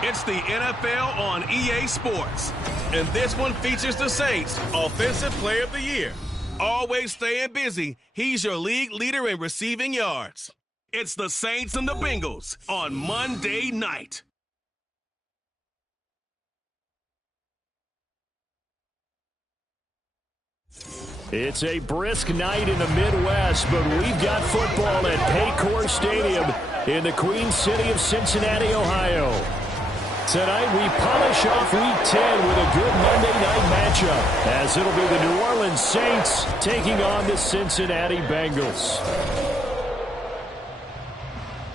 It's the NFL on EA Sports. And this one features the Saints Offensive Player of the Year. Always staying busy, he's your league leader in receiving yards. It's the Saints and the Bengals on Monday night. It's a brisk night in the Midwest, but we've got football at Paycor Stadium in the Queen City of Cincinnati, Ohio. Tonight we polish off Week 10 with a good Monday night matchup, as it'll be the New Orleans Saints taking on the Cincinnati Bengals.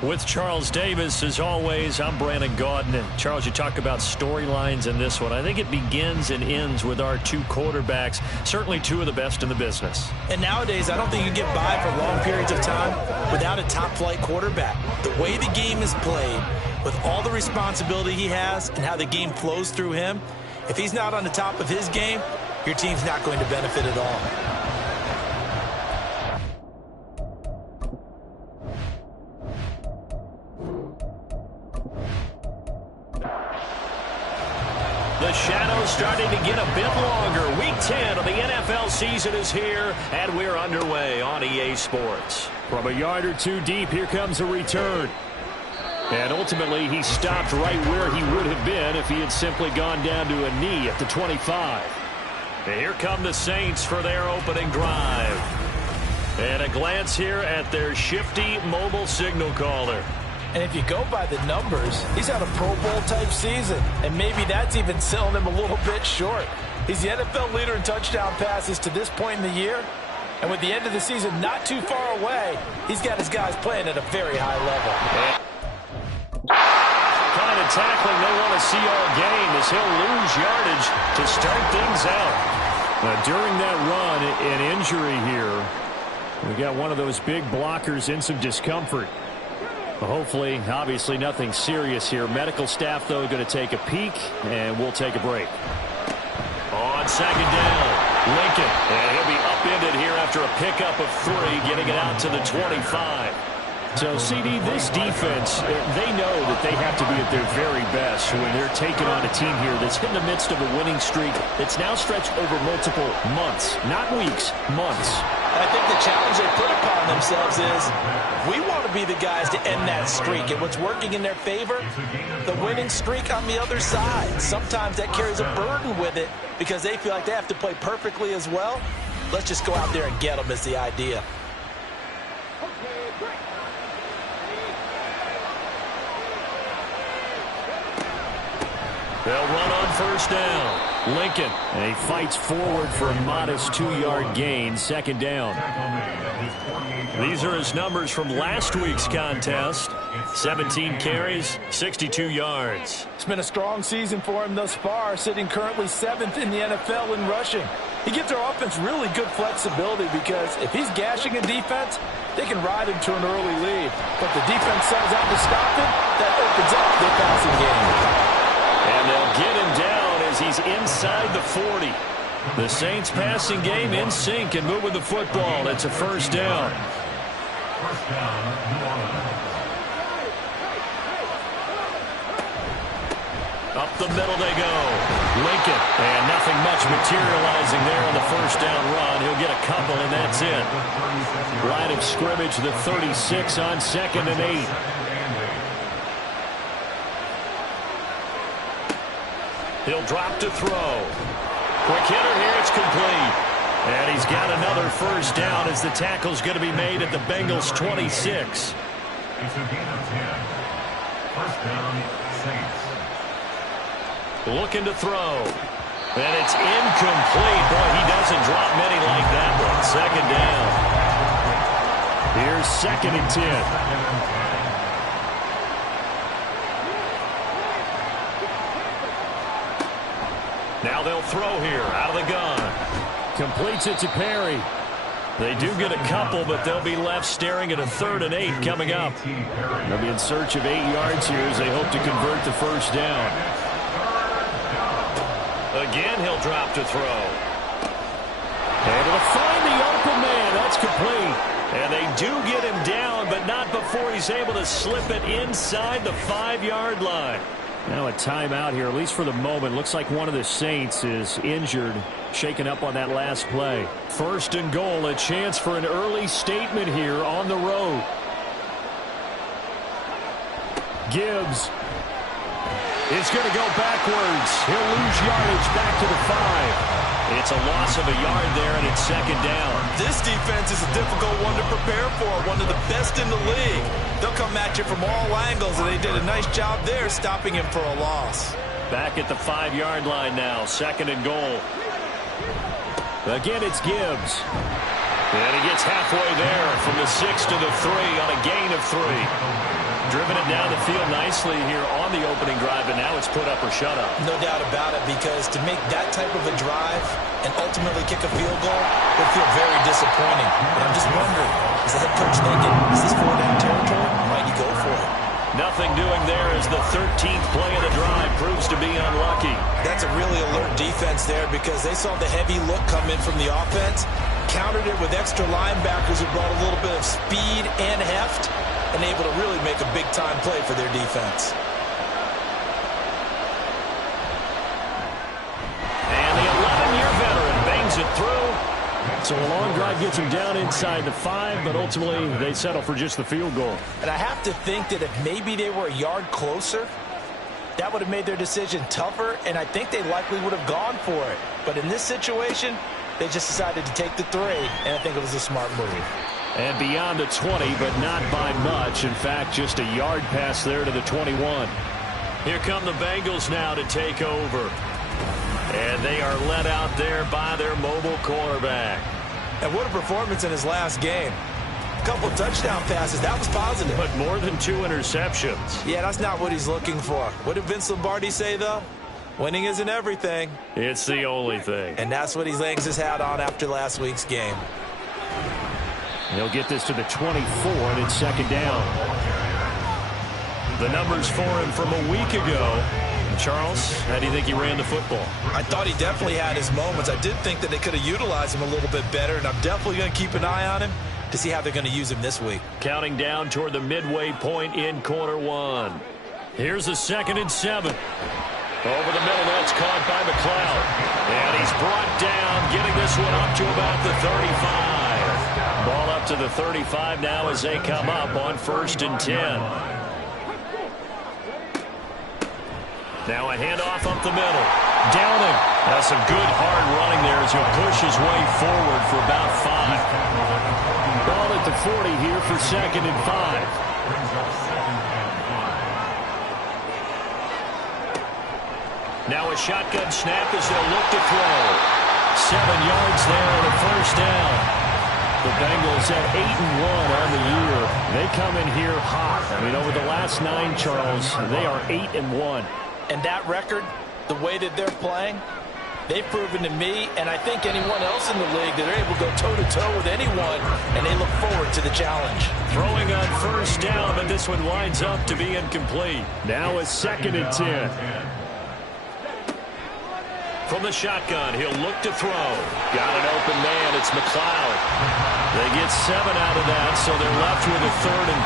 With Charles Davis, as always, I'm Brandon Gaudin. And Charles, you talk about storylines in this one. I think it begins and ends with our two quarterbacks, certainly two of the best in the business. And nowadays, I don't think you get by for long periods of time without a top-flight quarterback. The way the game is played, with all the responsibility he has and how the game flows through him, if he's not on the top of his game, your team's not going to benefit at all. The shadow's starting to get a bit longer. Week 10 of the NFL season is here, and we're underway on EA Sports. From a yard or two deep, here comes a return. And ultimately, he stopped right where he would have been if he had simply gone down to a knee at the 25. And here come the Saints for their opening drive. And a glance here at their shifty mobile signal caller. And if you go by the numbers, he's had a Pro Bowl-type season, and maybe that's even selling him a little bit short. He's the NFL leader in touchdown passes to this point in the year, and with the end of the season not too far away, he's got his guys playing at a very high level. Kind of tackling they want to see all game as he'll lose yardage to start things out. During that run, an injury here. We got one of those big blockers in some discomfort. Hopefully, obviously nothing serious here. Medical staff, though, going to take a peek, and we'll take a break. On second down, Lincoln. And he'll be upended here after a pickup of 3, getting it out to the 25. So, CD, this defense, they know that they have to be at their very best when they're taking on a team here that's in the midst of a winning streak that's now stretched over multiple months, not weeks, months. I think the challenge they put upon themselves is we want to be the guys to end that streak. And what's working in their favor? The winning streak on the other side. Sometimes that carries a burden with it because they feel like they have to play perfectly as well. Let's just go out there and get them is the idea. They'll run on first down. Lincoln, and he fights forward for a modest 2-yard gain, second down. These are his numbers from last week's contest. 17 carries, 62 yards. It's been a strong season for him thus far, sitting currently 7th in the NFL in rushing. He gives their offense really good flexibility because if he's gashing a defense, they can ride him to an early lead. But the defense sells out to stop him, that opens up their passing game. And they'll get him down as he's inside the 40. The Saints passing game in sync and moving the football. It's a first down. Up the middle they go. Lincoln. And nothing much materializing there on the first down run. He'll get a couple, and that's it. Line of scrimmage, the 36 on 2nd and 8. He'll drop to throw. Quick hitter here, it's complete. And he's got another first down as the tackle's going to be made at the Bengals' 26. It's a gain of 10. First down, Saints. Looking to throw. And it's incomplete. Boy, he doesn't drop many like that one. Second down. Here's 2nd and 10. Now they'll throw here, out of the gun. Completes it to Perry. They do get a couple, but they'll be left staring at a 3rd and 8 coming up. They'll be in search of 8 yards here as they hope to convert the first down. Again, he'll drop to throw. And he'll find the open man. That's complete. And they do get him down, but not before he's able to slip it inside the 5-yard line. Now a timeout here, at least for the moment. Looks like one of the Saints is injured, shaken up on that last play. First and goal, a chance for an early statement here on the road. Gibbs is going to go backwards. He'll lose yardage back to the 5. It's a loss of a yard there, and it's second down. This defense is a difficult one to prepare for, one of the best in the league. They'll come at you from all angles, and they did a nice job there stopping him for a loss. Back at the 5-yard line now, second and goal. Again, it's Gibbs. And he gets halfway there from the 6 to the 3 on a gain of 3. Driven it down the field nicely here on the opening drive, and now it's put up or shut up. No doubt about it, because to make that type of a drive and ultimately kick a field goal would feel very disappointing. And I'm just wondering, is the head coach thinking, is this 4-down territory? Might he go for it? Nothing doing there as the 13th play of the drive proves to be unlucky. That's a really alert defense there, because they saw the heavy look come in from the offense, countered it with extra linebackers who brought a little bit of speed and heft, and able to really make a big-time play for their defense. And the 11-year veteran bangs it through. So a long drive gets him down inside the 5, but ultimately they settle for just the field goal. And I have to think that if maybe they were a yard closer, that would have made their decision tougher, and I think they likely would have gone for it. But in this situation, they just decided to take the 3, and I think it was a smart move. And beyond the 20, but not by much. In fact, just a yard pass there to the 21. Here come the Bengals now to take over. And they are led out there by their mobile quarterback. And what a performance in his last game. A couple of touchdown passes, that was positive. But more than 2 interceptions. Yeah, that's not what he's looking for. What did Vince Lombardi say, though? Winning isn't everything. It's the only thing. And that's what he hangs his hat on after last week's game. He'll get this to the 24, and it's second down. The numbers for him from a week ago. Charles, how do you think he ran the football? I thought he definitely had his moments. I did think that they could have utilized him a little bit better, and I'm definitely going to keep an eye on him to see how they're going to use him this week. Counting down toward the midway point in quarter 1. Here's a 2nd and 7. Over the middle, that's caught by McLeod. And he's brought down, getting this one up to about the 35. Ball up to the 35 now as they come up on 1st and 10. Now a handoff up the middle. Downing. That's some good hard running there as he'll push his way forward for about 5. Ball at the 40 here for 2nd and 5. Now a shotgun snap as they'll look to throw. 7 yards there and a first down. The Bengals at 8-1 on the year. They come in here hot. I mean, over the last 9, Charles, they are 8-1. And that record, the way that they're playing, they've proven to me, and I think anyone else in the league, that they're able to go toe-to-toe with anyone, and they look forward to the challenge. Throwing on first down, but this one winds up to be incomplete. Now a 2nd and 10. From the shotgun, he'll look to throw. Got an open man. It's McLeod. They get 7 out of that, so they're left with a 3rd and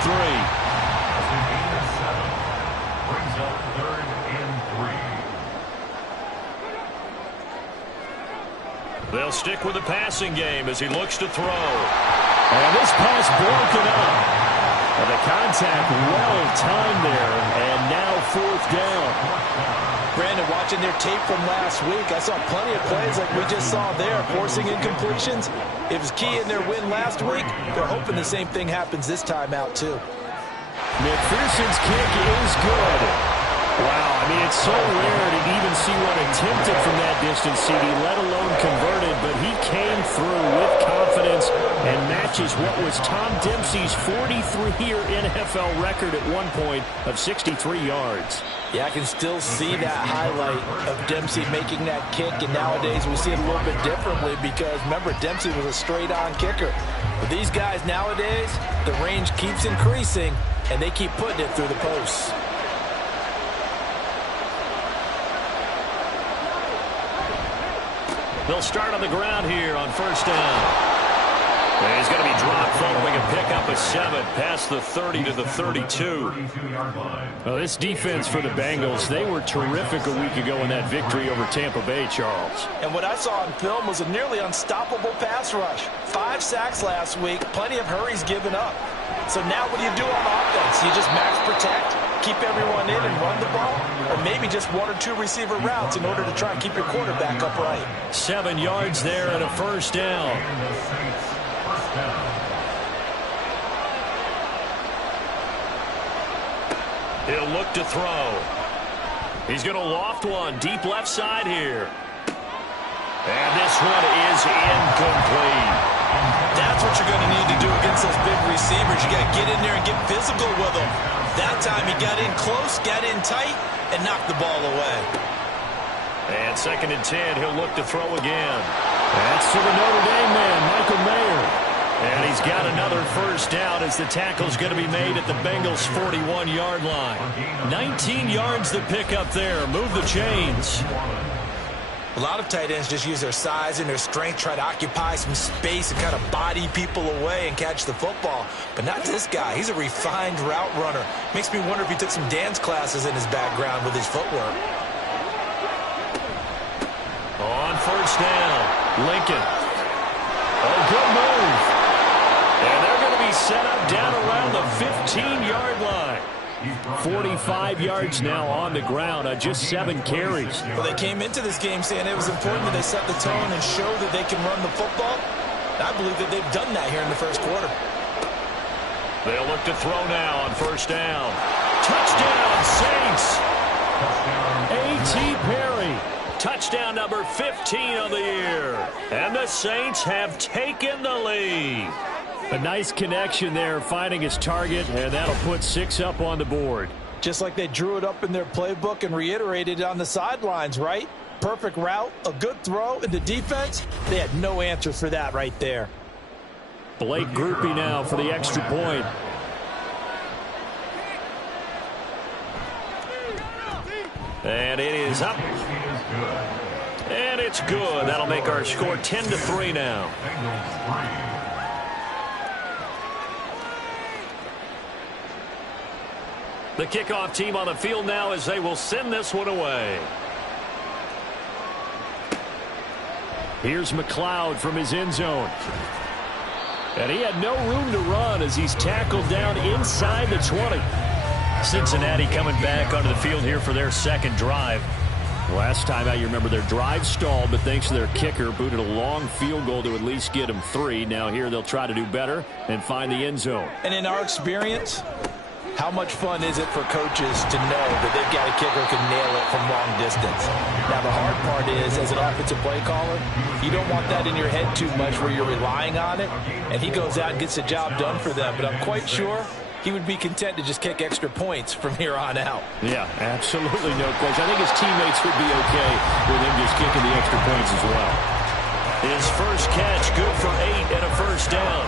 3. They'll stick with the passing game as he looks to throw. And this pass broken up. And the contact well timed there, and now 4th down. Brandon, watching their tape from last week, I saw plenty of plays like we just saw there, forcing incompletions. It was key in their win last week. They're hoping the same thing happens this time out, too. McPherson's kick is good. Wow, I mean, it's so rare to even see one attempted from that distance, CD, let alone converted, but he came through with confidence and matches what was Tom Dempsey's 43-year NFL record at one point of 63 yards. Yeah, I can still see that highlight of Dempsey making that kick, and nowadays we see it a little bit differently because, remember, Dempsey was a straight-on kicker. But these guys nowadays, the range keeps increasing, and they keep putting it through the posts. They'll start on the ground here on first down. And he's going to be dropped following a pickup of 7 past the 30 to the 32. Well, this defense for the Bengals, they were terrific a week ago in that victory over Tampa Bay, Charles. And what I saw on film was a nearly unstoppable pass rush. 5 sacks last week, plenty of hurries given up. So now what do you do on offense? You just max protect, keep everyone in and run the ball, or maybe just 1 or 2 receiver routes in order to try and keep your quarterback upright. 7 yards there and a first down. He'll look to throw. He's going to loft one deep left side here. And this one is incomplete. That's what you're going to need to do against those big receivers. You got to get in there and get physical with them. That time he got in close, got in tight, and knocked the ball away. And 2nd and 10, he'll look to throw again. That's to the Notre Dame man, Michael Mayer. And he's got another first down as the tackle's going to be made at the Bengals' 41-yard line. 19 yards to pick up there. Move the chains. A lot of tight ends just use their size and their strength, try to occupy some space and kind of body people away and catch the football. But not this guy. He's a refined route runner. Makes me wonder if he took some dance classes in his background with his footwork. On first down, Lincoln. Oh, good move. And they're going to be set up down around the 15-yard line. 45 yards now on the ground on just 7 carries. Well, they came into this game saying it was important that they set the tone and show that they can run the football. I believe that they've done that here in the first quarter. They'll look to throw now on first down. Touchdown, Saints. A.T. Perry. Touchdown number 15 of the year. And the Saints have taken the lead. A nice connection there, finding his target, and that'll put 6 up on the board. Just like they drew it up in their playbook and reiterated it on the sidelines, right? Perfect route, a good throw, and the defense, they had no answer for that right there. Blake Groupie now for the extra point. And it is up. And it's good. That'll make our score 10-3 now. The kickoff team on the field now as they will send this one away. Here's McLeod from his end zone. And he had no room to run as he's tackled down inside the 20. Cincinnati coming back onto the field here for their second drive. Last time out, you remember their drive stalled, but thanks to their kicker, booted a long field goal to at least get them 3. Now here they'll try to do better and find the end zone. And in our experience, how much fun is it for coaches to know that they've got a kicker who can nail it from long distance? Now, the hard part is, as an offensive play caller, you don't want that in your head too much where you're relying on it, and he goes out and gets the job done for them. But I'm quite sure he would be content to just kick extra points from here on out. Yeah, absolutely no question. I think his teammates would be okay with him just kicking the extra points as well. His first catch, good for 8 and a first down.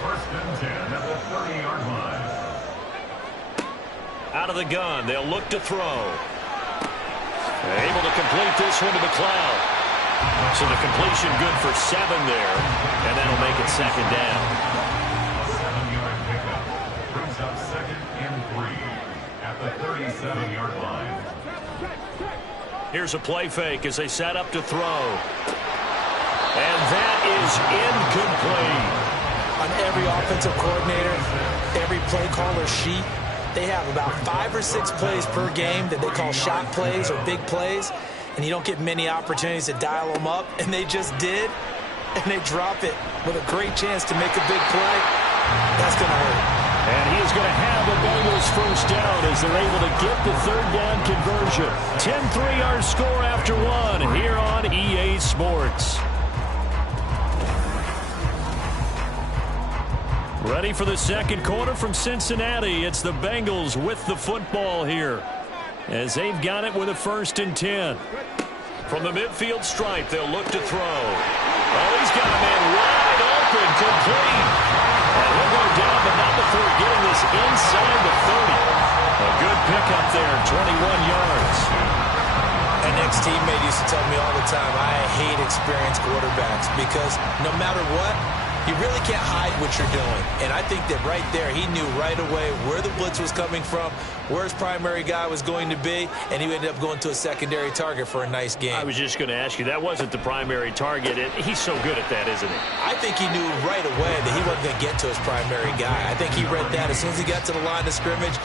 1st and 10 at the 30-yard line. Out of the gun, they'll look to throw. Able to complete this one to McLeod. So the completion good for 7 there, and that'll make it 2nd down. 7-yard pickup brings up 2nd and 3 at the 37-yard line. Here's a play fake as they set up to throw. And that is incomplete. On every offensive coordinator, every play caller sheet, they have about 5 or 6 plays per game that they call shot plays or big plays, and you don't get many opportunities to dial them up, and they just did, and they drop it with a great chance to make a big play. That's going to hurt. And he is going to have the Bengals first down as they're able to get the 3rd down conversion. 10-3 our score after 1 here on EA Sports. Ready for the second quarter from Cincinnati. It's the Bengals with the football here as they've got it with a 1st and 10. From the midfield stripe, they'll look to throw. Oh, he's got a man wide open, complete. And he'll go down, but not before getting this inside the 30. A good pickup there, 21 yards. And Nick, teammate used to tell me all the time, I hate experienced quarterbacks because no matter what, you really can't hide what you're doing. And I think that right there, he knew right away where the blitz was coming from, where his primary guy was going to be, and he ended up going to a secondary target for a nice game. I was just going to ask you, that wasn't the primary target. He's so good at that, isn't he? I think he knew right away that he wasn't going to get to his primary guy. I think he read that as soon as he got to the line of scrimmage,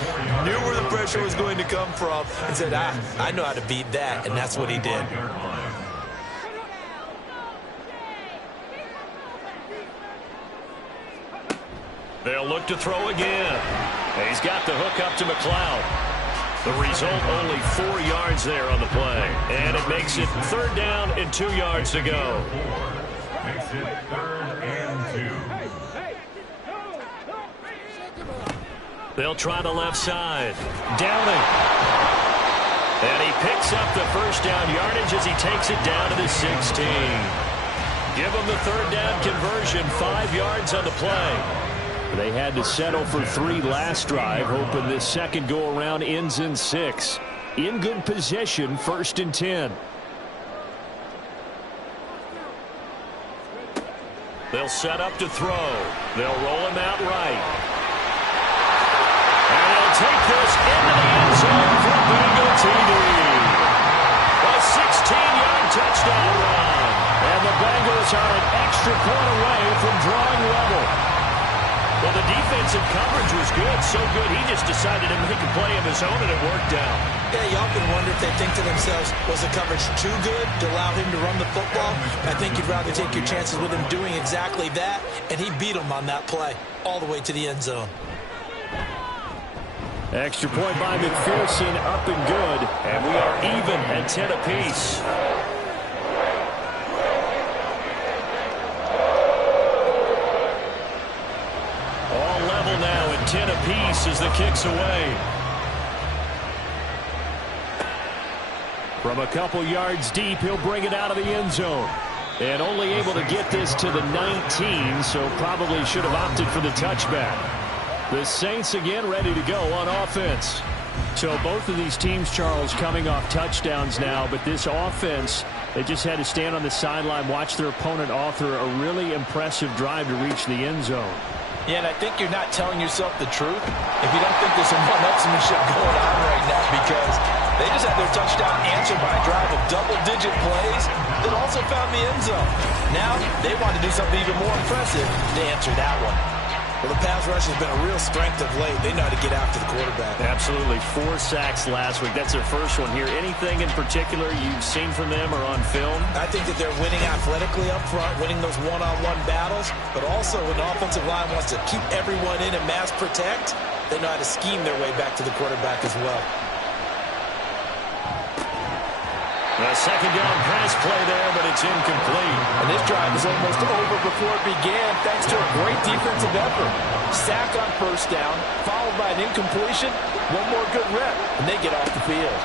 knew where the pressure was going to come from, and said, I know how to beat that, and that's what he did. They'll look to throw again. He's got the hook up to McLeod. The result, only 4 yards there on the play. And it makes it 3rd down and 2 yards to go. Makes it 3rd and 2. They'll try the left side. Downing. And he picks up the 1st down yardage as he takes it down to the 16. Give him the 3rd down conversion, 5 yards on the play. They had to settle for 3 last drive, hoping this second go-around ends in 6. In good position, 1st and 10. They'll set up to throw. They'll roll him out right. And they'll take this into the end zone for Bengal TD. A 16-yard touchdown run. And the Bengals are an extra point away from drawing level. Well, the defensive coverage was good, so good he just decided to make a play of his own, and it worked out. Yeah, you often wonder if they think to themselves, was the coverage too good to allow him to run the football? I think you'd rather take your chances with him doing exactly that, and he beat him on that play all the way to the end zone. Extra point by McPherson, up and good, and we are even at 10 apiece. Now at 10 apiece as the kick's away. From a couple yards deep, he'll bring it out of the end zone. And only able to get this to the 19, so probably should have opted for the touchback. The Saints again ready to go on offense. So both of these teams, Charles, coming off touchdowns now, but this offense, they just had to stand on the sideline, watch their opponent author a really impressive drive to reach the end zone. Yeah, and I think you're not telling yourself the truth if you don't think there's some one-upsmanship going on right now, because they just had their touchdown answered by a drive of double-digit plays that also found the end zone. Now they want to do something even more impressive to answer that one. Well, the pass rush has been a real strength of late. They know how to get after the quarterback. Absolutely. 4 sacks last week. That's their first one here. Anything in particular you've seen from them or on film? I think that they're winning athletically up front, winning those one-on-one battles, but also when the offensive line wants to keep everyone in and mass protect, they know how to scheme their way back to the quarterback as well. A second down pass play there, but it's incomplete. And this drive is almost over before it began thanks to a great defensive effort. Sack on 1st down, followed by an incompletion, one more good rep, and they get off the field.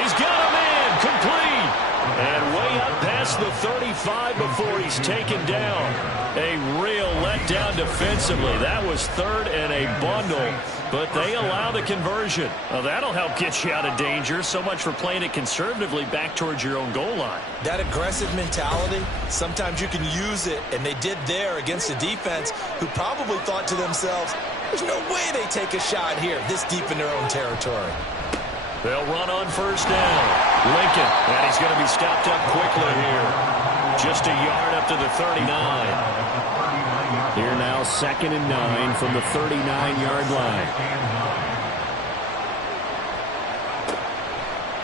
He's got a man, complete. And way up past the 35 before he's taken down. A real letdown defensively. That was 3rd and a bundle, but they allow the conversion. Well, that'll help get you out of danger. So much for playing it conservatively back towards your own goal line. That aggressive mentality, sometimes you can use it, and they did there against a defense who probably thought to themselves, there's no way they take a shot here this deep in their own territory. They'll run on 1st down. Lincoln, and he's going to be stopped up quickly here. Just a yard up to the 39. Here now, 2nd and 9 from the 39-yard line.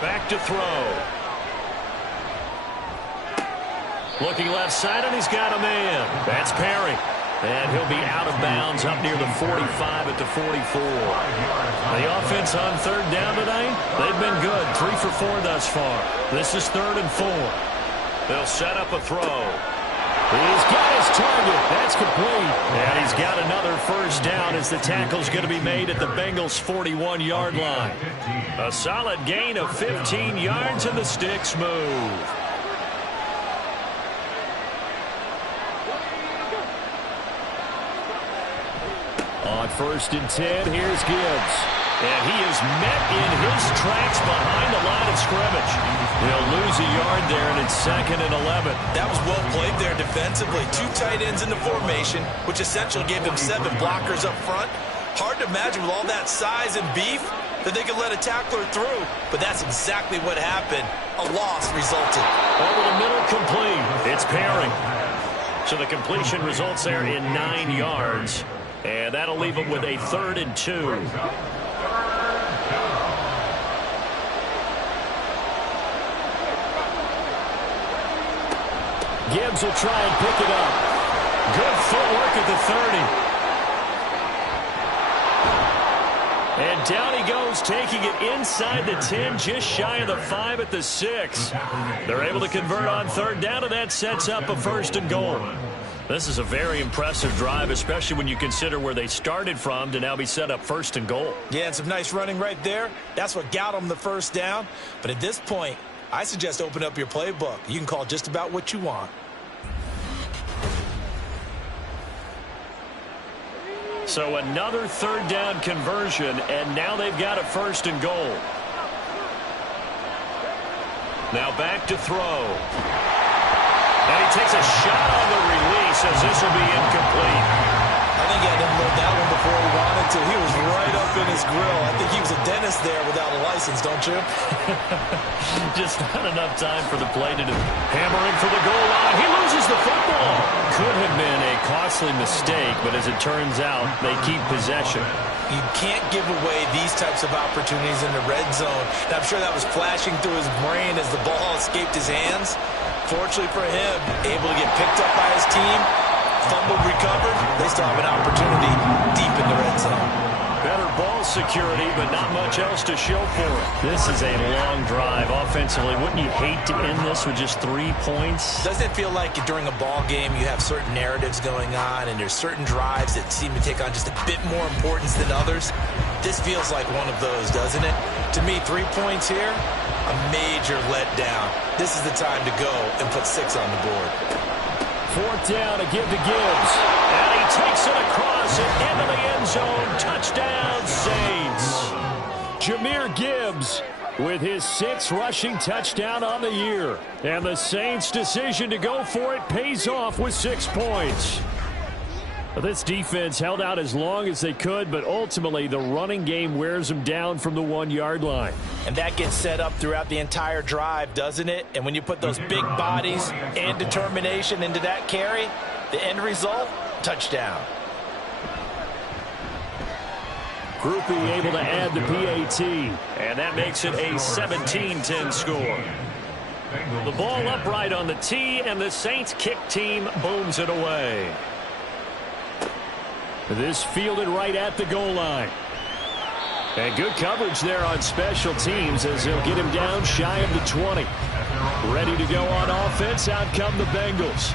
Back to throw. Looking left side, and he's got a man. That's Perry. And he'll be out of bounds up near the 45 at the 44. The offense on 3rd down tonight, they've been good. 3 for 4 thus far. This is 3rd and 4. They'll set up a throw. He's got his target. That's complete. And he's got another 1st down as the tackle's going to be made at the Bengals' 41-yard line. A solid gain of 15 yards, and the sticks move. On 1st and 10, here's Gibbs. And he is met in his tracks behind the line of scrimmage. He'll lose a yard there, and it's 2nd and 11. That was well played there defensively. 2 tight ends in the formation, which essentially gave them 7 blockers up front. Hard to imagine with all that size and beef that they could let a tackler through, but that's exactly what happened. A loss resulted. Over the middle, complete. It's pairing. So the completion results there in 9 yards, and that'll leave them with a 3rd and 2. Gibbs will try and pick it up. Good footwork at the 30. And down he goes, taking it inside the 10, just shy of the 5 at the 6. They're able to convert on 3rd down, and that sets up a 1st and goal. This is a very impressive drive, especially when you consider where they started from to now be set up 1st and goal. Yeah, and some nice running right there. That's what got them the 1st down. But at this point, I suggest open up your playbook. You can call just about what you want. So another 3rd down conversion, and now they've got a 1st and goal. Now back to throw. And he takes a shot on the release as this will be incomplete. I think I didn't load that one before he wanted to. He was right up in his grill. I think he was a dentist there without a license, don't you? Just not enough time for the play to do. Hammering for the goal line. He loses the football. Could have been a costly mistake, but as it turns out, they keep possession. You can't give away these types of opportunities in the red zone. And I'm sure that was flashing through his brain as the ball escaped his hands. Fortunately for him, able to get picked up by his team, fumbled, recovered. They still have an opportunity deep in the red zone. Better ball security, but not much else to show for it. This is a long drive offensively. Wouldn't you hate to end this with just 3 points? Doesn't it feel like during a ball game you have certain narratives going on and there's certain drives that seem to take on just a bit more importance than others? This feels like one of those, doesn't it? To me, 3 points here, a major letdown. This is the time to go and put 6 on the board. 4th down to give to Gibbs. And he takes it across and into the end zone. Touchdown, Saints. Jahmyr Gibbs with his 6th rushing touchdown on the year. And the Saints' decision to go for it pays off with 6 points. This defense held out as long as they could, but ultimately the running game wears them down from the 1-yard line. And that gets set up throughout the entire drive, doesn't it? And when you put those big bodies and determination into that carry, the end result, touchdown. Groupie able to add the PAT, and that makes it a 17-10 score. The ball upright on the tee, and the Saints kick team booms it away. This fielded right at the goal line. And good coverage there on special teams as they'll get him down shy of the 20. Ready to go on offense. Out come the Bengals.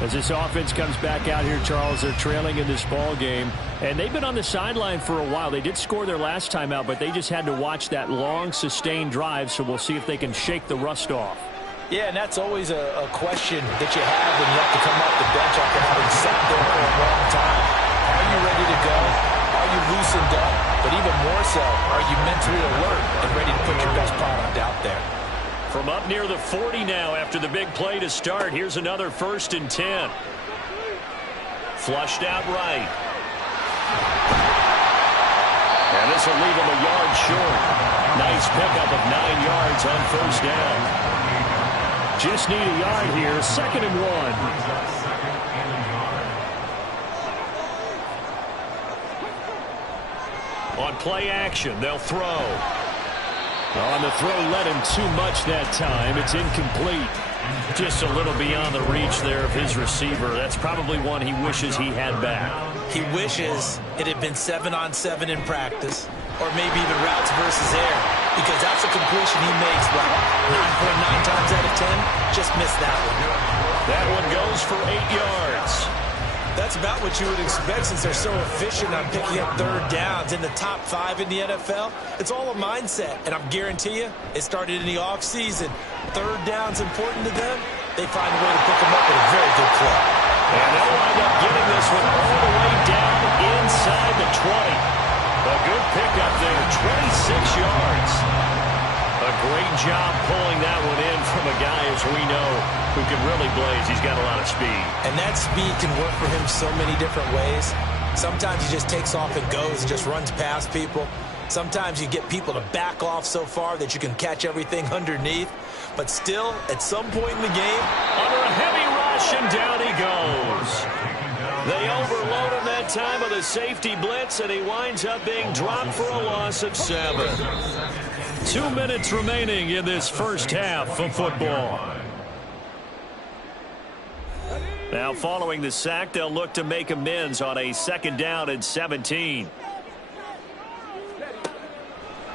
As this offense comes back out here, Charles, they're trailing in this ball game. And they've been on the sideline for a while. They did score their last time out, but they just had to watch that long, sustained drive, so we'll see if they can shake the rust off. Yeah, and that's always a question that you have when you have to come off the bench after having sat there for a long time. Are you ready to go? Are you loosened up? But even more so, are you mentally alert and ready to put your best product out there? From up near the 40 now after the big play to start, here's another 1st and 10. Flushed out right. And this will leave him a yard short. Nice pickup of 9 yards on 1st down. Just need a yard here, 2nd and 1. On play action, they'll throw. On the throw, let him too much that time. It's incomplete. Just a little beyond the reach there of his receiver. That's probably one he wishes he had back. He wishes it had been 7-on-7 in practice, or maybe even routes versus air, because that's a completion he makes, well, 9.9 times out of 10. Just missed that one. That one goes for 8 yards. That's about what you would expect since they're so efficient on picking up 3rd downs in the top 5 in the NFL. It's all a mindset, and I guarantee you it started in the offseason. 3rd down's important to them. They find a way to pick them up at a very good clip. And they'll wind up getting this one all the way down inside the 20. A good pickup there, job pulling that one in from a guy, as we know, who can really blaze. He's got a lot of speed. And that speed can work for him so many different ways. Sometimes he just takes off and goes, just runs past people. Sometimes you get people to back off so far that you can catch everything underneath. But still, at some point in the game, under a heavy rush, and down he goes. They overload him that time with a safety blitz, and he winds up being dropped for a loss of 7. 2 minutes remaining in this first half of football. Now, following the sack, they'll look to make amends on a 2nd down and 17.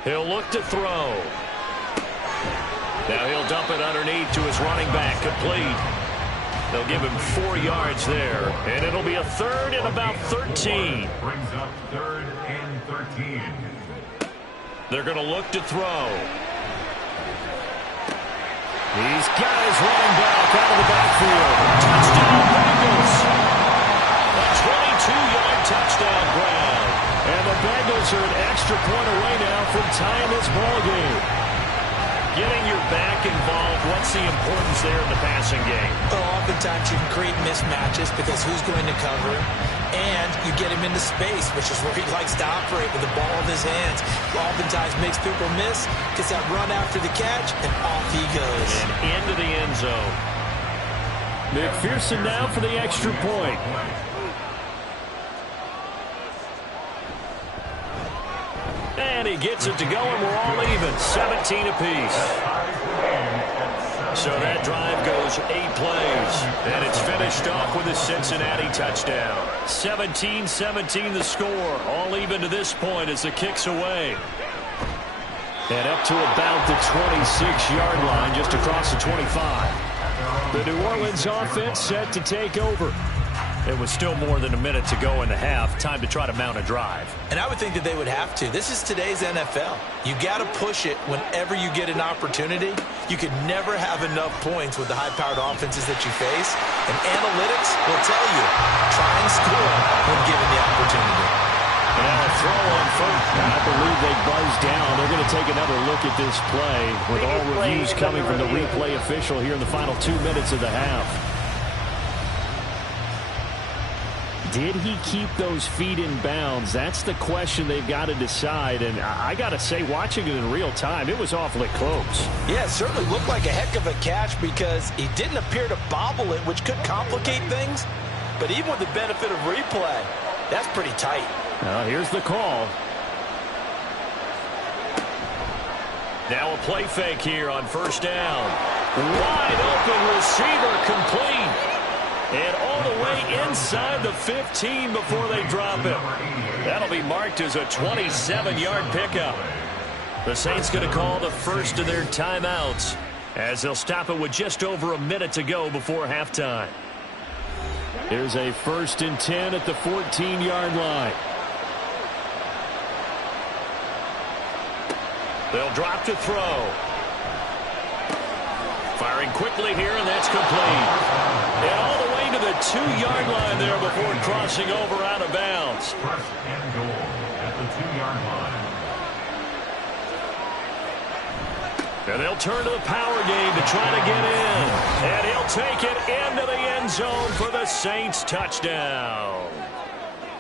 He'll look to throw. Now he'll dump it underneath to his running back, complete. They'll give him 4 yards there, and it'll be a 3rd and about 13. Brings up 3rd and 13. They're going to look to throw. He's got his running back out of the backfield. Touchdown, Bengals. A 22-yard touchdown grab. And the Bengals are an extra point away now from tying this ball game. Getting your back involved, what's the importance there in the passing game? well, oftentimes you can create mismatches because who's going to cover him? And you get him into space, which is where he likes to operate with the ball in his hands. Oftentimes makes people miss, gets that run after the catch, and off he goes. And into the end zone. McPherson now for the extra point. And he gets it to go, and we're all even. 17 apiece. So that drive goes 8 plays. And it's finished off with a Cincinnati touchdown. 17-17 the score. All even to this point as the kick's away. And up to about the 26-yard line, just across the 25. The New Orleans offense set to take over. It was still more than a minute to go in the half. Time to try to mount a drive. And I would think that they would have to. This is today's NFL. You got to push it whenever you get an opportunity. You could never have enough points with the high-powered offenses that you face. And analytics will tell you, try and score when given the opportunity. And now a throw on first. I believe they buzzed down. They're going to take another look at this play with all reviews coming from the replay official here in the final 2 minutes of the half. Did he keep those feet in bounds? That's the question they've got to decide. And I got to say, watching it in real time, it was awfully close. Yeah, it certainly looked like a heck of a catch because he didn't appear to bobble it, which could complicate things. But even with the benefit of replay, that's pretty tight. Now here's the call. Now a play fake here on first down. Wide open receiver, complete. And all the way inside the 15 before they drop it. That'll be marked as a 27-yard pickup. The Saints going to call the first of their timeouts as they'll stop it with just over a minute to go before halftime. Here's a 1st and 10 at the 14-yard line. They'll drop to throw. Firing quickly here, and that's complete. And all the way to the 2-yard line there before crossing over out of bounds. 1st and goal at the 2-yard line. And they'll turn to the power game to try to get in. And he'll take it into the end zone for the Saints touchdown.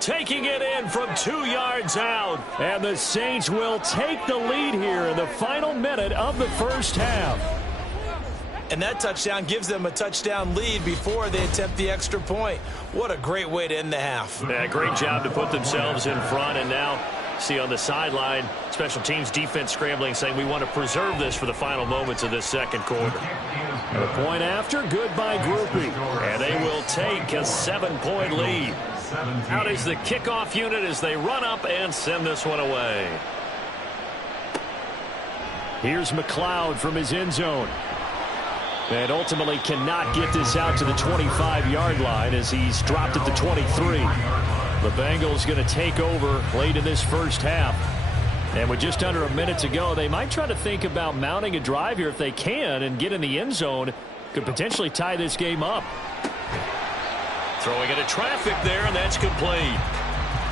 Taking it in from 2 yards out. And the Saints will take the lead here in the final minute of the first half. And that touchdown gives them a touchdown lead before they attempt the extra point. What a great way to end the half. Yeah, great job to put themselves in front. And now, see on the sideline, special teams defense scrambling, saying we want to preserve this for the final moments of this second quarter. The point after, good by Groupie. And they will take a 7-point lead. Out is the kickoff unit as they run up and send this one away. Here's McLeod from his end zone. And ultimately cannot get this out to the 25-yard line as he's dropped at the 23. The Bengals going to take over late in this first half. And with just under a minute to go, they might try to think about mounting a drive here if they can and get in the end zone. Could potentially tie this game up. Throwing into traffic there, and that's complete.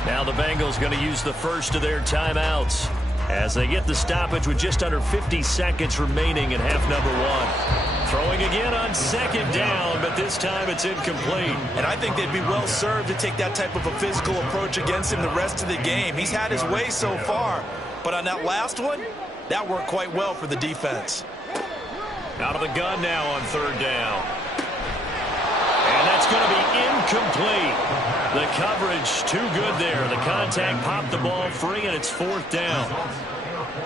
Now the Bengals going to use the first of their timeouts. as they get the stoppage with just under 50 seconds remaining in half number one. Throwing again on second down, but this time it's incomplete. And I think they'd be well served to take that type of a physical approach against him the rest of the game. He's had his way so far, but on that last one, that worked quite well for the defense. Out of the gun now on third down. And that's going to be incomplete. The coverage too good there. The contact popped the ball free, and it's fourth down.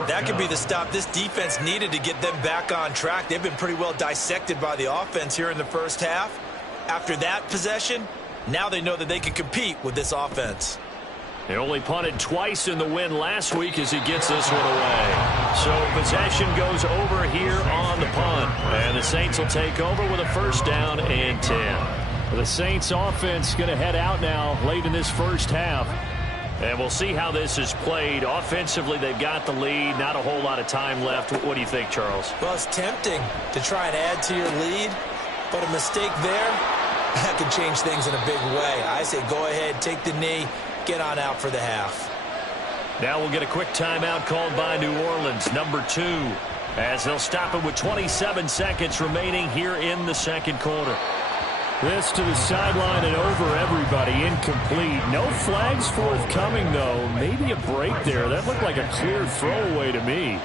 That could be the stop this defense needed to get them back on track. They've been pretty well dissected by the offense here in the first half. After that possession, now they know that they can compete with this offense. They only punted twice in the win last week as he gets this one away. So possession goes over here on the punt. And the Saints will take over with a first down and 10. The Saints offense going to head out now late in this first half. And we'll see how this is played. Offensively, they've got the lead. Not a whole lot of time left. What do you think, Charles? Well, it's tempting to try and add to your lead, but a mistake there, that can change things in a big way. I say go ahead, take the knee, get on out for the half. Now we'll get a quick timeout called by New Orleans, number 2, as they'll stop it with 27 seconds remaining here in the second quarter. This to the sideline and over everybody, incomplete. No flags forthcoming, though. Maybe a break there. That looked like a clear throwaway to me.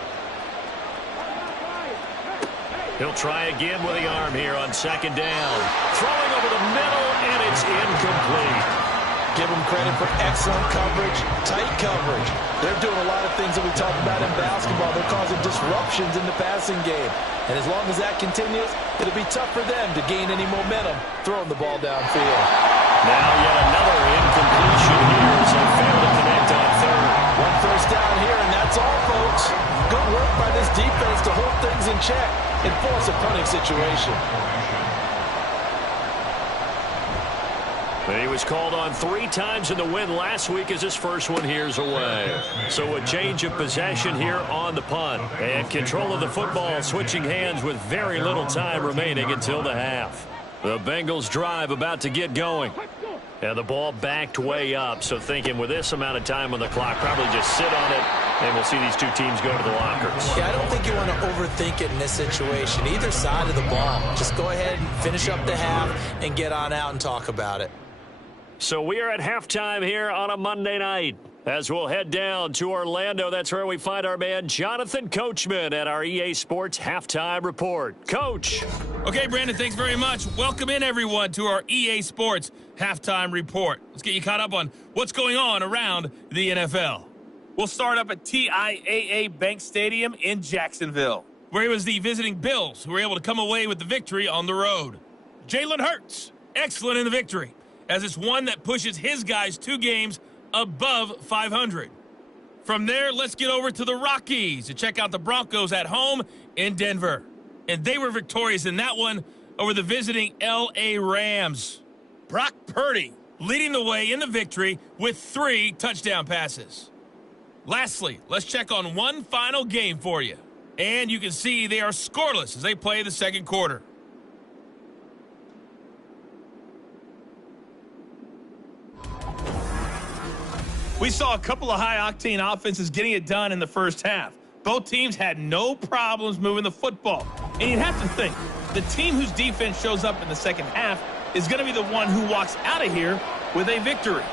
He'll try again with the arm here on second down. Throwing over the middle, and it's incomplete. Give them credit for excellent coverage, tight coverage. They're doing a lot of things that we talk about in basketball. They're causing disruptions in the passing game. And as long as that continues, it'll be tough for them to gain any momentum throwing the ball downfield. Now yet another incompletion here as they fail to connect on third. One first down here, and that's all, folks. Good work by this defense to hold things in check and force a punting situation. He was called on 3 times in the win last week as his first one here's away. So a change of possession here on the punt. And control of the football switching hands with very little time remaining until the half. The Bengals drive about to get going. And the ball backed way up. So thinking with this amount of time on the clock, probably just sit on it. And we'll see these two teams go to the lockers. Yeah, I don't think you want to overthink it in this situation. Either side of the ball. Just go ahead and finish up the half and get on out and talk about it. So we are at halftime here on a Monday night. As we'll head down to Orlando, that's where we find our man Jonathan Coachman at our EA Sports Halftime Report. Coach. Okay, Brandon, thanks very much. Welcome in, everyone, to our EA Sports Halftime Report. Let's get you caught up on what's going on around the NFL. We'll start up at TIAA Bank Stadium in Jacksonville, where it was the visiting Bills who were able to come away with the victory on the road. Jalen Hurts, excellent in the victory, as it's one that pushes his guys 2 games above 500. From there, let's get over to the Rockies to check out the Broncos at home in Denver. And they were victorious in that one over the visiting L.A. Rams. Brock Purdy leading the way in the victory with 3 touchdown passes. Lastly, let's check on one final game for you. And you can see they are scoreless as they play the second quarter. We saw a couple of high-octane offenses getting it done in the first half. Both teams had no problems moving the football. And you'd have to think, the team whose defense shows up in the second half is going to be the one who walks out of here with a victory.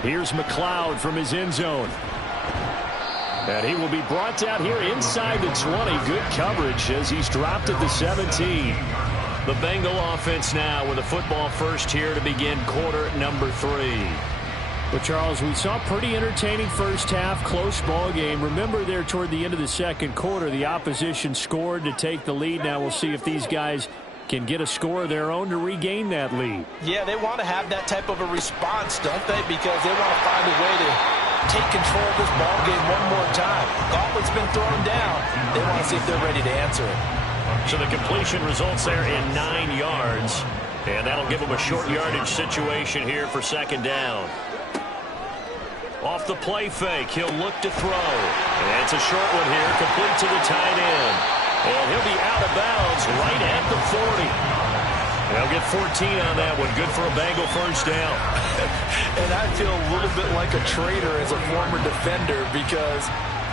Here's McLeod from his end zone. And he will be brought down here inside the 20. Good coverage as he's dropped at the 17. The Bengal offense now with a football first here to begin quarter number 3. Well, Charles, we saw a pretty entertaining first half, close ball game. Remember there toward the end of the second quarter, the opposition scored to take the lead. Now we'll see if these guys can get a score of their own to regain that lead. Yeah, they want to have that type of a response, don't they? Because they want to find a way to take control of this ball game one more time. Gauntlet's been thrown down. They want to see if they're ready to answer it. So the completion results there in 9 yards. And that'll give them a short yardage situation here for second down. Off the play fake, he'll look to throw. And it's a short one here, complete to the tight end. And he'll be out of bounds right at the 40. They'll get 14 on that one. Good for a Bengal first down. And I feel a little bit like a traitor as a former defender because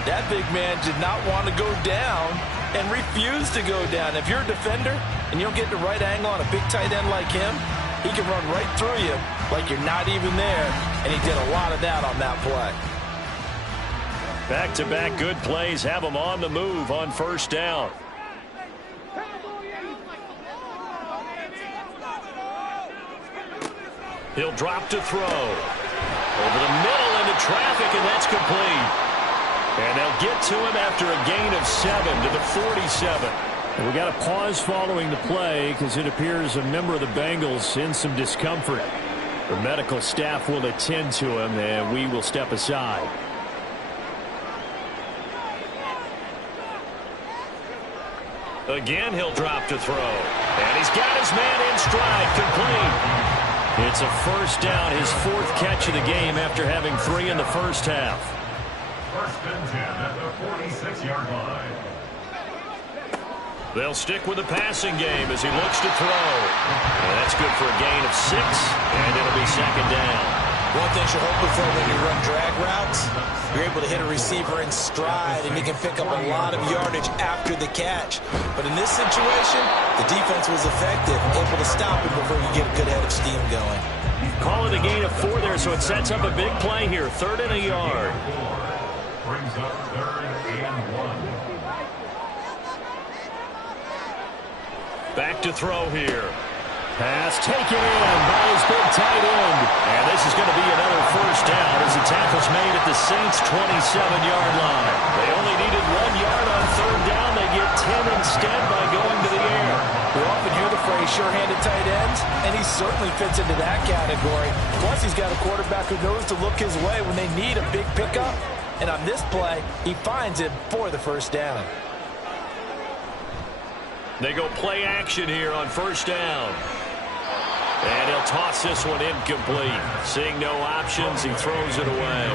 that big man did not want to go down and refused to go down. If you're a defender and you don't get the right angle on a big tight end like him, he can run right through you like you're not even there, and he did a lot of that on that play. Back-to-back good plays have him on the move on first down. He'll drop to throw. Over the middle into traffic, and that's complete. And they'll get to him after a gain of 7 to the 47. We got a pause following the play because it appears a member of the Bengals in some discomfort. The medical staff will attend to him, and we will step aside. Again, he'll drop to throw. And he's got his man in stride, complete. It's a first down, his 4th catch of the game after having 3 in the first half. First and 10 at the 46-yard line. They'll stick with the passing game as he looks to throw. And that's good for a gain of 6, and it'll be second down. One thing you're hoping for when you run drag routes, you're able to hit a receiver in stride, and he can pick up a lot of yardage after the catch. But in this situation, the defense was effective, able to stop him before you get a good head of steam going. Call it a gain of 4 there, so it sets up a big play here. 3rd and a yard. Brings up 3rd and 1. Back to throw here. Pass taken in by his big tight end. And this is going to be another first down as the tackle's made at the Saints' 27-yard line. They only needed 1 yard on 3rd down. They get 10 instead by going to the air. We often hear the phrase sure-handed tight ends, and he certainly fits into that category. Plus, he's got a quarterback who knows to look his way when they need a big pickup. And on this play, he finds him for the first down. They go play action here on first down. And he'll toss this one incomplete. Seeing no options, he throws it away.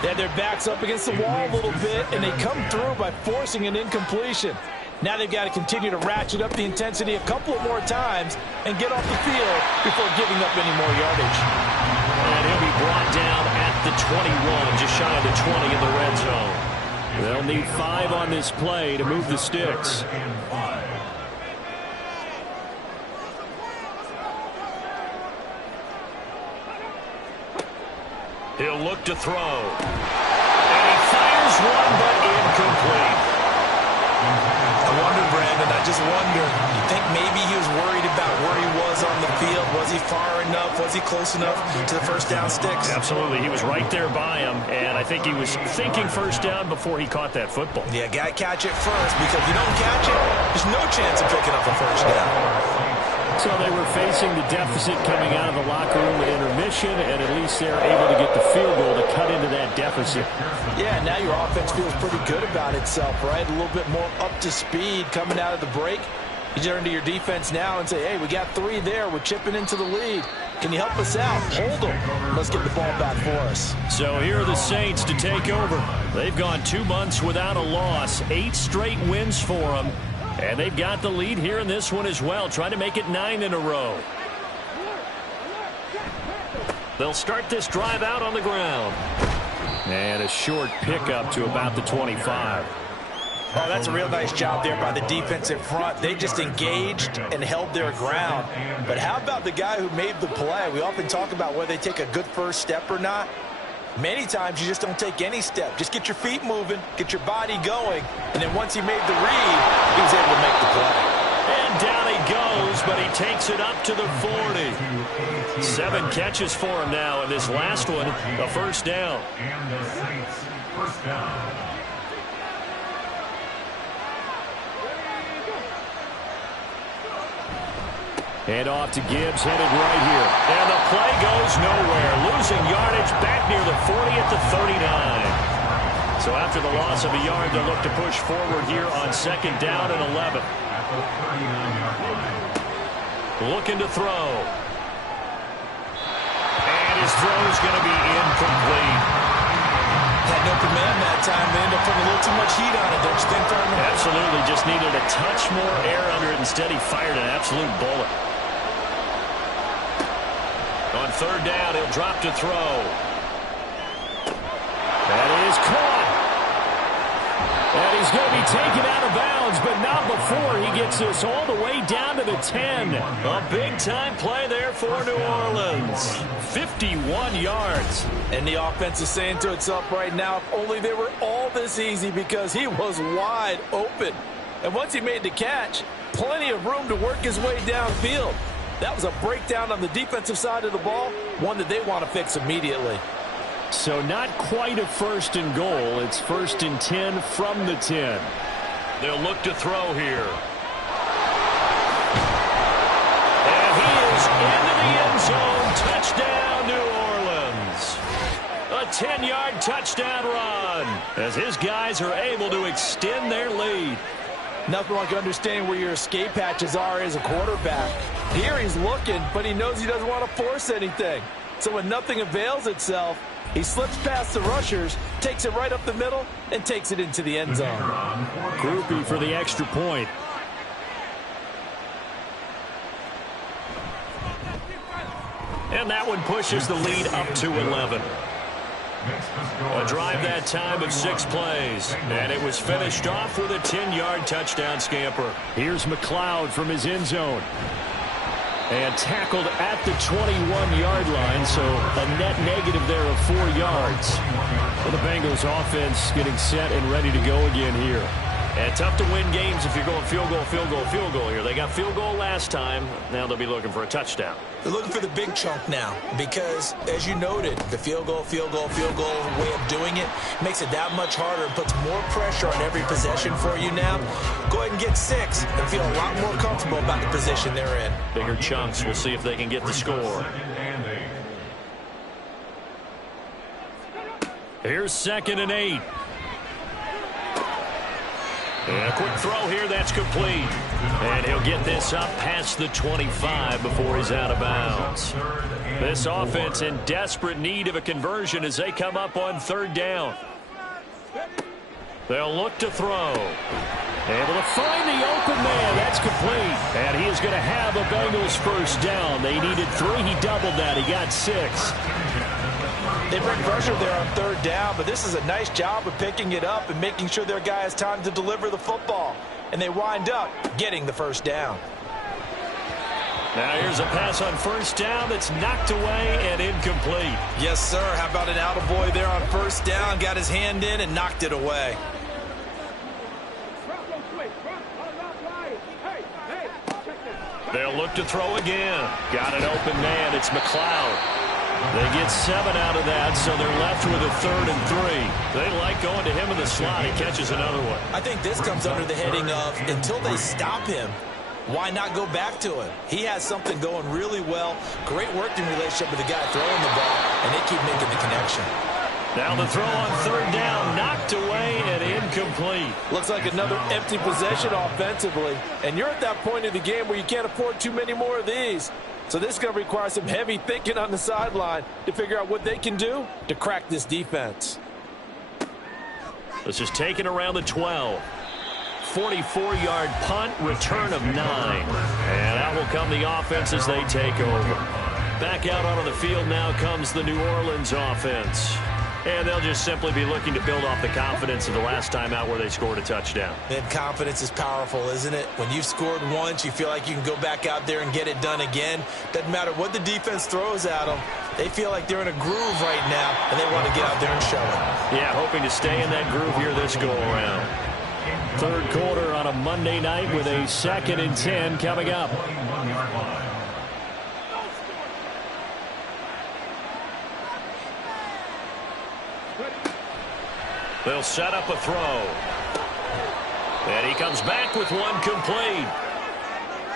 They had their backs up against the wall a little bit, and they come through by forcing an incompletion. Now they've got to continue to ratchet up the intensity a couple of more times and get off the field before giving up any more yardage. And he'll be brought down at the 21, just shy of the 20 in the red zone. They'll need 5 on this play to move the sticks. He'll look to throw. And he fires one, but incomplete. I wonder, Brandon, I just wonder, you think maybe he was worried about where he was on the field? Was he far enough? Was he close enough to the first down sticks? Absolutely. He was right there by him, and I think he was thinking first down before he caught that football. Yeah, got to catch it first, because if you don't catch it, there's no chance of picking up a first down. So they were facing the deficit coming out of the locker room at intermission, and at least they're able to get the field goal to cut into that deficit. Yeah, now your offense feels pretty good about itself, right? A little bit more up to speed coming out of the break. You turn to your defense now and say, hey, we got 3 there. We're chipping into the lead. Can you help us out? Hold them. Let's get the ball back for us. So here are the Saints to take over. They've gone 2 months without a loss, 8 straight wins for them. And they've got the lead here in this one as well, trying to make it 9 in a row. They'll start this drive out on the ground. And a short pickup to about the 25. Oh, that's a real nice job there by the defensive front. They just engaged and held their ground. But how about the guy who made the play? We often talk about whether they take a good first step or not. Many times you just don't take any step. Just get your feet moving, get your body going, and then once he made the read, he was able to make the play. And down he goes, but he takes it up to the 40. 7 catches for him now, and this last one, a first down. And the Saints first down. Hand off to Gibbs, headed right here. And the play goes nowhere. Losing yardage back near the 40 at the 39. So after the loss of a yard, they'll look to push forward here on second down and 11. Looking to throw. And his throw is going to be incomplete. Had no command that time. They ended up putting a little too much heat on it, don't you think, Thurman? Absolutely. Just needed a touch more air under it. Instead, he fired an absolute bullet. On third down, he'll drop to throw. That is caught. And he's going to be taken out of bounds, but not before he gets this all the way down to the 10. A big-time play there for New Orleans. 51 yards. And the offense is saying to itself right now, if only they were all this easy, because he was wide open. And once he made the catch, plenty of room to work his way downfield. That was a breakdown on the defensive side of the ball, one that they want to fix immediately. So not quite a first and goal. It's first and 10 from the 10. They'll look to throw here. And he is into the end zone. Touchdown, New Orleans. A 10-yard touchdown run as his guys are able to extend their lead. Nothing like understanding where your escape hatches are as a quarterback. Here he's looking, but he knows he doesn't want to force anything. So when nothing avails itself, he slips past the rushers, takes it right up the middle, and takes it into the end zone. Groupie for the extra point. And that one pushes the lead up to 11. A drive that time of 6 plays. And it was finished off with a 10-yard touchdown scamper. Here's McLeod from his end zone. And tackled at the 21-yard line, so a net negative there of 4 yards. Well, the Bengals offense getting set and ready to go again here. And tough to win games if you're going field goal, field goal, field goal here. They got field goal last time. Now they'll be looking for a touchdown. They're looking for the big chunk now because, as you noted, the field goal way of doing it makes it that much harder and puts more pressure on every possession for you now. Go ahead and get 6 and feel a lot more comfortable about the position they're in. Bigger chunks. We'll see if they can get the score. Here's 2nd and 8. And a quick throw here, that's complete. And he'll get this up past the 25 before he's out of bounds. This offense in desperate need of a conversion as they come up on 3rd down. They'll look to throw. Able to find the open man. That's complete. And he is going to have a Bengals first down. They needed 3. He doubled that. He got 6. They bring pressure there on 3rd down, but this is a nice job of picking it up and making sure their guy has time to deliver the football. And they wind up getting the first down. Now here's a pass on 1st down that's knocked away and incomplete. Yes, sir. How about an attaboy there on 1st down? Got his hand in and knocked it away. They'll look to throw again. Got an open man. It's McLeod. They get 7 out of that, so they're left with a 3rd and 3. They like going to him in the slot. He catches another one. I think this comes under the heading of until they stop him, why not go back to him? He has something going really well. Great working relationship with the guy throwing the ball, and they keep making the connection. Now the throw on 3rd down, knocked away and incomplete. Looks like another empty possession offensively. And you're at that point in the game where you can't afford too many more of these. So this is going to require some heavy thinking on the sideline to figure out what they can do to crack this defense. This is taken around the 12. 44-yard punt, return of 9. And out will come the offense as they take over. Back out onto the field now comes the New Orleans offense. And they'll just simply be looking to build off the confidence of the last time out where they scored a touchdown. And confidence is powerful, isn't it? When you've scored once, you feel like you can go back out there and get it done again. Doesn't matter what the defense throws at them. They feel like they're in a groove right now, and they want to get out there and show it. Yeah, hoping to stay in that groove here this go-around. 3rd quarter on a Monday night with a 2nd and 10 coming up. They'll set up a throw. And he comes back with one complete.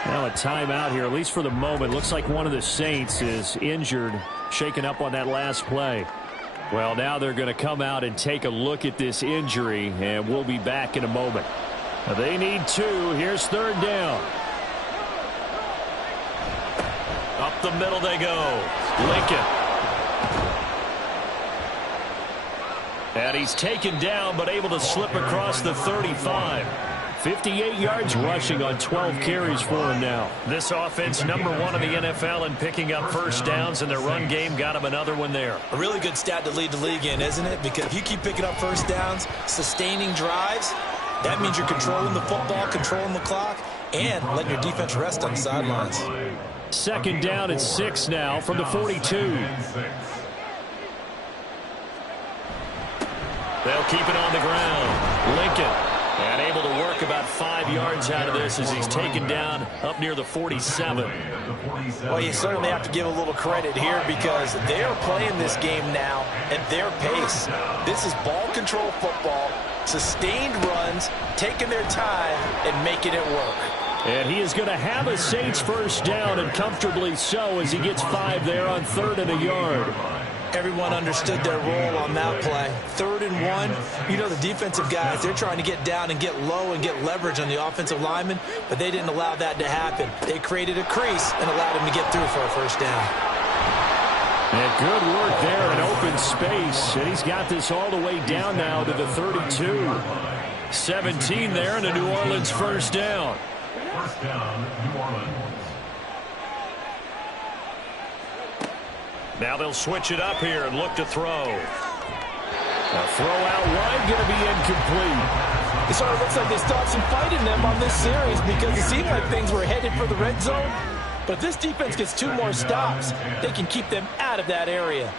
Now a timeout here, at least for the moment. Looks like one of the Saints is injured, shaken up on that last play. Well, now they're going to come out and take a look at this injury, and we'll be back in a moment. They need 2. Here's 3rd down. Up the middle they go. Lincoln. And he's taken down but able to slip across the 35. 58 yards rushing on 12 carries for him now. This offense #1 in the NFL in picking up first downs, and their run game got him another one there. A really good stat to lead the league in, isn't it? Because if you keep picking up first downs, sustaining drives, that means you're controlling the football, controlling the clock, and letting your defense rest on the sidelines. Second down and 6 now from the 42. They'll keep it on the ground. Lincoln. And able to work about 5 yards out of this as he's taken down up near the 47. Well, you certainly have to give a little credit here because they are playing this game now at their pace. This is ball control football, sustained runs, taking their time and making it work. And he is going to have a Saints first down, and comfortably so, as he gets 5 there on 3rd and a yard. Everyone understood their role on that play. 3rd and 1, you know the defensive guys, they're trying to get down and get low and get leverage on the offensive lineman, but they didn't allow that to happen. They created a crease and allowed him to get through for a first down. And good work there in open space, and he's got this all the way down now to the 32. 17 there, and a New Orleans first down. First down, New Orleans. Now they'll switch it up here and look to throw. A throw out wide, going to be incomplete. It sort of looks like they stopped some fight in them on this series because it seemed like things were headed for the red zone. But if this defense gets 2 more stops, they can keep them out of that area.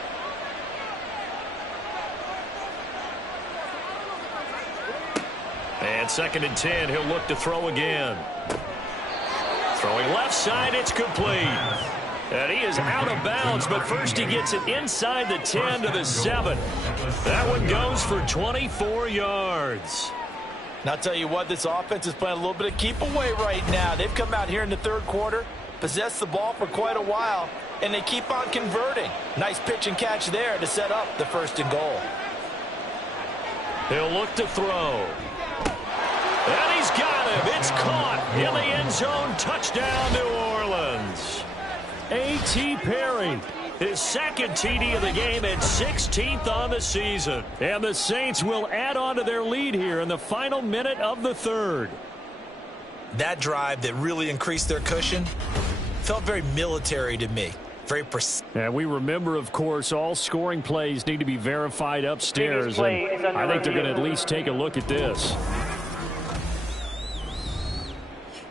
And 2nd and 10, he'll look to throw again. Throwing left side, it's complete. And he is out of bounds, but first he gets it inside the 10 to the 7. That one goes for 24 yards. Now, I'll tell you what, this offense is playing a little bit of keep away right now. They've come out here in the 3rd quarter, possessed the ball for quite a while, and they keep on converting. Nice pitch and catch there to set up the 1st and goal. He'll look to throw. And he's got him. It's caught in the end zone. Touchdown, New Orleans. A.T. Perry, his 2nd TD of the game and 16th on the season. And the Saints will add on to their lead here in the final minute of the 3rd. That drive that really increased their cushion felt very military to me. Very precise. And we remember, of course, all scoring plays need to be verified upstairs. And I think they're going to at least take a look at this.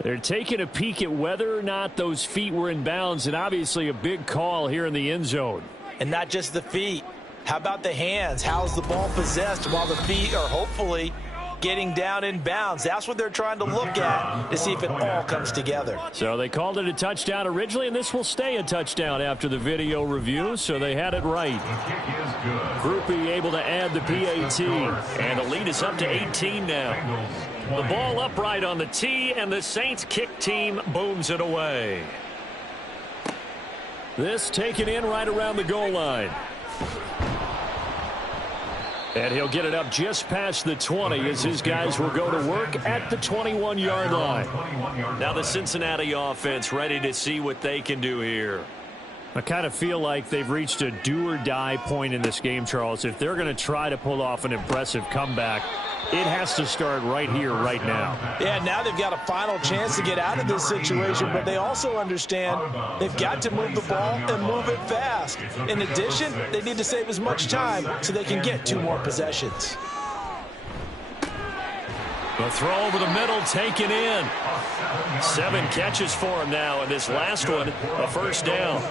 They're taking a peek at whether or not those feet were in bounds, and obviously a big call here in the end zone. And not just the feet. How about the hands? How's the ball possessed while the feet are hopefully getting down in bounds? That's what they're trying to look at to see if it all comes together. So they called it a touchdown originally, and this will stay a touchdown after the video review, so they had it right. Groupie able to add the PAT, and the lead is up to 18 now. The ball upright on the tee, and the Saints kick team booms it away. This taken in right around the goal line. And he'll get it up just past the 20 as his guys will go to work at the 21-yard line. Now the Cincinnati offense ready to see what they can do here. I kind of feel like they've reached a do-or-die point in this game, Charles. If they're going to try to pull off an impressive comeback, it has to start right here, right now. Yeah, now they've got a final chance to get out of this situation, but they also understand they've got to move the ball and move it fast. In addition, they need to save as much time so they can get 2 more possessions. The throw over the middle taken in. 7 catches for him now, and this last one, a first down.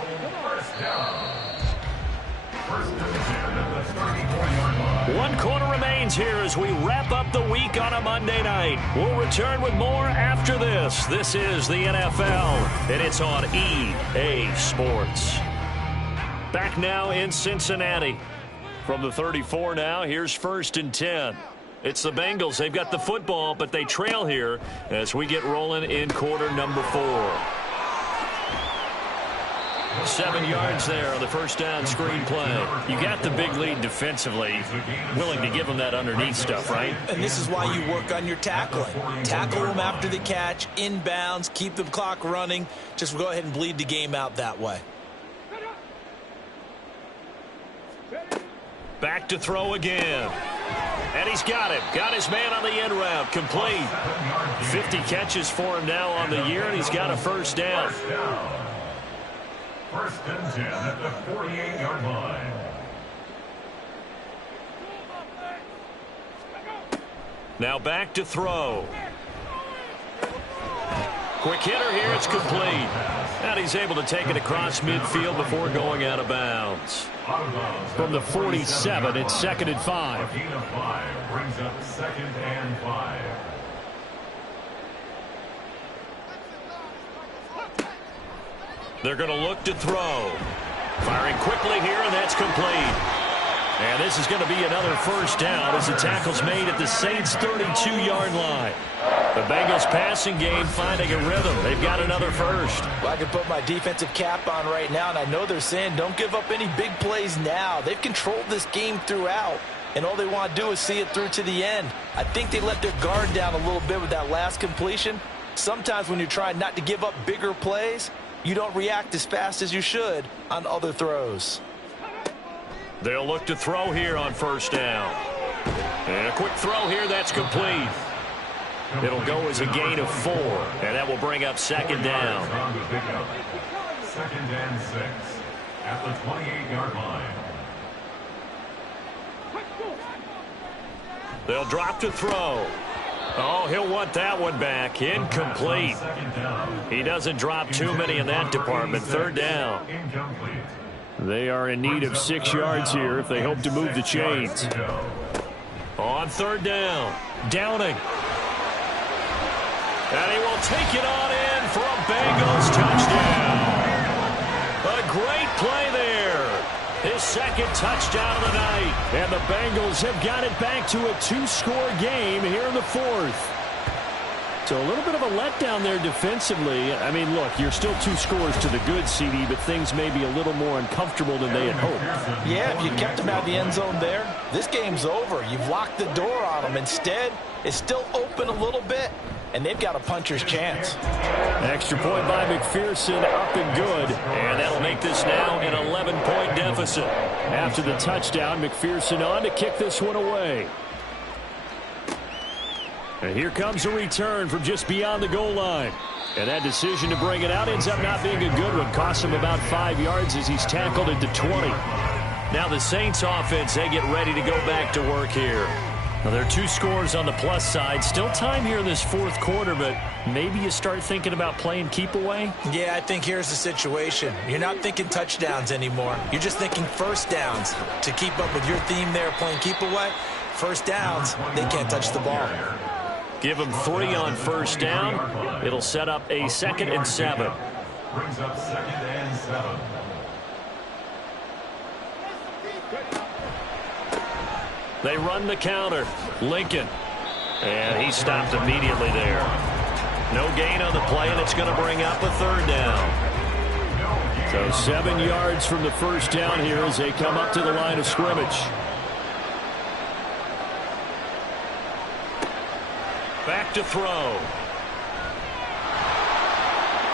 One quarter remains here as we wrap up the week on a Monday night. We'll return with more after this. This is the NFL, and it's on EA Sports. Back now in Cincinnati. From the 34 now, here's 1st and 10. It's the Bengals. They've got the football, but they trail here as we get rolling in quarter number 4. 7 yards there on the first down screen play. You got the big lead defensively, willing to give them that underneath stuff, right? And this is why you work on your tackling. Tackle them after the catch, inbounds, keep the clock running. Just go ahead and bleed the game out that way. Back to throw again. And he's got him. Got his man on the end route. Complete. 50 catches for him now on the year, and he's got a first down. First and 10 at the 48-yard line. Now back to throw. Quick hitter here. It's complete. And he's able to take it across midfield before going out of bounds. From the 47, it's 2nd and 5. A gain of 5 brings up 2nd and 5. They're going to look to throw. Firing quickly here, and that's complete. And this is going to be another first down as the tackle's made at the Saints' 32-yard line. The Bengals passing game finding a rhythm. They've got another first. Well, I can put my defensive cap on right now, and I know they're saying don't give up any big plays now. They've controlled this game throughout, and all they want to do is see it through to the end. I think they let their guard down a little bit with that last completion. Sometimes when you're trying not to give up bigger plays, you don't react as fast as you should on other throws. They'll look to throw here on first down. And a quick throw here, that's complete. It'll go as a gain of 4, and that will bring up 2nd down. 2nd and 6 at the 28-yard line. They'll drop to throw. Oh, he'll want that one back. Incomplete. He doesn't drop too many in that department. 3rd down. They are in need of 6 yards here if they hope to move the chains. On 3rd down. Downing. And he will take it on in for a Bengals touchdown. A great play there. His 2nd touchdown of the night. And the Bengals have got it back to a 2-score game here in the 4th. So a little bit of a letdown there defensively. I mean, look, you're still 2 scores to the good, CD, but things may be a little more uncomfortable than they had hoped. Yeah, if you kept them out of the end zone there, this game's over. You've locked the door on them. Instead, it's still open a little bit, and they've got a puncher's chance. Extra point by McPherson, up and good. And that'll make this now an 11-point deficit. After the touchdown, McPherson on to kick this one away. And here comes a return from just beyond the goal line. And that decision to bring it out ends up not being a good one. Costs him about 5 yards as he's tackled into 20. Now the Saints offense, they get ready to go back to work here. Now there are 2 scores on the plus side. Still time here in this 4th quarter, but maybe you start thinking about playing keep away? Yeah, I think here's the situation. You're not thinking touchdowns anymore. You're just thinking first downs. To keep up with your theme there, playing keep away, first downs, they can't touch the ball. Give them 3 on first down. It'll set up a 2nd and 7. Brings up 2nd and 7. They run the counter. Lincoln. And he stopped immediately there. No gain on the play, and it's going to bring up a 3rd down. So 7 yards from the first down here as they come up to the line of scrimmage. Back to throw.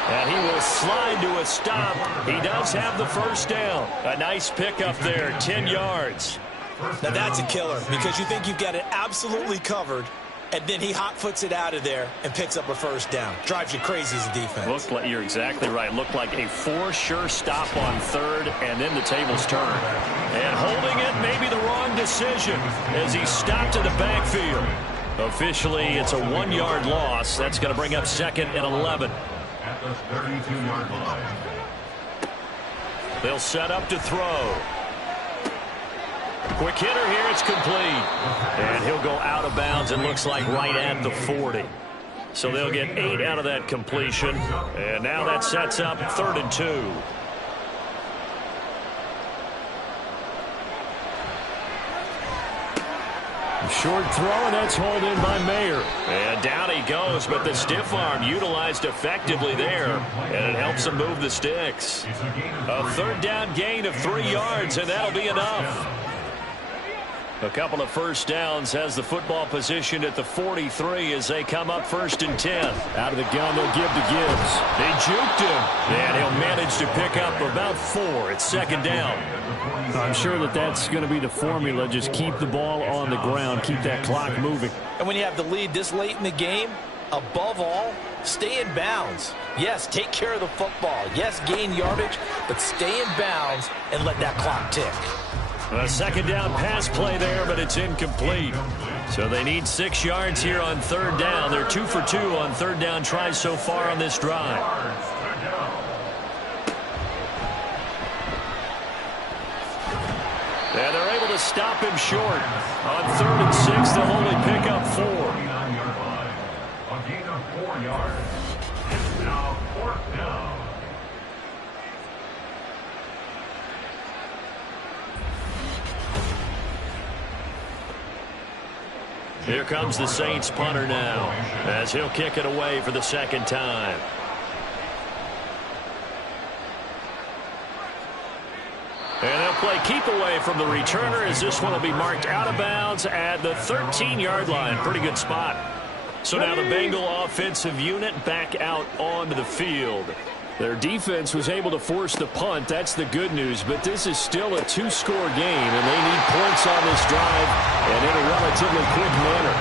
And he will slide to a stop. He does have the first down. A nice pickup there, 10 yards. Now that's a killer because you think you've got it absolutely covered, and then he hot foots it out of there and picks up a first down. Drives you crazy as a defense. Looked like, you're exactly right. Looked like a 4-sure stop on 3rd, and then the tables turned. And holding it, maybe the wrong decision as he stopped in the backfield. Officially, it's a 1-yard loss. That's going to bring up 2nd and 11. At the 32-yard line. They'll set up to throw. Quick hitter here. It's complete. And he'll go out of bounds. It looks like right at the 40. So they'll get 8 out of that completion. And now that sets up 3rd and 2. Short throw, and that's hauled in by Mayer. And down he goes, but the stiff arm utilized effectively there, and it helps him move the sticks. A 3rd down gain of 3 yards, and that'll be enough. A couple of first downs has the football positioned at the 43 as they come up 1st and 10. Out of the gun, they'll give to Gibbs. They juked him, and he'll manage to pick up about 4. It's 2nd down. I'm sure that's going to be the formula. Just keep the ball on the ground, keep that clock moving. And when you have the lead this late in the game, above all, stay in bounds. Yes, take care of the football. Yes, gain yardage, but stay in bounds and let that clock tick. A 2nd down pass play there, but it's incomplete. So they need 6 yards here on 3rd down. They're 2 for 2 on 3rd down tries so far on this drive. And they're able to stop him short. On 3rd and 6, they'll only pick up 4. A gain of 4 yards. It's now 4th down. Here comes the Saints punter now as he'll kick it away for the 2nd time. And they'll play keep away from the returner as this one will be marked out of bounds at the 13-yard line. Pretty good spot. So now the Bengal offensive unit back out onto the field. Their defense was able to force the punt. That's the good news. But this is still a 2-score game, and they need points on this drive and in a relatively quick manner.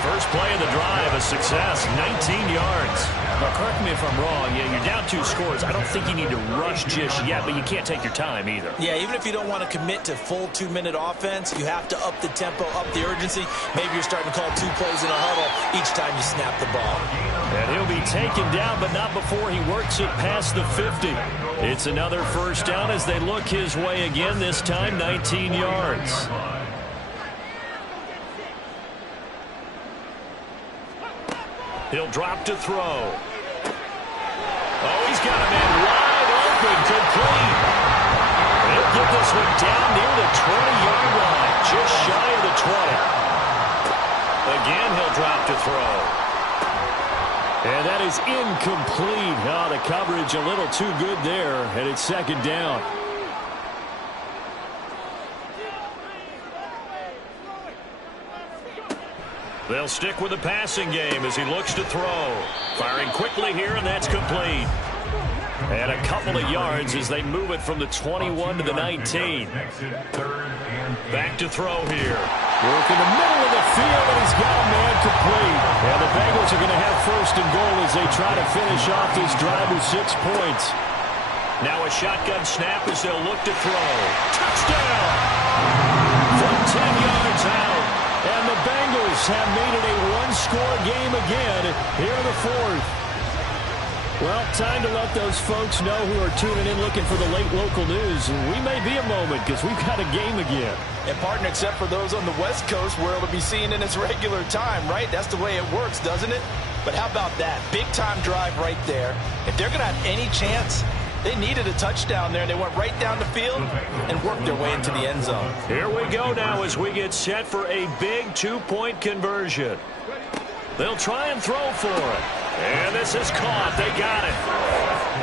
First play of the drive, a success, 19 yards. Now, correct me if I'm wrong. Yeah, you're down 2 scores. I don't think you need to rush just yet, but you can't take your time either. Yeah, even if you don't want to commit to full 2-minute offense, you have to up the tempo, up the urgency. Maybe you're starting to call 2 plays in a huddle each time you snap the ball. And he'll be taken down, but not before he works it past the 50. It's another first down as they look his way again, this time 19 yards. He'll drop to throw. Oh, he's got a man wide open, complete. He'll get this one down near the 20-yard line, just shy of the 20. Again, he'll drop to throw. And that is incomplete. Oh, the coverage a little too good there, and it's 2nd down. They'll stick with the passing game as he looks to throw. Firing quickly here, and that's complete. And a couple of yards as they move it from the 21 to the 19. Back to throw here. Work in the middle of the field, and he's got a man complete. And the Bengals are going to have 1st and goal as they try to finish off this drive with 6 points. Now a shotgun snap as they'll look to throw. Touchdown! From 10 yards out. And the Bengals have made it a 1-score game again here in the 4th. Well, time to let those folks know who are tuning in looking for the late local news. We may be a moment because we've got a game again. And, partner, except for those on the West Coast where it'll be seen in its regular time, right? That's the way it works, doesn't it? But how about that? Big-time drive right there. If they're going to have any chance, they needed a touchdown there. They went right down the field and worked their way into the end zone. Here we go now as we get set for a big 2-point conversion. They'll try and throw for it. And this is caught. They got it.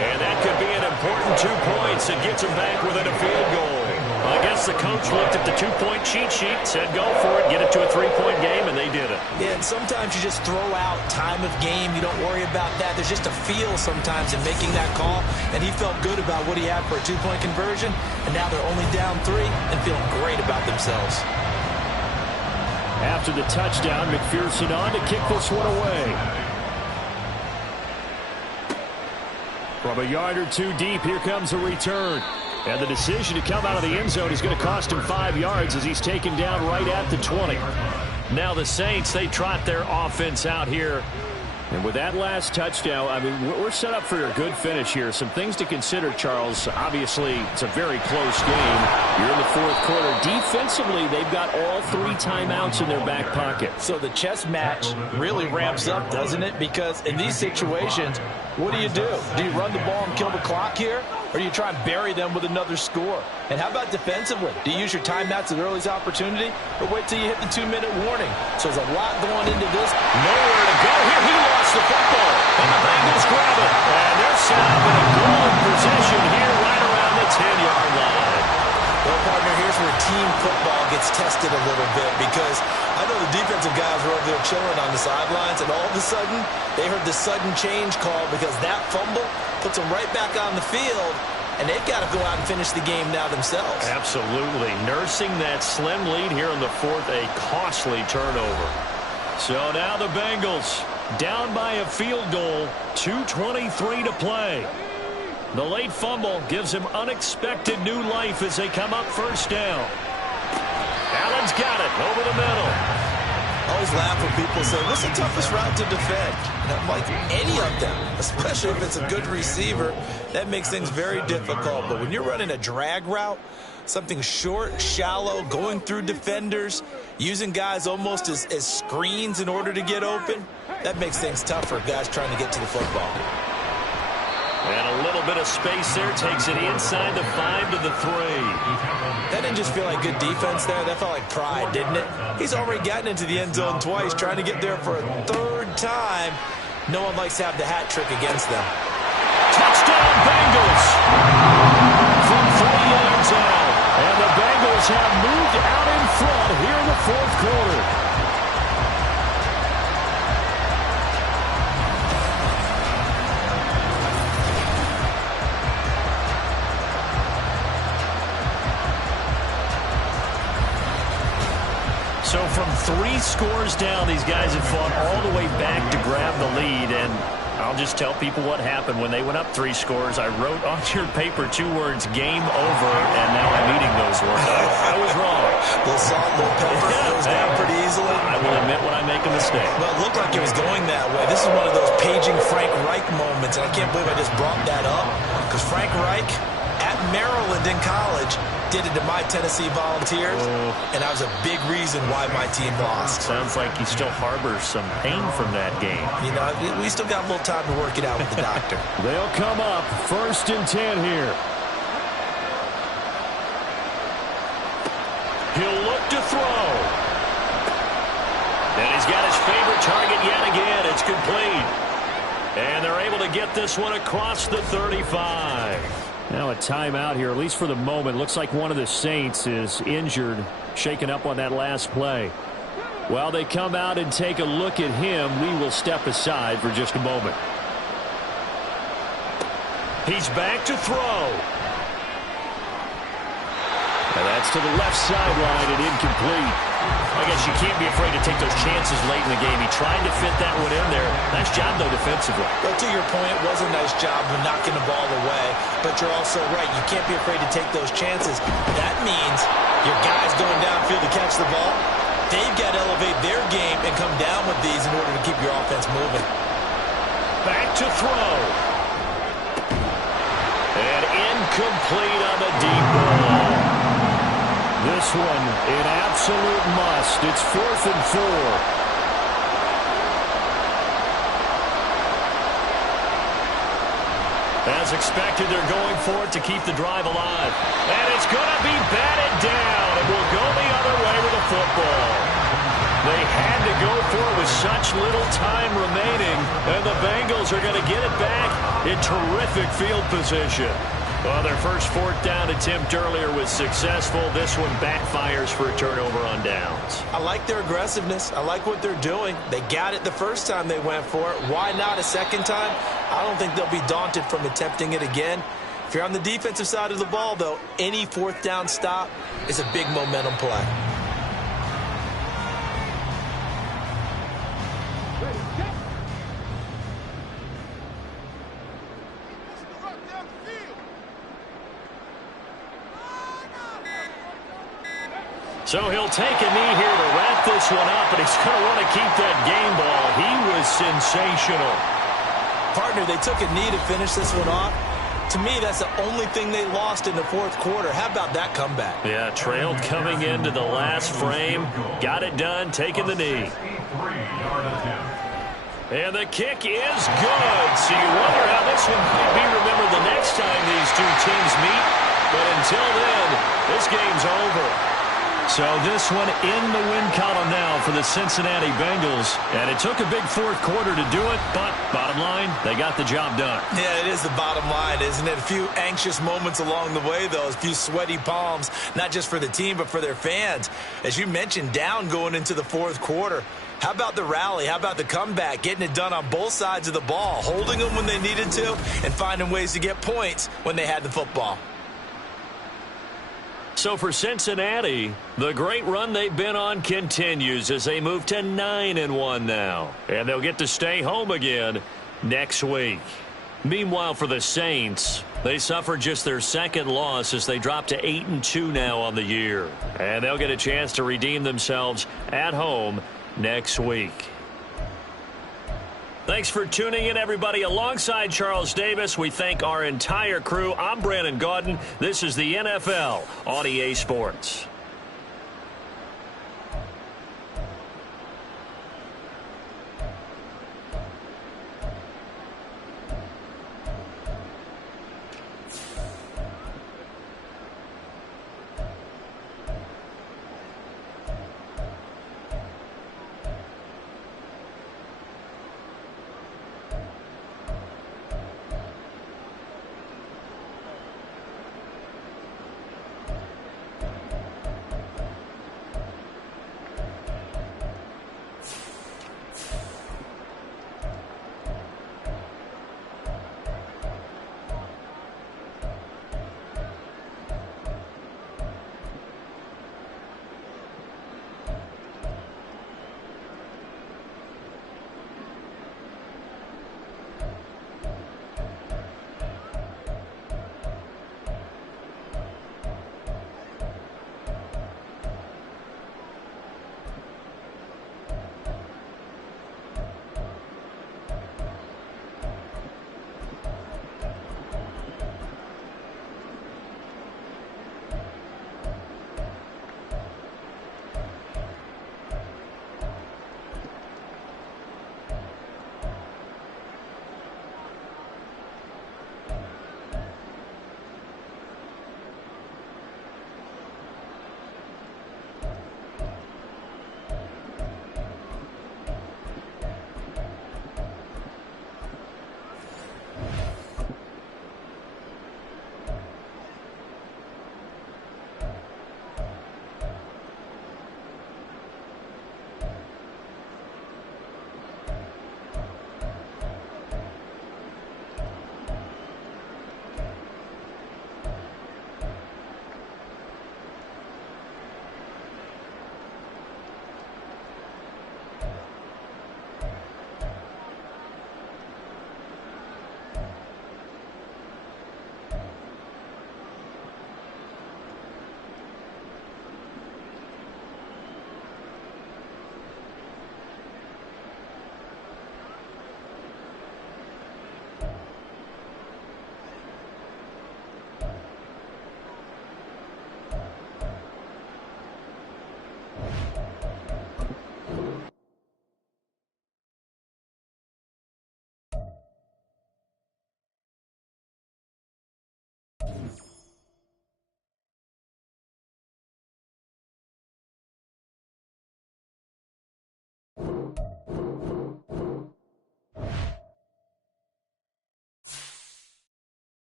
And that could be an important 2 points. It gets them back within a field goal. I guess the coach looked at the 2-point cheat sheet, said go for it, get it to a 3-point game, and they did it. Yeah, and sometimes you just throw out time of game. You don't worry about that. There's just a feel sometimes in making that call, and he felt good about what he had for a 2-point conversion, and now they're only down 3 and feeling great about themselves. After the touchdown, McPherson on to kick this one away. From a yard or 2 deep, here comes a return. And the decision to come out of the end zone is going to cost him 5 yards as he's taken down right at the 20. Now the Saints, they trot their offense out here. And with that last touchdown, I mean, we're set up for a good finish here. Some things to consider, Charles. Obviously, it's a very close game. You're in the 4th quarter. Defensively, they've got all 3 timeouts in their back pocket. So the chess match really ramps up, doesn't it? Because in these situations, what do? Do you run the ball and kill the clock here? Or do you try and bury them with another score? And how about defensively? Do you use your timeouts at earliest opportunity? Or wait till you hit the 2-minute warning? So there's a lot going into this. Nowhere to go here. He lost the football. And the Bengals grab it. And they're set up in a goal possession here right around the 10-yard line. Well, partner, here's where team football gets gets tested a little bit because I know the defensive guys were over there chilling on the sidelines, and all of a sudden, they heard the sudden change call because that fumble puts them right back on the field, and they've got to go out and finish the game now themselves. Absolutely. Nursing that slim lead here in the fourth, a costly turnover. So now the Bengals down by a field goal, 2:23 to play. The late fumble gives him unexpected new life as they come up first down. Allen's got it over the middle. I always laugh when people say, what's the toughest route to defend? And I'm like, any of them, especially if it's a good receiver, that makes things very difficult. But when you're running a drag route, something short, shallow, going through defenders, using guys almost as screens in order to get open, that makes things tougher, guys trying to get to the football. And a little bit of space there takes it inside the 5 to the 3. That didn't just feel like good defense there. That felt like pride, didn't it? He's already gotten into the end zone twice, trying to get there for a third time. No one likes to have the hat trick against them. Touchdown, Bengals! From 3 yards out. And the Bengals have moved out in front here in the fourth quarter. So from 3 scores down, these guys have fought all the way back to grab the lead. And I'll just tell people what happened when they went up 3 scores. I wrote on your paper 2 words, game over, and now I'm eating those words. I was wrong. A little salt, a little pepper, goes down pretty easily. I will admit when I make a mistake. Well, it looked like it was going that way. This is one of those paging Frank Reich moments, and I can't believe I just brought that up. Because Frank Reich, at Maryland in college, did it to my Tennessee Volunteers, and that was a big reason why my team lost. Sounds like he still harbors some pain from that game. You know, we still got a little time to work it out with the doctor. They'll come up 1st and 10 here. He'll look to throw. And he's got his favorite target yet again. It's complete. And they're able to get this one across the 35. Now a timeout here, at least for the moment. Looks like one of the Saints is injured, shaken up on that last play. While they come out and take a look at him, we will step aside for just a moment. He's back to throw. And that's to the left sideline and incomplete. I guess you can't be afraid to take those chances late in the game. He tried to fit that one in there. Nice job, though, defensively. Well, to your point, it was a nice job of knocking the ball away. But you're also right. You can't be afraid to take those chances. That means your guys going downfield to catch the ball, they've got to elevate their game and come down with these in order to keep your offense moving. Back to throw. And incomplete on the deep ball. This one, an absolute must. It's 4th and 4. As expected, they're going for it to keep the drive alive. And it's going to be batted down. It will go the other way with the football. They had to go for it with such little time remaining. And the Bengals are going to get it back in terrific field position. Well, their first 4th down attempt earlier was successful. This one backfires for a turnover on downs. I like their aggressiveness. I like what they're doing. They got it the first time they went for it. Why not a second time? I don't think they'll be daunted from attempting it again. If you're on the defensive side of the ball, though, any 4th down stop is a big momentum play. So he'll take a knee here to wrap this one up, and he's going to want to keep that game ball. He was sensational. Partner, they took a knee to finish this one off. To me, that's the only thing they lost in the 4th quarter. How about that comeback? Yeah, trailed coming into the last frame. Got it done, taking the knee. And the kick is good. So you wonder how this one might be remembered the next time these two teams meet. But until then, this game's over. So this one in the win column now for the Cincinnati Bengals. And it took a big fourth quarter to do it, but bottom line, they got the job done. Yeah, it is the bottom line, isn't it? A few anxious moments along the way, though. A few sweaty palms, not just for the team, but for their fans. As you mentioned, down going into the fourth quarter. How about the rally? How about the comeback? Getting it done on both sides of the ball, holding them when they needed to, and finding ways to get points when they had the football. So for Cincinnati, the great run they've been on continues as they move to 9-1 now. And they'll get to stay home again next week. Meanwhile, for the Saints, they suffered just their second loss as they drop to 8-2 now on the year. And they'll get a chance to redeem themselves at home next week. Thanks for tuning in, everybody. Alongside Charles Davis, we thank our entire crew. I'm Brandon Gaudin. This is the NFL on EA Sports.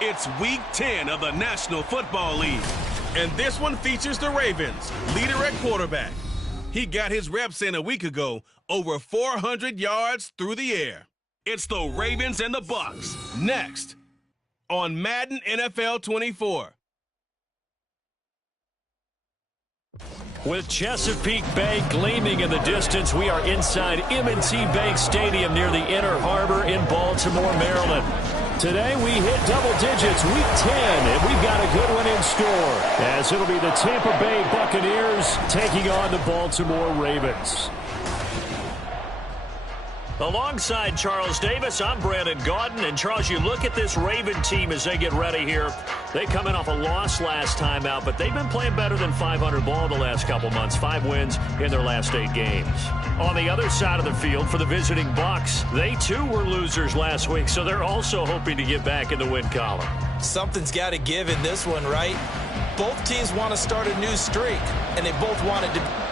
It's Week 10 of the National Football League. And this one features the Ravens, leader at quarterback. He got his reps in a week ago, over 400 yards through the air. It's the Ravens and the Bucs, next on Madden NFL 24. With Chesapeake Bay gleaming in the distance, we are inside M&T Bank Stadium near the Inner Harbor in Baltimore, Maryland. Today we hit double digits, Week 10, and we've got a good one in store, as it'll be the Tampa Bay Buccaneers taking on the Baltimore Ravens. Alongside Charles Davis, I'm Brandon Gaudin. And, Charles, you look at this Raven team as they get ready here. They come in off a loss last time out, but they've been playing better than 500 ball the last couple months. 5 wins in their last 8 games. On the other side of the field for the visiting Bucs, they too were losers last week, so they're also hoping to get back in the win column. Something's got to give in this one, right? Both teams want to start a new streak, and they both wanted to.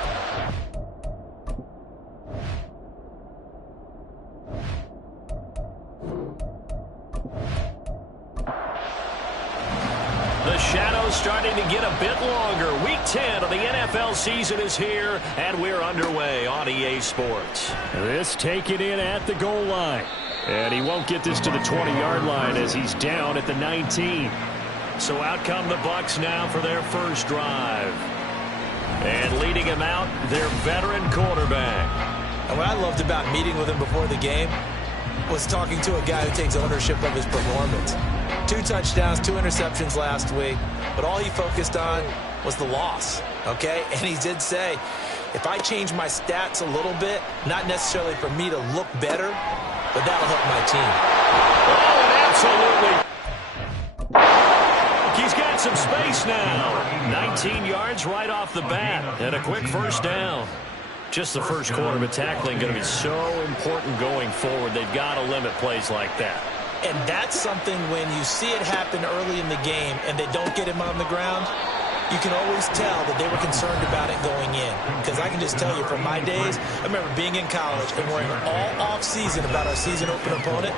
The shadow's starting to get a bit longer. Week 10 of the NFL season is here, and we're underway on EA Sports. This taken in at the goal line. And he won't get this to the 20-yard line as he's down at the 19. So out come the Bucs now for their first drive. And leading him out, their veteran quarterback. And what I loved about meeting with him before the game was talking to a guy who takes ownership of his performance. 2 touchdowns, 2 interceptions last week, but all he focused on was the loss, okay? And he did say, if I change my stats a little bit, not necessarily for me to look better, but that'll help my team. Oh, absolutely. He's got some space now. 19 yards right off the bat, and a quick first down. Just the first quarter, but tackling going to be so important going forward. They've got to limit plays like that. And that's something when you see it happen early in the game and they don't get him on the ground, you can always tell that they were concerned about it going in. Because I can just tell you from my days, I remember being in college and worrying all off-season about our season open opponent,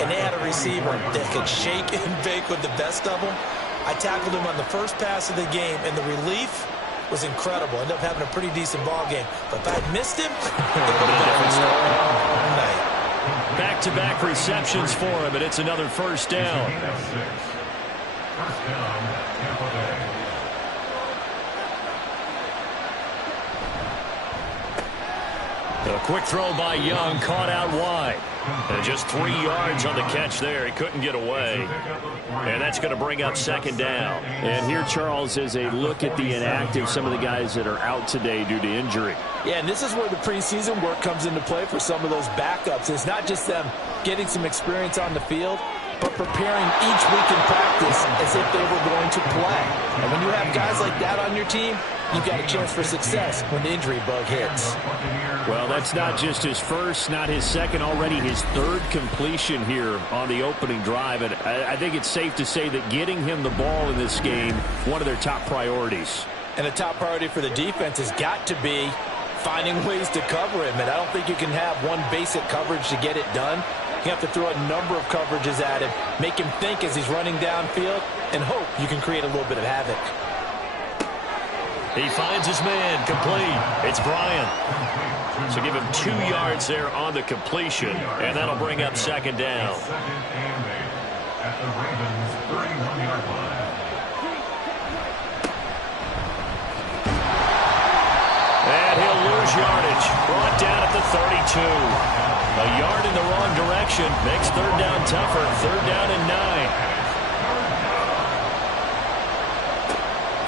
and they had a receiver that could shake and bake with the best of them. I tackled him on the first pass of the game, and the relief was incredible. Ended up having a pretty decent ball game. But if I had missed him, it would have been a long night. Back-to-back receptions for him, and it's another first down. A quick throw by Young, caught out wide. And just 3 yards on the catch there. He couldn't get away. And that's going to bring up second down. And here, Charles, is a look at the inactive, some of the guys that are out today due to injury. Yeah, and this is where the preseason work comes into play for some of those backups. It's not just them getting some experience on the field, but preparing each week in practice as if they were going to play. And when you have guys like that on your team, you've got a chance for success when the injury bug hits. Well, that's not just his first, not his second, already his 3rd completion here on the opening drive. And I think it's safe to say that getting him the ball in this game, one of their top priorities. And the top priority for the defense has got to be finding ways to cover him. And I don't think you can have one basic coverage to get it done. You have to throw a number of coverages at him, make him think as he's running downfield, and hope you can create a little bit of havoc. He finds his man, complete. It's Bryant. So give him 2 yards there on the completion, and that'll bring up second down. At the Ravens' 31-yard line. And he'll lose yardage. Brought down at the 32. A yard in the wrong direction makes third down tougher. 3rd down and 9.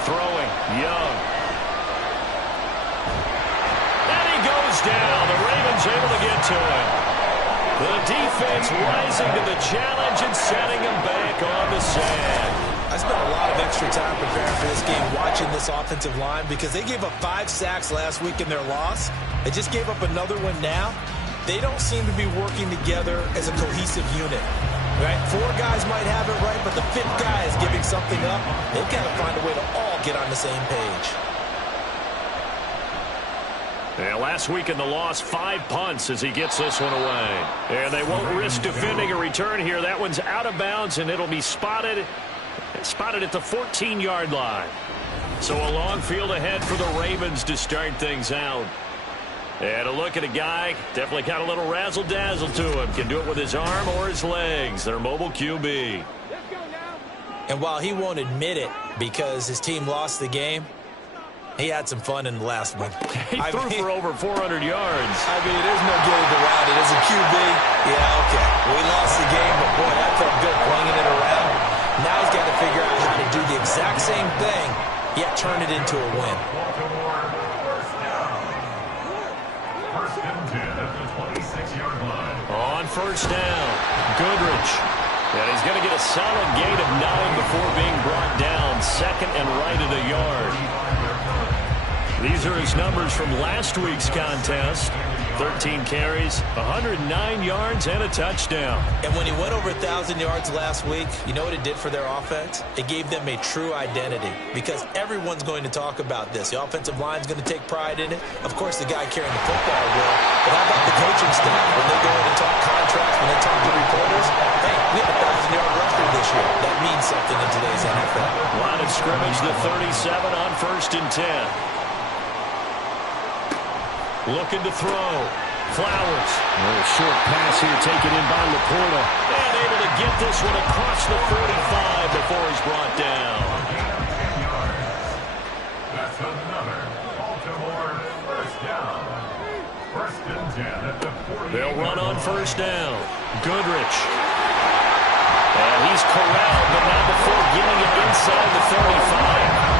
Throwing, Young. And he goes down. The Ravens able to get to him. The defense rising to the challenge and setting him back on the sand. I spent a lot of extra time preparing for this game, watching this offensive line, because they gave up 5 sacks last week in their loss. They just gave up another one now. They don't seem to be working together as a cohesive unit. Right? 4 guys might have it right, but the 5th guy is giving something up. They've got to find a way to all get on the same page. And last week in the loss, 5 punts as he gets this one away. And they won't risk defending a return here. That one's out of bounds, and it'll be spotted at the 14-yard line. So a long field ahead for the Ravens to start things out. And a look at a guy, definitely got a little razzle-dazzle to him. Can do it with his arm or his legs. Their mobile QB. And while he won't admit it because his team lost the game, he had some fun in the last one. He threw for over 400 yards. I mean, there's no getting around it. As a QB, yeah, okay. We lost the game, but boy, that felt good flinging it around. Now he's got to figure out how to do the exact same thing, yet turn it into a win. First and 10 at the 26-yard line. On first down, Goodrich. And he's going to get a solid gain of 9 before being brought down. Second and right at a yard. These are his numbers from last week's contest. 13 carries, 109 yards, and a touchdown. And when he went over 1,000 yards last week, you know what it did for their offense? It gave them a true identity because everyone's going to talk about this. The offensive line's going to take pride in it. Of course, the guy carrying the football will. But how about the coaching staff? When they go in and talk contracts, when they talk to reporters, hey, we have a 1,000-yard rusher this year. That means something in today's NFL. Line of scrimmage, the 37 on first and 10. Looking to throw. Flowers. A short pass here taken in by Laporta. And able to get this one across the 45 before he's brought down. That's another Baltimore first down. First and 10 at the 40. They'll run on first down. Goodrich. And he's corralled, but not before getting it inside the 35.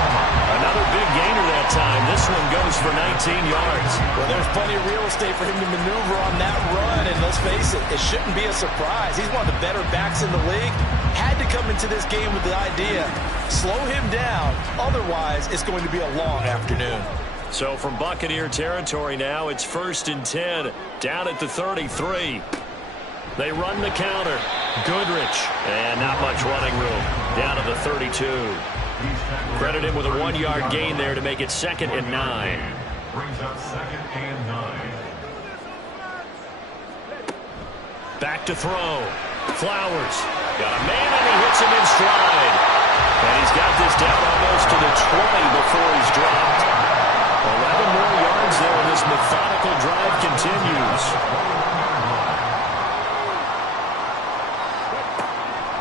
Another big gainer that time. This one goes for 19 yards. Well, there's plenty of real estate for him to maneuver on that run, and let's face it, it shouldn't be a surprise. He's one of the better backs in the league. Had to come into this game with the idea, slow him down, otherwise it's going to be a long afternoon. So from Buccaneer territory now, it's first and 10, down at the 33. They run the counter. Goodrich, and not much running room, down to the 32. Credit him with a 1-yard gain there to make it second and 9. Brings up second and 9. Back to throw. Flowers. Got a man and he hits him in stride. And he's got this down almost to the 20 before he's dropped. 11 more yards there and this methodical drive continues.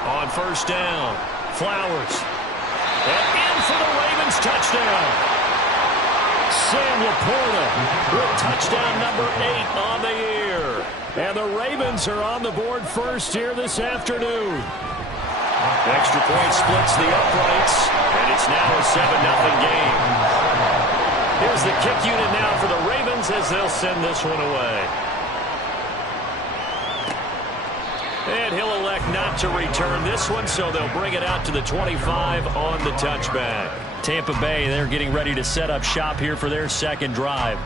On first down, Flowers. And in for the Ravens touchdown. Sam Laporta with touchdown number 8 on the year. And the Ravens are on the board first here this afternoon. Extra point splits the uprights, and it's now a 7-0 game. Here's the kick unit now for the Ravens as they'll send this one away. And he'll elect not to return this one, so they'll bring it out to the 25 on the touchback. Tampa Bay, they're getting ready to set up shop here for their second drive.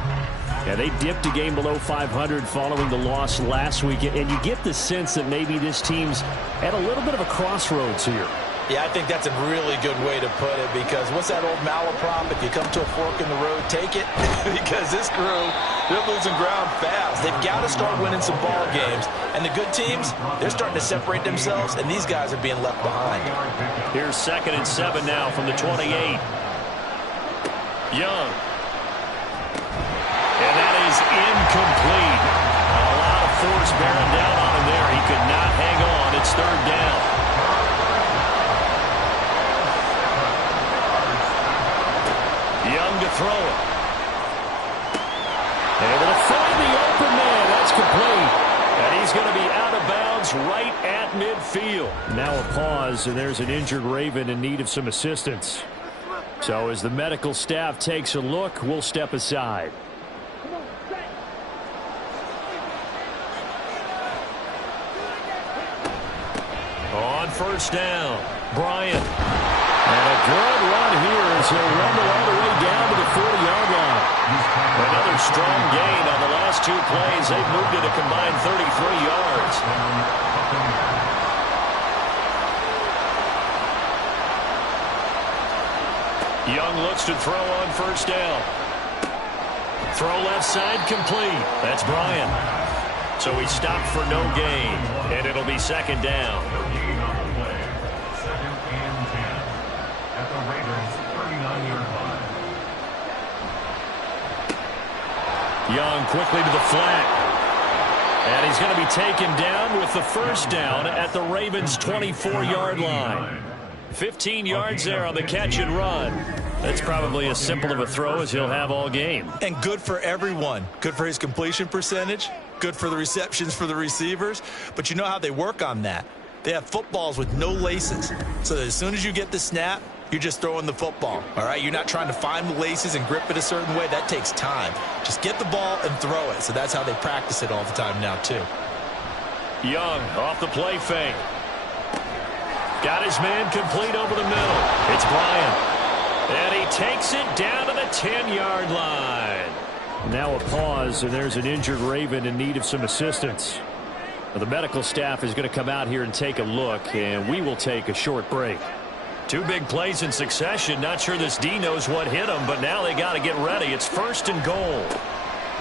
Yeah, they dipped a game below 500 following the loss last week, and you get the sense that maybe this team's at a little bit of a crossroads here. Yeah, I think that's a really good way to put it because what's that old malaprop? If you come to a fork in the road, take it. Because this crew, they're losing ground fast. They've got to start winning some ball games. And the good teams, they're starting to separate themselves, and these guys are being left behind. Here's second and 7 now from the 28. Young. And that is incomplete. A lot of force bearing down on him there. He could not hang on. It's third down. Young to throw it. Able to find the open man. That's complete. And he's going to be out of bounds right at midfield. Now a pause, and there's an injured Raven in need of some assistance. So as the medical staff takes a look, we'll step aside. On first down, Bryant. And a good run here as he'll rumble all the way down to the 40-yard line. Another strong gain on the last 2 plays. They've moved it a combined 33 yards. Young looks to throw on first down. Throw left side complete. That's Bryant. So he stopped for no gain, and it'll be second down. Second and 10 at the Ravens' 39-yard line. Young quickly to the flat. And he's going to be taken down with the first down at the Ravens' 24-yard line. 15 yards there on the catch and run. That's probably as simple of a throw as he'll have all game. And good for everyone. Good for his completion percentage. Good for the receptions for the receivers. But you know how they work on that. They have footballs with no laces. So that as soon as you get the snap, you're just throwing the football. All right? You're not trying to find the laces and grip it a certain way. That takes time. Just get the ball and throw it. So that's how they practice it all the time now, too. Young off the play fake. Got his man complete over the middle. It's Bryant. And he takes it down to the 10-yard line. Now a pause, and there's an injured Raven in need of some assistance. The medical staff is going to come out here and take a look, and we will take a short break. Two big plays in succession. Not sure this D knows what hit him, but now they got to get ready. It's first and goal.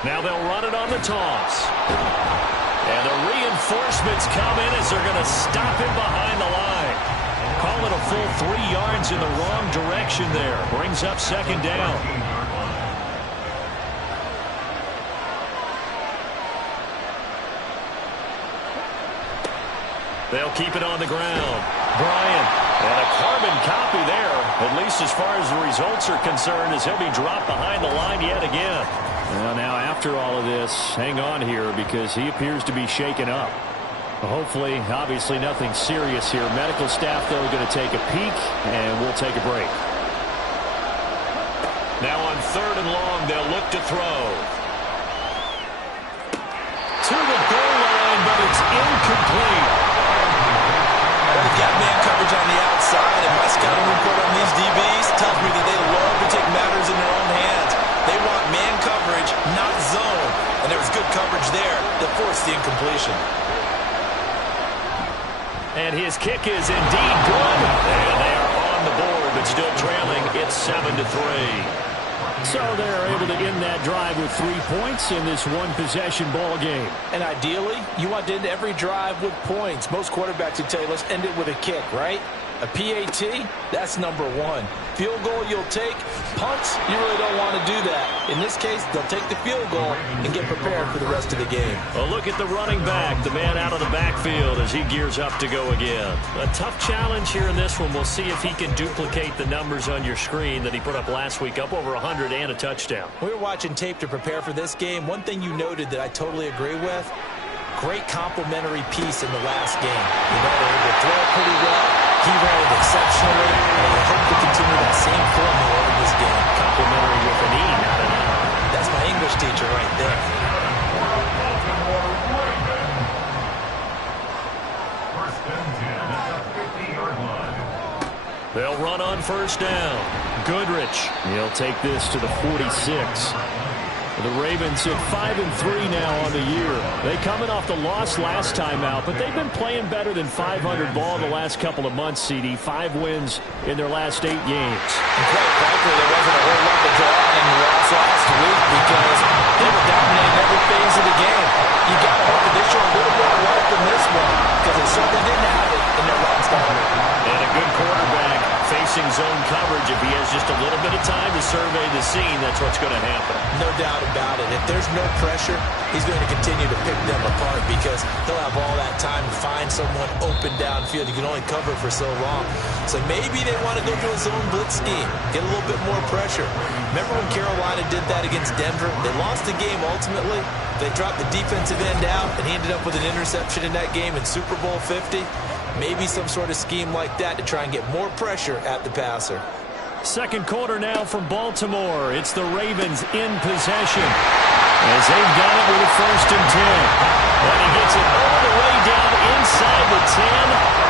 Now they'll run it on the toss. And the reinforcements come in as they're going to stop him behind the line. Call it a full 3 yards in the wrong direction there. Brings up second down. They'll keep it on the ground. Bryant. And a carbon copy there, at least as far as the results are concerned, as he'll be dropped behind the line yet again. Well, now after all of this, hang on here because he appears to be shaken up. Hopefully, obviously nothing serious here. Medical staff, though, going to take a peek, and we'll take a break. Now on third and long, they'll look to throw. To the goal line, but it's incomplete. They've got man coverage on the outside, and my scouting report on these DBs tells me that they love to take matters in their own hands. They want man coverage, not zone. And there was good coverage there that forced the incompletion. And his kick is indeed good. And they are on the board, but still trailing. It's 7-3. So they're able to end that drive with 3 points in this one-possession ball game. And ideally, you want to end every drive with points. Most quarterbacks would tell you, let's end it with a kick, right? A PAT, that's number one. Field goal you'll take. Punts, you really don't want to do that. In this case, they'll take the field goal and get prepared for the rest of the game. A look at the running back, the man out of the backfield as he gears up to go again. A tough challenge here in this one. We'll see if he can duplicate the numbers on your screen that he put up last week, up over 100 and a touchdown. We were watching tape to prepare for this game. One thing you noted that I totally agree with, great complimentary piece in the last game. You know, they were able to throw it pretty well. He ran it exceptionally, and I hope to continue that same formula in this game. Complimentary with an E, not an I. That's my English teacher right there. First and 10 at the 50-yard line. They'll run on first down. Goodrich. He'll take this to the 46. The Ravens at 5-3 now on the year. They coming off the loss last time out, but they've been playing better than 500 ball the last couple of months, CD. 5 wins in their last 8 games. And quite frankly, there wasn't a whole lot to draw on in the loss last week because they were dominating every phase of the game. You got to hope that they show a little bit of life in this one because they certainly didn't have it in their last outing. And a good quarterback facing zone coverage. If he has just a little bit of time to survey the scene, that's what's going to happen. No doubt about it. If there's no pressure, he's going to continue to pick them apart because he'll have all that time to find someone open downfield. He can only cover for so long. So maybe they want to go to a zone blitz scheme, get a little bit more pressure. Remember when Carolina did that against Denver? They lost the game ultimately. They dropped the defensive end out, and he ended up with an interception in that game in Super Bowl 50. Maybe some sort of scheme like that to try and get more pressure at the passer. Second quarter now from Baltimore. It's the Ravens in possession as they've got it with a first and 10. And he gets it all the way down inside the 10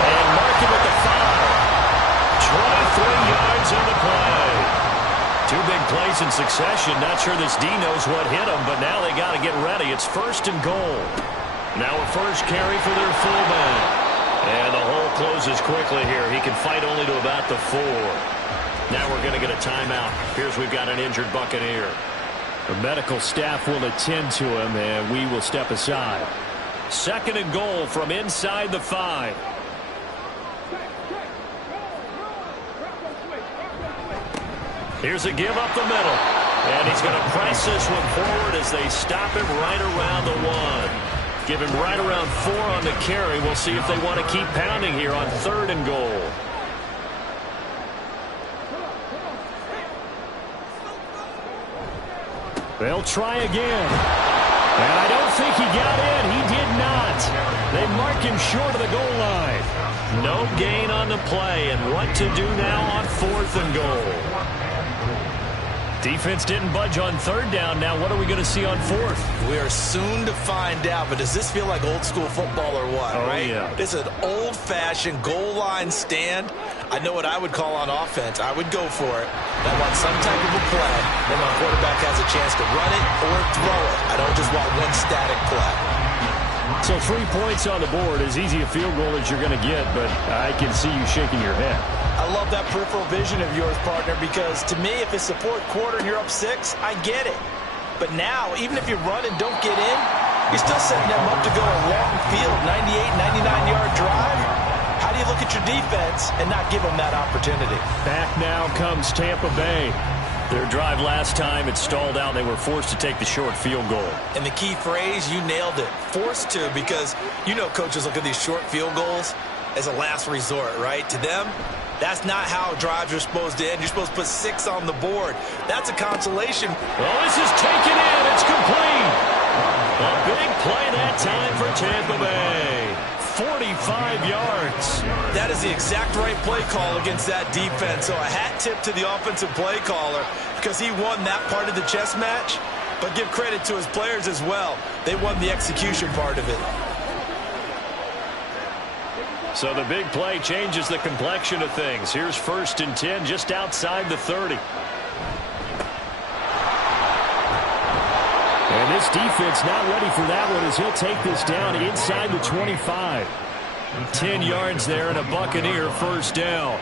and mark him at the 5. 23 yards on the play. 2 big plays in succession. Not sure this D knows what hit him, but now they got to get ready. It's first and goal. Now a first carry for their fullback. And the hole closes quickly here. He can fight only to about the 4. Now we're going to get a timeout. Here's we've got an injured Buccaneer. The medical staff will attend to him, and we will step aside. 2nd and goal from inside the 5. Here's a give up the middle. And he's going to press this one forward as they stop him right around the 1. Give him right around 4 on the carry. We'll see if they want to keep pounding here on 3rd and goal. They'll try again. And I don't think he got in. He did not. They mark him short of the goal line. No gain on the play. And what to do now on 4th and goal? Defense didn't budge on 3rd down. Now what are we going to see on 4th? We are soon to find out, but does this feel like old school football or what, right? Yeah. This is an old-fashioned goal line stand. I know what I would call on offense. I would go for it. I want some type of a play. Then my quarterback has a chance to run it or throw it. I don't just want one static play. So 3 points on the board, as easy a field goal as you're going to get, but I can see you shaking your head. I love that peripheral vision of yours, partner, because to me, if it's the 4th quarter and you're up 6, I get it. But now, even if you run and don't get in, you're still setting them up to go a long field, 98, 99-yard drive. How do you look at your defense and not give them that opportunity? Back now comes Tampa Bay. Their drive last time, it stalled out. They were forced to take the short field goal. And the key phrase, you nailed it, forced to, because you know coaches look at these short field goals as a last resort, right? To them, that's not how drives are supposed to end. You're supposed to put 6 on the board. That's a consolation. Well, this is taken in. It's complete. A big play that time for Tampa Bay. 45 yards. That is the exact right play call against that defense. So a hat tip to the offensive play caller because he won that part of the chess match. But give credit to his players as well. They won the execution part of it. So the big play changes the complexion of things. Here's 1st and 10 just outside the 30. And this defense not ready for that one as he'll take this down inside the 25. 10 yards there and a Buccaneer 1st down.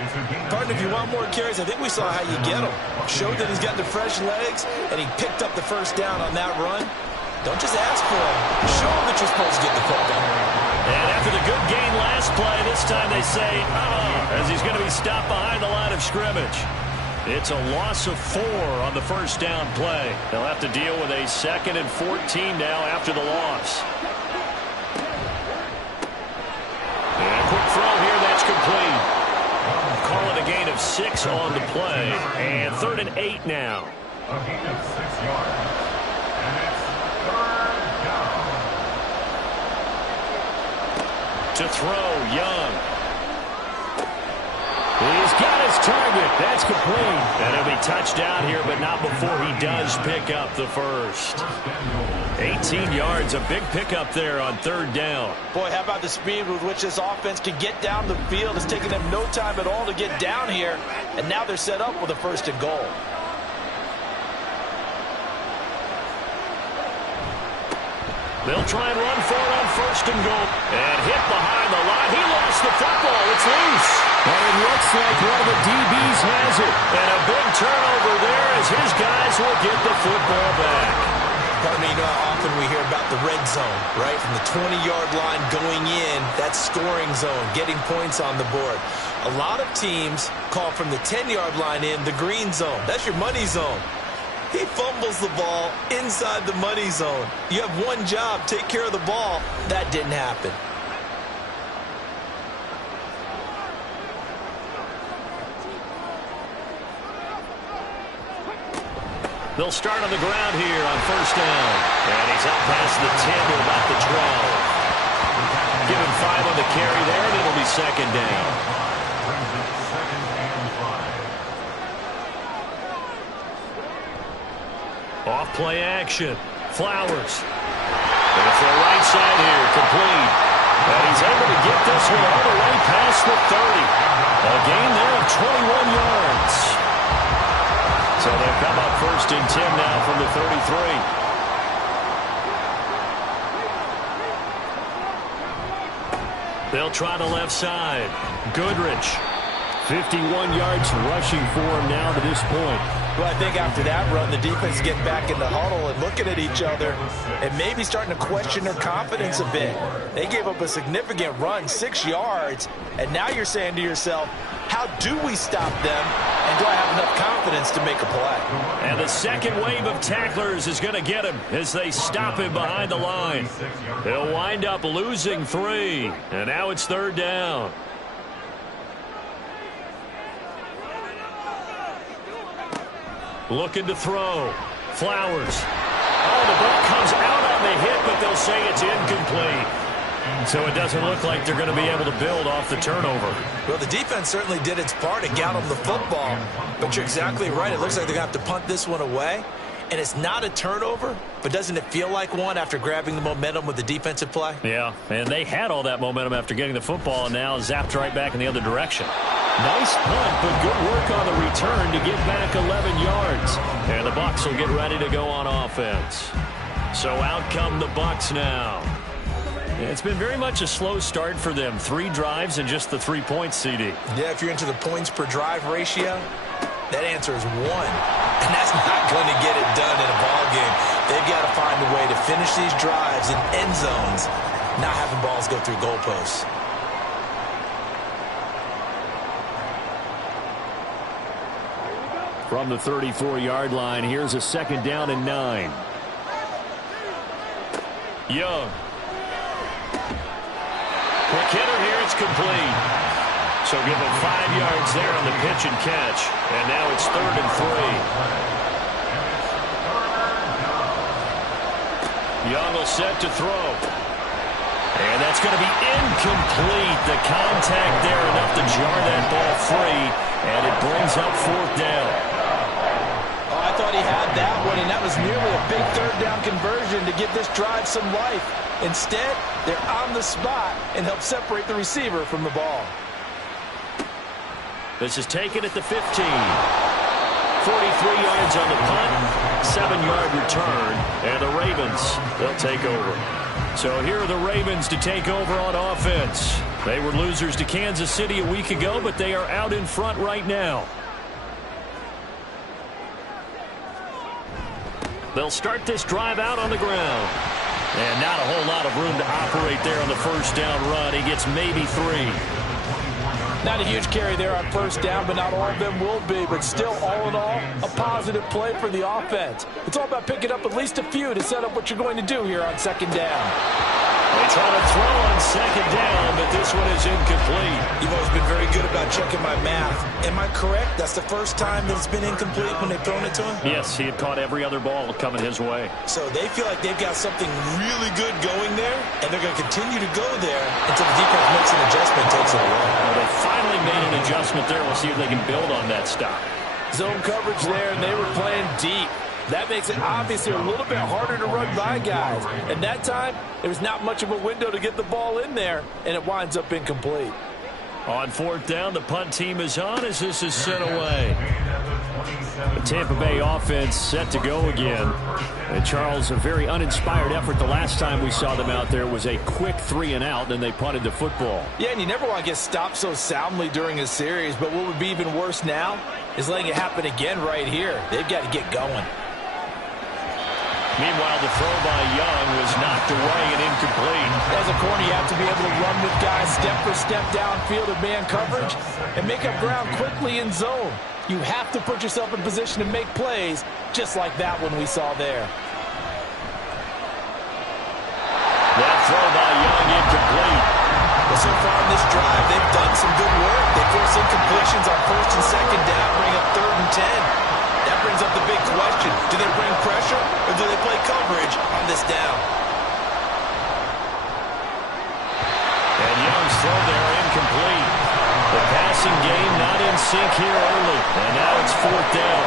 Partner, if you want more carries, I think we saw how you get them. Showed that he's got the fresh legs, and he picked up the 1st down on that run. Don't just ask for him. Show him that you're supposed to get the football. And after the good gain last play, this time they say, as he's going to be stopped behind the line of scrimmage. It's a loss of 4 on the 1st down play. They'll have to deal with a 2nd and 14 now after the loss. And a quick throw here, that's complete. Call it a gain of 6 on the play. And 3rd and 8 now. A gain of 6 yards. And it's 3rd down. To throw, Young. He's got his target. That's complete. And he'll be touchdown here, but not before he does pick up the 1st. 18 yards, a big pickup there on 3rd down. Boy, how about the speed with which this offense can get down the field? It's taken them no time at all to get down here, and now they're set up with a 1st and goal. They'll try and run for it on 1st and goal. And hit behind the line. He lost the football. It's loose. And it looks like one of the DBs has it. And a big turnover there as his guys will get the football back. Pardon me, you know how often we hear about the red zone, right? From the 20-yard line going in, that scoring zone, getting points on the board. A lot of teams call from the 10-yard line in the green zone. That's your money zone. He fumbles the ball inside the money zone. You have one job, take care of the ball. That didn't happen. They'll start on the ground here on 1st down. And he's out past the 10 to about the 12. Give him 5 on the carry there, and it'll be 2nd down. Off play action. Flowers. Going for the right side here. Complete. And he's able to get this one all the way past the 30. A gain there of 21 yards. So they'll come up 1st and 10 now from the 33. They'll try the left side. Goodrich. 51 yards rushing for him now to this point. Well, I think after that run, the defense is getting back in the huddle and looking at each other and maybe starting to question their confidence a bit. They gave up a significant run, 6 yards, and now you're saying to yourself, how do we stop them, and do I have enough confidence to make a play? And the second wave of tacklers is going to get him as they stop him behind the line. They'll wind up losing 3, and now it's 3rd down. Looking to throw. Flowers. Oh, the ball comes out on the hit, but they'll say it's incomplete. So it doesn't look like they're going to be able to build off the turnover. Well, the defense certainly did its part to get them the football, but you're exactly right. It looks like they're going to have to punt this one away, and it's not a turnover, but doesn't it feel like one after grabbing the momentum with the defensive play? Yeah, and they had all that momentum after getting the football, and now zapped right back in the other direction. Nice punt, but good work on the return to get back 11 yards. And the Bucs will get ready to go on offense. So out come the Bucs now. It's been very much a slow start for them. 3 drives and just the 3 points, CD. Yeah, if you're into the points per drive ratio, that answer is 1. And that's not going to get it done in a ball game. They've got to find a way to finish these drives in end zones, not having balls go through goalposts. From the 34-yard line, here's a 2nd down and 9. Young. Quick hitter here, it's complete. So give him 5 yards there on the pitch and catch. And now it's 3rd and 3. Young will set to throw. And that's going to be incomplete. The contact there enough to jar that ball free. And it brings up 4th down. I thought he had that one, and that was nearly a big 3rd down conversion to give this drive some life. Instead, they're on the spot and help separate the receiver from the ball. This is taken at the 15. 43 yards on the punt, 7-yard return, and the Ravens, they'll take over. So here are the Ravens to take over on offense. They were losers to Kansas City a week ago, but they are out in front right now. They'll start this drive out on the ground. And not a whole lot of room to operate there on the 1st down run. He gets maybe 3. Not a huge carry there on 1st down, but not all of them will be. But still, all in all, a positive play for the offense. It's all about picking up at least a few to set up what you're going to do here on 2nd down. They try to throw on 2nd down, but this one is incomplete. You've always been very good about checking my math. Am I correct? That's the first time that it's been incomplete when they've thrown it to him? Yes, he had caught every other ball coming his way. So they feel like they've got something really good going there, and they're going to continue to go there until the defense makes an adjustment and takes it away. Well, they finally made an adjustment there. We'll see if they can build on that stop. Zone coverage there, and they were playing deep. That makes it obviously a little bit harder to run by guys. And that time, there was not much of a window to get the ball in there, and it winds up incomplete. On 4th down, the punt team is on as this is sent away. The Tampa Bay offense set to go again. And Charles, a very uninspired effort the last time we saw them out there was a quick 3 and out, and they punted the football. Yeah, and you never want to get stopped so soundly during a series, but what would be even worse now is letting it happen again right here. They've got to get going. Meanwhile, the throw by Young was knocked away and incomplete. As a corner, you have to be able to run with guys step for step downfield in man coverage and make up ground quickly in zone. You have to put yourself in position to make plays, just like that one we saw there. That throw by Young incomplete. Well, so far in this drive, they've done some good work. They force incompletions on 1st and 2nd down, bring up 3rd and 10. That brings up the big question. Do they bring pressure or do they play coverage on this down? And Young's throw there incomplete. The passing game not in sync here early. And now it's 4th down.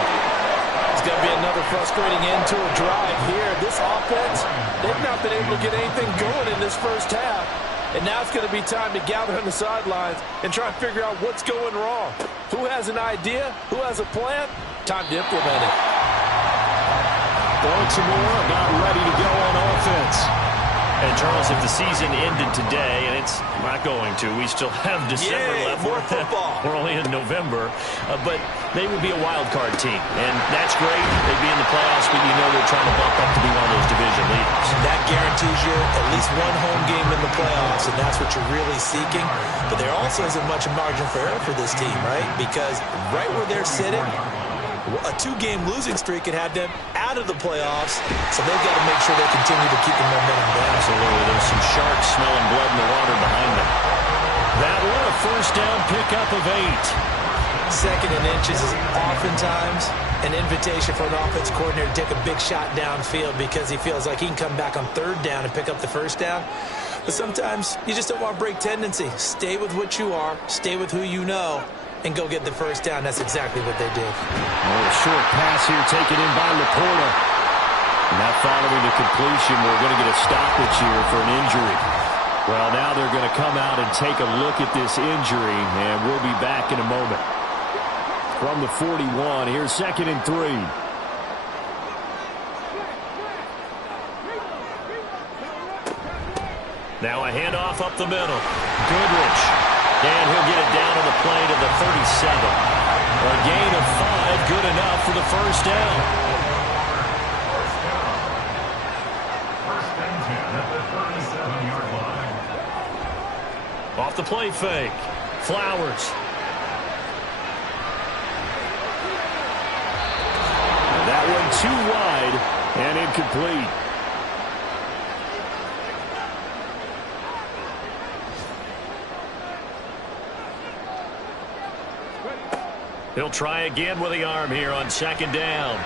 It's going to be another frustrating end to a drive here. This offense, they've not been able to get anything going in this 1st half. And now it's going to be time to gather on the sidelines and try and figure out what's going wrong. Who has an idea? Who has a plan? Time to implement it. Baltimore about ready to go on offense. And Charles, if the season ended today, and it's not going to, we still have December left. More football. We're only in November, but they would be a wild card team, and that's great. They'd be in the playoffs, but you know they're trying to bump up to be one of those division leaders. That guarantees you at least one home game in the playoffs, and that's what you're really seeking. But there also isn't much margin for error for this team, right? Because right where they're sitting, a 2-game losing streak could have them out of the playoffs, so they've got to make sure they continue to keep the momentum down. Absolutely. There's some sharks smelling blood in the water behind them. That one, a first down pickup of 8. Second and inches is oftentimes an invitation for an offense coordinator to take a big shot downfield because he feels like he can come back on third down and pick up the first down. But sometimes you just don't want to break tendency. Stay with what you are, stay with who you know, and go get the first down. That's exactly what they did. A short pass here taken in by Laporta. Now following the completion, we're going to get a stoppage here for an injury. Well, now they're going to come out and take a look at this injury, and we'll be back in a moment. From the 41, here's 2nd and 3. Now a handoff up the middle. Goodrich. And he'll get it down on the play to the 37. A gain of 5, good enough for the first down. First and 10 at the 37-yard line. Off the play fake. Flowers. And that one too wide and incomplete. He'll try again with the arm here on 2nd down.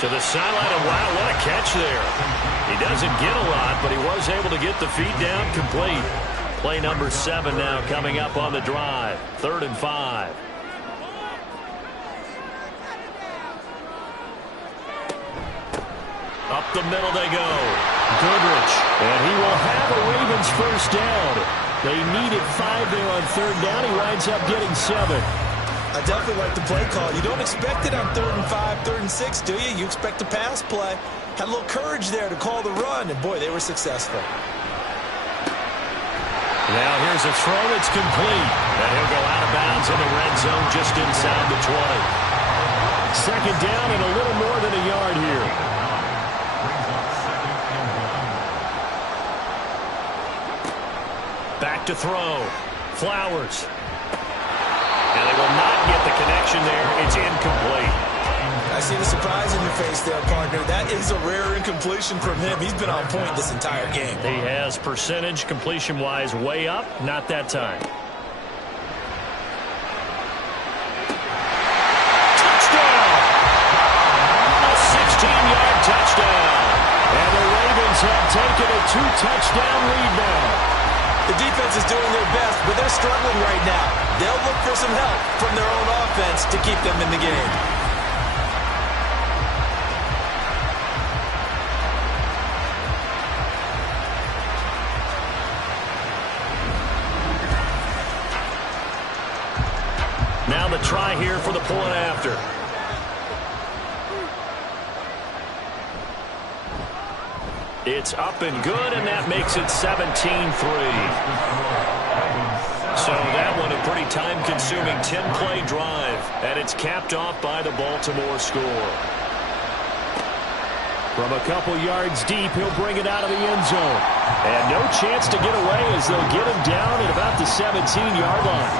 To the sideline, and wow, what a catch there. He doesn't get a lot, but he was able to get the feet down complete. Play number 7 now coming up on the drive. 3rd and 5. Up the middle they go. Goodrich. And he will have a Ravens first down. They needed 5 there on 3rd down. He winds up getting 7. I definitely like the play call. You don't expect it on 3rd and 5, 3rd and 6, do you? You expect a pass play. Had a little courage there to call the run, and boy, they were successful. Now here's a throw that's complete. And he'll go out of bounds in the red zone just inside the 20. 2nd down and a little more than a yard here. Back to throw. Flowers. And they will not get the connection there. It's incomplete. I see the surprise in your face there, partner. That is a rare incompletion from him. He's been on point this entire game. He has percentage completion-wise way up. Not that time. Touchdown! A 16-yard touchdown. And the Ravens have taken a 2-touchdown lead now. The defense is doing their best, but they're struggling right now. They'll look for some help from their own offense to keep them in the game. Now the try here for the point after. It's up and good, and that makes it 17-3. So that one a pretty time-consuming 10-play drive, and it's capped off by the Baltimore score. From a couple yards deep, he'll bring it out of the end zone. And no chance to get away as they'll get him down at about the 17-yard line.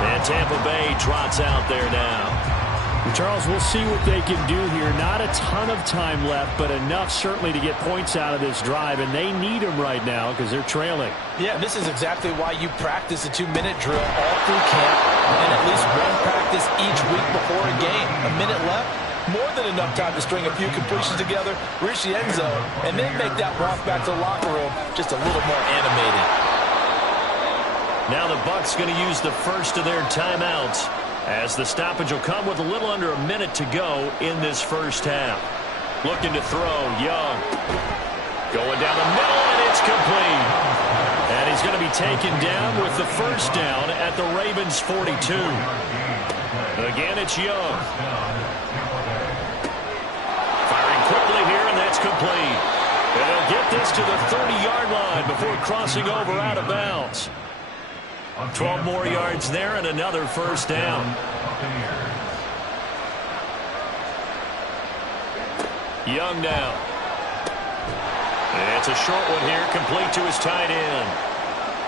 And Tampa Bay trots out there now. Charles, we'll see what they can do here. Not a ton of time left, but enough certainly to get points out of this drive, and they need them right now because they're trailing. Yeah, this is exactly why you practice a 2-minute drill all through camp and at least one practice each week before a game. A minute left, more than enough time to string a few completions together, reach the end zone, and then make that walk back to the locker room just a little more animated. Now the Bucs going to use the first of their timeouts, as the stoppage will come with a little under a minute to go in this first half. Looking to throw, Young. Going down the middle, and it's complete. And he's going to be taken down with the first down at the Ravens' 42. Again, it's Young. Firing quickly here, and that's complete. And they'll get this to the 30-yard line before crossing over out of bounds. 12 more yards there and another first down. Young now. And it's a short one here, complete to his tight end.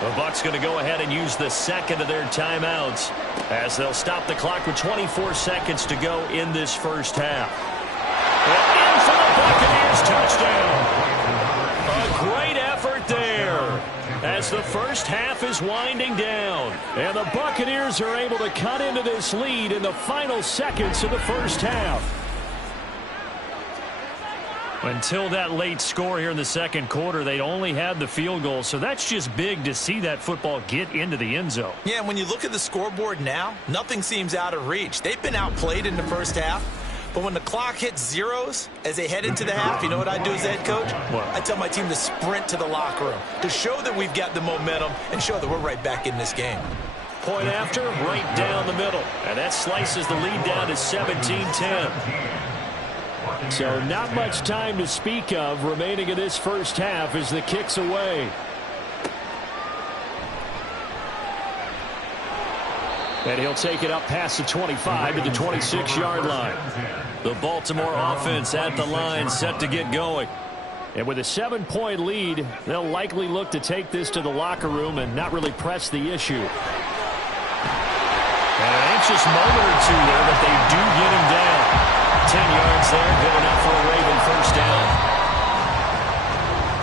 The Bucs going to go ahead and use the second of their timeouts as they'll stop the clock with 24 seconds to go in this first half. And in for the Buccaneers, touchdown. A great effort there as the first half is winding down. And the Buccaneers are able to cut into this lead in the final seconds of the first half. Until that late score here in the second quarter, they'd only had the field goal, so that's just big to see that football get into the end zone. Yeah, and when you look at the scoreboard now, nothing seems out of reach. They've been outplayed in the first half, but when the clock hits zeros as they head into the half, you know what I do as head coach? What? I tell my team to sprint to the locker room to show that we've got the momentum and show that we're right back in this game. Point after, right down the middle, and that slices the lead down to 17-10. So not much time to speak of remaining in this first half as the kick's away. And he'll take it up past the 25 to the 26-yard line. The Baltimore offense at the line, set to get going. And with a 7-point lead, they'll likely look to take this to the locker room and not really press the issue. And an anxious moment or two there, but they do get him down. 10 yards there, good enough for a Raven first down.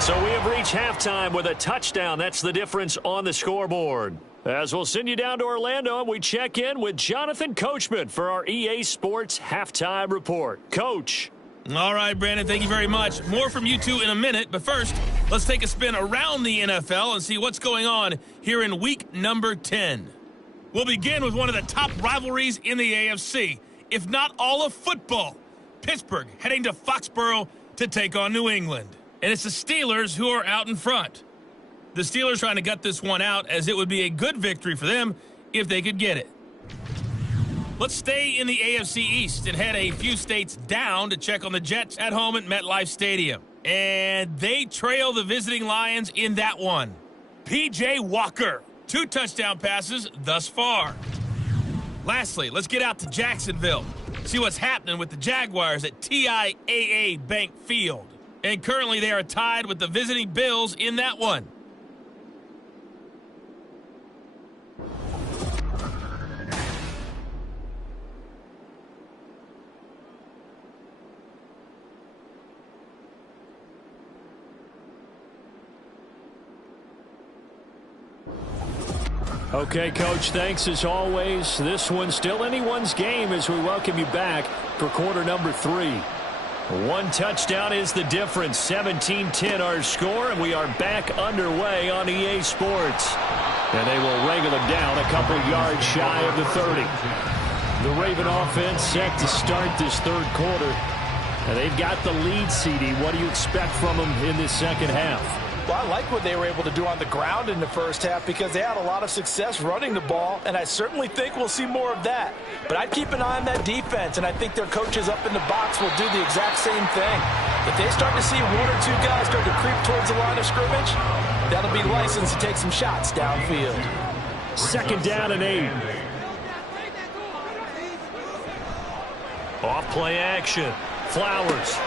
So we have reached halftime with a touchdown. That's the difference on the scoreboard. As we'll send you down to Orlando, and we check in with Jonathan Coachman for our EA Sports Halftime Report. Coach. All right, Brandon, thank you very much. More from you two in a minute, but first, let's take a spin around the NFL and see what's going on here in week number 10. We'll begin with one of the top rivalries in the AFC, if not all of football. Pittsburgh heading to Foxborough to take on New England. And it's the Steelers who are out in front. The Steelers trying to gut this one out, as it would be a good victory for them if they could get it. Let's stay in the AFC East and head a few states down to check on the Jets at home at MetLife Stadium. And they trail the visiting Lions in that one. P.J. Walker, 2 touchdown passes thus far. Lastly, let's get out to Jacksonville. See what's happening with the Jaguars at TIAA Bank Field. And currently they are tied with the visiting Bills in that one. Okay, Coach, thanks as always. This one's still anyone's game as we welcome you back for quarter number 3. 1 touchdown is the difference. 17-10 our score, and we are back underway on EA Sports. And they will wrangle him down a couple yards shy of the 30. The Raven offense set to start this third quarter. And they've got the lead, CD. What do you expect from them in this second half? Well, I like what they were able to do on the ground in the first half because they had a lot of success running the ball, and I certainly think we'll see more of that. But I'd keep an eye on that defense, and I think their coaches up in the box will do the exact same thing. If they start to see 1 or 2 guys start to creep towards the line of scrimmage, that'll be licensed to take some shots downfield. Second down and 8. Off play action. Flowers.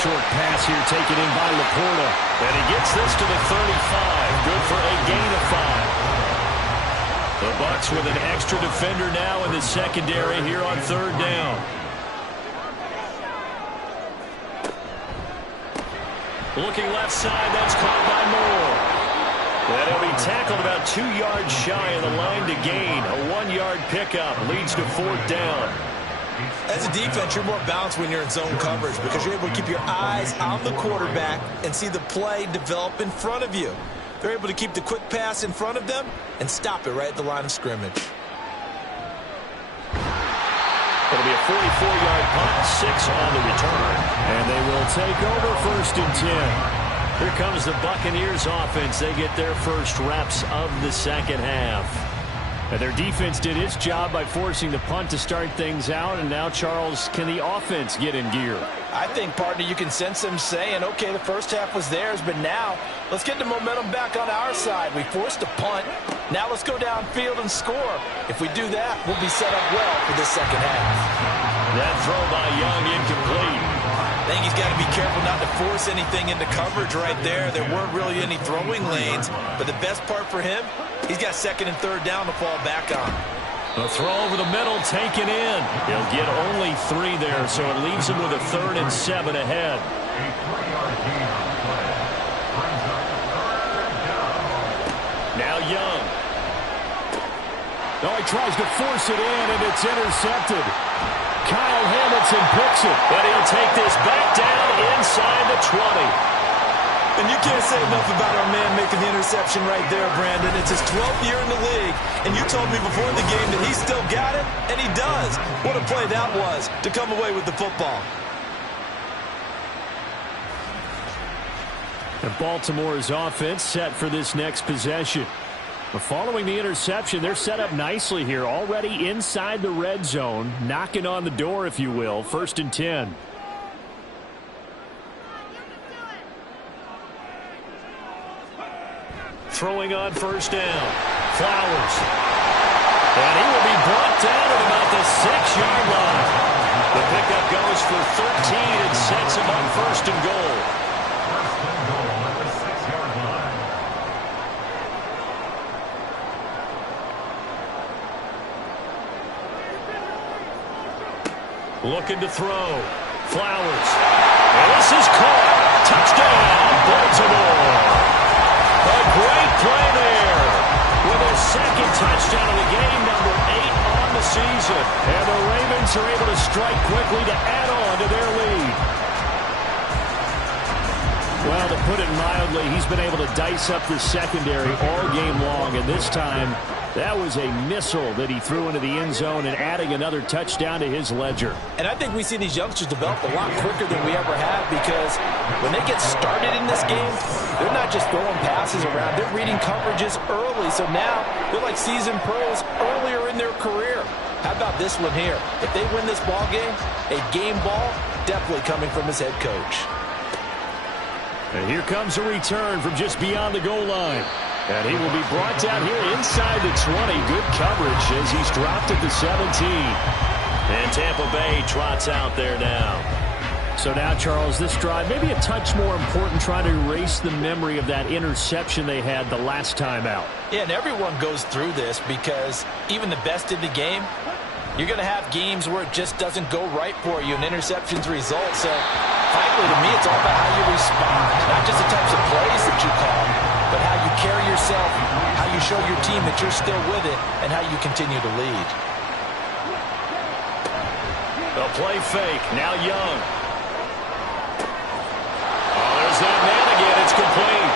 Short pass here taken in by Laporta. And he gets this to the 35. Good for a gain of 5. The Bucs with an extra defender now in the secondary here on third down. Looking left side, that's caught by Moore. And he'll be tackled about 2 yards shy of the line to gain. A 1-yard pickup leads to fourth down. As a defense, you're more balanced when you're in zone coverage because you're able to keep your eyes on the quarterback and see the play develop in front of you. They're able to keep the quick pass in front of them and stop it right at the line of scrimmage. It'll be a 44-yard punt, 6 on the return. And they will take over first and 10. Here comes the Buccaneers offense. They get their first reps of the second half. And their defense did its job by forcing the punt to start things out. And now, Charles, can the offense get in gear? I think, partner, you can sense them saying, okay, the first half was theirs, but now let's get the momentum back on our side. We forced a punt. Now let's go downfield and score. If we do that, we'll be set up well for this second half. That throw by Young incomplete. I think he's got to be careful not to force anything into coverage right there. There weren't really any throwing lanes, but the best part for him, he's got second and third down to fall back on. The throw over the middle taken in. He'll get only 3 there, so it leaves him with a 3rd and 7 ahead. Now Young. Oh, he tries to force it in, and it's intercepted. Kyle Hamilton picks it. But he'll take this back down inside the 20. And you can't say enough about our man making the interception right there, Brandon. It's his 12th year in the league, and you told me before the game that he still got it, and he does. What a play that was to come away with the football. And Baltimore's offense set for this next possession. But following the interception, they're set up nicely here, already inside the red zone, knocking on the door, if you will, 1st and 10. Throwing on 1st down. Flowers. And he will be brought down at about the 6-yard line. The pickup goes for 13 and sets him up 1st and goal. First and goal at the 6-yard line. Looking to throw. Flowers. And this is caught. Touchdown, Baltimore. A great play there. With a 2nd touchdown of the game, number 8 on the season. And the Ravens are able to strike quickly to add on to their lead. Well, to put it mildly, he's been able to dice up the secondary all game long, and this time that was a missile that he threw into the end zone and adding another touchdown to his ledger. And I think we see these youngsters develop a lot quicker than we ever have, because when they get started in this game, they're not just throwing passes around. They're reading coverages early. So now they're like seasoned pros earlier in their career. How about this one here? If they win this ball game, a game ball definitely coming from his head coach. And here comes a return from just beyond the goal line. And he will be brought down here inside the 20. Good coverage as he's dropped at the 17. And Tampa Bay trots out there now. So now, Charles, this drive maybe a touch more important, trying to erase the memory of that interception they had the last time out. Yeah, and everyone goes through this, because even the best in the game, you're going to have games where it just doesn't go right for you and interceptions result. So, frankly, to me, it's all about how you respond, not just the types of plays that you call, but how you carry yourself, how you show your team that you're still with it, and how you continue to lead. A play fake. Now Young. Oh, there's that man again. It's complete.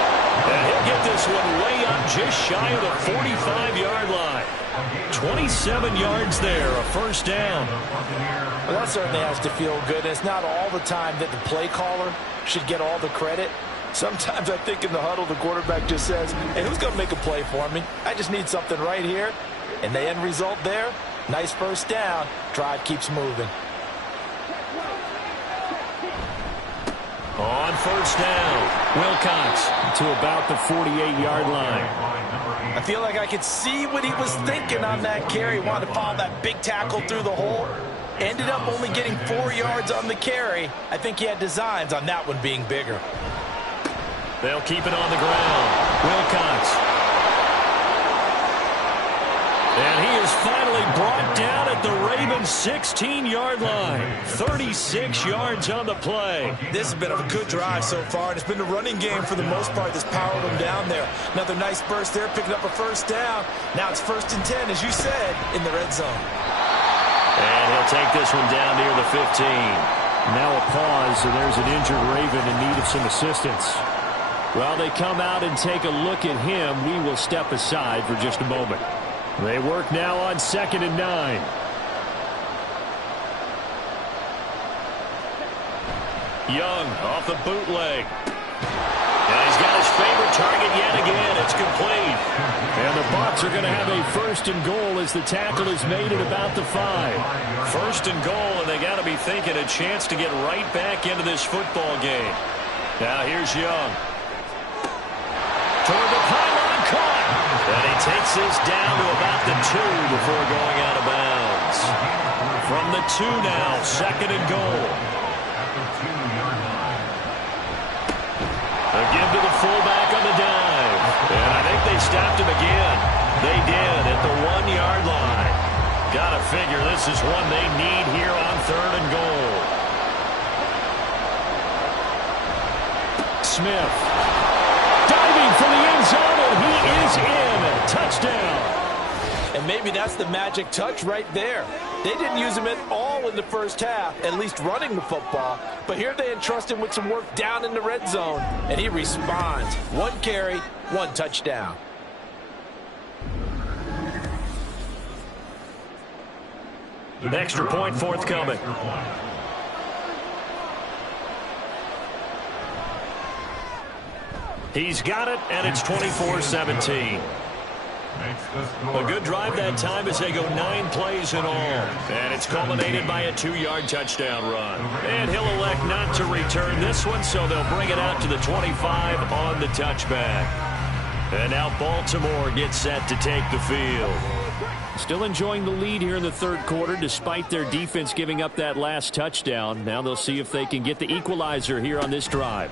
And he'll get this one way up just shy of the 45-yard line. 27 yards there, a 1st down. Well, that certainly has to feel good. And it's not all the time that the play caller should get all the credit. Sometimes I think in the huddle, the quarterback just says, hey, who's going to make a play for me? I just need something right here. And the end result there, nice 1st down. Drive keeps moving. On 1st down, Wilcox to about the 48-yard line. I feel like I could see what he was thinking on that carry. Wanted to follow that big tackle through the hole. Ended up only getting 4 yards on the carry. I think he had designs on that one being bigger. They'll keep it on the ground. Wilcox. And he is finally brought down at the Ravens' 16-yard line. 36 yards on the play. This has been a good drive so far, and it's been a running game for the most part that's powered them down there. Another nice burst there, picking up a 1st down. Now it's 1st and 10, as you said, in the red zone. And he'll take this one down near the 15. Now a pause, and there's an injured Raven in need of some assistance. Well, they come out and take a look at him. We will step aside for just a moment. They work now on 2nd and 9. Young off the bootleg. And he's got his favorite target yet again. It's complete. And the Bucs are going to have a first and goal as the tackle is made at about the 5. First and goal, and they got to be thinking a chance to get right back into this football game. Now here's Young. Toward the pylon, caught. And he takes this down to about the 2 before going out of bounds. From the 2 now, second and goal. A give to the fullback on the dive. And I think they stopped him again. They did at the 1-yard line. Gotta figure this is one they need here on third and goal. Smith. Diving for the end zone, and he is in. Touchdown. And maybe that's the magic touch right there. They didn't use him at all in the first half, at least running the football. But here they entrust him with some work down in the red zone, and he responds. 1 carry, 1 touchdown. An extra point forthcoming. He's got it, and it's 24-17. A good drive that time as they go 9 plays in all. And it's culminated by a 2-yard touchdown run. And he'll elect not to return this one, so they'll bring it out to the 25 on the touchback. And now Baltimore gets set to take the field. Still enjoying the lead here in the third quarter despite their defense giving up that last touchdown. Now they'll see if they can get the equalizer here on this drive.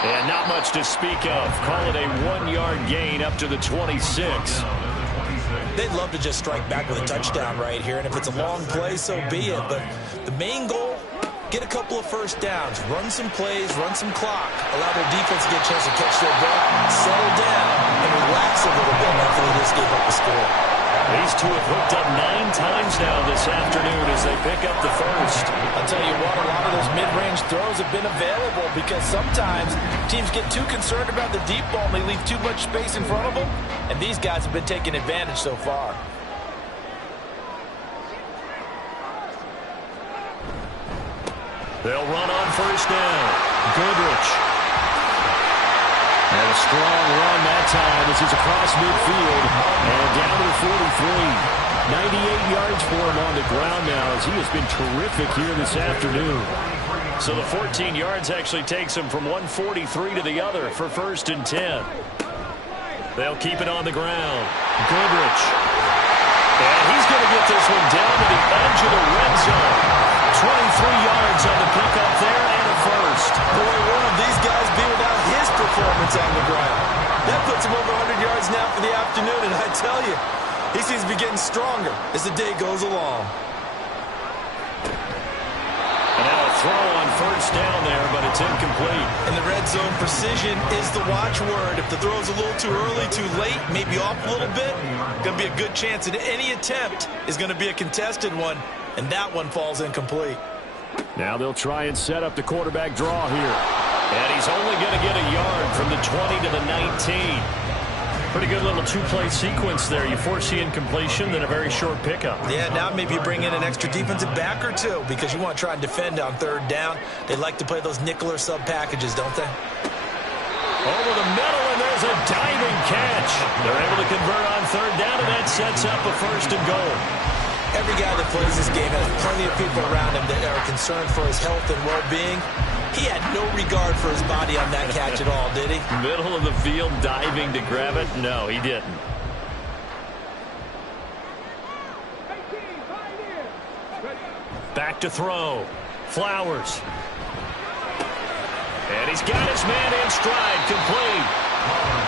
And not much to speak of. Call it a 1-yard gain up to the 26. They'd love to just strike back with a touchdown right here, and if it's a long play, so be it. But the main goal, get a couple of first downs, run some plays, run some clock, allow their defense to get a chance to catch their breath, settle down, and relax a little bit after they just gave up the score. These two have hooked up 9 times now this afternoon as they pick up the first. I'll tell you what, a lot of those mid-range throws have been available because sometimes teams get too concerned about the deep ball and they leave too much space in front of them, and these guys have been taking advantage so far. They'll run on first down. Goodrich. And a strong run that time as he's across midfield and down to the 43. 98 yards for him on the ground now as he has been terrific here this afternoon. So the 14 yards actually takes him from 143 to the other for first and 10. They'll keep it on the ground. Goodrich. And he's going to get this one down to the edge of the red zone. 23 yards on the pickup there and a first. Boy, one of these guys be without his performance on the ground. That puts him over 100 yards now for the afternoon, and I tell you, he seems to be getting stronger as the day goes along. And now a throw on first down there, but it's incomplete. In the red zone, precision is the watchword. If the throw's a little too early, too late, maybe off a little bit, going to be a good chance that any attempt is going to be a contested one, and that one falls incomplete. Now they'll try and set up the quarterback draw here. And he's only going to get a yard from the 20 to the 19. Pretty good little 2-play sequence there. You force the incompletion, then a very short pickup. Yeah, now maybe you bring in an extra defensive back or two because you want to try and defend on third down. They like to play those nickel or sub packages, don't they? Over the middle, and there's a diving catch. They're able to convert on third down, and that sets up a first and goal. Every guy that plays this game has plenty of people around him that are concerned for his health and well-being. He had no regard for his body on that catch at all, did he? Middle of the field, diving to grab it? No, he didn't. Back to throw. Flowers. And he's got his man in stride, complete.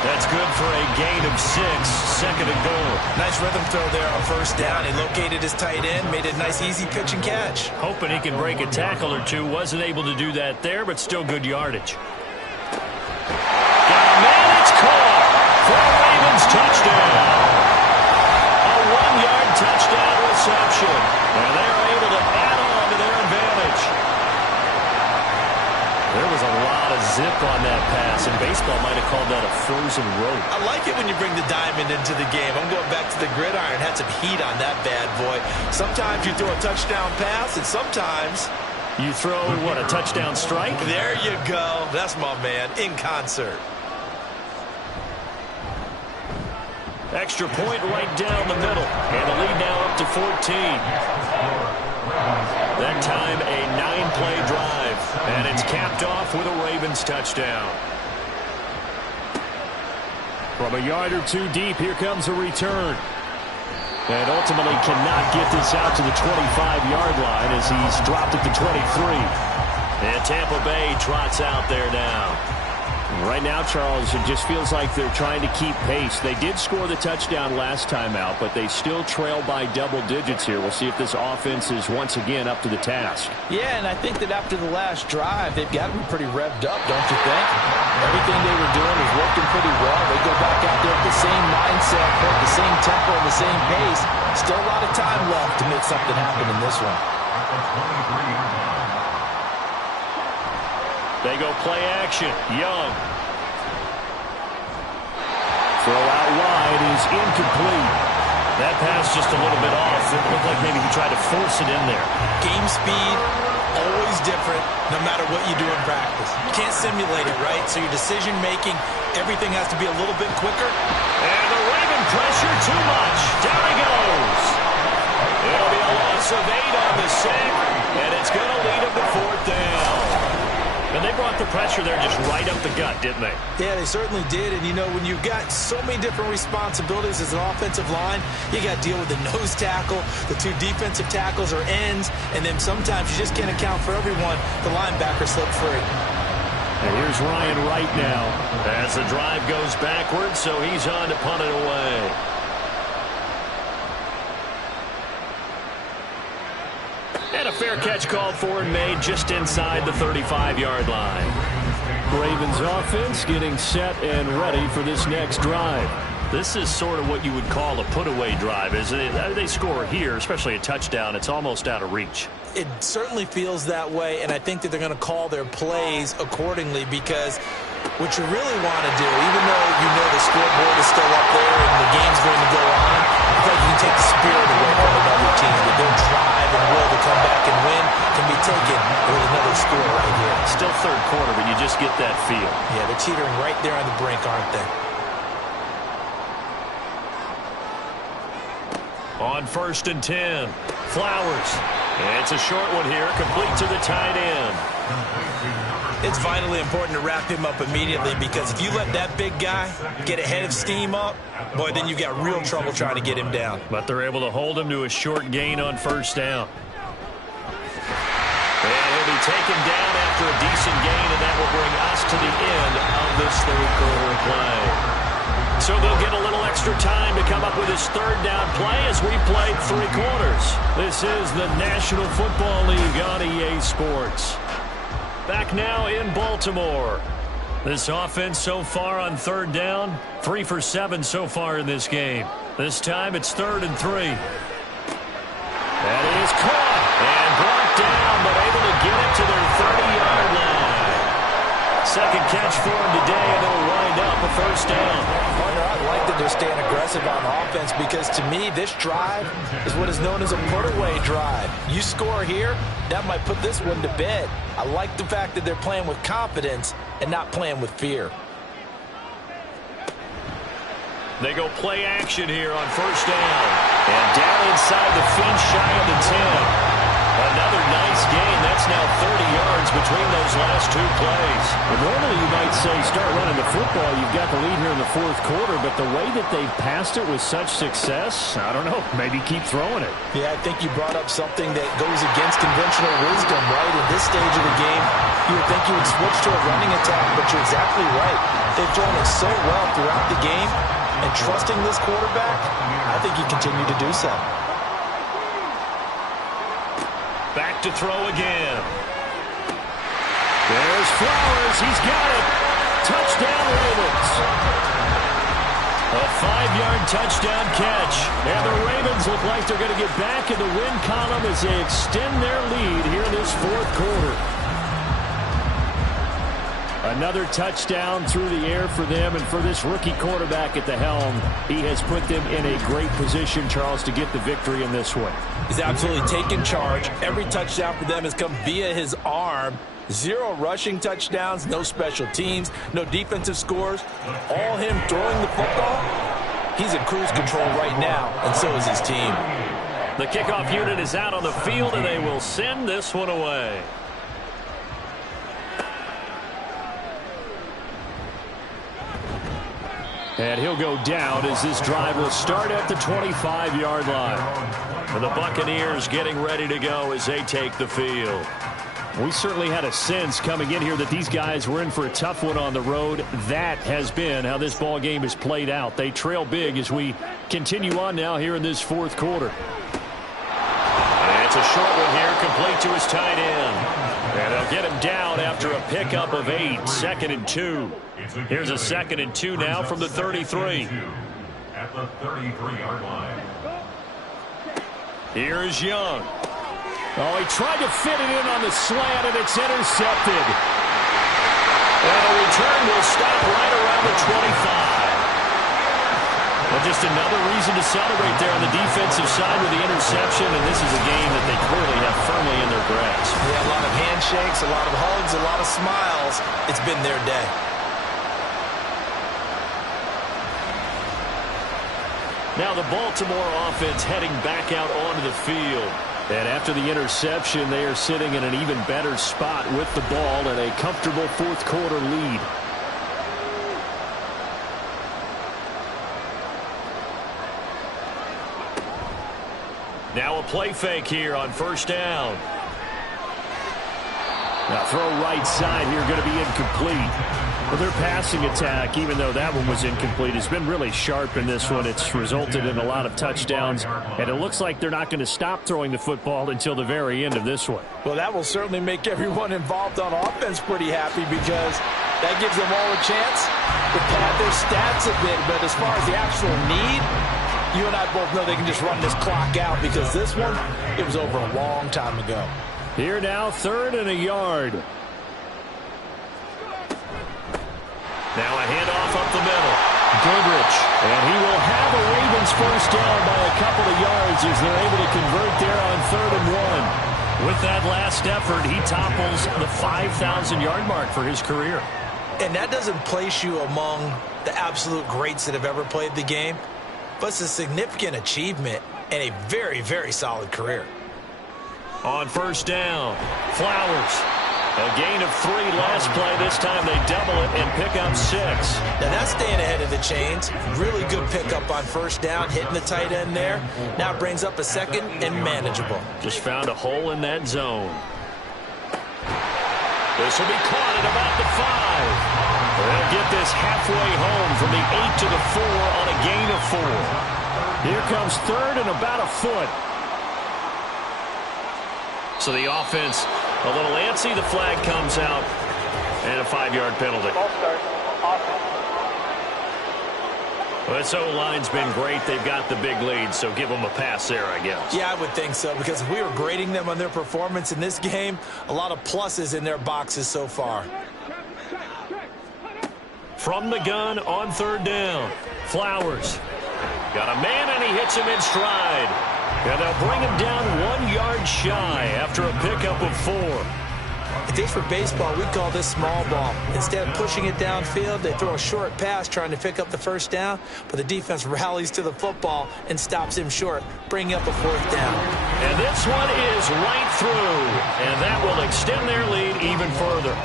That's good for a gain of 6, second and goal. Nice rhythm throw there on first down. He located his tight end, made a nice easy pitch and catch. Hoping he can break a tackle or two. Wasn't able to do that there, but still good yardage. Got a man, it's caught for a Ravens touchdown. A 1-yard touchdown reception. And they're able to add on to their advantage. There was a lot of zip on that pass, and baseball might have called that a frozen rope. I like it when you bring the diamond into the game. I'm going back to the gridiron. Had some heat on that bad boy. Sometimes you throw a touchdown pass, and sometimes You throw, what, a touchdown strike? There you go. That's my man, in concert. Extra point right down the middle. And the lead now up to 14. That time a 9-play drive. And it's capped off with a Ravens touchdown. From a yard or two deep, here comes a return. And ultimately cannot get this out to the 25-yard line as he's dropped at the 23. And Tampa Bay trots out there now. Right now, Charles, it just feels like they're trying to keep pace. They did score the touchdown last time out, but they still trail by double digits here. We'll see if this offense is once again up to the task. Yeah, and I think that after the last drive, they've got to be pretty revved up, don't you think? Everything they were doing was working pretty well. They go back out there with the same mindset, the same tempo, and the same pace. Still a lot of time left to make something happen in this one. They go play action. Young. Throw out wide is incomplete. That pass just a little bit off. It looked like maybe he tried to force it in there. Game speed, always different, no matter what you do in practice. You can't simulate it, right? So your decision-making, everything has to be a little bit quicker. And the Raven pressure too much. Down he goes. It'll be a loss of 8 on the sack, and it's going to lead him to 4th down. And they brought the pressure there just right up the gut, didn't they? Yeah, they certainly did. And, you know, when you've got so many different responsibilities as an offensive line, you got to deal with the nose tackle, the 2 defensive tackles or ends, and then sometimes you just can't account for everyone. The linebacker slipped free. And here's Ryan Wright now. As the drive goes backwards, so he's on to punt it away. And a fair catch called for and made just inside the 35-yard line. Ravens offense getting set and ready for this next drive. This is sort of what you would call a put-away drive, isn't it? They score here, especially a touchdown. It's almost out of reach. It certainly feels that way, and I think that they're going to call their plays accordingly because what you really want to do, even though you know the scoreboard is still up there and the game's going to go on, I think you can take the spirit away from another team. That their drive and will to come back and win can be taken with another score right here. Still 3rd quarter, but you just get that feel. Yeah, they're teetering right there on the brink, aren't they? On 1st and 10, Flowers. And it's a short one here, complete to the tight end. It's vitally important to wrap him up immediately because if you let that big guy get ahead of steam up, boy, then you've got real trouble trying to get him down. But they're able to hold him to a short gain on 1st down. And he'll be taken down after a decent gain, and that will bring us to the end of this 3rd quarter play. So they'll get a little extra time to come up with his 3rd down play as we played 3 quarters. This is the National Football League on EA Sports. Back now in Baltimore. This offense so far on 3rd down, 3 for 7 so far in this game. This time it's 3rd and 3. That is caught and brought down, but able to get it to their 30-yard line. 2nd catch for him today, and it'll wind up a 1st down. Partner, I like that they're staying aggressive on offense because to me, this drive is what is known as a put-away drive. You score here, that might put this one to bed. I like the fact that they're playing with confidence and not playing with fear. They go play action here on 1st down. And down inside the feet, shy of the 10. Another nice gain. That's now 30 yards between those last 2 plays. And normally you might say start running the football. You've got the lead here in the 4th quarter, but the way that they've passed it with such success, I don't know, maybe keep throwing it. Yeah, I think you brought up something that goes against conventional wisdom, right? In this stage of the game, you would think you would switch to a running attack, but you're exactly right. They've thrown it so well throughout the game, and trusting this quarterback, I think you continue to do so. Back to throw again. There's Flowers. He's got it. Touchdown, Ravens. A 5-yard touchdown catch. And the Ravens look like they're going to get back in the win column as they extend their lead here in this 4th quarter. Another touchdown through the air for them, and for this rookie quarterback at the helm, he has put them in a great position, Charles, to get the victory in this one. He's absolutely taken charge. Every touchdown for them has come via his arm. 0 rushing touchdowns, no special teams, no defensive scores. All him throwing the football. He's in cruise control right now, and so is his team. The kickoff unit is out on the field, and they will send this one away. And he'll go down as this drive will start at the 25-yard line. And the Buccaneers getting ready to go as they take the field. We certainly had a sense coming in here that these guys were in for a tough one on the road. That has been how this ball game has played out. They trail big as we continue on now here in this fourth quarter. And it's a short one here, complete to his tight end. And they'll get him down after a pickup of 8, 2nd and 2. Here's a 2nd and 2 now from the 33. At the 33-yard line. Here's Young. Oh, he tried to fit it in on the slant, and it's intercepted. And the return will stop right around the 25. Well, just another reason to celebrate there on the defensive side with the interception, and this is a game that they clearly have firmly in their grasp. Yeah, a lot of handshakes, a lot of hugs, a lot of smiles. It's been their day. Now the Baltimore offense heading back out onto the field. And after the interception, they are sitting in an even better spot with the ball and a comfortable fourth quarter lead. Now a play fake here on first down. Now throw right side here, going to be incomplete. Well, their passing attack, even though that one was incomplete, has been really sharp in this one. It's resulted in a lot of touchdowns, and it looks like they're not going to stop throwing the football until the very end of this one. Well, that will certainly make everyone involved on offense pretty happy because that gives them all a chance to pad their stats a bit. But as far as the actual need, you and I both know they can just run this clock out because this one, it was over a long time ago. Here now, 3rd and a yard. Now a handoff up the middle. Goodrich, and he will have a Ravens first down by a couple of yards as they're able to convert there on 3rd and 1. With that last effort, he topples the 5,000-yard mark for his career. And that doesn't place you among the absolute greats that have ever played the game, but it's a significant achievement and a very, very solid career. On first down, Flowers. A gain of 3 last play. This time they double it and pick up 6. Now that's staying ahead of the chains. Really good pickup on first down, hitting the tight end there. Now brings up a 2nd and manageable. Just found a hole in that zone. This will be caught at about the 5. They'll get this halfway home from the 8 to the 4 on a gain of 4. Here comes 3rd and about a foot. So the offense a little antsy. The flag comes out and a 5-yard penalty. Well, this O-line's been great. They've got the big lead, so give them a pass there, I guess. Yeah, I would think so, because if we were grading them on their performance in this game, a lot of pluses in their boxes so far. From the gun on 3rd down, Flowers. Got a man, and he hits him in stride. And they'll bring him down 1 yard shy after a pickup of 4. If this were baseball, we'd call this small ball. Instead of pushing it downfield, they throw a short pass trying to pick up the first down, but the defense rallies to the football and stops him short, bringing up a 4th down. And this one is right through, and that will extend their lead even further.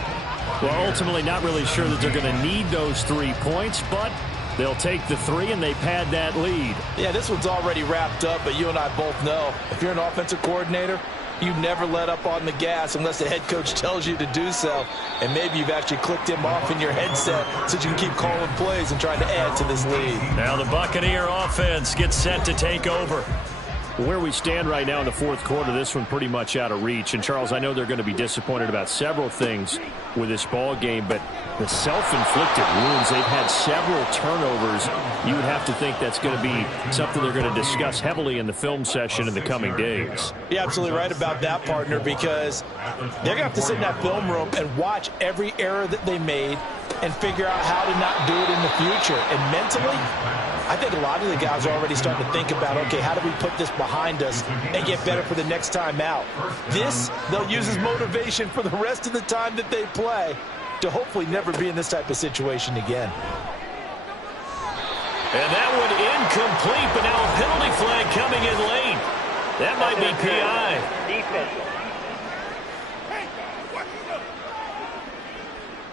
Well, ultimately not really sure that they're going to need those 3 points, but they'll take the 3 and they pad that lead. Yeah, this one's already wrapped up, but you and I both know if you're an offensive coordinator, you never let up on the gas unless the head coach tells you to do so. And maybe you've actually clicked him off in your headset so you can keep calling plays and trying to add to this lead. Now the Buccaneer offense gets set to take over. Where we stand right now in the fourth quarter, this one pretty much out of reach. And, Charles, I know they're going to be disappointed about several things with this ball game, but The self-inflicted wounds, they've had several turnovers. You would have to think that's going to be something they're going to discuss heavily in the film session in the coming days. You're absolutely right about that, partner, because they're going to have to sit in that film room and watch every error that they made and figure out how to not do it in the future. And mentally, I think a lot of the guys are already starting to think about, okay, how do we put this behind us and get better for the next time out? This, they'll use as motivation for the rest of the time that they play to hopefully never be in this type of situation again. And that one incomplete, but now a penalty flag coming in late. That might be PI.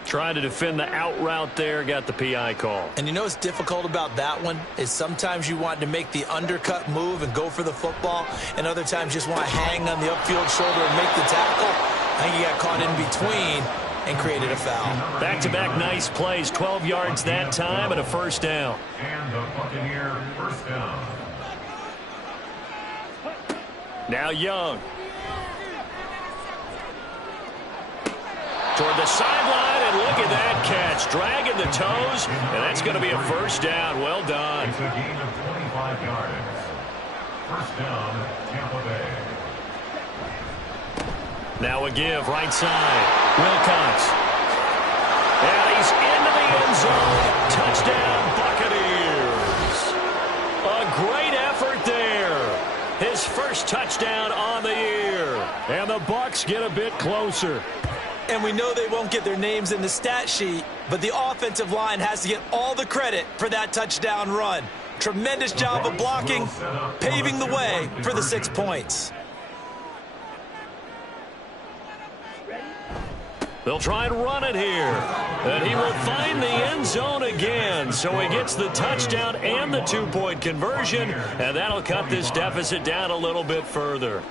Trying to defend the out route there, got the PI call. And you know what's difficult about that one is sometimes you want to make the undercut move and go for the football, and other times you just want to hang on the upfield shoulder and make the tackle. I think he got caught in between and created a foul. Back-to-back nice plays, 12 yards that time and a first down. And the Buccaneer first down. Now Young. Toward the sideline, and look at that catch. Dragging the toes, and that's going to be a first down. Well done. It's a gain of 25 yards. First down, Tampa Bay. Now a give, right side. Wilcox. And he's into the end zone. Touchdown, Buccaneers. A great effort there. His first touchdown on the year. And the Bucs get a bit closer. And we know they won't get their names in the stat sheet, but the offensive line has to get all the credit for that touchdown run. Tremendous job of blocking, paving the way for the 6 points. They'll try and run it here. And he will find the end zone again. So he gets the touchdown and the 2-point conversion, and that'll cut this deficit down a little bit further.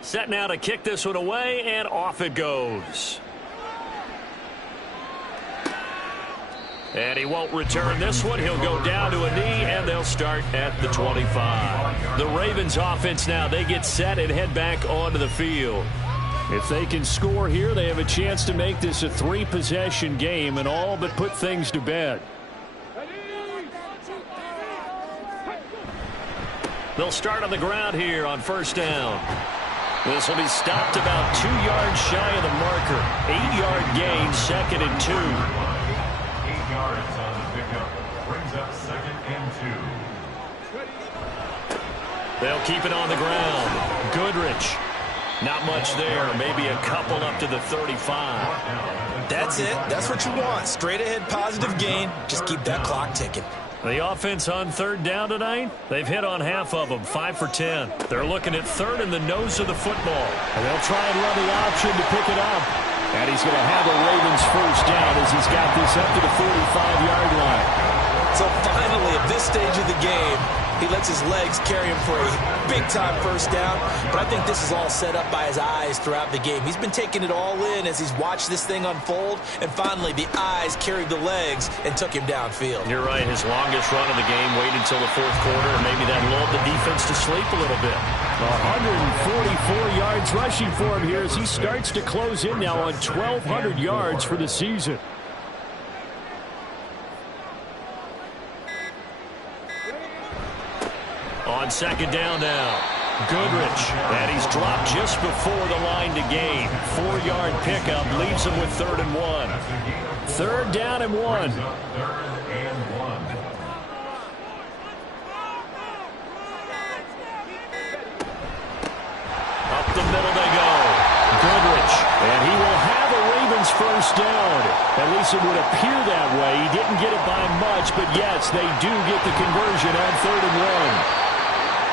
Set now to kick this one away, and off it goes. And he won't return this one. He'll go down to a knee, and they'll start at the 25. The Ravens offense now, they get set and head back onto the field. If they can score here, they have a chance to make this a 3-possession game and all but put things to bed. They'll start on the ground here on first down. This will be stopped about 2 yards shy of the marker. 8-yard gain, 2nd and 2. 8 yards on the pickup. Brings up 2nd and 2. They'll keep it on the ground. Goodrich. Not much there. Maybe a couple up to the 35. That's it. That's what you want. Straight ahead positive gain. Just keep that clock ticking. The offense on third down tonight, they've hit on half of them, 5 for 10. They're looking at third in the nose of the football. And they'll try and run the option to pick it up. And he's going to have a Ravens first down as he's got this up to the 45-yard line. So finally, at this stage of the game, he lets his legs carry him for a big-time first down. But I think this is all set up by his eyes throughout the game. He's been taking it all in as he's watched this thing unfold. And finally, the eyes carried the legs and took him downfield. You're right. His longest run of the game waited until the fourth quarter, and maybe that lulled the defense to sleep a little bit. 144 yards rushing for him here as he starts to close in now on 1,200 yards for the season. On second down now, Goodrich, and he's dropped just before the line to gain. 4-yard pickup leaves him with 3rd and 1. 3rd down and 1. 3rd and 1. Up the middle they go. Goodrich, and he will have a Ravens first down. At least it would appear that way. He didn't get it by much, but yes, they do get the conversion on 3rd and 1.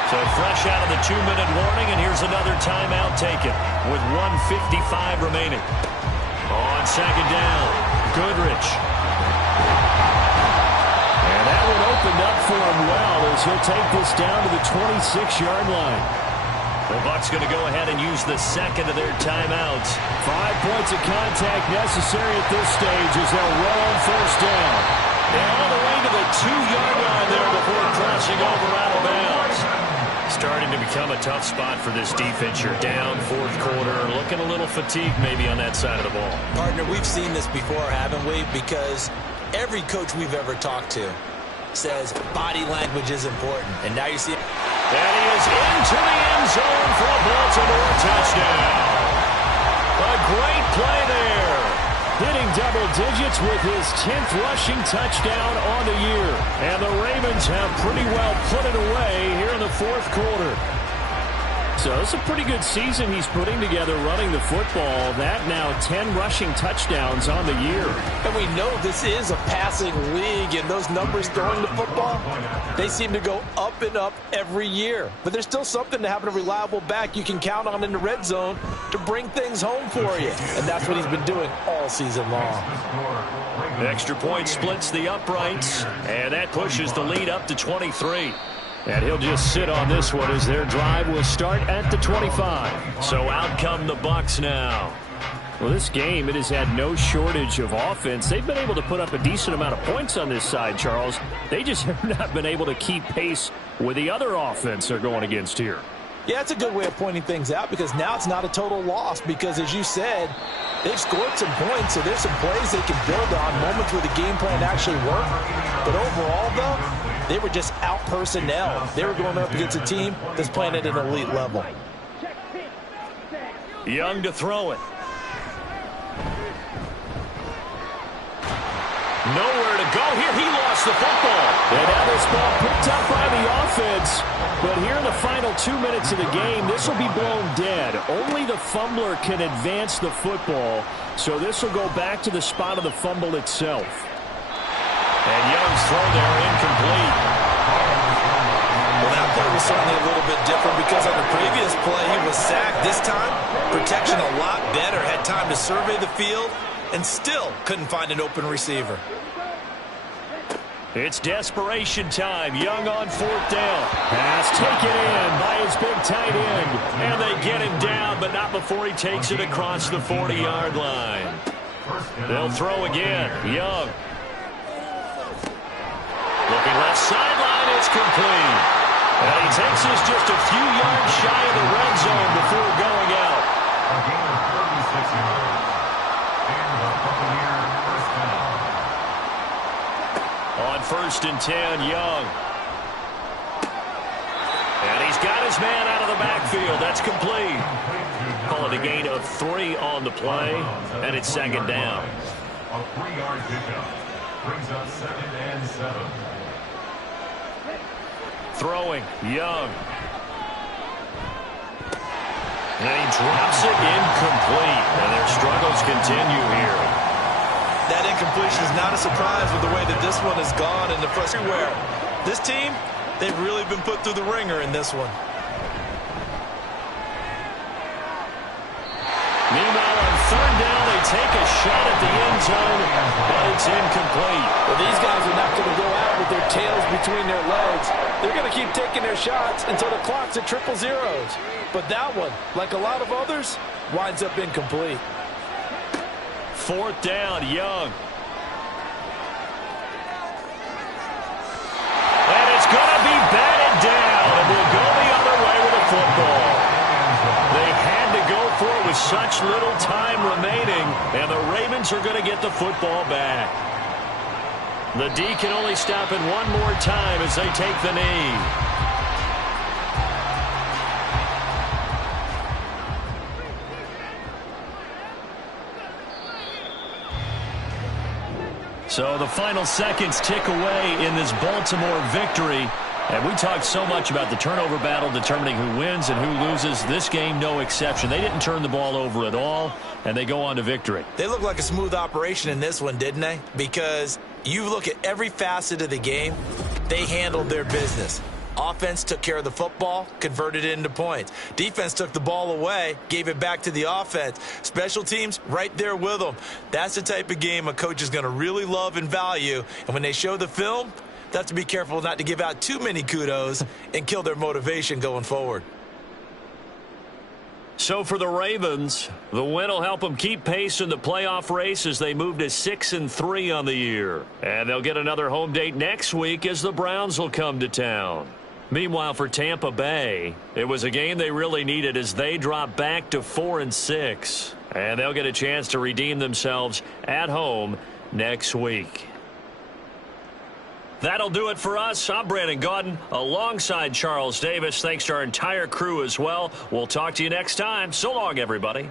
So fresh out of the 2-minute warning, and here's another timeout taken with 1:55 remaining. On second down, Goodrich. And that one opened up for him well as he'll take this down to the 26-yard line. The Bucs going to go ahead and use the second of their timeouts. 5 points of contact necessary at this stage as they'll roll on first down. And all the way to the 2-yard line there before crossing over out of bounds. Starting to become a tough spot for this defense. You're down fourth quarter, looking a little fatigued maybe on that side of the ball. Partner, we've seen this before, haven't we? Because every coach we've ever talked to says body language is important. And now you see it. And he is into the end zone for a Baltimore touchdown. A great play there. Hitting double digits with his 10th rushing touchdown on the year. And the Ravens have pretty well put it away here in the fourth quarter. So it's a pretty good season he's putting together running the football. That now 10 rushing touchdowns on the year. And we know this is a passing league, and those numbers throwing the football, they seem to go up and up every year. But there's still something to having a reliable back you can count on in the red zone to bring things home for you. And that's what he's been doing all season long. Extra point splits the uprights, and that pushes the lead up to 23. And he'll just sit on this one as their drive will start at the 25. So out come the Bucs now. Well, this game, it has had no shortage of offense. They've been able to put up a decent amount of points on this side, Charles. They just have not been able to keep pace with the other offense they're going against here. Yeah, it's a good way of pointing things out because now it's not a total loss because, as you said, they've scored some points, so there's some plays they can build on, moments where the game plan actually worked. But overall, though, they were just out-personnel. They were going up against a team that's playing at an elite level. Young to throw it. Nowhere to go here. He lost the football. And now this ball picked up by the offense. But here in the final 2 minutes of the game, this will be blown dead. Only the fumbler can advance the football. So this will go back to the spot of the fumble itself. And Young's throw there incomplete. Well, that play was certainly a little bit different because on the previous play, he was sacked. This time, protection a lot better. Had time to survey the field and still couldn't find an open receiver. It's desperation time. Young on fourth down. Pass taken in by his big tight end. And they get him down, but not before he takes it across the 40-yard line. They'll throw again. Young. Looking left sideline, it's complete. And he takes us just a few yards shy of the red zone before going out. A gain of 36 yards. And the Buccaneer first down. On 1st and 10, Young. And he's got his man out of the backfield. That's complete. Call it a gain of 3 on the play, and it's 2nd down. A 3-yard pickup brings up 2nd and 7. Throwing, Young. And he drops it incomplete. And their struggles continue here. That incompletion is not a surprise with the way that this one has gone and the frustration. This team, they've really been put through the ringer in this one. Meanwhile, on 3rd down, they take a shot at the end zone, but it's incomplete. Well, these guys are not going to go out with their tails between their legs. They're going to keep taking their shots until the clock's at 000. But that one, like a lot of others, winds up incomplete. 4th down, Young. And it's going to be batted down, and we'll go the other way with the football. They had to go for it with such little time remaining, and the Ravens are going to get the football back. The D can only stop it one more time as they take the knee. So the final seconds tick away in this Baltimore victory. And we talked so much about the turnover battle determining who wins and who loses. This game, no exception. They didn't turn the ball over at all, and they go on to victory. They look like a smooth operation in this one, didn't they? Because you look at every facet of the game, they handled their business. Offense took care of the football, converted it into points. Defense took the ball away, gave it back to the offense. Special teams, right there with them. That's the type of game a coach is going to really love and value. And when they show the film, they have to be careful not to give out too many kudos and kill their motivation going forward. So for the Ravens, the win will help them keep pace in the playoff race as they move to 6-3 on the year. And they'll get another home date next week as the Browns will come to town. Meanwhile, for Tampa Bay, it was a game they really needed as they drop back to 4-6. And they'll get a chance to redeem themselves at home next week. That'll do it for us. I'm Brandon Gaudin alongside Charles Davis. Thanks to our entire crew as well. We'll talk to you next time. So long, everybody.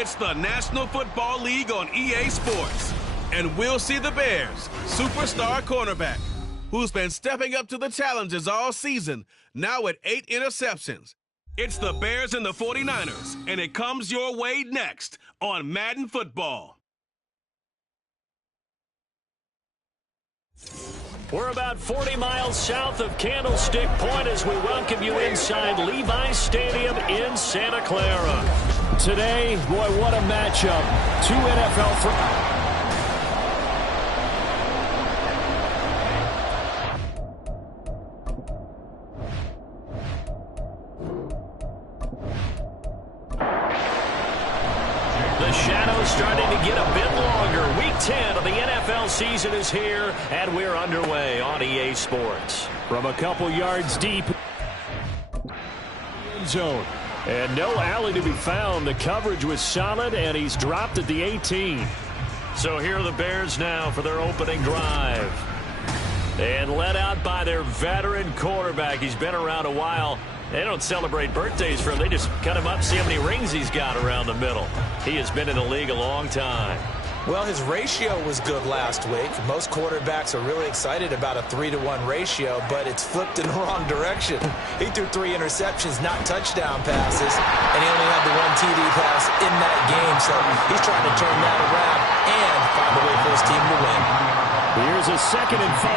It's the National Football League on EA Sports. And we'll see the Bears' superstar cornerback, who's been stepping up to the challenges all season, now with 8 interceptions. It's the Bears and the 49ers, and it comes your way next on Madden Football. We're about 40 miles south of Candlestick Point as we welcome you inside Levi's Stadium in Santa Clara. Today, boy, what a matchup. Two NFL The shadow's starting to get a bit longer. Week 10 of the NFL season is here, and we're underway on EA Sports. From a couple yards deep end zone. And no alley to be found. The coverage was solid, and he's dropped at the 18. So here are the Bears now for their opening drive. And led out by their veteran quarterback. He's been around a while. They don't celebrate birthdays for him. They just cut him up, see how many rings he's got around the middle. He has been in the league a long time. Well, his ratio was good last week. Most quarterbacks are really excited about a 3-to-1 ratio, but it's flipped in the wrong direction. He threw 3 interceptions, not touchdown passes, and he only had the 1 TD pass in that game. So he's trying to turn that around and find a way for his team to win. Here's a 2nd and 5.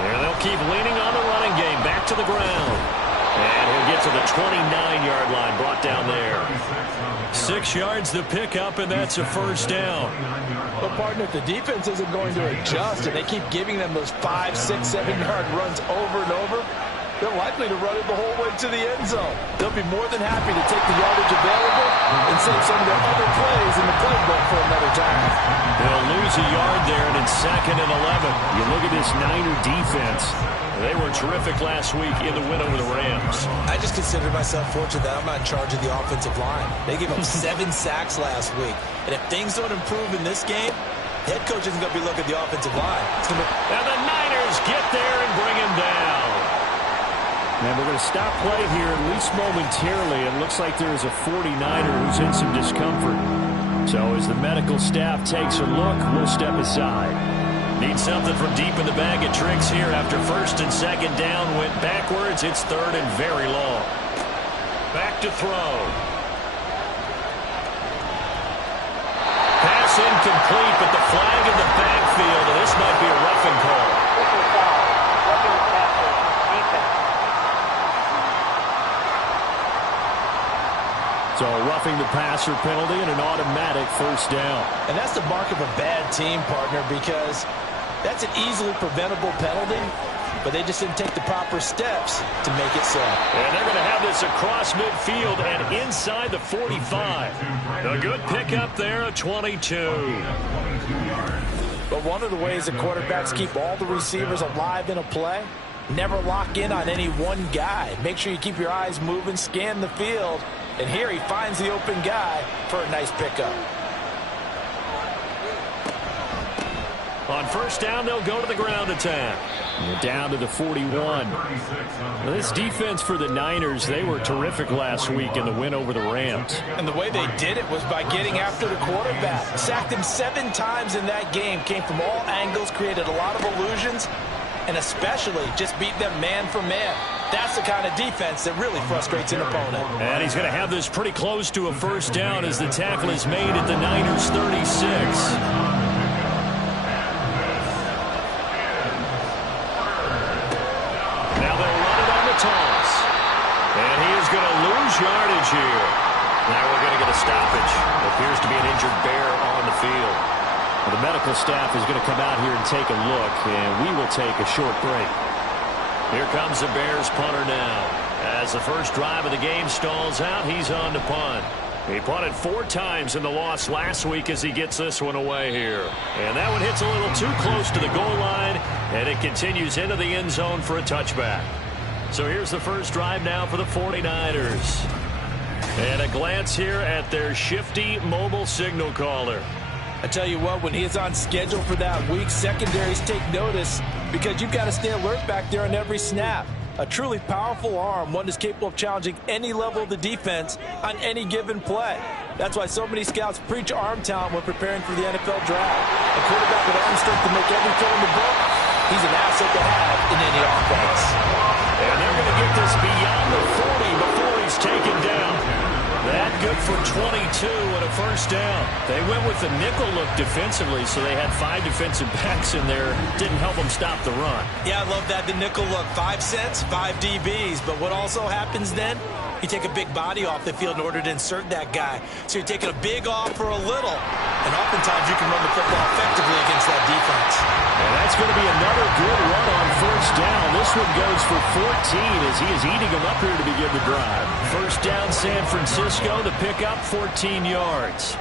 And they'll keep leaning on the running game. Back to the ground. And he'll get to the 29-yard line, brought down there. 6 yards the pickup, and that's a first down. But, partner, if the defense isn't going to adjust and they keep giving them those 5, 6, 7-yard runs over and over, they're likely to run it the whole way to the end zone. They'll be more than happy to take the yardage available and save some of their other plays in the playbook for another time. They'll lose a yard there, and it's 2nd and 11. You look at this Niner defense. They were terrific last week in the win over the Rams. I just consider myself fortunate that I'm not in charge of the offensive line. They gave up 7 sacks last week. And if things don't improve in this game, head coach isn't going to be looking at the offensive line. And the Niners get there and bring him down. And we're going to stop play here, at least momentarily. It looks like there is a 49er who's in some discomfort. So as the medical staff takes a look, we'll step aside. Need something from deep in the bag of tricks here after 1st and 2nd down. Went backwards. It's 3rd and very long. Back to throw. Pass incomplete, but the flag in the backfield, and this might be a roughing call. So roughing the passer penalty and an automatic first down. And that's the mark of a bad team, partner, because that's an easily preventable penalty, but they just didn't take the proper steps to make it so. And they're going to have this across midfield and inside the 45. A good pickup there, a 22. But one of the ways that quarterbacks keep all the receivers alive in a play, never lock in on any one guy. Make sure you keep your eyes moving, scan the field, and here he finds the open guy for a nice pickup. On first down, they'll go to the ground attack. And down to the 41. Now, this defense for the Niners, they were terrific last week in the win over the Rams. And the way they did it was by getting after the quarterback. Sacked him 7 times in that game. Came from all angles, created a lot of illusions, and especially just beat them man for man. That's the kind of defense that really frustrates an opponent. And he's going to have this pretty close to a first down as the tackle is made at the Niners 36. Yardage here. Now we're going to get a stoppage. It appears to be an injured bear on the field. Well, the medical staff is going to come out here and take a look, and we will take a short break. Here comes the Bears punter now. As the first drive of the game stalls out, he's on to punt. He punted 4 times in the loss last week as he gets this one away here. And that one hits a little too close to the goal line, and it continues into the end zone for a touchback. So here's the first drive now for the 49ers. And a glance here at their shifty mobile signal caller. I tell you what, when he is on schedule for that week, secondaries take notice because you've got to stay alert back there on every snap. A truly powerful arm, one that's capable of challenging any level of the defense on any given play. That's why so many scouts preach arm talent when preparing for the NFL draft. A quarterback with arm strength to make every throw in the book, he's an asset to have in any offense. And they're going to get this beyond the 40 before he's taken down. That good for 22 and a first down. They went with the nickel look defensively, so they had 5 defensive backs in there. Didn't help them stop the run. Yeah, I love that, the nickel look. 5 cents, 5 DBs. But what also happens then? You take a big body off the field in order to insert that guy. So you're taking a big off for a little. And oftentimes you can run the football effectively against that defense. And that's going to be another good run on first down. This one goes for 14 as he is eating them up here to begin the drive. First down San Francisco, the pickup 14 yards.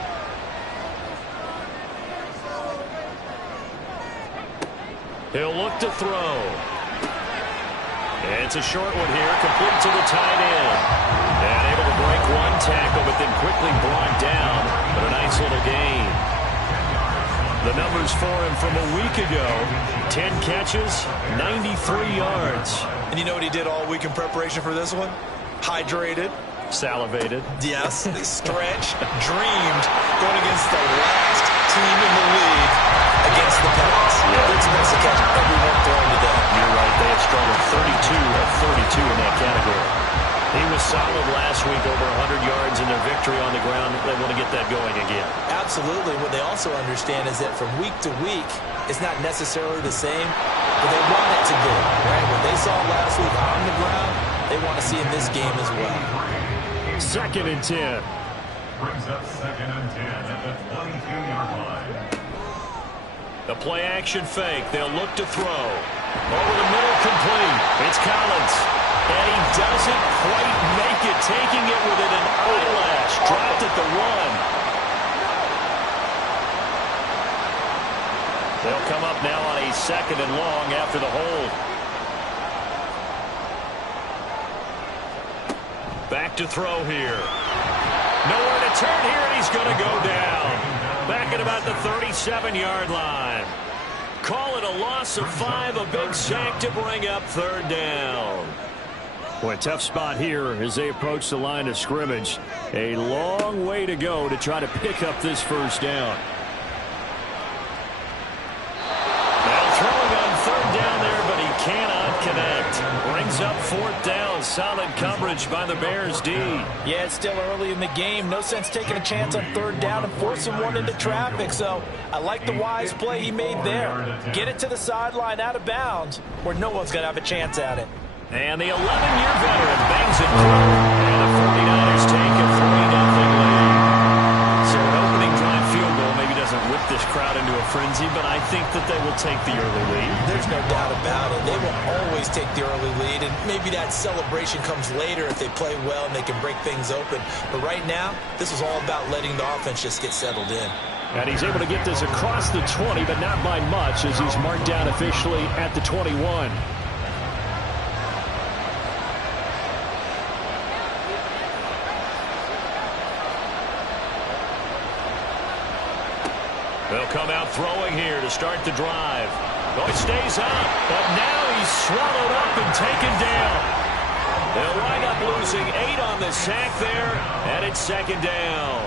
He'll look to throw. And it's a short one here, complete to the tight end. And able to break one tackle, but then quickly brought down. But a nice nice little gain. The numbers for him from a week ago: 10 catches, 93 yards. And you know what he did all week in preparation for this one? Hydrated. Salivated. Yes, stretched, dreamed, going against the last team in the league against the Pats. Yeah. They're supposed to catch everyone throwing to them. You're right. They have struggled 32 of 32 in that category. He was solid last week, over 100 yards in their victory on the ground. They want to get that going again. Absolutely. What they also understand is that from week to week, it's not necessarily the same, but they want it to be. Right? What they saw last week on the ground, they want to see in this game as well. 2nd and 10. Brings up 2nd and 10 at the 22-yard line. The play action fake. They'll look to throw. Over the middle, complete. It's Collins. And he doesn't quite make it, taking it within an eyelash. Dropped at the 1. They'll come up now on a 2nd and long after the hold. Back to throw here. Nowhere to turn here, and he's going to go down. Back at about the 37-yard line. Call it a loss of 5, a big sack to bring up 3rd down. Boy, tough spot here as they approach the line of scrimmage. A long way to go to try to pick up this 1st down. Now throwing on 3rd down there, but he cannot connect. Brings up 4th down. Solid coverage by the Bears D. Yeah, it's still early in the game. No sense taking a chance on 3rd down and forcing one into traffic. So I like the wise play he made there. Get it to the sideline out of bounds where no one's going to have a chance at it. And the 11-year veteran bangs it through. And the 49ers take a 3-0 lead. So an opening drive field goal maybe doesn't whip this crowd into a frenzy, but I think that they will take the early lead. There's no doubt about it. They will always take the early lead, and maybe that celebration comes later if they play well and they can break things open. But right now, this is all about letting the offense just get settled in. And he's able to get this across the 20, but not by much, as he's marked down officially at the 21. They'll come out throwing here to start the drive. Oh, he stays up, but now he's swallowed up and taken down. They'll wind up losing 8 on the sack there, and it's 2nd down.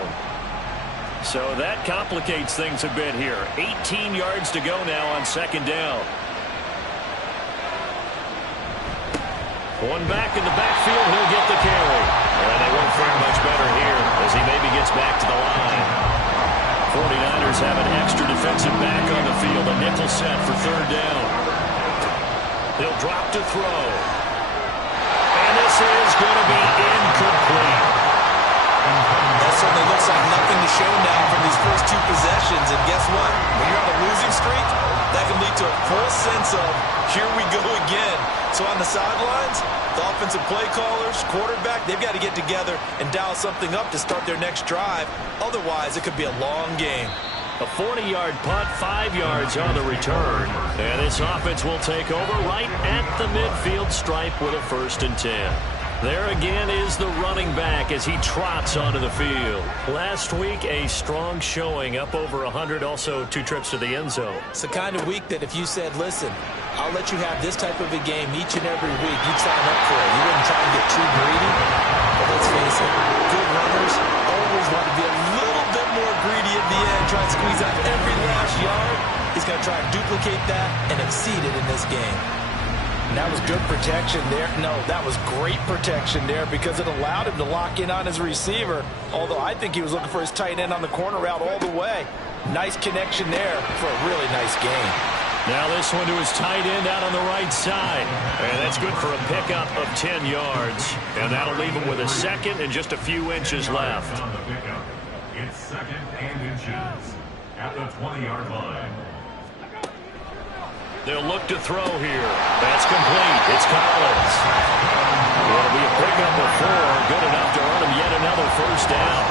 So that complicates things a bit here. 18 yards to go now on 2nd down. One back in the backfield, he'll get the carry. And they won't fare much better here as he maybe gets back to the line. 49ers have an extra defensive back on the field, a nickel set for 3rd down. They'll drop to throw. And this is going to be incomplete. That certainly looks like nothing to show now from these first 2 possessions. And guess what? When you're on a losing streak, that can lead to a full sense of, here we go again. So on the sidelines, the offensive play callers, quarterback, they've got to get together and dial something up to start their next drive. Otherwise, it could be a long game. A 40-yard punt, 5 yards on the return. And this offense will take over right at the midfield stripe with a 1st and 10. There again is the running back as he trots onto the field. Last week, a strong showing, up over 100, also 2 trips to the end zone. It's the kind of week that if you said, listen, I'll let you have this type of a game each and every week, you'd sign up for it. You wouldn't try to get too greedy. But let's face it, good runners always want to be a little bit more greedy at the end, try and squeeze out every last yard. He's going to try and duplicate that and exceed it in this game. And that was good protection there. No, that was great protection there because it allowed him to lock in on his receiver. Although I think he was looking for his tight end on the corner route all the way. Nice connection there for a really nice game. Now this one to his tight end out on the right side. And that's good for a pickup of 10 yards. And that'll leave him with a 2nd and just a few inches left. It's 2nd and inches at the 20-yard line. They'll look to throw here. That's complete. It's Collins. It'll be a pickup of 4. Good enough to earn him yet another 1st down.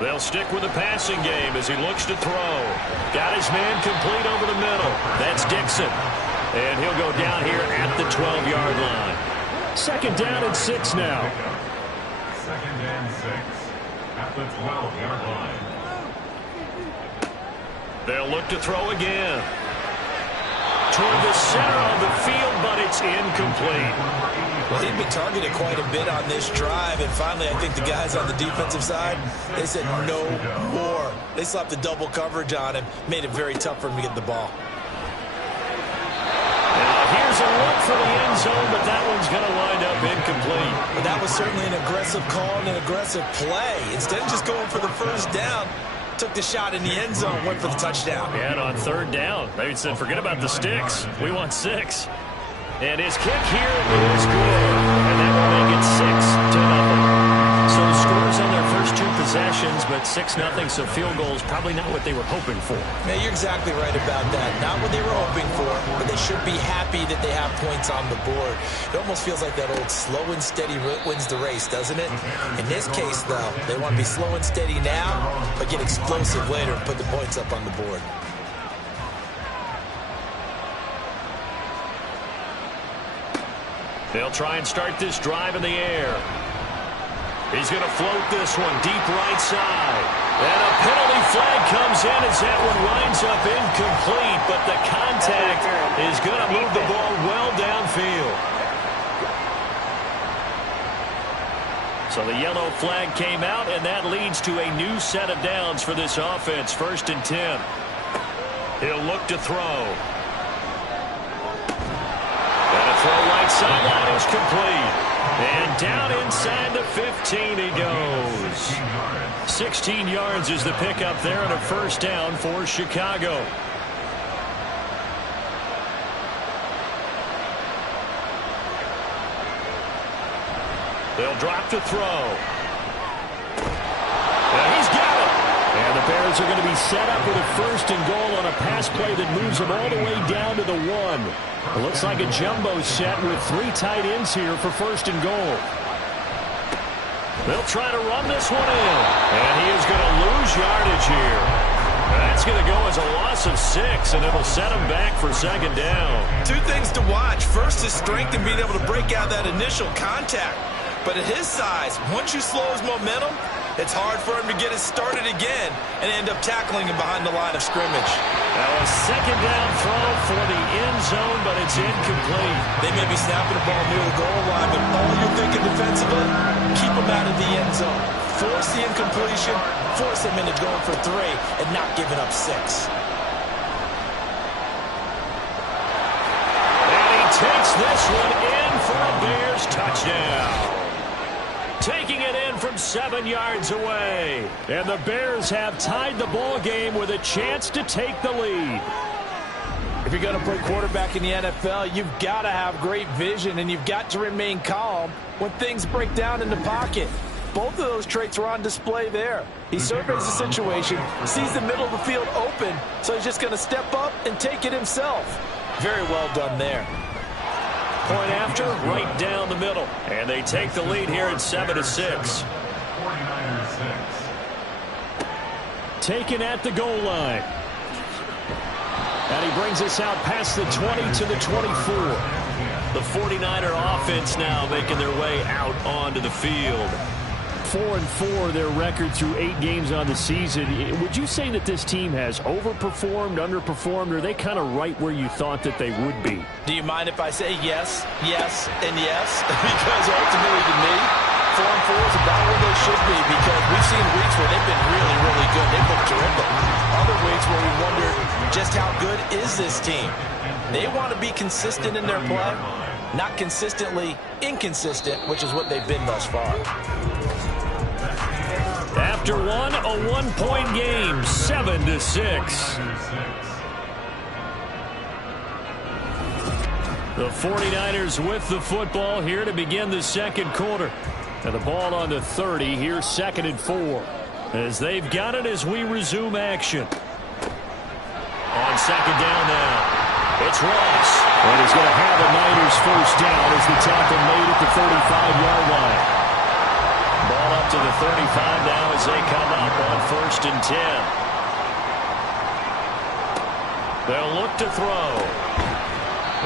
They'll stick with the passing game as he looks to throw. Got his man complete over the middle. That's Dixon. And he'll go down here at the 12-yard line. Second down and 6 now. Second and 6 at the 12-yard line. They'll look to throw again. Toward the center of the field, but it's incomplete. Well, he'd been targeted quite a bit on this drive, and finally I think the guys on the defensive side, they said no more. They slapped the double coverage on him, made it very tough for him to get the ball. Now here's a look for the end zone, but that one's going to wind up incomplete. But that was certainly an aggressive call and an aggressive play. Instead of just going for the first down, took the shot in the end zone, went for the touchdown. And on third down, they said, forget about the sticks. We want 6. And his kick here is good. And that will make it 6-0. So scores on their first 2 possessions, but 6-0, so field goal is probably not what they were hoping for. Yeah, you're exactly right about that. Not what they were hoping for, but they should be happy that they have points on the board. It almost feels like that old slow and steady wins the race, doesn't it? In this case, though, they want to be slow and steady now, but get explosive later and put the points up on the board. They'll try and start this drive in the air. He's going to float this one deep right side. And a penalty flag comes in as that one winds up incomplete, but the contact is going to move the ball well downfield. So the yellow flag came out, and that leads to a new set of downs for this offense. 1st and 10. He'll look to throw. And a throw right sideline is complete. And down inside the 15 he goes. 16 yards is the pickup there and a first down for Chicago. They'll drop to throw. And he's got it. And the Bears are going to be set up with a 1st and goal on a pass play that moves them all the way down to the 1. It looks like a jumbo set with 3 tight ends here for 1st and goal. They'll try to run this one in. And he is going to lose yardage here. That's going to go as a loss of 6, and it'll set him back for 2nd down. 2 things to watch. First is strength and being able to break out that initial contact. But at his size, once you slow his momentum, it's hard for him to get it started again and end up tackling him behind the line of scrimmage. Now a 2nd down throw for the end zone, but it's incomplete. They may be snapping the ball near the goal line, but all you're thinking defensively, keep them out of the end zone. Force the incompletion, force them into going for 3 and not giving up 6. And he takes this one in for a Bears touchdown. Taking it in from 7 yards away. And the Bears have tied the ball game with a chance to take the lead. If you're going to play quarterback in the NFL, you've got to have great vision, and you've got to remain calm when things break down in the pocket. Both of those traits were on display there. He surveys the situation, sees the middle of the field open, so he's just going to step up and take it himself. Very well done there. Point after, right down the middle. And they take the lead here at 7-6. 49ers 6. Taken at the goal line. And he brings us out past the 20 to the 24. The 49er offense now making their way out onto the field. 4-4 their record through 8 games on the season. Would you say that this team has overperformed, underperformed, or are they kind of right where you thought that they would be? Do you mind if I say yes, yes, and yes? Because ultimately to me, 4-4 is about where they should be, because we've seen weeks where they've been really, really good. They've looked terrific. Other weeks where we wonder just how good is this team. They want to be consistent in their play, not consistently inconsistent, which is what they've been thus far. After one, a 1-point game, 7-6. The 49ers with the football here to begin the second quarter. And the ball on the 30 here, 2nd and 4. As they've got it as we resume action. On 2nd down now. It's Ross. And he's going to have a Niners first down as the tackle made at the 35-yard line. Ball up to the 35 now as they come up on 1st and 10. They'll look to throw.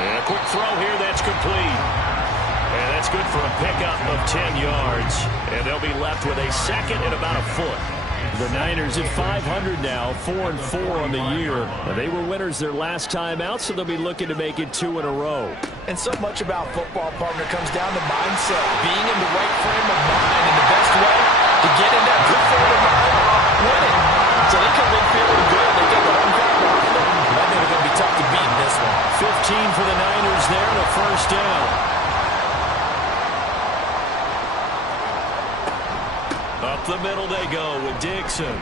And a quick throw here that's complete. And that's good for a pickup of 10 yards. And they'll be left with a second and about a foot. The Niners at 500 now, 4-4 on the year. They were winners their last time out, so they'll be looking to make it 2 in a row. And so much about football, partner, comes down to mindset. Being in the right frame of mind, and the best way to get in that good frame of mind, winning. So they come in feeling good. They get the home crowd behind them. I think they're going to be tough to beat in this one. 15 for the Niners there, and a first down. Up the middle they go with Dixon. And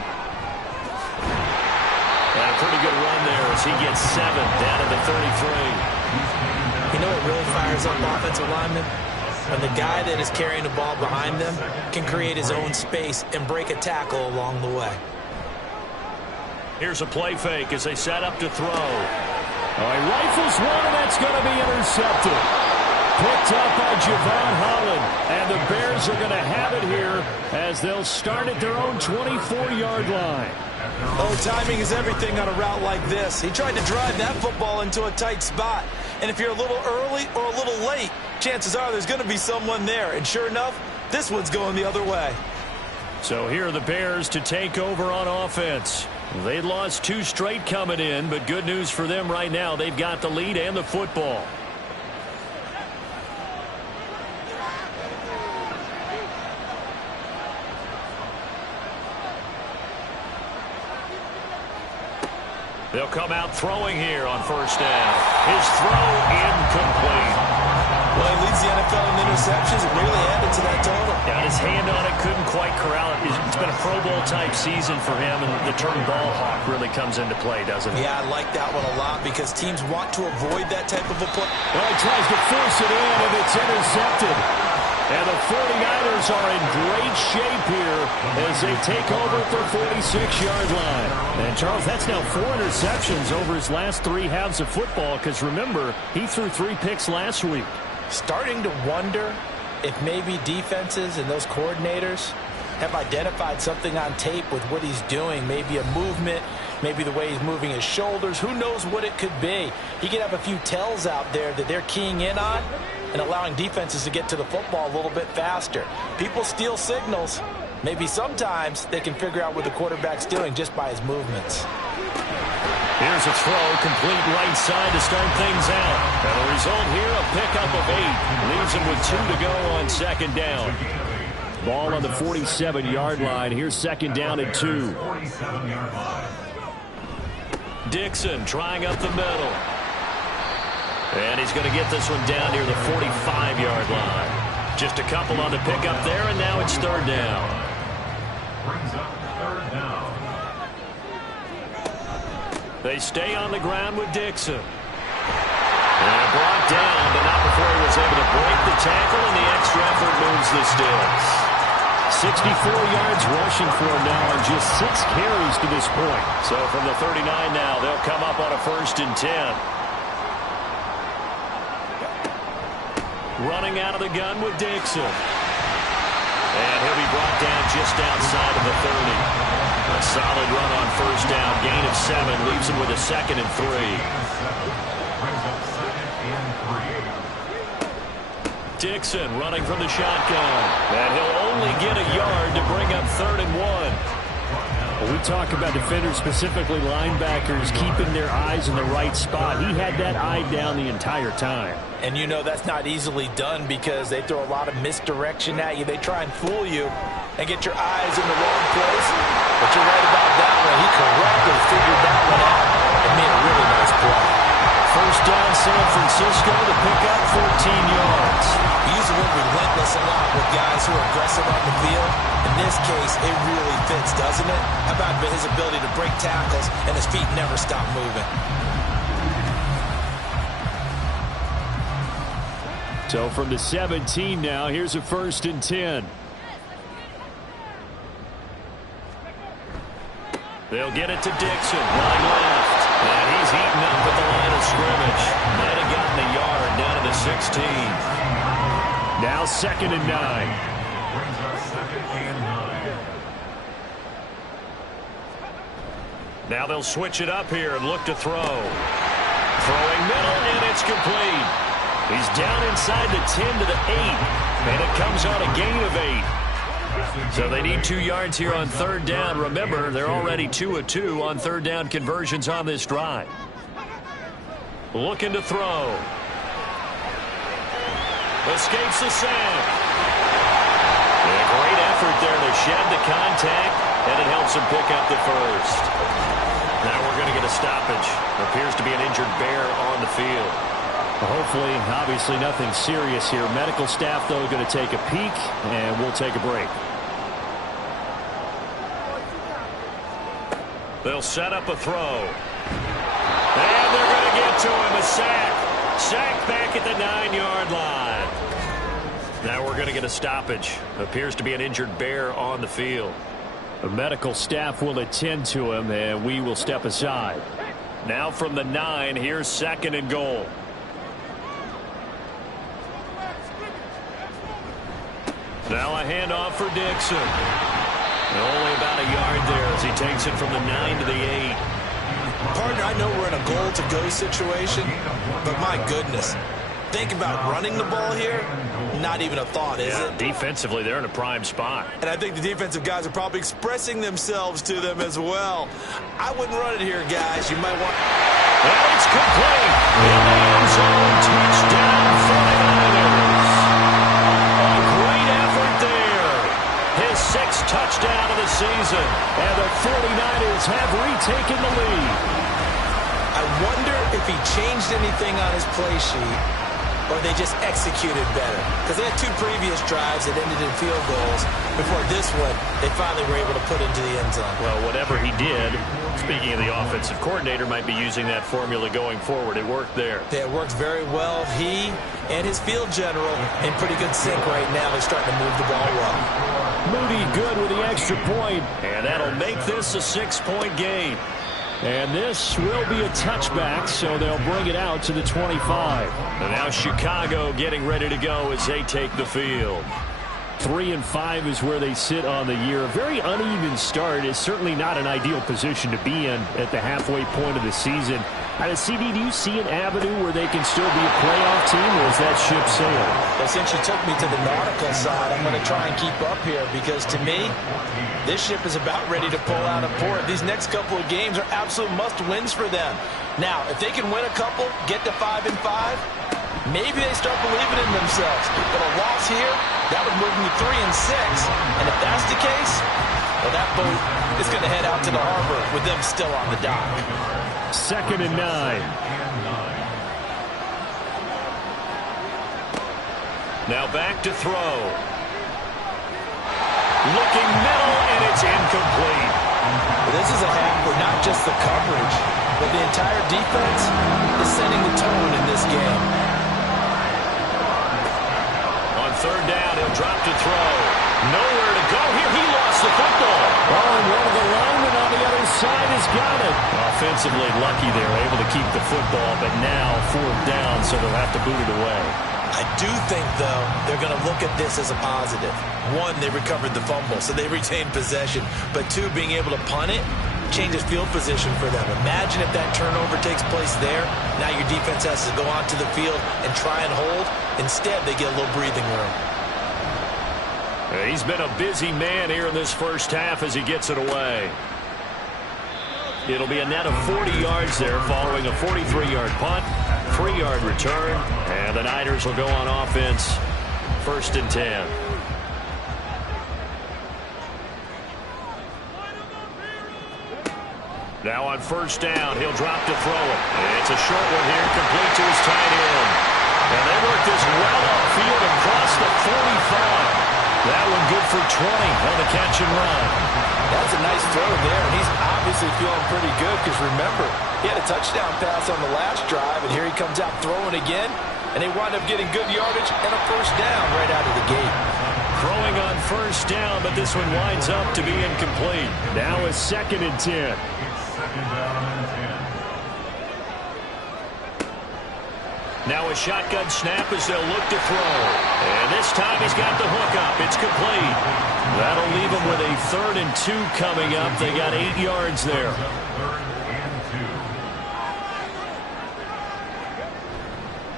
a pretty good run there as he gets 7 down to the 33. You know what really fires up offensive linemen? When the guy that is carrying the ball behind them can create his own space and break a tackle along the way. Here's a play fake as they set up to throw. All right, rifles one, and that's going to be intercepted. Picked up by Javon Holland, and the Bears are going to have it here as they'll start at their own 24-yard line. Oh, timing is everything on a route like this. He tried to drive that football into a tight spot. And if you're a little early or a little late, chances are there's going to be someone there. And sure enough, this one's going the other way. So here are the Bears to take over on offense. They'd lost 2 straight coming in, but good news for them right now. They've got the lead and the football. They'll come out throwing here on first down. His throw incomplete. Well, he leads the NFL in interceptions. It really added to that total. Got his hand on it, couldn't quite corral it. It's been a Pro Bowl type season for him, and the term ball hawk really comes into play, doesn't it? Yeah, I like that one a lot because teams want to avoid that type of a play. Well, he tries to force it in, and it's intercepted. And the 49ers are in great shape here as they take over at their 46-yard line. And, Charles, that's now 4 interceptions over his last 3 halves of football because, remember, he threw 3 picks last week. Starting to wonder if maybe defenses and those coordinators have identified something on tape with what he's doing. Maybe a movement, maybe the way he's moving his shoulders. Who knows what it could be? He could have a few tells out there that they're keying in on and allowing defenses to get to the football a little bit faster. People steal signals. Maybe sometimes they can figure out what the quarterback's doing just by his movements. Here's a throw, complete right side to start things out. And the result here, a pickup of 8. Leaves him with 2 to go on second down. Ball on the 47-yard line. Here's second down and 2. Dixon trying up the middle. And he's going to get this one down near the 45-yard line. Just a couple on the pickup there, and now it's third down. Brings up third down. They stay on the ground with Dixon. And brought down, but not before he was able to break the tackle, and the extra effort moves the sticks. 64 yards rushing for him now on just 6 carries to this point. So from the 39 now, they'll come up on a 1st and 10. Running out of the gun with Dixon. And he'll be brought down just outside of the 30. A solid run on first down. Gain of 7 leaves him with a 2nd and 3. Brings up 2nd and 3. Dixon running from the shotgun. And he'll only get a yard to bring up 3rd and 1. Well, we talk about defenders, specifically linebackers, keeping their eyes in the right spot. He had that eye down the entire time. And you know that's not easily done because they throw a lot of misdirection at you. They try and fool you and get your eyes in the wrong place. But you're right about that one. He correctly figured that one out and made a really nice play. First down, San Francisco to pick up 14 yards. We use the word relentless a lot with guys who are aggressive on the field. In this case, it really fits, doesn't it? How about his ability to break tackles and his feet never stop moving? So from the 17 now, here's a 1st and 10. They'll get it to Dixon, running left. And he's eaten up at the line of scrimmage. Might have gotten a yard down to the 16. Now 2nd and 9. Brings up 2nd and 9. Now they'll switch it up here and look to throw. Throwing middle, and it's complete. He's down inside the 10 to the 8, and it comes on a gain of 8. So they need 2 yards here on third down. Remember, they're already 2 of 2 on third down conversions on this drive. Looking to throw. Escapes the sack. And a great effort there to shed the contact, and it helps him pick up the first. Now we're going to get a stoppage. Appears to be an injured bear on the field. Hopefully, obviously nothing serious here. Medical staff, though, going to take a peek, and we'll take a break. They'll set up a throw. And they're going to get to him. A sack. Sack back at the 9-yard line. Now we're going to get a stoppage. Appears to be an injured bear on the field. The medical staff will attend to him, and we will step aside. Now from the 9, here's 2nd and goal. Now a handoff for Dixon. Only about a yard there as he takes it from the 9 to the 8. Partner, I know we're in a goal-to-go situation, but my goodness. Think about running the ball here. Not even a thought, is it? Defensively, they're in a prime spot. And I think the defensive guys are probably expressing themselves to them as well. I wouldn't run it here, guys. You might want... And it's complete. In the end zone, touchdown 49ers. A great effort there. His 6th touchdown of the season. And the 49ers have retaken the lead. I wonder if he changed anything on his play sheet, or they just executed better. Because they had 2 previous drives that ended in field goals. Before this one, they finally were able to put into the end zone. Well, whatever he did, speaking of the offensive coordinator, might be using that formula going forward. It worked there. Yeah, it works very well. He and his field general in pretty good sync right now. They're starting to move the ball well. Moody good with the extra point. And that'll make this a 6-point game. And this will be a touchback, so they'll bring it out to the 25. And now Chicago getting ready to go as they take the field. 3-5 is where they sit on the year. A very uneven start. It's certainly not an ideal position to be in at the halfway point of the season. CD, do you see an avenue where they can still be a playoff team, or is that ship sailed? Well, since you took me to the nautical side, I'm going to try and keep up here because, to me, this ship is about ready to pull out of port. These next couple of games are absolute must-wins for them. Now, if they can win a couple, get to 5-5, maybe they start believing in themselves. But a loss here, that would move them to 3-6. And if that's the case, well, that boat is going to head out to the harbor with them still on the dock. 2nd and 9. Now back to throw. Looking middle, and it's incomplete. This is a half where not just the coverage, but the entire defense is setting the tone in this game. On 3rd down, he'll drop to throw. Nowhere to go here. He lost the football. Oh, and one of the linemen on the other side has got it. Offensively lucky they were able to keep the football, but now 4th down, so they'll have to boot it away. I do think, though, they're going to look at this as a positive. 1, they recovered the fumble, so they retained possession. But 2, being able to punt it changes field position for them. Imagine if that turnover takes place there. Now your defense has to go onto the field and try and hold. Instead, they get a little breathing room. He's been a busy man here in this first half as he gets it away. It'll be a net of 40 yards there following a 43-yard punt, 3-yard return, and the Niners will go on offense 1st and 10. Now on 1st down, he'll drop to throw it. It's a short one here, complete to his tight end. And they work this well upfield across the 45. That one good for 20 on the catch and run. That's a nice throw there, and he's obviously feeling pretty good because, remember, he had a touchdown pass on the last drive, and here he comes out throwing again, and they wind up getting good yardage and a 1st down right out of the gate. Throwing on 1st down, but this one winds up to be incomplete. Now a 2nd and 10. Now a shotgun snap as they'll look to throw. And this time he's got the hook up. It's complete. That'll leave him with a 3rd and 2 coming up. They got 8 yards there.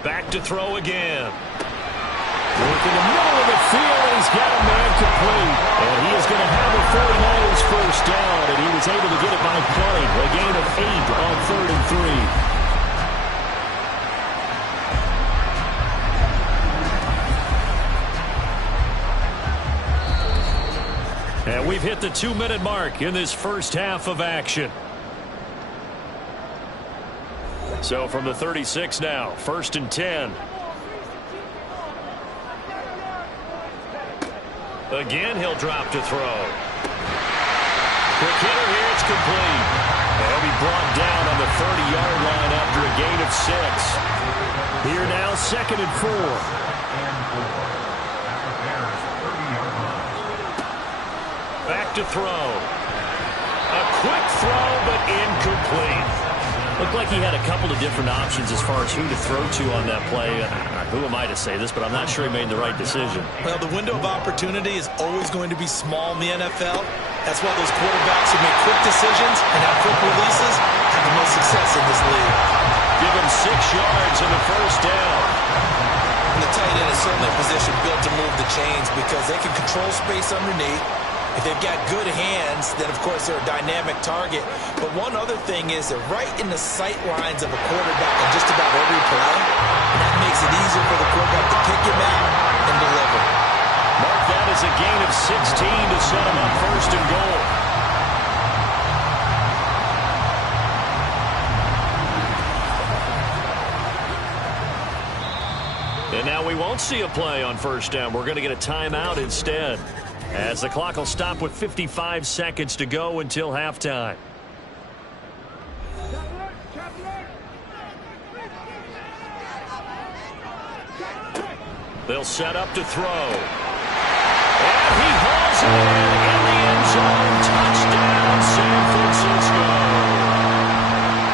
Back to throw again. Work in the middle of the field, and he's got a man complete. And he is going to have the 49ers first down, and he was able to get it by plenty. A gain of 8 on 3rd and 3. And we've hit the 2-minute mark in this first half of action. So from the 36 now, 1st and 10. Again, he'll drop to throw. Quick hitter here, it's complete. And he'll be brought down on the 30-yard line after a gain of 6. Here now, 2nd and 4. Back to throw. A quick throw, but incomplete. Looked like he had a couple of different options as far as who to throw to on that play. Who am I to say this, but I'm not sure he made the right decision. Well, the window of opportunity is always going to be small in the NFL. That's why those quarterbacks who make quick decisions and have quick releases have the most success in this league. Give him 6 yards in the first down. And the tight end is certainly a position built to move the chains because they can control space underneath. If they've got good hands, then, of course, they're a dynamic target. But one other thing is they're right in the sight lines of a quarterback on just about every play. And that makes it easier for the quarterback to pick him out and deliver. Mark that as a gain of 16 to set him up 1st and goal. And now we won't see a play on 1st down. We're going to get a timeout instead, as the clock will stop with 55 seconds to go until halftime. They'll set up to throw. And he hauls it in the end zone. Touchdown, San Francisco.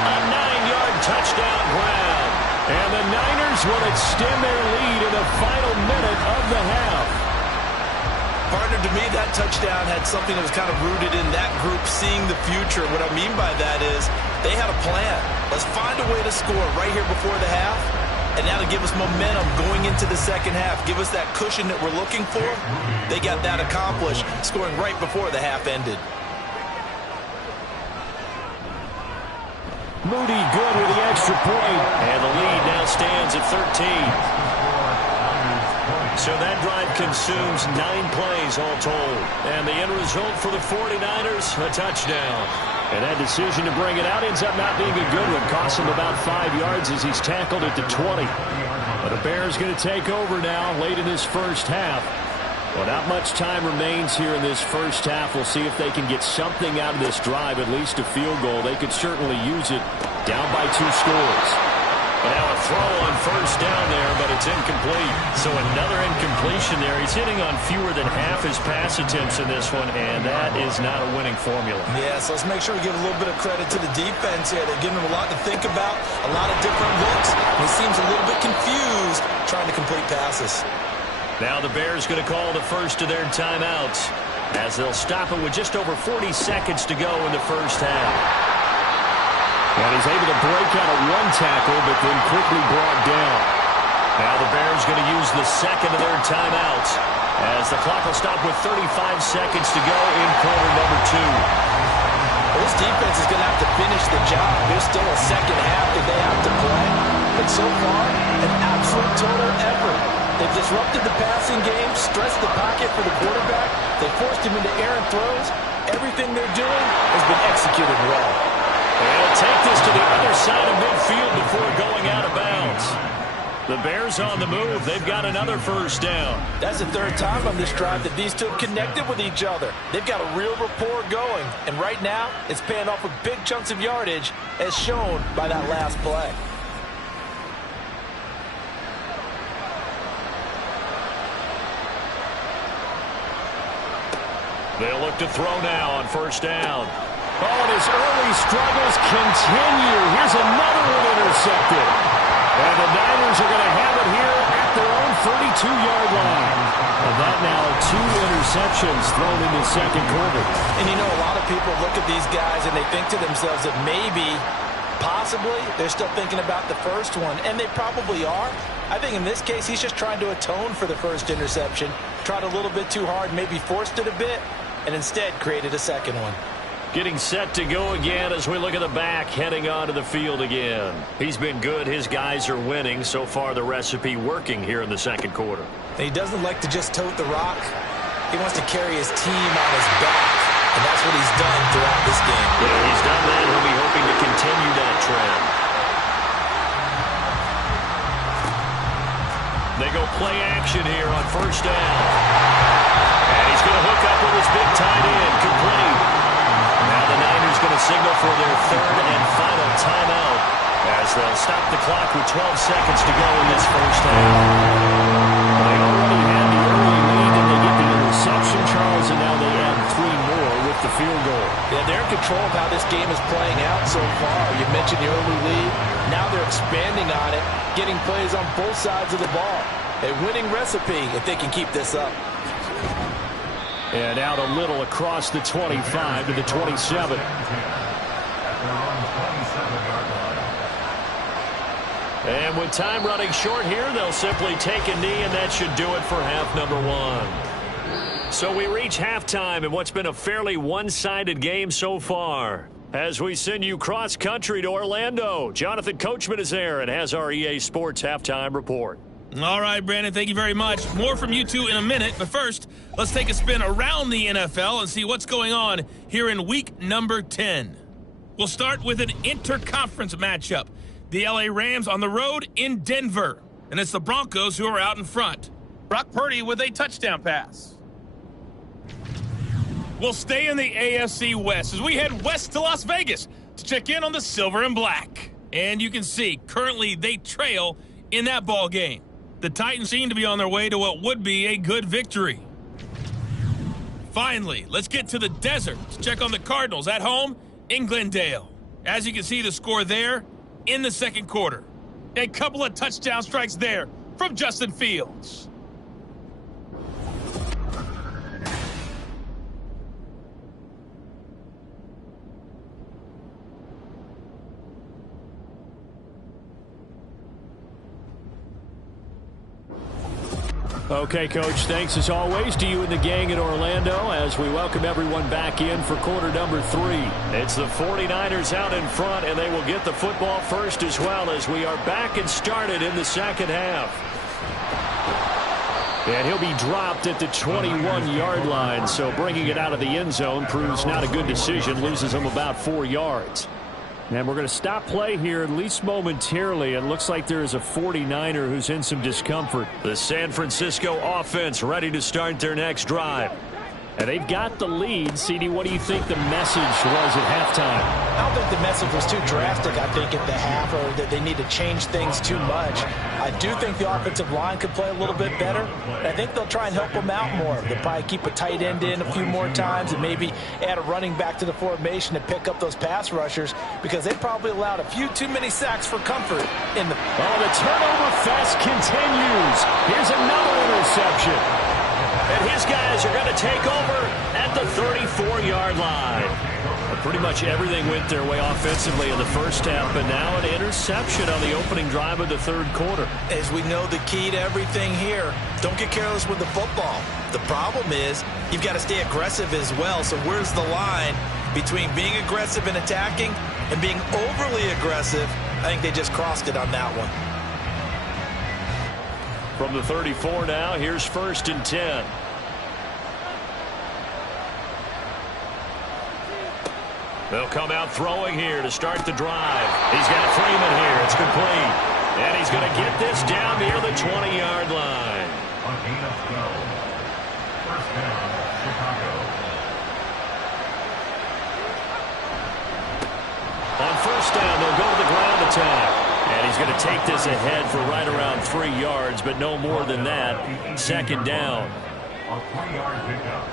A 9-yard touchdown grab. And the Niners will extend their lead in the final minute of the half. Partner, to me, that touchdown had something that was kind of rooted in that group seeing the future. What I mean by that is they had a plan. Let's find a way to score right here before the half, and that'll give us momentum going into the second half. Give us that cushion that we're looking for. They got that accomplished, scoring right before the half ended. Moody good with the extra point, and the lead now stands at 13. So that drive consumes 9 plays all told. And the end result for the 49ers, a touchdown. And that decision to bring it out ends up not being a good one. Costs him about 5 yards as he's tackled at the 20. But the Bears going to take over now late in this first half. Well, not much time remains here in this first half. We'll see if they can get something out of this drive, at least a field goal. They could certainly use it, down by 2 scores. And now a throw on 1st down there, but it's incomplete. So another incompletion there. He's hitting on fewer than half his pass attempts in this one, and that is not a winning formula. Yeah, so let's make sure we give a little bit of credit to the defense here. They're giving him a lot to think about, a lot of different looks. And he seems a little bit confused trying to complete passes. Now the Bears going to call the first of their timeouts, as they'll stop it with just over 40 seconds to go in the first half. And he's able to break out of 1 tackle, but then quickly brought down. Now the Bears going to use the second of their timeouts, as the clock will stop with 35 seconds to go in quarter number 2. Well, this defense is going to have to finish the job. There's still a second half that they have to play. But so far, an absolute total effort. They've disrupted the passing game, stressed the pocket for the quarterback. They forced him into errant throws. Everything they're doing has been executed well. They'll take this to the other side of midfield before going out of bounds. The Bears on the move. They've got another first down. That's the 3rd time on this drive that these two have connected with each other. They've got a real rapport going. And right now, it's paying off with big chunks of yardage, as shown by that last play. They'll look to throw now on 1st down. Oh, and his early struggles continue. Here's another one intercepted. And the Niners are going to have it here at their own 32-yard line. And that now 2 interceptions thrown in the second quarter. And you know, a lot of people look at these guys and they think to themselves that maybe Possibly. They're still thinking about the first one, and they probably are. I think in this case, he's just trying to atone for the first interception. Tried a little bit too hard, maybe forced it a bit, and instead created a second one. Getting set to go again as we look at the back, heading onto the field again. He's been good. His guys are winning. So far, the recipe working here in the second quarter. He doesn't like to just tote the rock. He wants to carry his team on his back, and that's what he's done throughout this game. Yeah, he's done that. He'll be hoping to continue that trend. They go play action here on first down. And he's going to hook up with his big tight end, complete. Now the Niners going to signal for their third and final timeout as they'll stop the clock with 12 seconds to go in this first half. They already had the early lead, and they get the interception, Charles, and now they add 3 more with the field goal. Yeah, they're in control of how this game is playing out so far. You mentioned the early lead. Now they're expanding on it, getting plays on both sides of the ball. A winning recipe if they can keep this up. And out a little across the 25 to the 27. And with time running short here, they'll simply take a knee, and that should do it for half number 1. So we reach halftime in what's been a fairly one-sided game so far. As we send you cross-country to Orlando, Jonathan Coachman is there and has our EA Sports Halftime Report. All right, Brandon, thank you very much. More from you two in a minute, but first, let's take a spin around the NFL and see what's going on here in week number 10. We'll start with an interconference matchup. The LA Rams on the road in Denver, and it's the Broncos who are out in front. Brock Purdy with a touchdown pass. We'll stay in the AFC West as we head west to Las Vegas to check in on the Silver and Black. And you can see, currently they trail in that ball game. The Titans seem to be on their way to what would be a good victory. Finally, let's get to the desert to check on the Cardinals at home in Glendale. As you can see, the score there in the second quarter. A couple of touchdown strikes there from Justin Fields. Okay, Coach, thanks as always to you and the gang in Orlando as we welcome everyone back in for quarter number 3. It's the 49ers out in front, and they will get the football first as well as we are back and started in the second half. And he'll be dropped at the 21-yard line, so bringing it out of the end zone proves not a good decision, loses him about 4 yards. And we're going to stop play here, at least momentarily. It looks like there is a 49er who's in some discomfort. The San Francisco offense ready to start their next drive. And they've got the lead. CD, what do you think the message was at halftime? I don't think the message was too drastic, I think, at the half, or that they need to change things too much. I do think the offensive line could play a little bit better. And I think they'll try and help them out more. They'll probably keep a tight end in a few more times and maybe add a running back to the formation to pick up those pass rushers, because they probably allowed a few too many sacks for comfort in the... Oh, the turnover fest continues. Here's another interception. And his guys are going to take over at the 34-yard line. Pretty much everything went their way offensively in the first half, but now an interception on the opening drive of the third quarter. As we know, the key to everything here, don't get careless with the football. The problem is you've got to stay aggressive as well. So where's the line between being aggressive and attacking and being overly aggressive? I think they just crossed it on that one. From the 34 now, here's first and 10. They'll come out throwing here to start the drive. He's got Freeman here. It's complete. And he's going to get this down near the 20-yard line. A gain of 12. First down, Chicago. On first down, they'll go to the ground attack. And he's going to take this ahead for right around 3 yards, but no more than that. Second down. A 3-yard pickup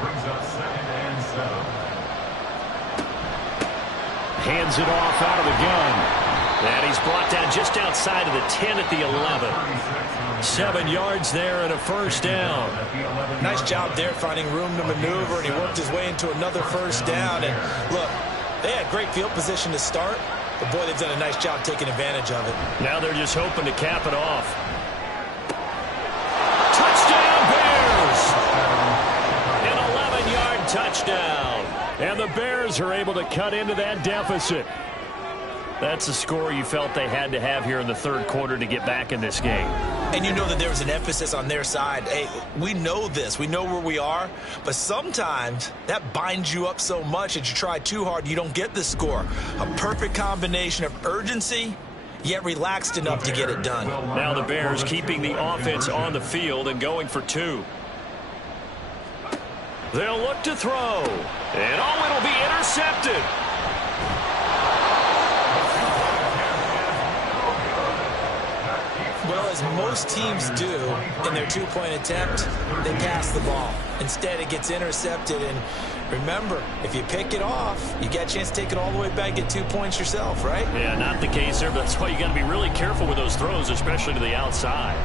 brings up second and 7. Hands it off out of the gun. And he's brought down just outside of the 10 at the 11. 7 yards there and a first down. Nice job there finding room to maneuver, and he worked his way into another first down. And look, they had great field position to start. But, boy, they've done a nice job taking advantage of it. Now they're just hoping to cap it off. Touchdown, Bears! An 11-yard touchdown. And the Bears are able to cut into that deficit. That's a score you felt they had to have here in the third quarter to get back in this game. And you know that there was an emphasis on their side. Hey, we know this. We know where we are. But sometimes that binds you up so much that you try too hard, you don't get the score. A perfect combination of urgency, yet relaxed enough to get it done. Now the Bears keeping the offense on the field and going for two. They'll look to throw. And it'll be intercepted. Well, as most teams do in their two-point attempt, they pass the ball. Instead, it gets intercepted. And remember, if you pick it off, you get a chance to take it all the way back, get 2 points yourself, right? Yeah, not the case there, but that's why you got to be really careful with those throws, especially to the outside.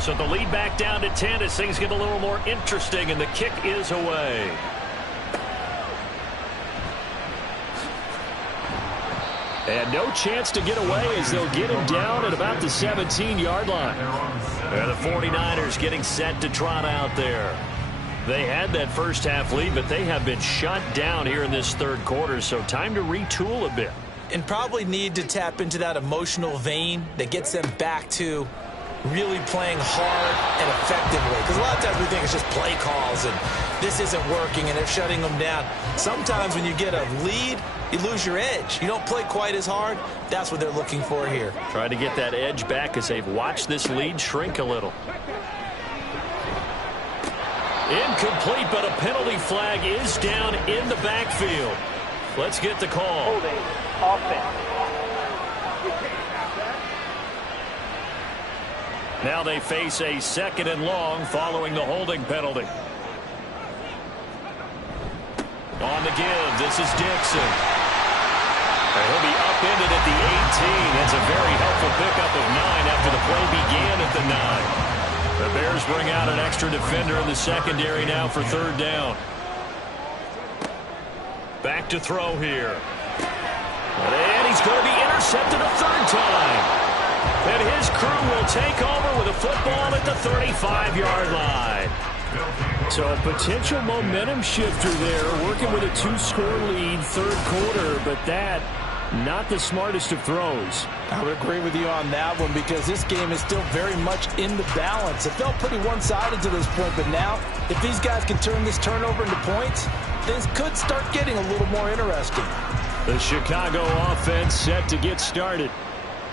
So the lead back down to 10 as things get a little more interesting, and the kick is away. And no chance to get away as they'll get him down at about the 17-yard line. And the 49ers getting set to trot out there. They had that first half lead, but they have been shut down here in this third quarter, so time to retool a bit. And probably need to tap into that emotional vein that gets them back to really playing hard and effectively. Because a lot of times we think it's just play calls and this isn't working and they're shutting them down. Sometimes when you get a lead, you lose your edge. You don't play quite as hard. That's what they're looking for here. Trying to get that edge back as they've watched this lead shrink a little. Incomplete, but a penalty flag is down in the backfield. Let's get the call. Holding offense. Now they face a 2nd and long following the holding penalty. On the give, this is Dixon. And he'll be upended at the 18. That's a very helpful pickup of 9 after the play began at the 9. The Bears bring out an extra defender in the secondary now for 3rd down. Back to throw here. And he's going to be intercepted a 3rd time. And his crew will take over with a football at the 35-yard line. So a potential momentum shifter there, working with a 2-score lead, 3rd quarter, but that not the smartest of throws. I would agree with you on that one because this game is still very much in the balance. It felt pretty one-sided to this point, but now if these guys can turn this turnover into points, things could start getting a little more interesting. The Chicago offense set to get started.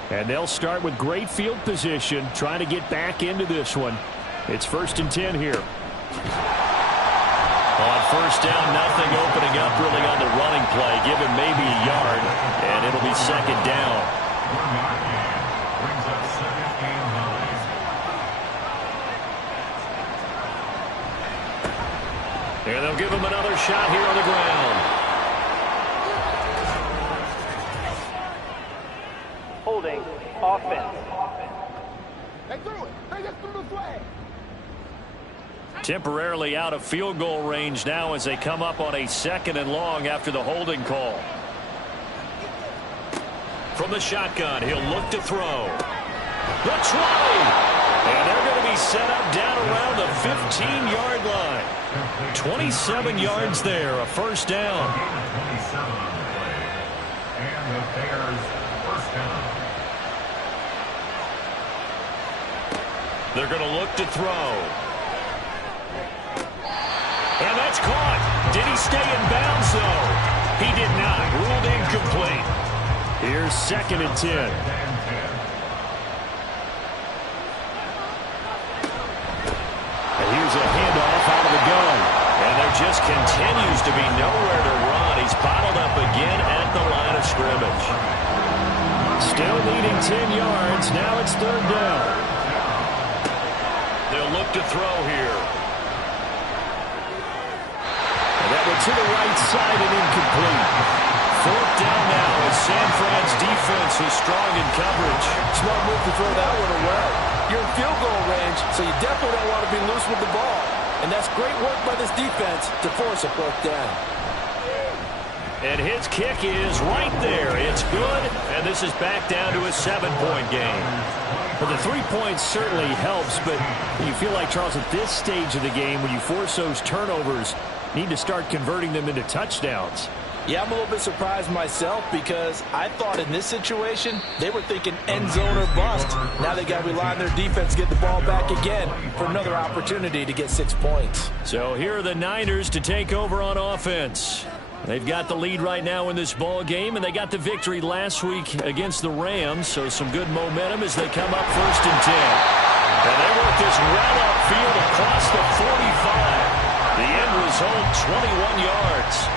And they'll start with great field position, trying to get back into this one. It's 1st and 10 here. On 1st down, nothing opening up really on the running play. Give him maybe a yard, and it'll be 2nd down. Brings up 2nd and 9. And they'll give him another shot here on the ground. Holding offense. Temporarily out of field goal range now as they come up on a 2nd and long after the holding call. From the shotgun, he'll look to throw. The 20! And they're going to be set up down around the 15-yard line. 27 yards there, a 1st down. 27 on the play. And the Bears 1st down. They're going to look to throw. And that's caught. Did he stay in bounds, though? He did not. Ruled incomplete. Here's 2nd and 10. And here's a handoff out of the gun. And there just continues to be nowhere to run. He's bottled up again at the line of scrimmage. Still needing 10 yards. Now it's 3rd down. They'll look to throw here. And that one to the right side and incomplete. 4th down now as San Fran's defense is strong in coverage. Smart move to throw that one away. You're in field goal range, so you definitely don't want to be loose with the ball. And that's great work by this defense to force a 4th down. And his kick is right there. It's good, and this is back down to a 7-point game. Well, the 3 points certainly helps, but you feel like, Charles, at this stage of the game, when you force those turnovers, need to start converting them into touchdowns. Yeah, I'm a little bit surprised myself because I thought in this situation they were thinking end zone or bust. Now they got to rely on their defense to get the ball back again for another opportunity to get 6 points. So here are the Niners to take over on offense. They've got the lead right now in this ball game, and they got the victory last week against the Rams, so some good momentum as they come up 1st and 10. And they work this well upfield across the 45. The end result, 21 yards.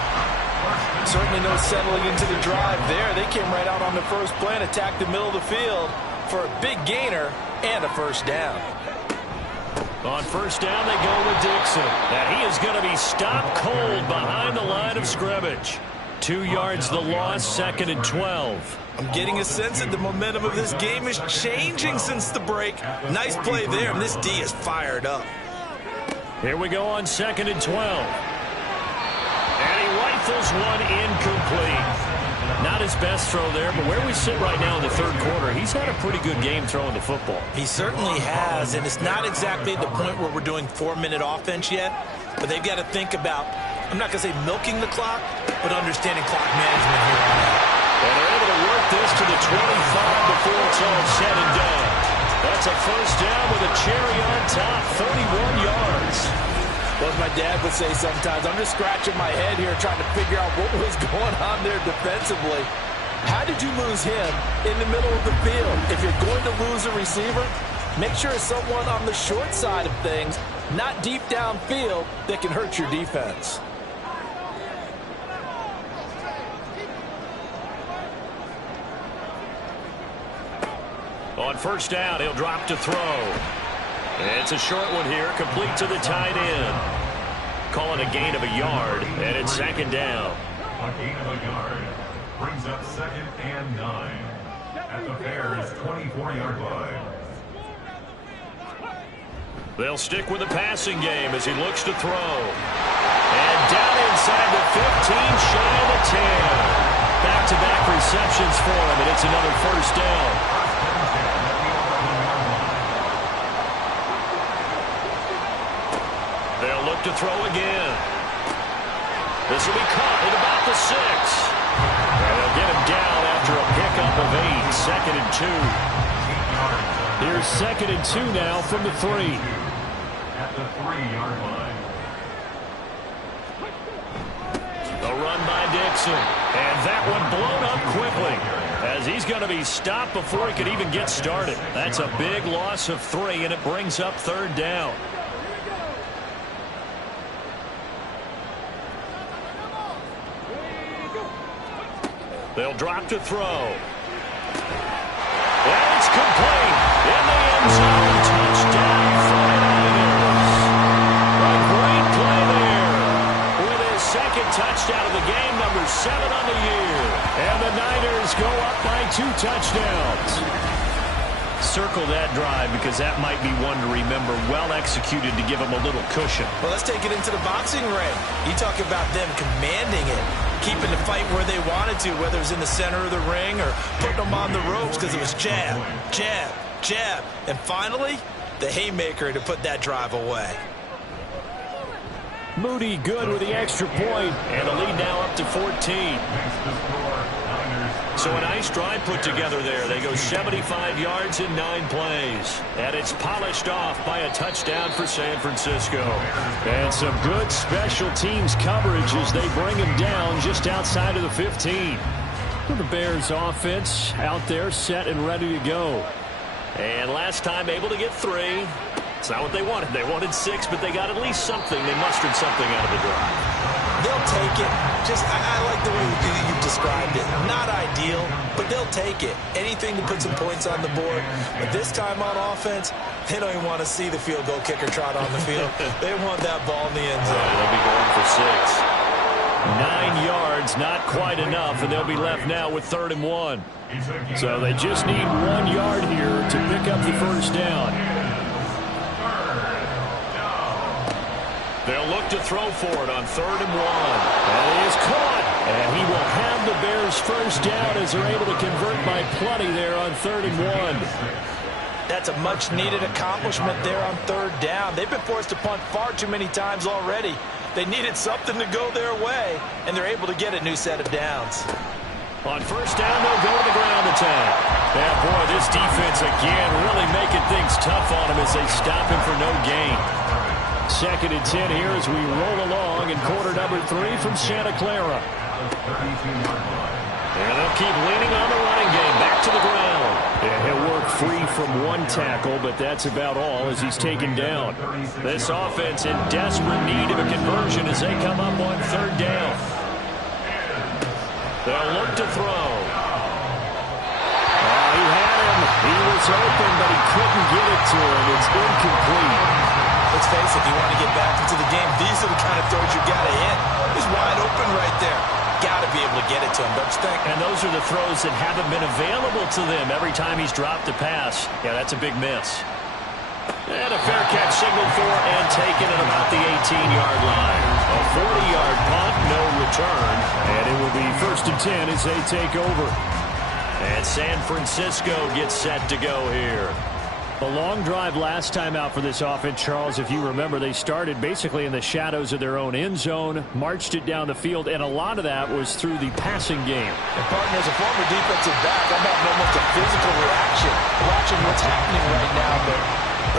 Certainly no settling into the drive there. They came right out on the first play and attacked the middle of the field for a big gainer and a first down. On first down, they go with Dixon. And he is going to be stopped cold behind the line of scrimmage. 2 yards the loss, 2nd and 12. I'm getting a sense that the momentum of this game is changing since the break. Nice play there, and this D is fired up. Here we go on 2nd and 12. And he rifles one incomplete. Not his best throw there, but where we sit right now in the 3rd quarter, he's had a pretty good game throwing the football. He certainly has, and it's not exactly the point where we're doing 4-minute offense yet, but they've got to think about, I'm not going to say milking the clock, but understanding clock management here on out. And they're able to work this to the 25 before it's all said and done. That's a first down with a cherry on top, 31 yards. Well, as my dad would say sometimes, I'm just scratching my head here trying to figure out what was going on there defensively. How did you lose him in the middle of the field? If you're going to lose a receiver, make sure it's someone on the short side of things, not deep downfield, that can hurt your defense. On first down, he'll drop to throw. It's a short one here, complete to the tight end. Calling a gain of a yard, and it's 2nd down. A gain of a yard brings up 2nd and 9 at the Bears' 24-yard line. They'll stick with the passing game as he looks to throw. And down inside the 15, shy of the 10. Back-to-back receptions for him, and it's another first down. They'll look to throw again. This will be caught at about the 6. And they'll get him down after a pickup of 8, 2nd and 2. Here's 2nd and 2 now from the 3. At the 3-yard line. The run by Dixon. And that one blown up quickly as he's going to be stopped before he could even get started. That's a big loss of 3, and it brings up 3rd down. They'll drop to throw. And it's complete. In the end zone. Touchdown, 49ers. A great play there. With his 2nd touchdown of the game, number 7 on the year. And the Niners go up by 2 touchdowns. Circle that drive because that might be one to remember. Well executed to give them a little cushion. Well, let's take it into the boxing ring. You talk about them commanding it, keeping the fight where they wanted to, whether it was in the center of the ring or putting them on the ropes because it was jab, jab, jab. And finally, the haymaker to put that drive away. Moody good with the extra point, and the lead now up to 14. So a nice drive put together there. They go 75 yards in 9 plays. And it's polished off by a touchdown for San Francisco. And some good special teams coverage as they bring him down just outside of the 15. The Bears offense out there set and ready to go. And last time able to get 3. It's not what they wanted. They wanted 6, but they got at least something. They mustered something out of the drive. They'll take it. I like the way you described it. Not ideal, but they'll take it. Anything to put some points on the board. But this time on offense, they don't even want to see the field goal kicker trot on the field. They want that ball in the end zone. They'll be going for 6. 9 yards, not quite enough, and they'll be left now with 3rd and 1. So they just need 1 yard here to pick up the first down. They'll look to throw for it on 3rd and 1. And he is caught. And he will 49ers first down as they're able to convert by plenty there on 3rd and 1. That's a much-needed accomplishment there on 3rd down. They've been forced to punt far too many times already. They needed something to go their way, and they're able to get a new set of downs. On 1st down, they'll go to the ground attack. Yeah, boy, this defense again really making things tough on him as they stop him for no gain. 2nd and 10 here as we roll along in quarter number 3 from Santa Clara. And they'll keep leaning on the running game. Back to the ground. Yeah, he'll work free from one tackle, but that's about all as he's taken down. This offense in desperate need of a conversion as they come up on 3rd down. They'll look to throw. He had him. He was open, but he couldn't get it to him. It's incomplete. Let's face it, if you want to get back into the game, these are the kind of throws you got to hit. He's wide open right there. Got to be able to get it to him, don't you think? And those are the throws that haven't been available to them every time he's dropped a pass. Yeah, that's a big miss. And a fair catch signaled for and taken at about the 18-yard line. A 40-yard punt, no return. And it will be 1st and 10 as they take over. And San Francisco gets set to go here. A long drive last time out for this offense, Charles. If you remember, they started basically in the shadows of their own end zone, marched it down the field, and a lot of that was through the passing game. And partner, as a former defensive back, I'm having almost a physical reaction watching what's happening right now. But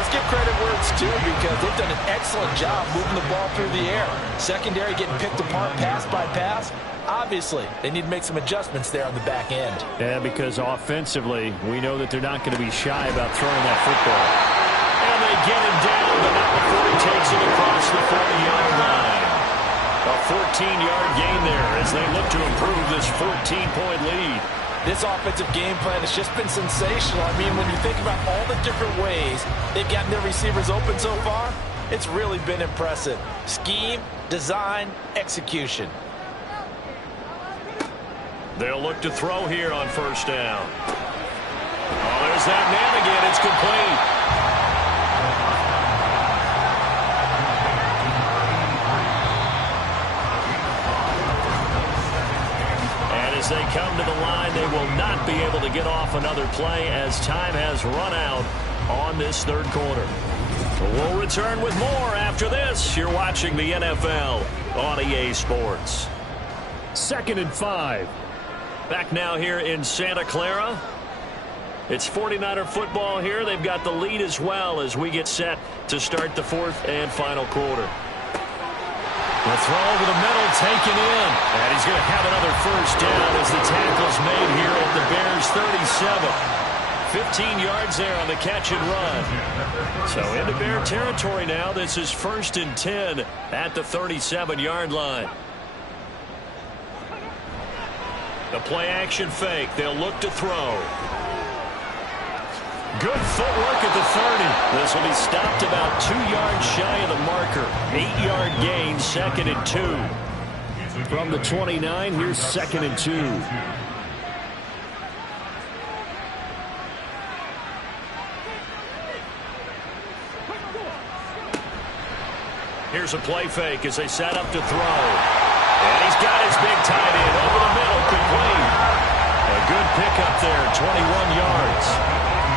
let's give credit where it's due because they've done an excellent job moving the ball through the air. Secondary getting picked apart pass by pass. Obviously, they need to make some adjustments there on the back end. Yeah, because offensively, we know that they're not going to be shy about throwing that football. And they get him down, but not before he takes it across the 40-yard line. A 14-yard gain there as they look to improve this 14-point lead. This offensive game plan has just been sensational. I mean, when you think about all the different ways they've gotten their receivers open so far, it's really been impressive. Scheme, design, execution. They'll look to throw here on 1st down. Oh, there's that man again. It's complete. And as they come to the line, they will not be able to get off another play as time has run out on this 3rd quarter. We'll return with more after this. You're watching the NFL on EA Sports. 2nd and 5. Back now here in Santa Clara. It's 49er football here. They've got the lead as well as we get set to start the 4th and final quarter. The throw over the middle taken in. And he's going to have another 1st down as the tackle's made here at the Bears 37. 15 yards there on the catch and run. So into Bear territory now. This is 1st and 10 at the 37-yard line. The play-action fake. They'll look to throw. Good footwork at the 30. This will be stopped about 2 yards shy of the marker. 8-yard gain, 2nd and 2. From the 29, here's 2nd and 2. Here's a play fake as they set up to throw. And he's got his big tight end over the middle, complete. A good pickup there, 21 yards.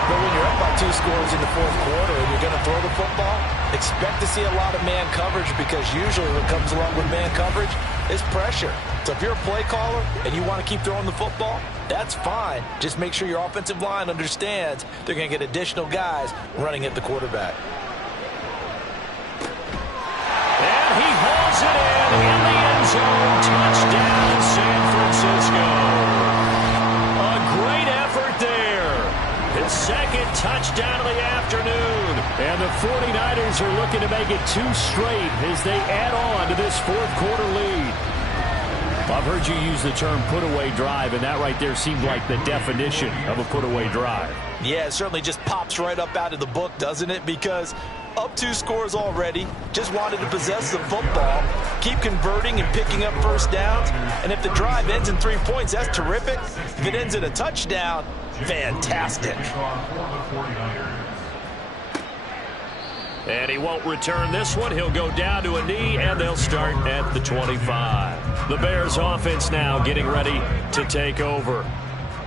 But when you're up by 2 scores in the 4th quarter and you're going to throw the football, expect to see a lot of man coverage because usually what comes along with man coverage is pressure. So if you're a play caller and you want to keep throwing the football, that's fine. Just make sure your offensive line understands they're going to get additional guys running at the quarterback. And he hauls it in the end zone. Touchdown, San Francisco. A great effort there. His 2nd touchdown of the afternoon. And the 49ers are looking to make it 2 straight as they add on to this 4th quarter lead. I've heard you use the term put-away drive, and that right there seemed like the definition of a put-away drive. Yeah, it certainly just pops right up out of the book, doesn't it? Because up 2 scores already, just wanted to possess the football, keep converting and picking up 1st downs, and if the drive ends in 3 points, that's terrific. If it ends in a touchdown, fantastic. And he won't return this one. He'll go down to a knee, and they'll start at the 25. The Bears offense now getting ready to take over.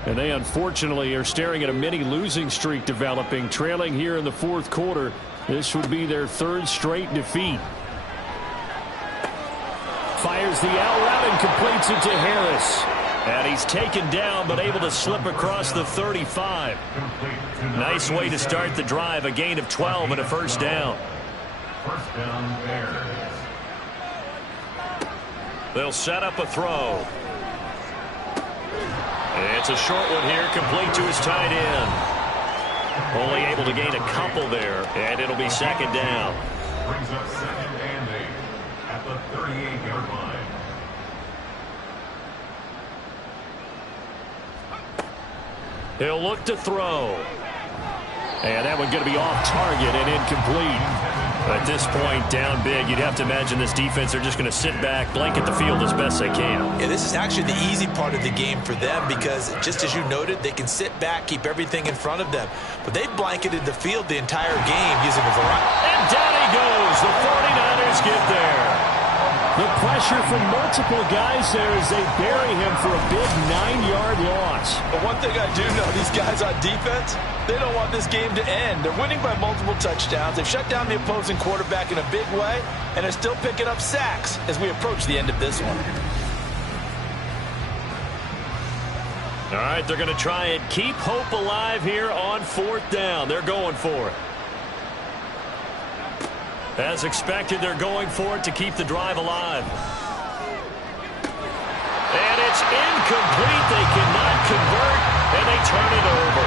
And they unfortunately are staring at a mini losing streak developing, trailing here in the fourth quarter. This would be their third straight defeat. Fires the out route and completes it to Harris. And he's taken down but able to slip across the 35. Nice way to start the drive. A gain of 12 and a first down. First down, Bears. They'll set up a throw. It's a short one here, complete to his tight end. Only able to gain a couple there, and it'll be second down. Brings up second and 8 at the 38-yard line. He'll look to throw. And that one going to be off target and incomplete. At this point, down big, you'd have to imagine this defense are just going to sit back, blanket the field as best they can. Yeah, this is actually the easy part of the game for them because, just as you noted, they can sit back, keep everything in front of them. But they've blanketed the field the entire game using a variety. And down he goes. The 49ers get there. The pressure from multiple guys there as they bury him for a big 9-yard loss. But one thing I do know, these guys on defense, they don't want this game to end. They're winning by multiple touchdowns. They've shut down the opposing quarterback in a big way, and they're still picking up sacks as we approach the end of this one. All right, they're going to try and keep hope alive here on fourth down. They're going for it. As expected, they're going for it to keep the drive alive. And it's incomplete. They cannot convert, and they turn it over.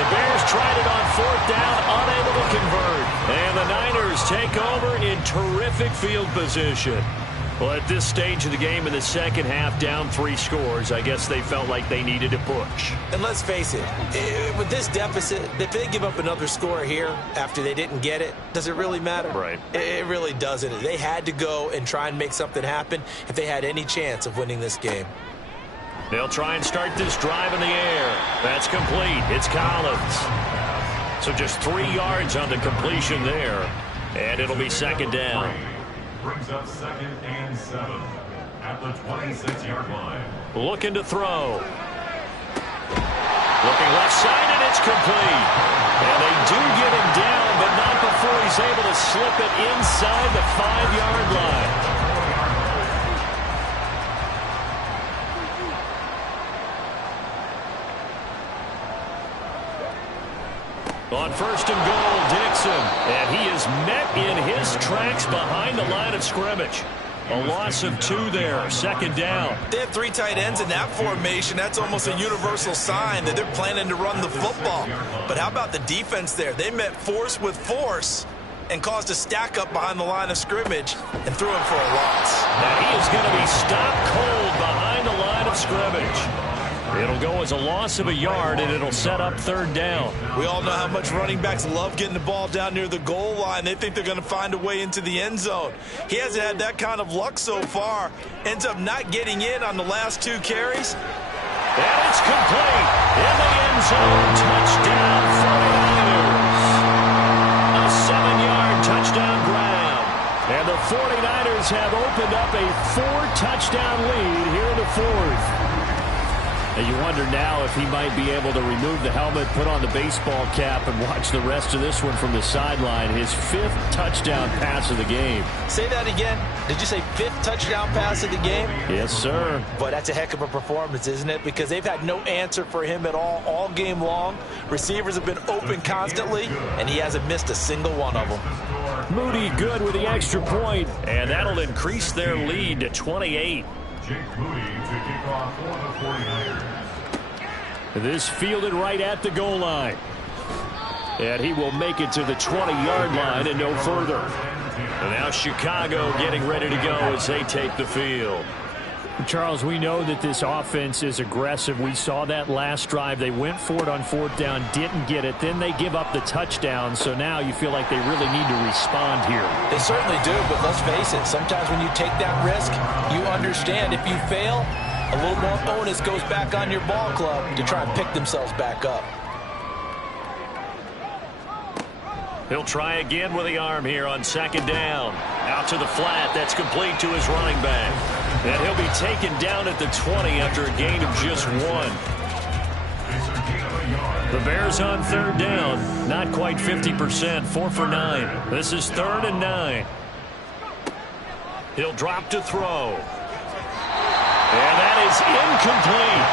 The Bears tried it on fourth down, unable to convert. And the Niners take over in terrific field position. Well, at this stage of the game in the second half, down 3 scores, I guess they felt like they needed to push. And let's face it, with this deficit, if they give up another score here after they didn't get it, does it really matter? Right. It really doesn't. They had to go and try and make something happen if they had any chance of winning this game. They'll try and start this drive in the air. That's complete. It's Collins. So just 3 yards on the completion there. And it'll be second down. Brings up second and 7 at the 26-yard line. Looking to throw. Looking left side, and it's complete. And they do get him down, but not before he's able to slip it inside the 5-yard line. On first and goal, Dixon. And he is met in his tracks behind the line of scrimmage. A loss of 2 there, second down. They have 3 tight ends in that formation. That's almost a universal sign that they're planning to run the football. But how about the defense there? They met force with force and caused a stack up behind the line of scrimmage and threw him for a loss. Now he is going to be stopped cold behind the line of scrimmage. It'll go as a loss of a yard, and it'll set up third down. We all know how much running backs love getting the ball down near the goal line. They think they're going to find a way into the end zone. He hasn't had that kind of luck so far. Ends up not getting in on the last 2 carries. And it's complete. In the end zone. Touchdown, 49ers. A 7-yard touchdown grab. And the 49ers have opened up a 4-touchdown lead here in the fourth. And you wonder now if he might be able to remove the helmet, put on the baseball cap, and watch the rest of this one from the sideline. His 5th touchdown pass of the game. Say that again. Did you say 5th touchdown pass of the game? Yes, sir. But that's a heck of a performance, isn't it? Because they've had no answer for him at all game long. Receivers have been open constantly, and he hasn't missed a single one of them. Moody good with the extra point, and that'll increase their lead to 28. Jake Moody to kick off for the 49ers. This fielded right at the goal line. And he will make it to the 20-yard line and no further. And now Chicago getting ready to go as they take the field. Charles, we know that this offense is aggressive. We saw that last drive. They went for it on fourth down, didn't get it. Then they give up the touchdown. So now you feel like they really need to respond here. They certainly do, but let's face it. Sometimes when you take that risk, you understand if you fail, a little more onus goes back on your ball club to try and pick themselves back up. He'll try again with the arm here on second down. Out to the flat. That's complete to his running back. And he'll be taken down at the 20 after a gain of just 1. The Bears on third down. Not quite 50%. 4 for 9. This is 3rd and 9. He'll drop to throw. And that is incomplete.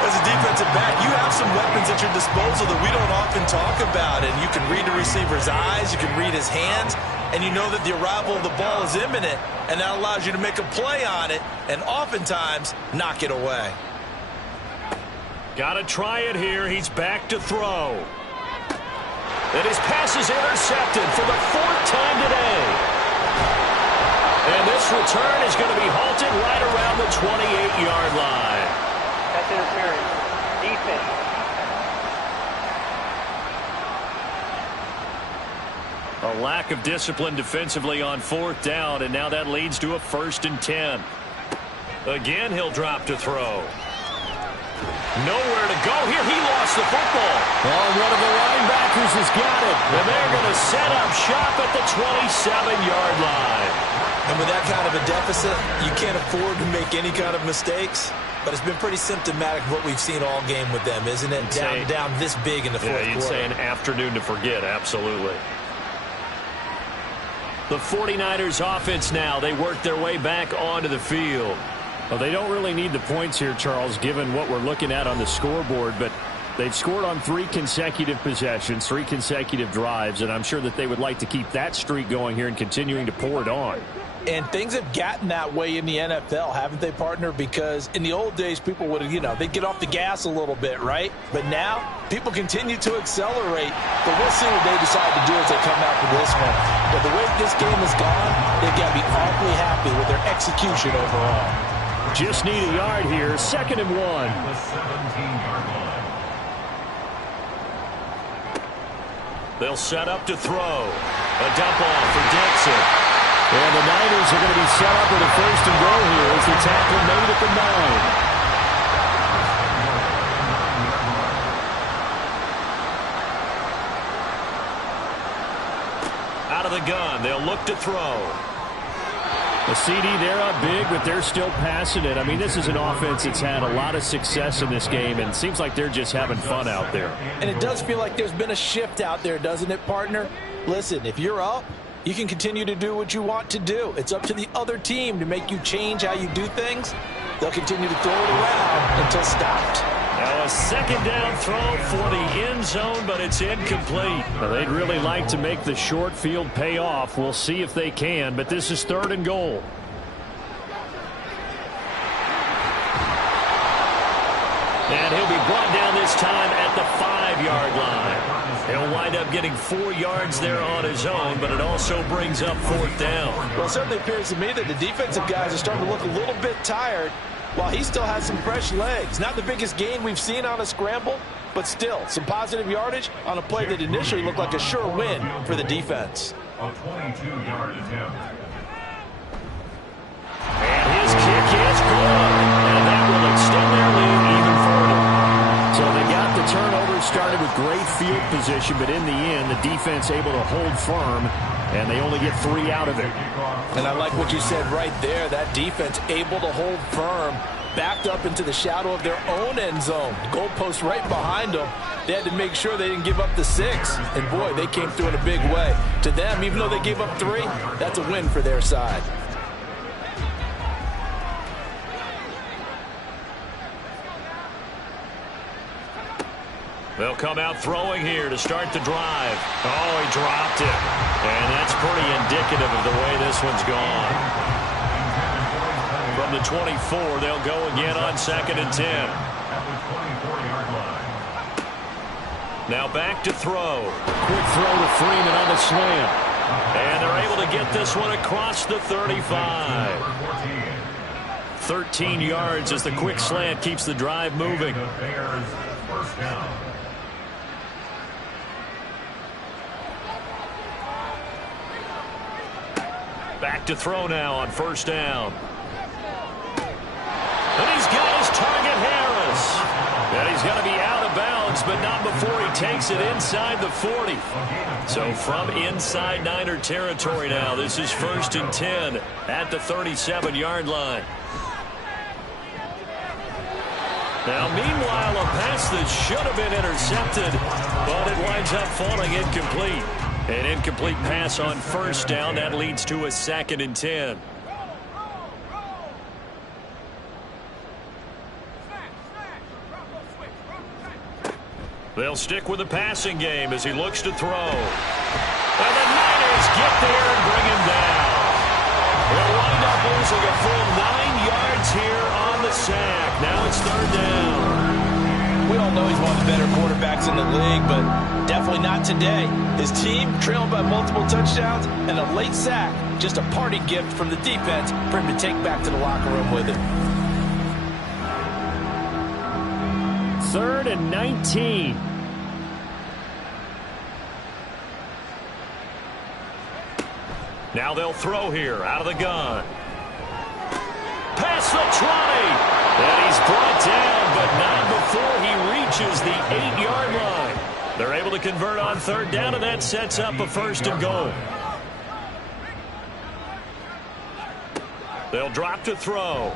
As a defensive back, you have some weapons at your disposal that we don't often talk about. And you can read the receiver's eyes, you can read his hands, and you know that the arrival of the ball is imminent, and that allows you to make a play on it and oftentimes knock it away. Got to try it here. He's back to throw. And his pass is intercepted for the 4th time today. And this return is going to be halted right around the 28-yard line. That's interference. Defense. A lack of discipline defensively on 4th down, and now that leads to a 1st and 10. Again, he'll drop to throw. Nowhere to go here. He lost the football. Oh, one of the linebackers has got it. And they're going to set up shop at the 27-yard line. And with that kind of a deficit, you can't afford to make any kind of mistakes. But it's been pretty symptomatic of what we've seen all game with them, isn't it? Down this big in the fourth quarter. You'd say an afternoon to forget, absolutely. The 49ers offense now, they work their way back onto the field. Well, they don't really need the points here, Charles, given what we're looking at on the scoreboard, but they've scored on 3 consecutive possessions, 3 consecutive drives, and I'm sure that they would like to keep that streak going here and continuing to pour it on. And things have gotten that way in the NFL, haven't they, partner? Because in the old days, people would have, they'd get off the gas a little bit, right? But now, people continue to accelerate. But we'll see what they decide to do as they come out for this one. But the way this game has gone, they've got to be awfully happy with their execution overall. Just need a yard here, 2nd and 1. The 17-yard line. They'll set up to throw. A dump off for Dixon. And the Niners are going to be set up with a 1st and goal here as the tackle made at the 9. Out of the gun, they'll look to throw. The CD, they're up big, but they're still passing it. I mean, this is an offense that's had a lot of success in this game, and it seems like they're just having fun out there. And it does feel like there's been a shift out there, doesn't it, partner? Listen, if you're up, you can continue to do what you want to do. It's up to the other team to make you change how you do things. They'll continue to throw it around until stopped. Now a 2nd down throw for the end zone, but it's incomplete. Well, they'd really like to make the short field pay off. We'll see if they can, but this is 3rd and goal. And he'll be brought down this time at the 5-yard line. He'll wind up getting 4 yards there on his own, but it also brings up 4th down. Well, it certainly appears to me that the defensive guys are starting to look a little bit tired while he still has some fresh legs. Not the biggest gain we've seen on a scramble, but still some positive yardage on a play that initially looked like a sure win for the defense. A 22-yard attempt. And his kick is good. And that will extend their lead even further. So they got the turnover started with great field position, but in the end, the defense able to hold firm, and they only get 3 out of it. And I like what you said right there. That defense able to hold firm, backed up into the shadow of their own end zone. Goalpost right behind them. They had to make sure they didn't give up the 6. And, boy, they came through in a big way. To them, even though they gave up 3, that's a win for their side. They'll come out throwing here to start the drive. Oh, he dropped it. And that's pretty indicative of the way this one's gone. From the 24, they'll go again on 2nd and 10. At the 24-yard line. Now back to throw. Quick throw to Freeman on the slam. And they're able to get this one across the 35. 13 yards as the quick slant keeps the drive moving. The Bears' 1st down. Back to throw now on 1st down. And he's got his target, Harris. And he's going to be out of bounds, but not before he takes it inside the 40. So from inside Niner territory now, this is 1st and 10 at the 37-yard line. Now, meanwhile, a pass that should have been intercepted, but it winds up falling incomplete. An incomplete pass on 1st down. That leads to a 2nd and 10. They'll stick with the passing game as he looks to throw. And the Niners get there and bring him down. They'll wind up losing a full 9 yards here on the sack. Now it's 3rd down. We all know he's one of the better quarterbacks in the league, but definitely not today. His team trailing by multiple touchdowns and a late sack. Just a party gift from the defense for him to take back to the locker room with him. 3rd and 19. Now they'll throw here out of the gun. Past the 20. And he's brought down, but not before he reaches the 8-yard line. They're able to convert on 3rd down, and that sets up a 1st and goal. They'll drop to throw.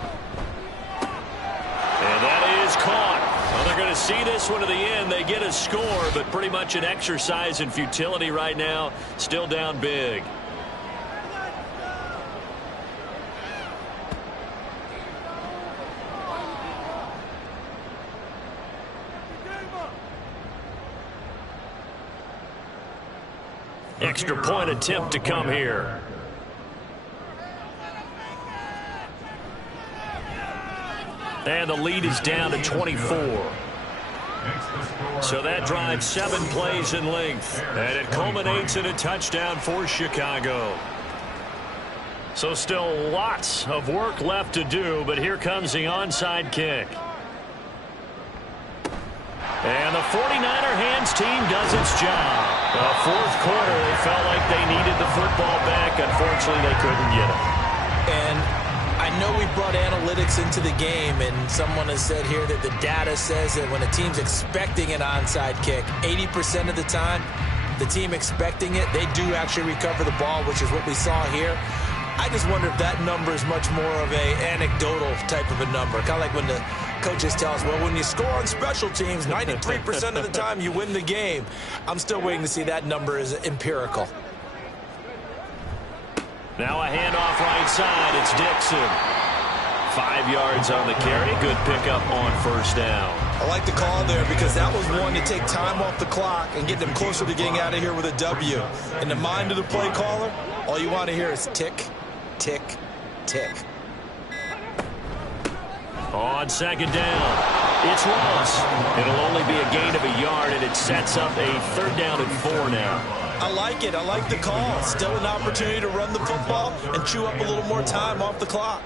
And that is caught. Well, they're going to see this one to the end. They get a score, but pretty much an exercise in futility right now. Still down big. Extra point attempt to come here. And the lead is down to 24. So that drives 7 plays in length. And it culminates in a touchdown for Chicago. So still lots of work left to do, but here comes the onside kick. And the 49er hands team does its job. The 4th quarter, they felt like they needed the football back. Unfortunately, they couldn't get it. And I know we brought analytics into the game, and someone has said here that the data says that when a team's expecting an onside kick, 80% of the time, the team expecting it, they do actually recover the ball, which is what we saw here. I just wonder if that number is much more of a anecdotal type of a number. Kind of like when the coaches tell us, well, when you score on special teams, 93% of the time you win the game. I'm still waiting to see that number is empirical. Now a handoff right side. It's Dixon. 5 yards on the carry. Good pickup on 1st down. I like the call there because that was one to take time off the clock and get them closer to getting out of here with a W. In the mind of the play caller, all you want to hear is tick, tick, tick. On 2nd down, it's Ross. It'll only be a gain of a yard, and it sets up a 3rd down and 4 now. I like it. I like the call. Still an opportunity to run the football and chew up a little more time off the clock.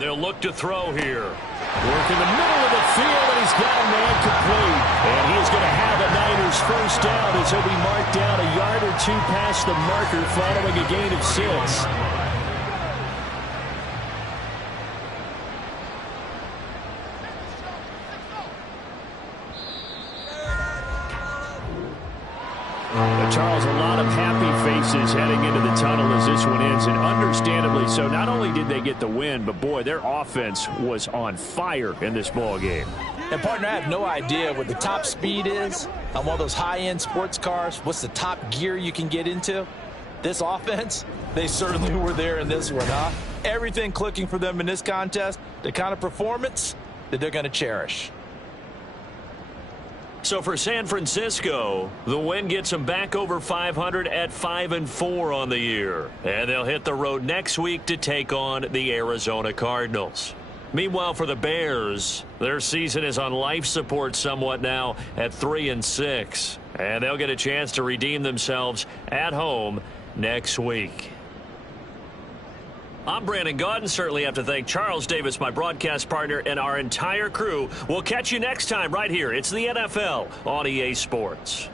They'll look to throw here. Work in the middle of the field, and he's got a man complete. And he is going to have a Niners 1st down as he'll be marked down a yard or 2 past the marker following a gain of 6. Charles, a lot of happy faces heading into the tunnel as this one ends, and understandably so. Not only did they get the win, but boy, their offense was on fire in this ball game. And partner, I have no idea what the top speed is on one of those high-end sports cars. What's the top gear you can get into? This offense, they certainly were there in this one, huh? Everything clicking for them in this contest, the kind of performance that they're going to cherish. So for San Francisco, the win gets them back over 500 at 5-4 on the year. And they'll hit the road next week to take on the Arizona Cardinals. Meanwhile, for the Bears, their season is on life support somewhat now at 3-6. And they'll get a chance to redeem themselves at home next week. I'm Brandon Gaudin. Certainly have to thank Charles Davis, my broadcast partner, and our entire crew. We'll catch you next time right here. It's the NFL on EA Sports.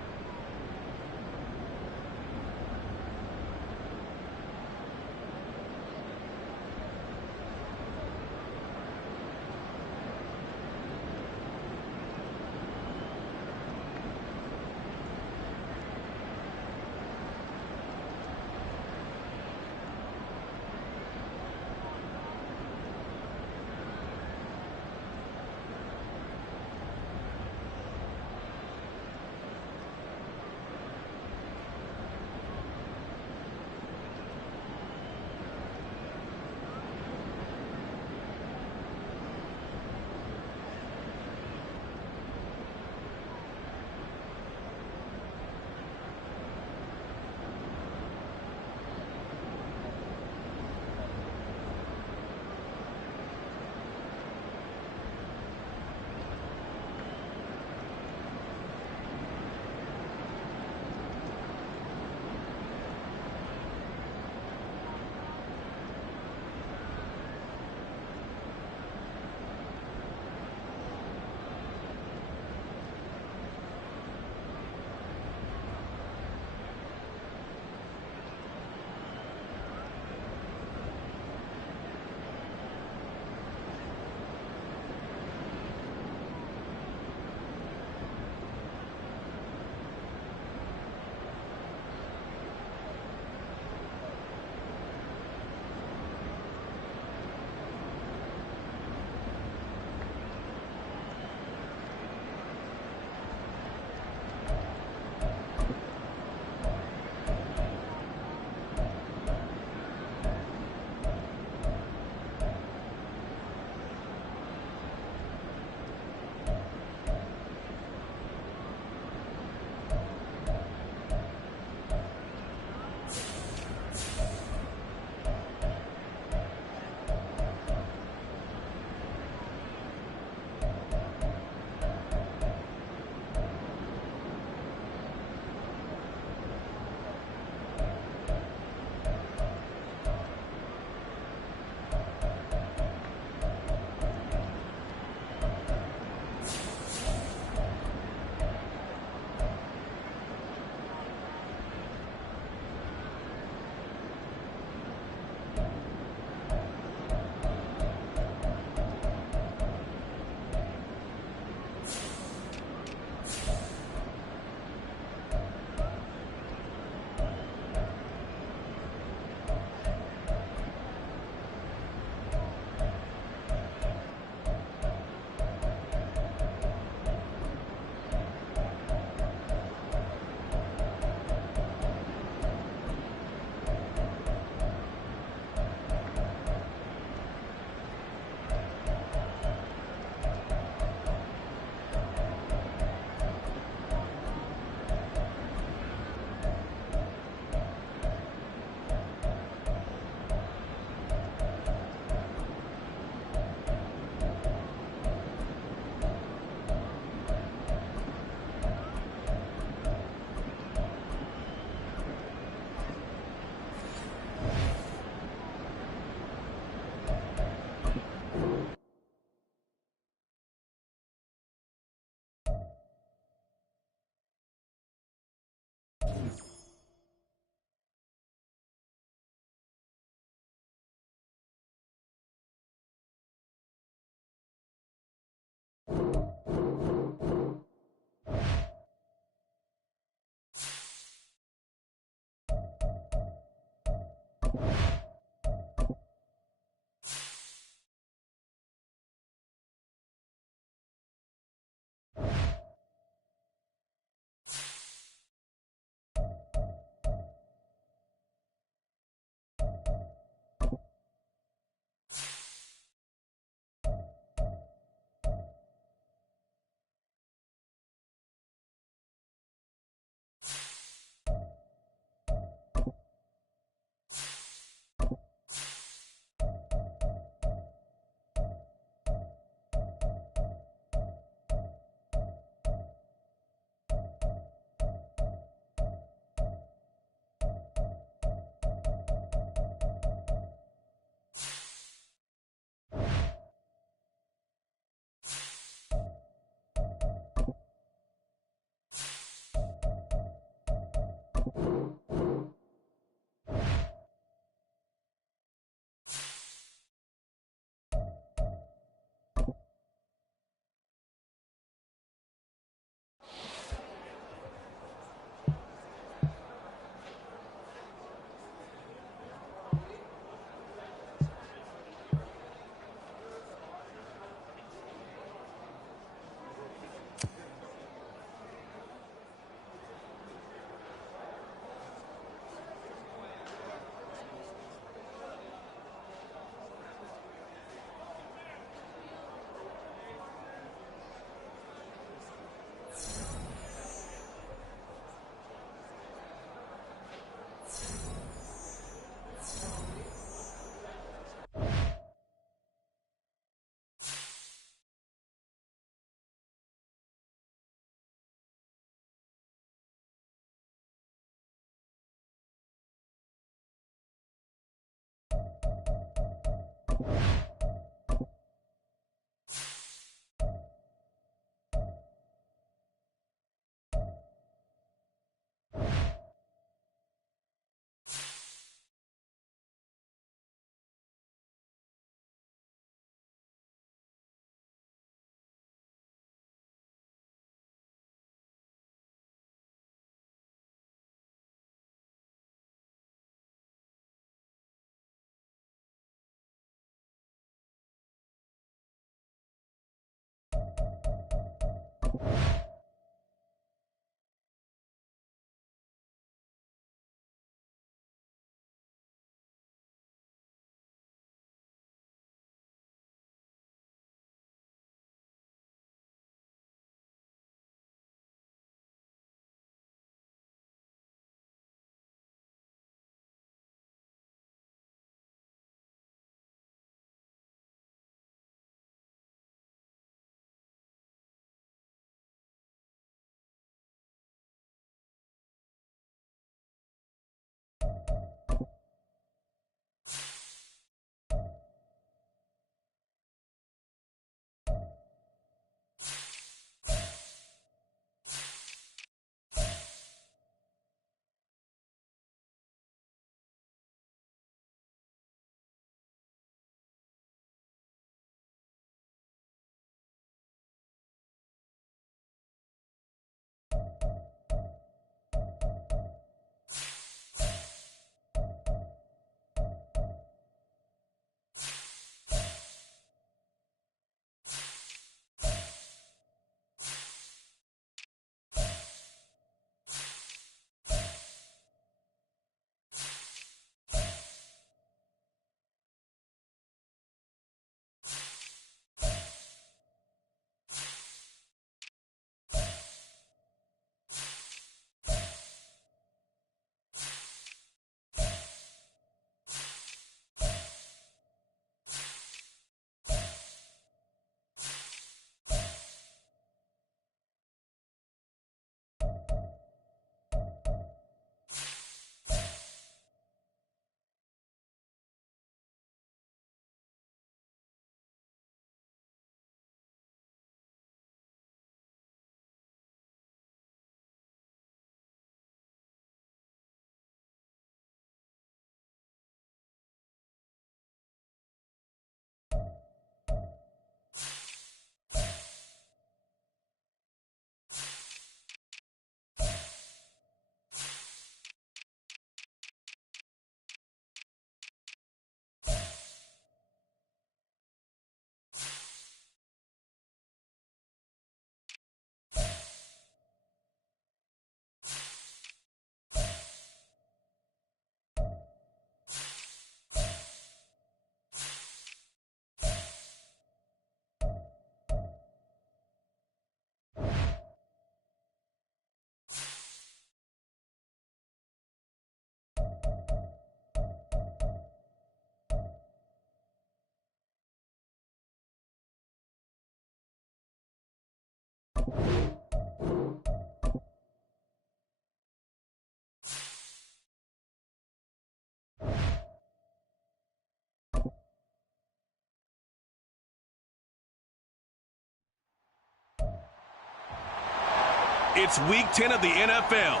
It's Week 10 of the NFL,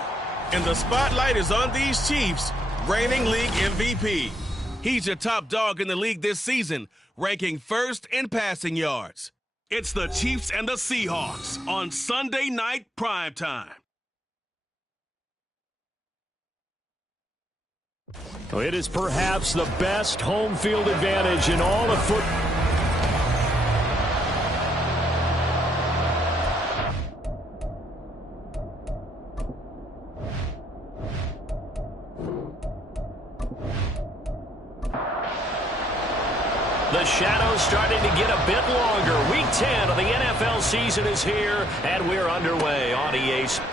and the spotlight is on these Chiefs, reigning league MVP. He's your top dog in the league this season, ranking first in passing yards. It's the Chiefs and the Seahawks on Sunday Night Primetime. It is perhaps the best home field advantage in all of football. The shadow's starting to get a bit longer. Week 10 of the NFL season is here, and we're underway on EA Sports.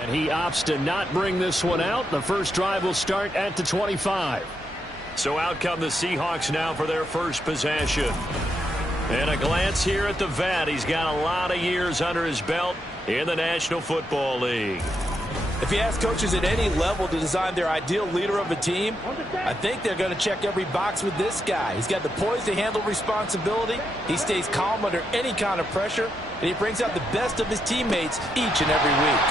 And he opts to not bring this one out. The first drive will start at the 25. So out come the Seahawks now for their first possession. And a glance here at the vet. He's got a lot of years under his belt in the National Football League. If you ask coaches at any level to design their ideal leader of a team, I think they're going to check every box with this guy. He's got the poise to handle responsibility. He stays calm under any kind of pressure, and he brings out the best of his teammates each and every week.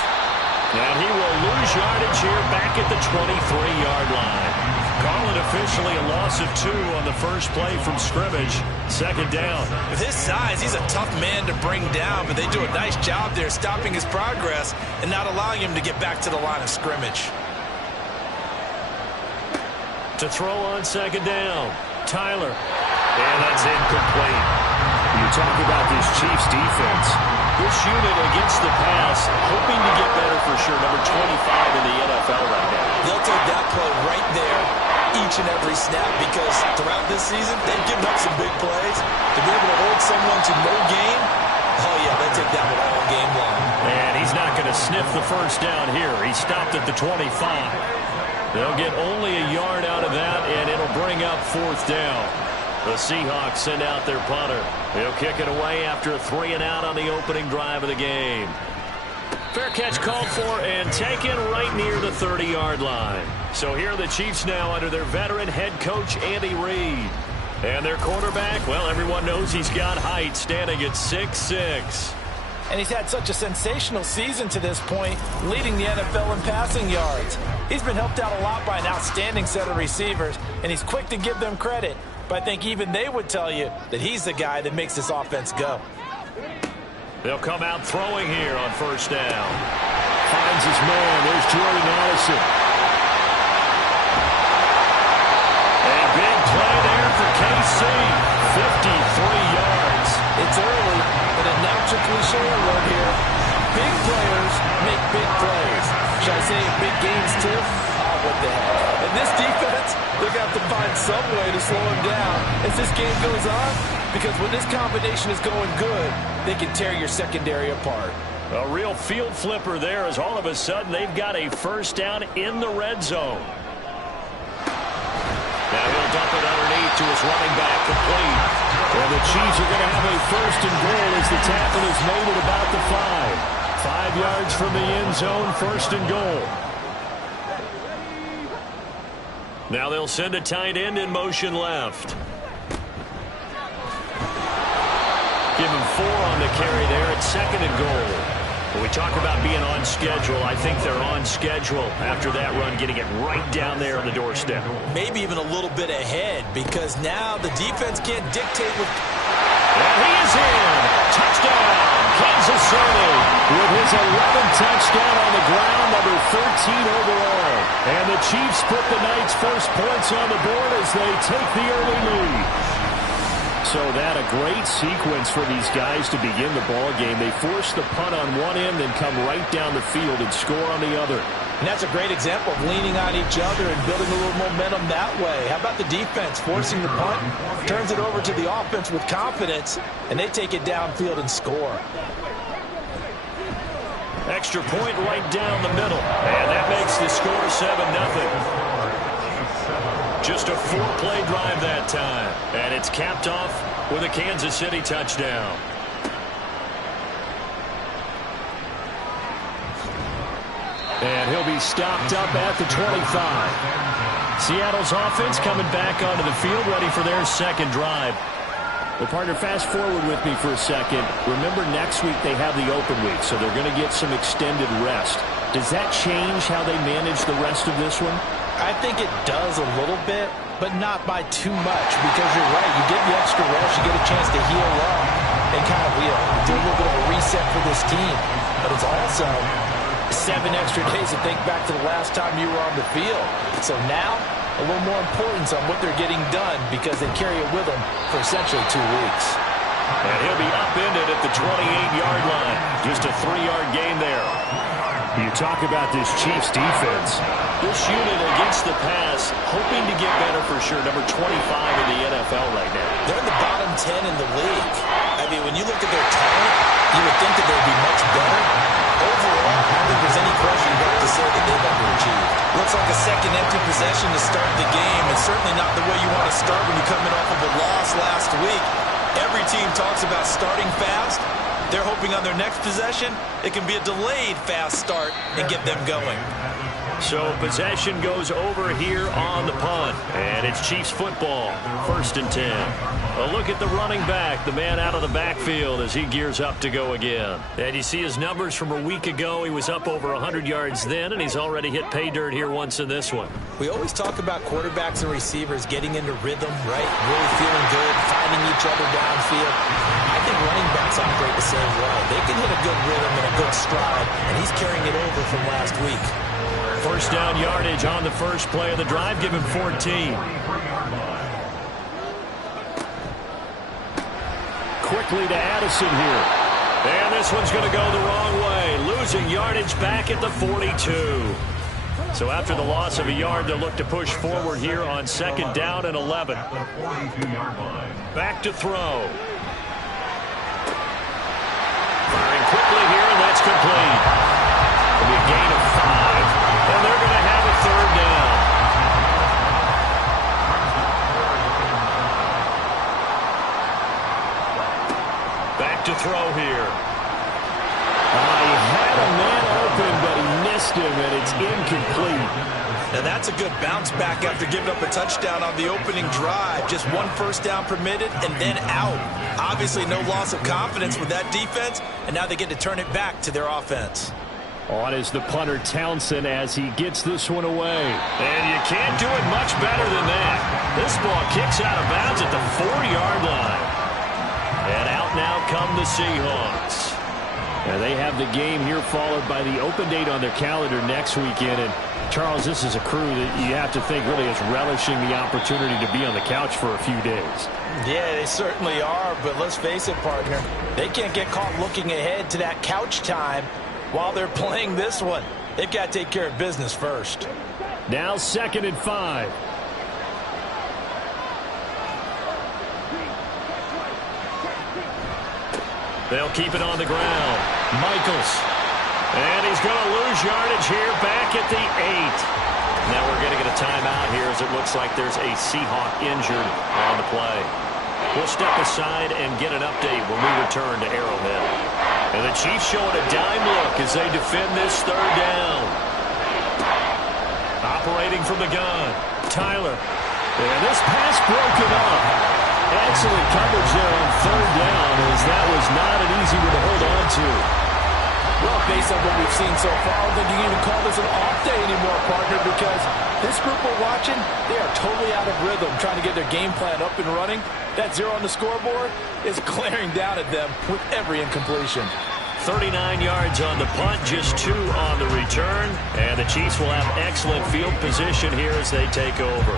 And he will lose yardage here back at the 23-yard line. Call it officially a loss of 2 on the first play from scrimmage. Second down. With his size, he's a tough man to bring down, but they do a nice job there stopping his progress and not allowing him to get back to the line of scrimmage. To throw on second down, Tyler. And that's incomplete. You talk about this Chiefs defense. This unit against the pass, hoping to get better for sure. Number 25 in the NFL right now. They'll take that play right there each and every snap because throughout this season, they've given up some big plays. To be able to hold someone to no gain, oh yeah, they take that one all game long. And he's not going to sniff the first down here. He stopped at the 25. They'll get only a yard out of that, and it'll bring up fourth down. The Seahawks send out their punter. He'll kick it away after a 3-and-out on the opening drive of the game. Fair catch called for and taken right near the 30-yard line. So here are the Chiefs now under their veteran head coach, Andy Reid. And their quarterback, well, everyone knows he's got height, standing at 6'6". And he's had such a sensational season to this point, leading the NFL in passing yards. He's been helped out a lot by an outstanding set of receivers, and he's quick to give them credit. But I think even they would tell you that he's the guy that makes this offense go. They'll come out throwing here on first down. Finds his man. There's Jordan Addison. A big play there for KC. 53 yards. It's early, but a natural cliche alert here. Big players make big plays. Should I say big games too? Oh, what the heck. And this defense, they're going to have to find some way to slow him down as this game goes on, because when this combination is going good, they can tear your secondary apart. A real field flipper there as all of a sudden they've got a first down in the red zone. Now he'll dump it underneath to his running back, complete. And the Chiefs are going to have a first and goal as the tackle is made at about the 5. 5 yards from the end zone, first and goal. Now they'll send a tight end in motion left. Give him 4 on the carry there at second and goal. When we talk about being on schedule, I think they're on schedule after that run, getting it right down there on the doorstep. Maybe even a little bit ahead, because now the defense can't dictate with... And he is in! Touchdown! Kansas City with his 11th touchdown on the ground, number 13 overall. And the Chiefs put the night's first points on the board as they take the early lead. So that a great sequence for these guys to begin the ball game. They force the punt on one end, then come right down the field and score on the other. And that's a great example of leaning on each other and building a little momentum that way. How about the defense forcing the punt, turns it over to the offense with confidence, and they take it downfield and score. Extra point right down the middle, and that makes the score 7-0. Just a 4-play drive that time, and it's capped off with a Kansas City touchdown. And he'll be stopped up at the 25. Seattle's offense coming back onto the field, ready for their second drive. Well, partner, fast forward with me for a second. Remember, next week they have the open week, so they're going to get some extended rest. Does that change how they manage the rest of this one? I think it does a little bit, but not by too much, because you're right. You get the extra rest, you get a chance to heal up and kind of do a little bit of a reset for this team. But it's also 7 extra days to think back to the last time you were on the field. So now, a little more importance on what they're getting done because they carry it with them for essentially 2 weeks. And he'll be upended at the 28-yard line. Just a 3-yard gain there. You talk about this Chiefs defense. This unit against the pass, hoping to get better for sure. Number 25 in the NFL right now. They're in the bottom 10 in the league. I mean, when you look at their talent, you would think that they'd be much better. Overall, I don't think there's any question you have to say that they've underachieved. Looks like a second empty possession to start the game, and certainly not the way you want to start when you're coming off of a loss last week. Every team talks about starting fast. They're hoping on their next possession, it can be a delayed fast start and get them going. So possession goes over here on the punt, and it's Chiefs football, 1st and 10. A look at the running back, the man out of the backfield as he gears up to go again. And you see his numbers from a week ago. He was up over 100 yards then, and he's already hit pay dirt here once in this one. We always talk about quarterbacks and receivers getting into rhythm, right? Really feeling good, finding each other downfield. I think running backs operate the same way. They can hit a good rhythm and a good stride, and he's carrying it over from last week. First down yardage on the first play of the drive. Give him 14. Quickly to Addison here. And this one's going to go the wrong way. Losing yardage back at the 42. So after the loss of a yard, they'll look to push forward here on 2nd down and 11. Back to throw. Firing quickly here, and that's complete. It'll be a gain of 5. And they're going to have a 3rd down. Back to throw here. He had a man open, but he missed him, and it's incomplete. Now that's a good bounce back after giving up a touchdown on the opening drive. Just 1 first down permitted and then out. Obviously no loss of confidence with that defense, and now they get to turn it back to their offense. On is the punter Townsend as he gets this one away. And you can't do it much better than that. This ball kicks out of bounds at the 4-yard line. And out now come the Seahawks. And they have the game here followed by the open date on their calendar next weekend. And Charles, this is a crew that you have to think really is relishing the opportunity to be on the couch for a few days. Yeah, they certainly are. But let's face it, partner, they can't get caught looking ahead to that couch time while they're playing this one. They've got to take care of business first. Now 2nd and 5. They'll keep it on the ground. Michaels. And he's going to lose yardage here back at the 8. Now we're going to get a timeout here as it looks like there's a Seahawk injured on the play. We'll step aside and get an update when we return to Arrowhead. And the Chiefs showing a dime look as they defend this 3rd down. Operating from the gun, Tyler. And this pass broken up. Excellent coverage there on 3rd down as that was not an easy one to hold on to. Well, based on what we've seen so far, I don't think you can even call this an off day anymore, partner, because this group we're watching, they are totally out of rhythm trying to get their game plan up and running. That 0 on the scoreboard is glaring down at them with every incompletion. 39 yards on the punt, just 2 on the return. And the Chiefs will have excellent field position here as they take over.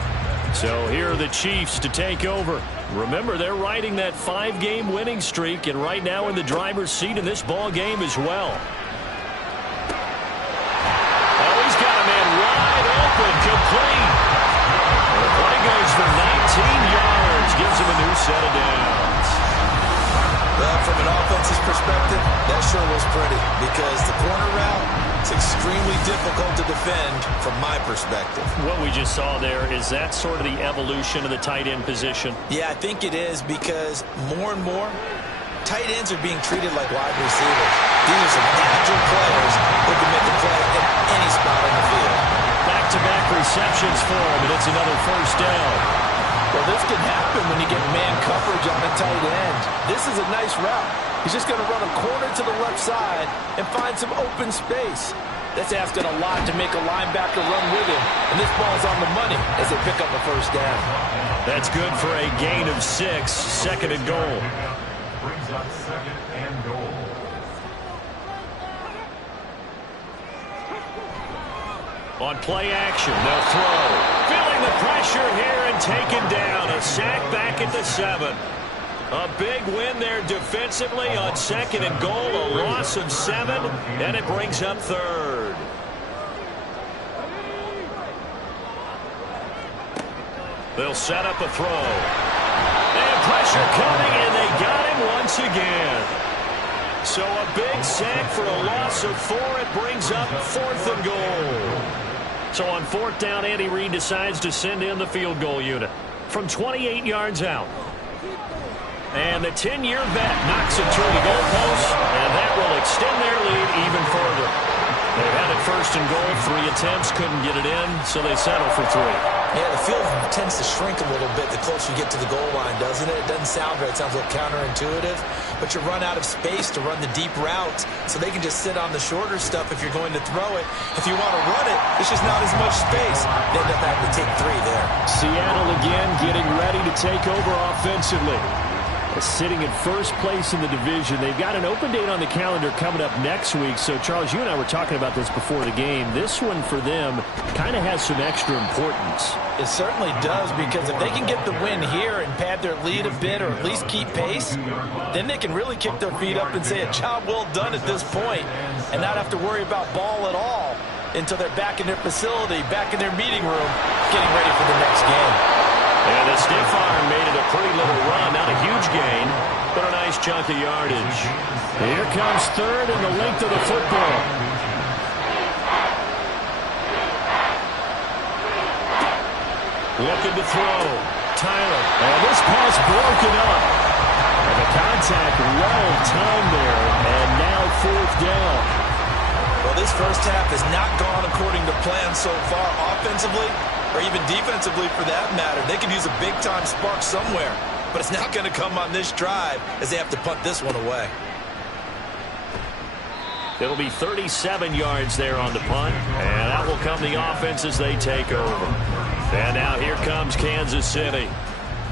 So here are the Chiefs to take over. Remember, they're riding that 5-game winning streak, and right now in the driver's seat in this ball game as well. Oh, he's got a man wide open, complete. And the play goes for 19 yards, gives him a new set of downs. Well, from an offensive perspective, that sure was pretty because the corner route is extremely difficult to defend from my perspective. What we just saw there, is that sort of the evolution of the tight end position? Yeah, I think it is because more and more Tight ends are being treated like wide receivers. These are some agile players who can make a play in any spot on the field. Back-to-back receptions for him, and it's another first down. Well, this can happen when you get man coverage on a tight end. This is a nice route. He's just going to run a corner to the left side and find some open space. That's asking a lot to make a linebacker run with him. And this ball's on the money as they pick up a first down. That's good for a gain of 6, second and goal. Brings up second and goal. On play action, they'll throw. Feeling the pressure here and taken down. A sack back at the 7. A big win there defensively on second and goal. A loss of 7, and it brings up third. They'll set up a throw. And pressure coming, and they got him once again. So a big sack for a loss of 4. It brings up 4th and goal. So on 4th down, Andy Reid decides to send in the field goal unit from 28 yards out. And the 10-year vet knocks it through the goalpost, and that will extend their lead even further. They had it first and goal, 3 attempts, couldn't get it in, so they settle for 3. Yeah, the field tends to shrink a little bit the closer you get to the goal line, doesn't it? It doesn't sound right. It sounds a little counterintuitive. But you run out of space to run the deep routes, so they can just sit on the shorter stuff if you're going to throw it. If you want to run it, there's just not as much space. They end up having to take 3 there. Seattle again getting ready to take over offensively. Sitting in first place in the division. They've got an open date on the calendar coming up next week. So, Charles, you and I were talking about this before the game. This one for them kind of has some extra importance. It certainly does, because if they can get the win here and pad their lead a bit or at least keep pace, then they can really kick their feet up and say a job well done at this point and not have to worry about ball at all until they're back in their facility, back in their meeting room, getting ready for the next game. And the stiff arm made it a pretty little run. Not a huge gain, but a nice chunk of yardage. Here comes 3rd and the length of the football. Looking to throw. Tyler. And this pass broken up. And the contact well timed there. And now 4th down. Well, this first half has not gone according to plan so far offensively, or even defensively for that matter. They could use a big-time spark somewhere, but it's not going to come on this drive as they have to punt this one away. It'll be 37 yards there on the punt, and out will come the offense as they take over. And now here comes Kansas City.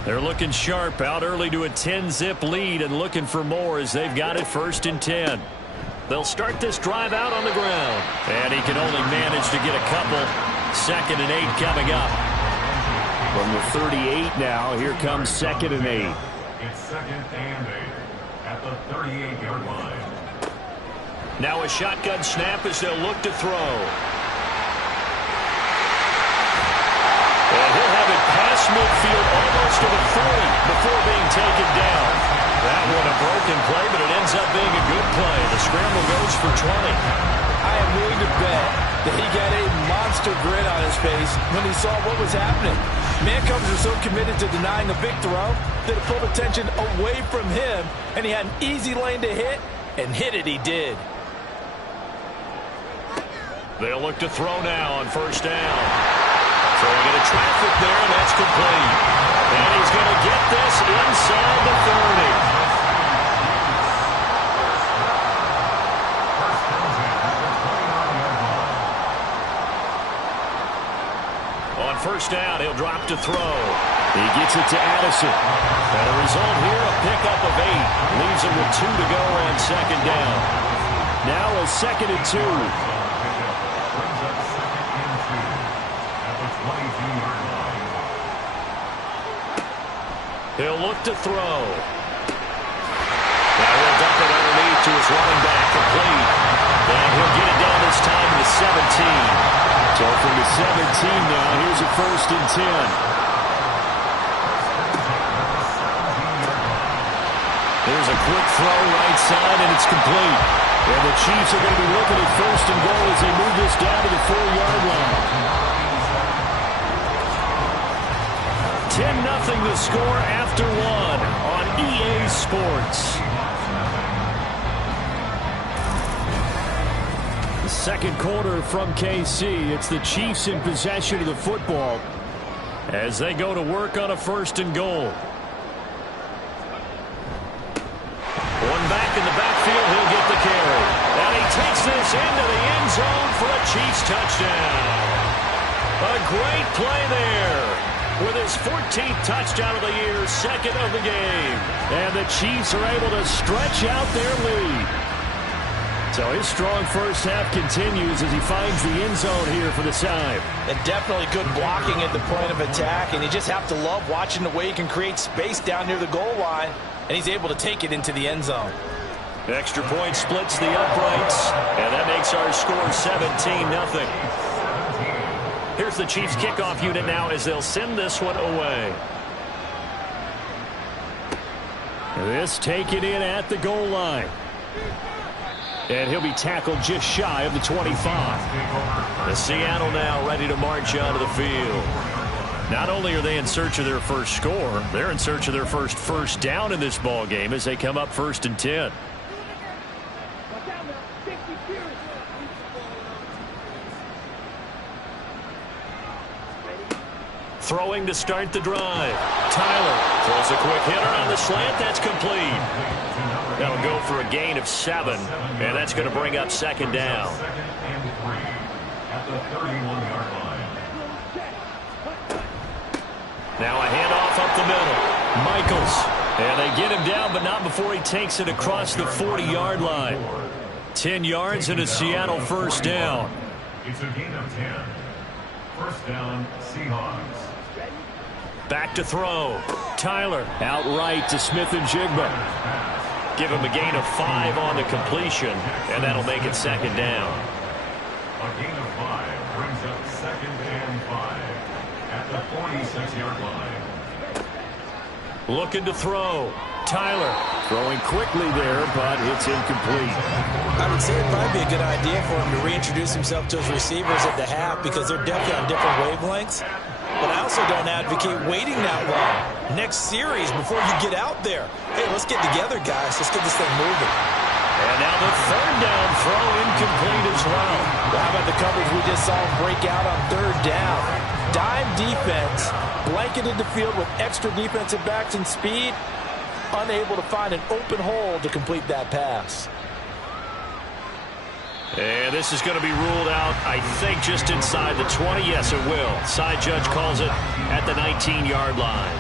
They're looking sharp, out early to a 10-zip lead and looking for more as they've got it 1st and 10. They'll start this drive out on the ground, and he can only manage to get a couple. 2nd and 8 coming up. From the 38 now, here comes 2nd and 8. It's 2nd and 8 at the 38-yard line. Now a shotgun snap as they'll look to throw. And he'll have it past midfield almost to the 40 before being taken down. That one a broken play, but it ends up being a good play. The scramble goes for 20. I am willing to bet that he got a monster grin on his face when he saw what was happening. Man coverage are so committed to denying a big throw that it pulled attention away from him, and he had an easy lane to hit, and hit it he did. They'll look to throw now on 1st down. Throwing into traffic there, and that's complete. And he's going to get this inside the 30. On 1st down, he'll drop to throw. He gets it to Addison. And the result here, a pickup of 8. Leaves him with 2 to go on 2nd down. Now a 2nd and 2. He'll look to throw. Now he'll dump it underneath to his running back, complete. And he'll get it down this time to the 17. So from the 17 now, here's a 1st and 10. There's a quick throw right side, and it's complete. And the Chiefs are going to be looking at 1st and goal as they move this down to the 4-yard line. 10-0 the score after 1 on EA Sports. Second quarter from KC. It's the Chiefs in possession of the football as they go to work on a 1st and goal. One back in the backfield. He'll get the carry. And he takes this into the end zone for a Chiefs touchdown. A great play there with his 14th touchdown of the year, 2nd of the game. And the Chiefs are able to stretch out their lead. So his strong first half continues as he finds the end zone here for the side. And definitely good blocking at the point of attack. And you just have to love watching the way he can create space down near the goal line. And he's able to take it into the end zone. Extra point splits the uprights. And that makes our score 17-0. Here's the Chiefs kickoff unit now as they'll send this one away. This taken in at the goal line. And he'll be tackled just shy of the 25. The Seattle now ready to march onto the field. Not only are they in search of their first score, they're in search of their first down in this ball game as they come up 1st and 10. Throwing to start the drive. Tyler throws a quick hitter on the slant. That's complete. That'll go for a gain of 7, and that's going to bring up 2nd down. 2nd and 3 at the 31-yard line. Now a handoff up the middle. Michaels. And they get him down, but not before he takes it across the 40-yard line. 10 yards and a Seattle 1st down. It's a gain of 10. 1st down, Seahawks. Back to throw. Tyler out right to Smith and Jigba. Give him a gain of 5 on the completion, and that'll make it 2nd down. A gain of 5 brings up 2nd and 5 at the 46-yard line. Looking to throw. Tyler throwing quickly there, but it's incomplete. I would say it'd probably be a good idea for him to reintroduce himself to his receivers at the half because they're definitely on different wavelengths. But I also don't advocate waiting that long. Next series before you get out there. Hey, let's get together, guys. Let's get this thing moving. And now the 3rd down throw incomplete as well. How about the coverage we just saw break out on 3rd down? Dime defense, blanketed the field with extra defensive backs and speed, unable to find an open hole to complete that pass. And this is going to be ruled out, I think, just inside the 20. Yes, it will. Side judge calls it at the 19-yard line.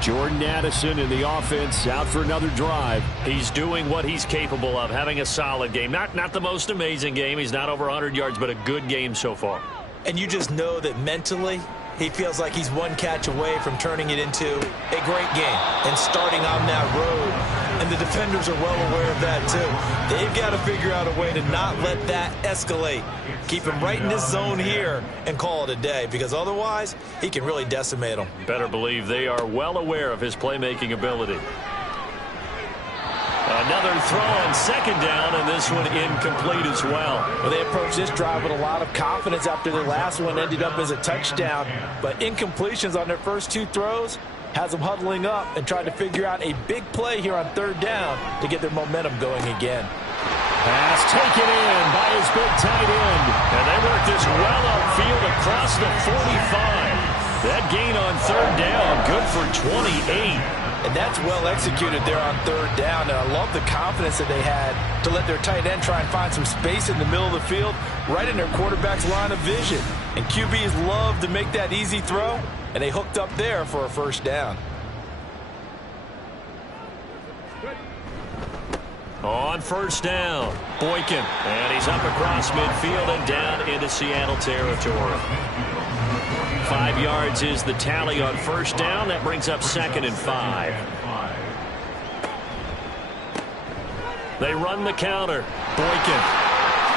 Jordan Addison in the offense out for another drive. He's doing what he's capable of, having a solid game. Not the most amazing game. He's not over 100 yards, but a good game so far. And you just know that mentally he feels like he's one catch away from turning it into a great game and starting on that road. And the defenders are well aware of that, too. They've got to figure out a way to not let that escalate. Keep him right in this zone here and call it a day, because otherwise he can really decimate them. Better believe they are well aware of his playmaking ability. Another throw on 2nd down, and this one incomplete as well. Well, they approached this drive with a lot of confidence after their last one ended up as a touchdown. But incompletions on their first 2 throws has them huddling up and trying to figure out a big play here on 3rd down to get their momentum going again. Pass taken in by his big tight end. And they work this well upfield across the 45. That gain on 3rd down, good for 28. And that's well executed there on 3rd down. And I love the confidence that they had to let their tight end try and find some space in the middle of the field, right in their quarterback's line of vision. And QBs love to make that easy throw, and they hooked up there for a 1st down. On 1st down, Boykin. And he's up across midfield and down into Seattle territory. 5 yards is the tally on 1st down. That brings up 2nd and 5. They run the counter. Boykin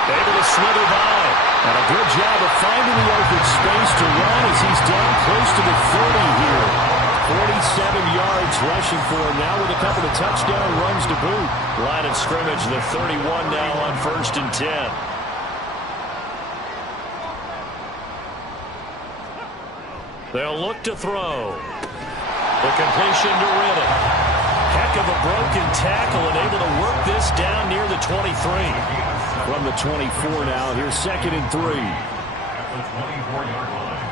able to slither by. And a good job of finding the open space to run as he's down close to the 40 here. 47 yards rushing for him now with a couple of touchdown runs to boot. Line of scrimmage, the 31 now on 1st and 10. They'll look to throw. The completion to Riddick. Heck of a broken tackle and able to work this down near the 23. From the 24 now, here's 2nd and 3. At the 24-yard line.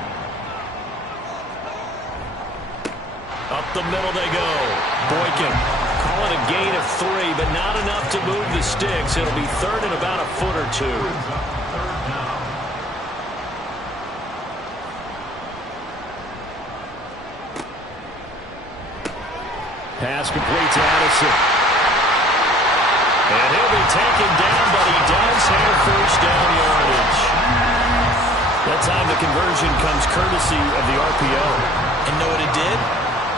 Up the middle they go. Boykin, call it a gain of 3, but not enough to move the sticks. It'll be 3rd and about a foot or 2. Pass complete to Addison. And he'll be taken down, but he does have first down yardage. That time the conversion comes courtesy of the RPO. And know what it did?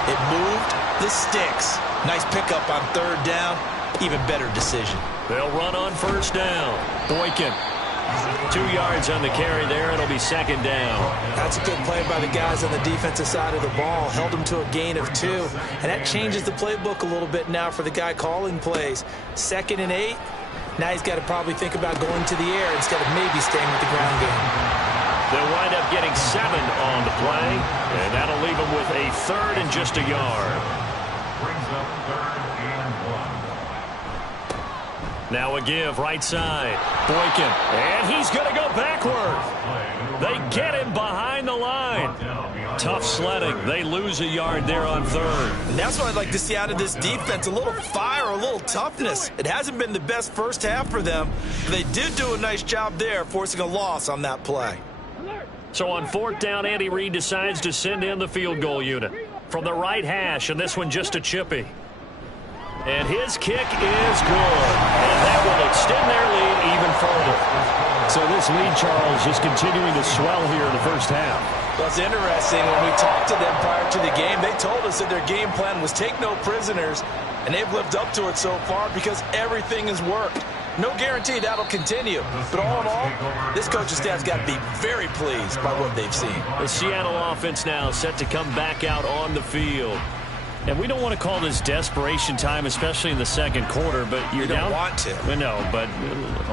It moved the sticks. Nice pickup on 3rd down. Even better decision. They'll run on first down. Boykin. 2 yards on the carry there. It'll be 2nd down. That's a good play by the guys on the defensive side of the ball. Held them to a gain of 2. And that changes the playbook a little bit now for the guy calling plays. 2nd and 8. Now he's got to probably think about going to the air instead of maybe staying with the ground game. They'll wind up getting 7 on the play. And that'll leave them with a 3rd and just a yard. Brings up 3rd and 1. Now a give, right side. Boykin. And he's going to go backward. They get him behind the line. Tough sledding. They lose a yard there on 3rd. And that's what I'd like to see out of this defense. A little fire, a little toughness. It hasn't been the best first half for them. But they did do a nice job there, forcing a loss on that play. So on 4th down, Andy Reid decides to send in the field goal unit. From the right hash, and this one just a chippy. And his kick is good. And that will extend their lead even further. So this lead, Charles, is continuing to swell here in the first half. Well, it's interesting. When we talked to them prior to the game, they told us that their game plan was take no prisoners, and they've lived up to it so far because everything has worked. No guarantee that'll continue. But all in all, this coaching staff's got to be very pleased by what they've seen. The Seattle offense now set to come back out on the field. And we don't want to call this desperation time, especially in the 2nd quarter, but you're down. You don't want to. No, but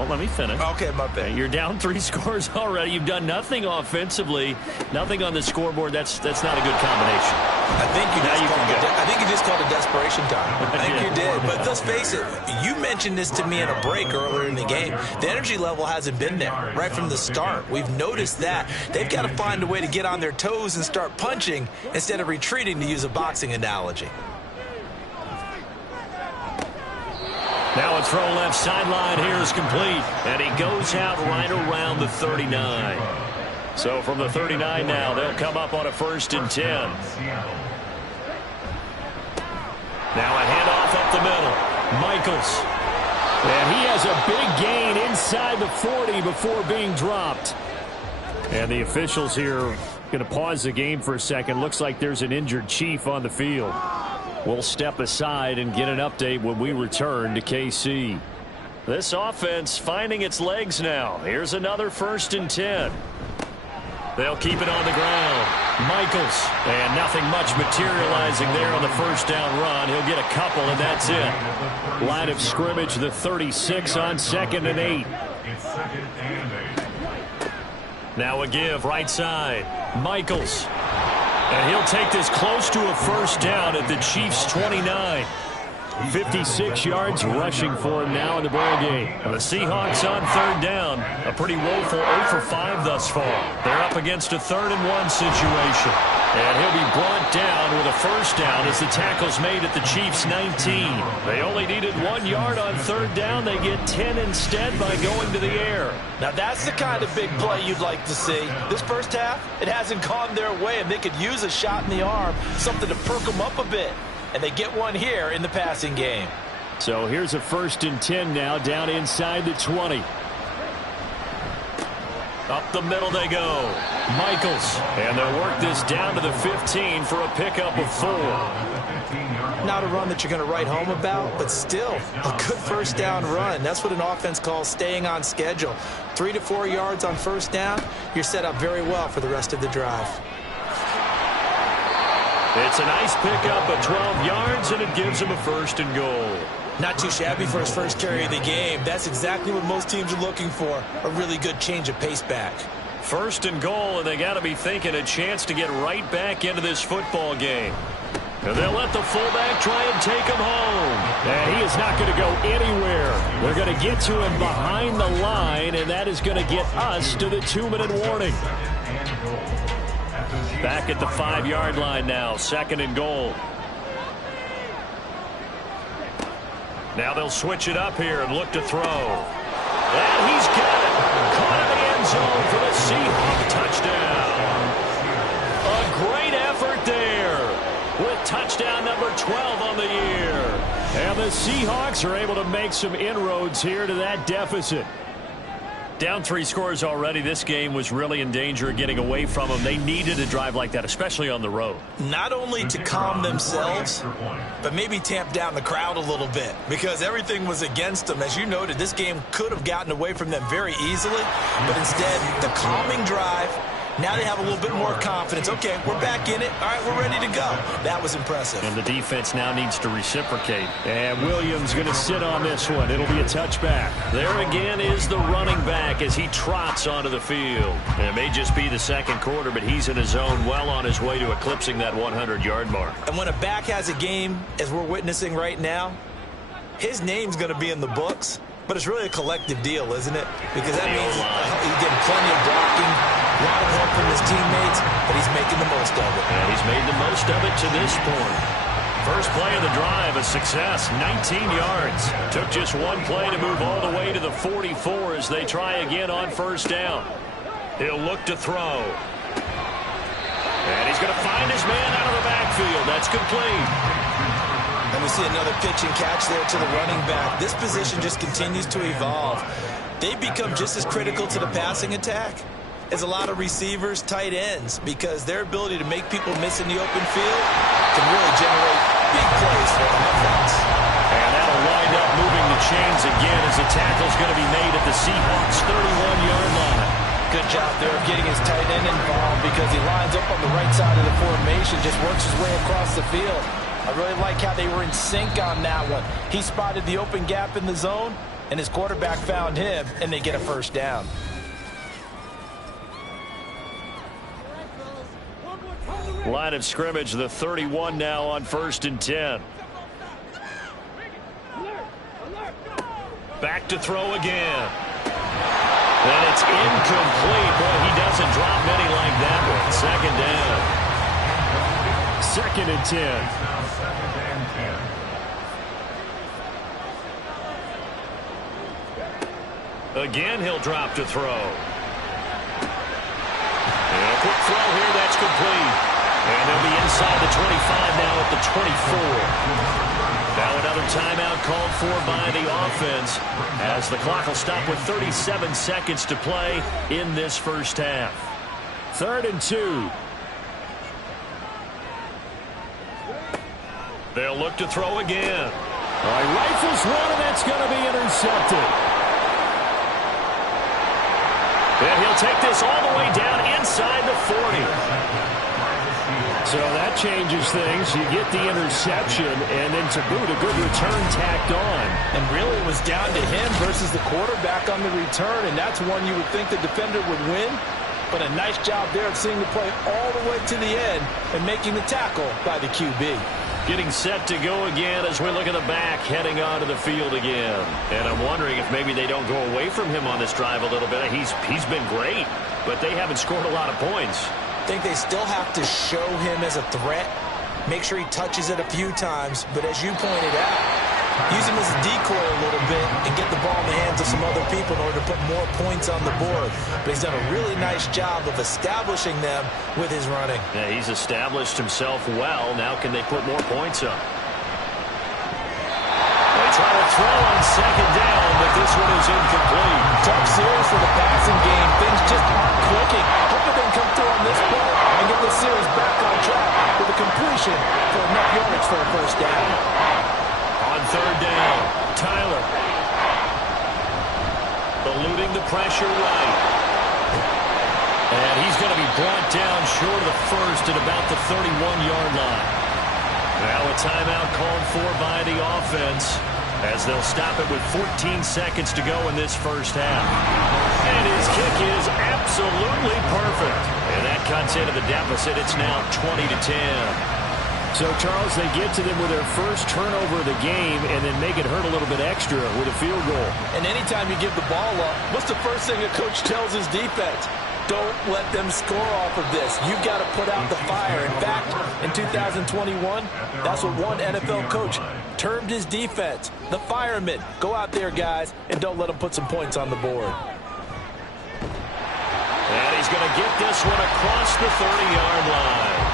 let me finish. Okay, my bad. You're down 3 scores already. You've done nothing offensively, nothing on the scoreboard. That's not a good combination. I think you just called it desperation time. I think you did. But let's face it, you mentioned this to me in a break earlier in the game. The energy level hasn't been there right from the start. We've noticed that. They've got to find a way to get on their toes and start punching instead of retreating, to use a boxing analogy. Now a throw left sideline here is complete. And he goes out right around the 39. So from the 39 now, they'll come up on a 1st and 10. Now a handoff up the middle. Michaels. And he has a big gain inside the 40 before being dropped. And the officials here going to pause the game for a second. Looks like there's an injured Chief on the field. We'll step aside and get an update when we return to KC. This offense finding its legs now. Here's another 1st and 10. They'll keep it on the ground. Michaels. And nothing much materializing there on the 1st down run. He'll get a couple, and that's it. Line of scrimmage, the 36 on 2nd and 8. It's 2nd and 8. Now a give, right side. Michaels. And he'll take this close to a 1st down at the Chiefs' 29. 56 yards rushing for him now in the ball game. And the Seahawks on 3rd down. A pretty woeful 0 for 5 thus far. They're up against a 3rd and 1 situation. And he'll be brought down with a 1st down as the tackle's made at the Chiefs' 19. They only needed 1 yard on 3rd down. They get 10 instead by going to the air. Now that's the kind of big play you'd like to see. This first half, it hasn't gone their way, and they could use a shot in the arm, something to perk them up a bit. And they get one here in the passing game. So here's a 1st and 10 now, down inside the 20. Up the middle they go. Michaels. And they'll work this down to the 15 for a pickup of 4. Not a run that you're going to write home about, but still a good 1st down run. That's what an offense calls staying on schedule. 3 to 4 yards on 1st down, you're set up very well for the rest of the drive. It's a nice pickup of 12 yards, and it gives him a 1st and goal. Not too shabby for his first carry of the game. That's exactly what most teams are looking for, a really good change of pace back. 1st and goal, and they got to be thinking a chance to get right back into this football game. And they'll let the fullback try and take him home. And he is not going to go anywhere. They're going to get to him behind the line, and that is going to get us to the 2-minute warning. Back at the 5-yard line now, 2nd and goal. Now they'll switch it up here and look to throw. And he's got it. Caught in the end zone for the Seahawks touchdown. A great effort there with touchdown number 12 on the year. And the Seahawks are able to make some inroads here to that deficit. Down 3 scores already. This game was really in danger of getting away from them. They needed a drive like that, especially on the road. Not only to calm themselves, but maybe tamp down the crowd a little bit because everything was against them. As you noted, this game could have gotten away from them very easily, but instead, the calming drive, now they have a little bit more confidence. Okay, we're back in it. All right, we're ready to go. That was impressive. And the defense now needs to reciprocate. And Williams going to sit on this one. It'll be a touchback. There again is the running back as he trots onto the field. And it may just be the 2nd quarter, but he's in his zone well on his way to eclipsing that 100-yard mark. And when a back has a game, as we're witnessing right now, his name's going to be in the books. But it's really a collective deal, isn't it? Because that means he's getting plenty of blocking, a lot of help from his teammates, but he's making the most of it. And he's made the most of it to this point. First play of the drive, a success, 19 yards. Took just one play to move all the way to the 44 as they try again on 1st down. He'll look to throw. And he's going to find his man out of the backfield. That's complete. And we see another pitch and catch there to the running back. This position just continues to evolve. They become just as critical to the passing attack as a lot of receivers, tight ends, because their ability to make people miss in the open field can really generate big plays for an offense. And that'll wind up moving the chains again as the tackle's going to be made at the Seahawks' 31-yard line. Good job there of getting his tight end involved because he lines up on the right side of the formation, just works his way across the field. I really like how they were in sync on that one. He spotted the open gap in the zone, and his quarterback found him, and they get a 1st down. Line of scrimmage, the 31 now on 1st and 10. Back to throw again. And it's incomplete. Boy, he doesn't drop many like that one. 2nd and 10. Again, he'll drop to throw. And a quick throw here, that's complete. And they'll be inside the 25 now at the 24. Now another timeout called for by the offense as the clock will stop with 37 seconds to play in this 1st half. 3rd and 2. They'll look to throw again. All right, rifles one, and that's going to be intercepted. And he'll take this all the way down inside the 40. So that changes things. You get the interception, and then to boot, a good return tacked on. And really it was down to him versus the quarterback on the return, and that's one you would think the defender would win. But a nice job there of seeing the play all the way to the end and making the tackle by the QB. Getting set to go again as we look at the back, heading onto the field again. And I'm wondering if maybe they don't go away from him on this drive a little bit. He's been great, but they haven't scored a lot of points. I think they still have to show him as a threat, make sure he touches it a few times, but as you pointed out, use him as a decoy a little bit and get the ball in the hands of some other people in order to put more points on the board. But he's done a really nice job of establishing them with his running. Yeah, he's established himself well. Now can they put more points up? They try to throw on 2nd down, but this one is incomplete. Tough series for the passing game. Things just aren't clicking. Hopefully they can come through on this play and get this series back on track with a completion for enough yardage for a 1st down. On 3rd down, Tyler. Eluding the pressure right. And he's going to be brought down short of the 1st at about the 31-yard line. Now a timeout called for by the offense as they'll stop it with 14 seconds to go in this 1st half. And his kick is absolutely perfect. And that cuts into the deficit. It's now 20-10. So, Charles, they get to them with their first turnover of the game and then make it hurt a little bit extra with a field goal. And anytime you give the ball up, what's the first thing a coach tells his defense? Don't let them score off of this. You've got to put out the fire. In fact, in 2021, that's what one NFL coach termed his defense, the firemen. Go out there, guys, and don't let them put some points on the board. And he's going to get this one across the 30-yard line.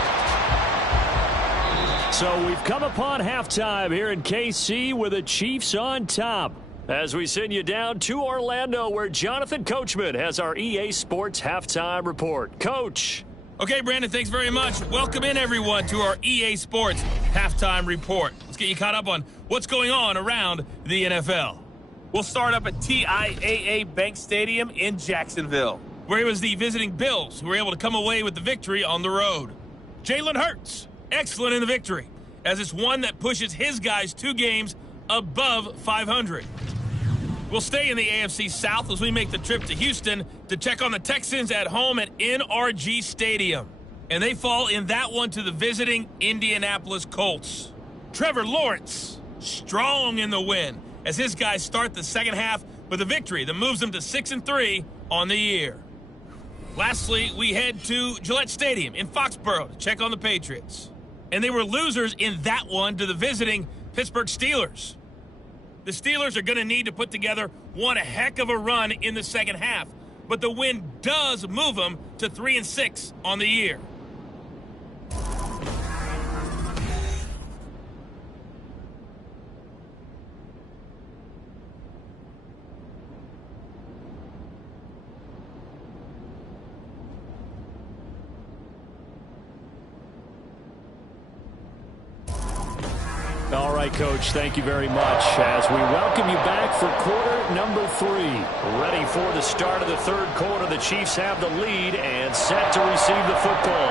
So we've come upon halftime here in KC with the Chiefs on top. As we send you down to Orlando, where Jonathan Coachman has our EA Sports Halftime Report. Coach. Okay, Brandon, thanks very much. Welcome in, everyone, to our EA Sports Halftime Report. Let's get you caught up on what's going on around the NFL. We'll start up at TIAA Bank Stadium in Jacksonville, where it was the visiting Bills who were able to come away with the victory on the road. Jalen Hurts, excellent in the victory, as it's one that pushes his guys 2 games above 500. We'll stay in the AFC South as we make the trip to Houston to check on the Texans at home at NRG Stadium. And they fall in that one to the visiting Indianapolis Colts. Trevor Lawrence, strong in the win, as his guys start the second half with a victory that moves them to 6-3 on the year. Lastly, we head to Gillette Stadium in Foxborough to check on the Patriots. And they were losers in that one to the visiting Pittsburgh Steelers. The Steelers are going to need to put together one heck of a run in the second half, but the win does move them to 3-6 on the year. All right, Coach, thank you very much as we welcome you back for quarter number 3. Ready for the start of the third quarter. The Chiefs have the lead and set to receive the football.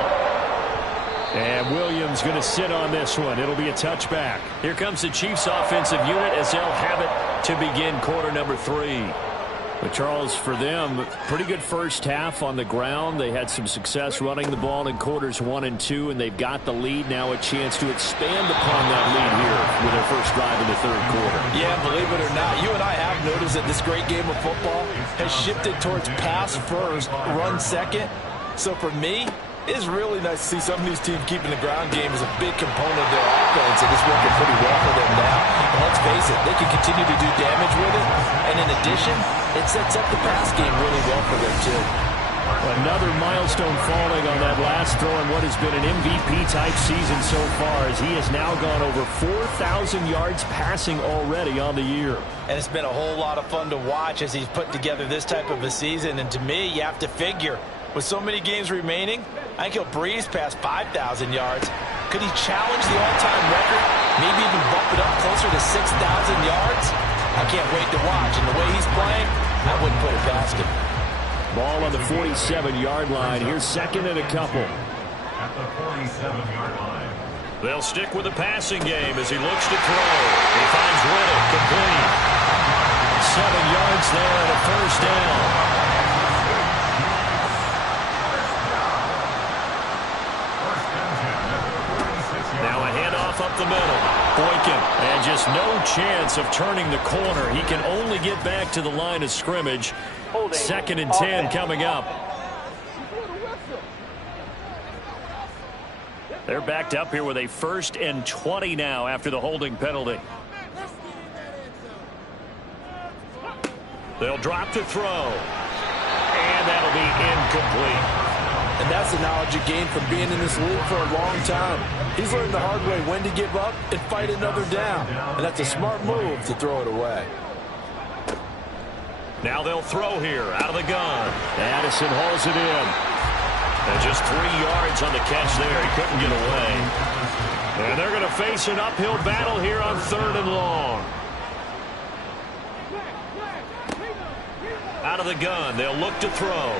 And Williams going to sit on this one. It'll be a touchback. Here comes the Chiefs offensive unit as they'll have it to begin quarter number 3. But Charles, for them, pretty good first half on the ground. They had some success running the ball in quarters 1 and 2, and they've got the lead now, a chance to expand upon that lead here with their first drive in the third quarter. Yeah, believe it or not, you and I have noticed that this great game of football has shifted towards pass first, run second. So for me, it's really nice to see some of these teams keeping the ground game as a big component of their offense, and it's working pretty well for them now. And let's face it, they can continue to do damage with it, and in addition, it sets up the pass game really well for them, too. Another milestone falling on that last throw in what has been an MVP-type season so far, as he has now gone over 4,000 yards passing already on the year. And it's been a whole lot of fun to watch as he's put together this type of a season, and to me, you have to figure, with so many games remaining, I think he'll breeze past 5,000 yards. Could he challenge the all-time record? Maybe even bump it up closer to 6,000 yards? I can't wait to watch. And the way he's playing, I wouldn't put it past him. Ball on the 47-yard line. Here's second and a couple. At the 47-yard line. They'll stick with the passing game as he looks to throw. He finds Riddick complete. 7 yards there and a first down. Up the middle. Boykin, and just no chance of turning the corner. He can only get back to the line of scrimmage. Second and 10 coming up. They're backed up here with a 1st and 20 now after the holding penalty. They'll drop to throw. And that'll be incomplete. And that's the knowledge you gain from being in this league for a long time. He's learned the hard way when to give up and fight another down. And that's a smart move to throw it away. Now they'll throw here out of the gun. Addison hauls it in. And just 3 yards on the catch there. He couldn't get away. And they're going to face an uphill battle here on 3rd and long. Out of the gun. They'll look to throw.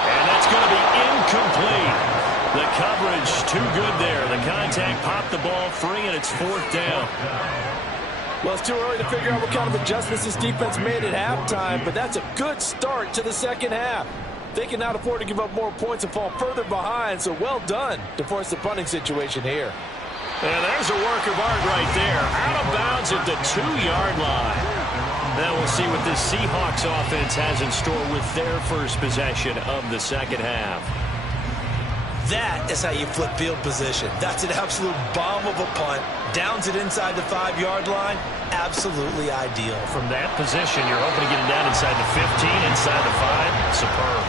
And that's going to be incomplete. The coverage too good there. The contact popped the ball free, and it's 4th down. Well, it's too early to figure out what kind of adjustments this defense made at halftime, but that's a good start to the second half. They cannot afford to give up more points and fall further behind, so well done to force the punting situation here. And there's a work of art right there. Out of bounds at the 2-yard line. Now we'll see what this Seahawks offense has in store with their first possession of the second half. That is how you flip field position. That's an absolute bomb of a punt. Downs it inside the 5-yard line. Absolutely ideal. From that position, you're hoping to get it down inside the 15, inside the 5. Superb.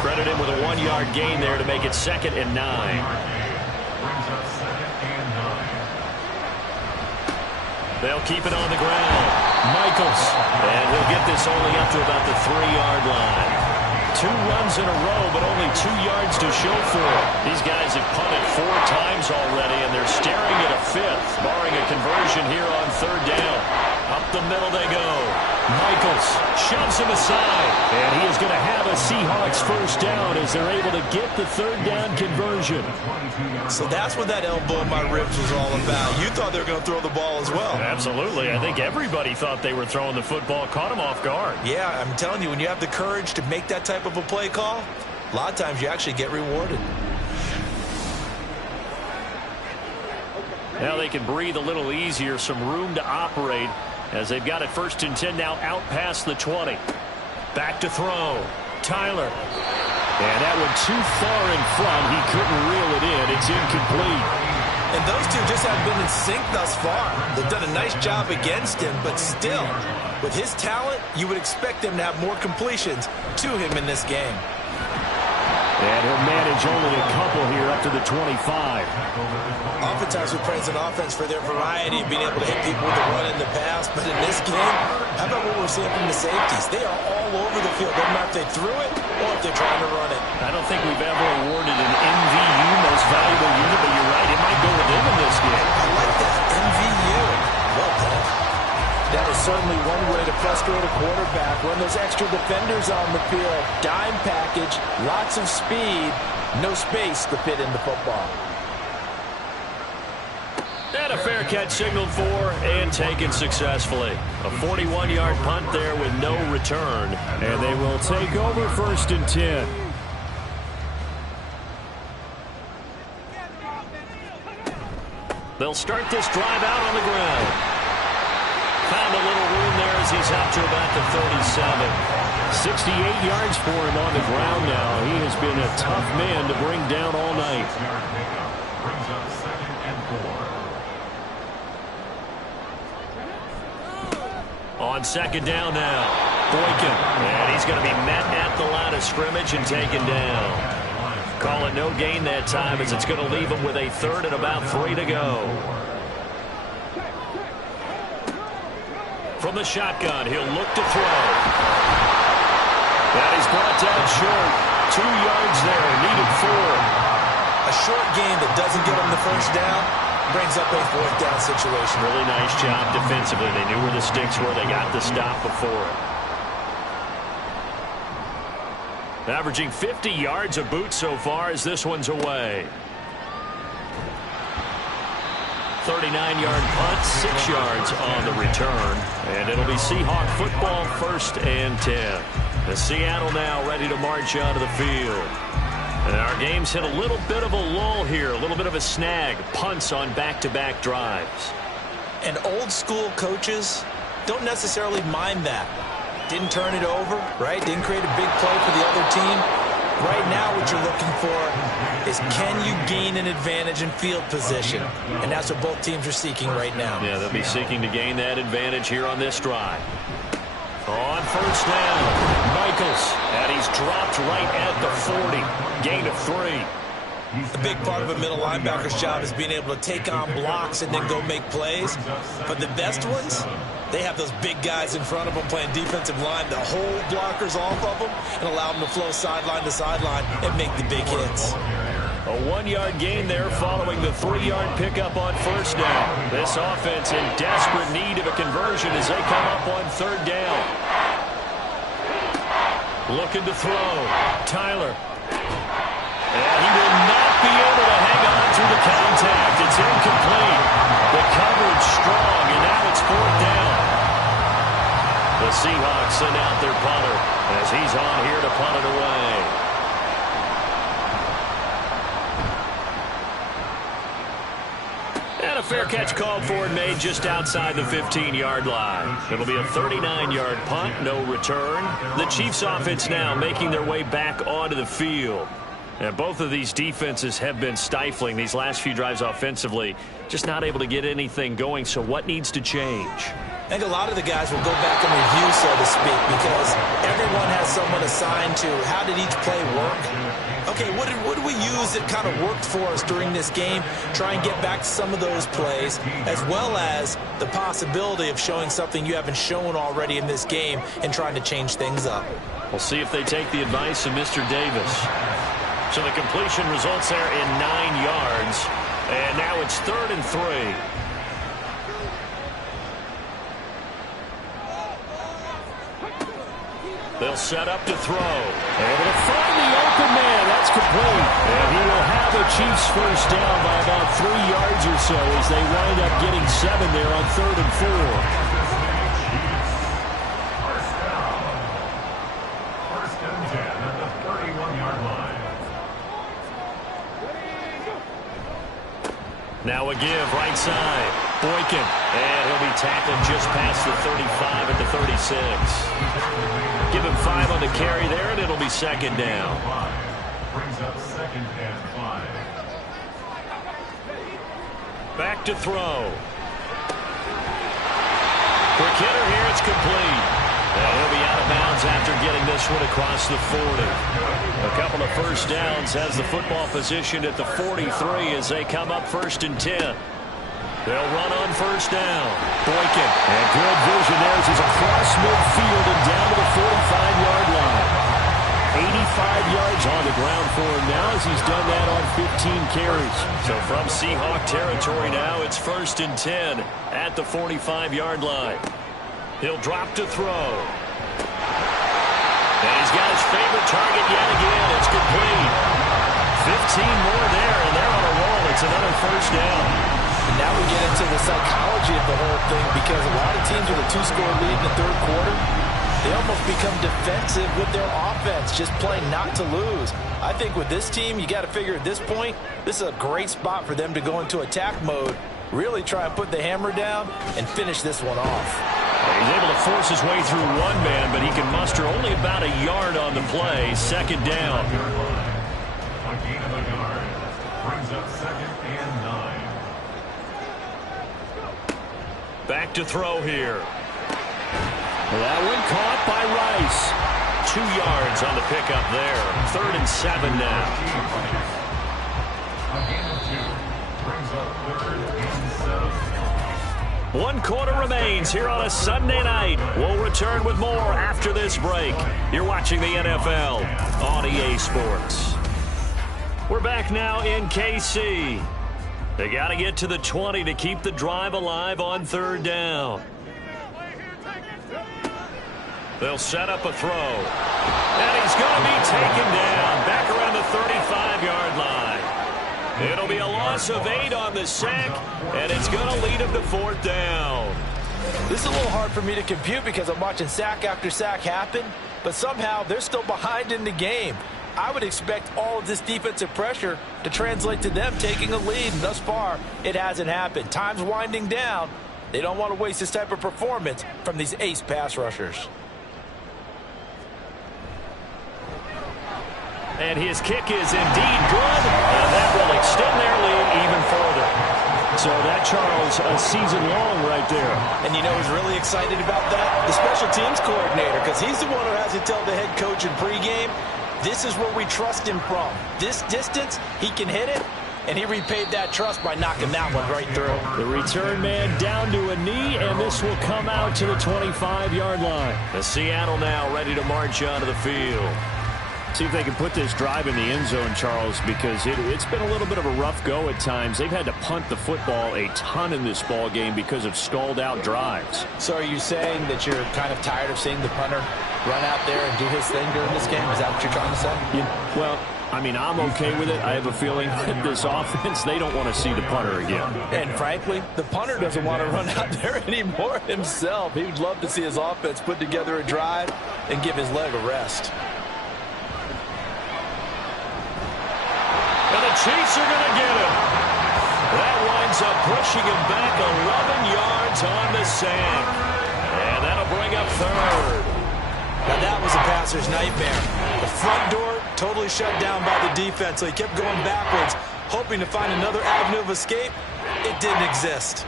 Credit him with a 1-yard gain there to make it 2nd and 9. They'll keep it on the ground. Michaels. And he'll get this only up to about the 3-yard line. 2 runs in a row, but only 2 yards to show for it. These guys have punted 4 times already, and they're staring at a 5th, barring a conversion here on 3rd down. Up the middle they go. Michaels shoves him aside, and he is going to have a Seahawks first down as they're able to get the 3rd down conversion. So that's what that elbow in my ribs was all about. You thought they were going to throw the ball as well. Absolutely. I think everybody thought they were throwing the football, caught him off guard. Yeah, I'm telling you, when you have the courage to make that type of a play call, a lot of times you actually get rewarded. Now they can breathe a little easier, some room to operate as they've got it 1st and 10 now out past the 20. Back to throw. Tyler. And that one too far in front. He couldn't reel it in. It's incomplete. And those two just haven't been in sync thus far. They've done a nice job against him, but still, with his talent, you would expect him to have more completions to him in this game. And he'll manage only a couple here up to the 25. Oftentimes we praise an offense for their variety of being able to hit people with the run in the pass, but in this game, how about what we're seeing from the safeties? They are all over the field, no matter if they threw it or if they're trying to run it. I don't think we've ever awarded an MVU, most valuable unit, but you're right, it might go with them in this game. I like that, MVU. Well done. That is certainly one way to frustrate a quarterback when there's extra defenders on the field. Dime package, lots of speed, no space to fit in the football. And a fair catch signaled for and taken successfully. A 41-yard punt there with no return. And they will take over 1st and 10. They'll start this drive out on the ground. Found a little room there as he's out to about the 37. 68 yards for him on the ground now. He has been a tough man to bring down all night. Brings up 2nd and 4. On 2nd down now. Boykin. And he's going to be met at the line of scrimmage and taken down. Call it no gain that time as it's going to leave him with a 3rd and about 3 to go. From the shotgun, he'll look to throw. That is brought down short. 2 yards there, needed 4. A short game that doesn't get him the first down brings up a 4th down situation. Really nice job defensively. They knew where the sticks were. They got the stop before it. Averaging 50 yards a boot so far as this one's away. 39-yard punt, 6 yards on the return. And it'll be Seahawk football 1st and 10. The Seattle now ready to march onto the field. And our game's hit a little bit of a lull here, a little bit of a snag. Punts on back-to-back drives. And old school coaches don't necessarily mind that. Didn't turn it over, right? Didn't create a big play for the other team. Right now what you're looking for is can you gain an advantage in field position? And that's what both teams are seeking right now. Yeah, they'll be seeking to gain that advantage here on this drive. On 1st down, Michaels. And he's dropped right at the 40. Gain of 3. A big part of a middle linebacker's job is being able to take on blocks and then go make plays. But the best ones, they have those big guys in front of them playing defensive line that hold blockers off of them and allow them to flow sideline to sideline and make the big hits. A 1-yard gain there following the 3-yard pickup on 1st down. This offense in desperate need of a conversion as they come up on 3rd down. Looking to throw. Tyler. And he will not be able to hang on through the contact. It's incomplete. The coverage strong, and now it's 4th down. The The Seahawks send out their punter as he's on here to punt it away. And a fair catch called for and made just outside the 15-yard line. It'll be a 39-yard punt, no return. The Chiefs offense now making their way back onto the field. And both of these defenses have been stifling these last few drives offensively. Just not able to get anything going. So what needs to change? I think a lot of the guys will go back and review, so to speak, because everyone has someone assigned to how did each play work. Okay, what did we use that kind of worked for us during this game? Try and get back to some of those plays, as well as the possibility of showing something you haven't shown already in this game and trying to change things up. We'll see if they take the advice of Mr. Davis. So the completion results there in 9 yards, and now it's 3rd and 3. They'll set up to throw. Able to find the open man. That's complete. And he will have a Chiefs first down by about 3 yards or so as they wind up getting 7 there on 3rd and 4. First and 10 at the 31-yard line. Now a give right side. Boykin. And he'll be tackled just past the 35 at the 36. Give him 5 on the carry there, and it'll be 2nd down. Brings up 2nd and 5. Back to throw. Quick hitter here, it's complete. And he'll be out of bounds after getting this one across the 40. A couple of first downs has the football positioned at the 43 as they come up 1st and 10. They'll run on first down. Boykin. And good vision there as he's across midfield and down to the 45-yard line. 85 yards on the ground for him now as he's done that on 15 carries. So from Seahawk territory now, it's 1st and 10 at the 45-yard line. He'll drop to throw. And he's got his favorite target yet again. It's complete. 15 more there, and they're on a roll. It's another first down. And now we get into the psychology of the whole thing, because a lot of teams with a 2-score lead in the 3rd quarter, they almost become defensive with their offense, just playing not to lose. I think with this team, you got to figure at this point, this is a great spot for them to go into attack mode, really try and put the hammer down and finish this one off. He's able to force his way through one man, but he can muster only about a yard on the play. 2nd down. A gain of a yard. Brings up 2nd and 9. Back to throw here. That one caught by Rice. 2 yards on the pickup there. 3rd and 7 now. A gain of 2. Brings up 3rd and 7. 1 quarter remains here on a Sunday night. We'll return with more after this break. You're watching the NFL on EA Sports. We're back now in KC. They got to get to the 20 to keep the drive alive on 3rd down. They'll set up a throw. And he's going to be taken down back around the 35-yard line. It'll be a loss of 8 on the sack, and it's going to lead him to 4th down. This is a little hard for me to compute because I'm watching sack after sack happen, but somehow they're still behind in the game. I would expect all of this defensive pressure to translate to them taking a lead, and thus far, it hasn't happened. Time's winding down. They don't want to waste this type of performance from these ace pass rushers. And his kick is indeed good, and that will extend their lead even further. So that, Charles, a season long right there. And you know who's really excited about that? The special teams coordinator, because he's the one who has to tell the head coach in pregame, this is where we trust him from. This distance, he can hit it, and he repaid that trust by knocking that one right through. The return man down to a knee, and this will come out to the 25-yard line. The Seattle now ready to march onto the field. See if they can put this drive in the end zone, Charles, because it's been a little bit of a rough go at times. They've had to punt the football a ton in this ball game because of stalled-out drives. So are you saying that you're kind of tired of seeing the punter run out there and do his thing during this game? Is that what you're trying to say? Yeah, well, I mean, I'm okay with it. I have a feeling that this offense, they don't want to see the punter again. And frankly, the punter doesn't want to run out there anymore himself. He would love to see his offense put together a drive and give his leg a rest. And the Chiefs are going to get him. That winds up pushing him back 11 yards on the sack. And that'll bring up third. Now that was a passer's nightmare. The front door totally shut down by the defense, so he kept going backwards, hoping to find another avenue of escape. It didn't exist.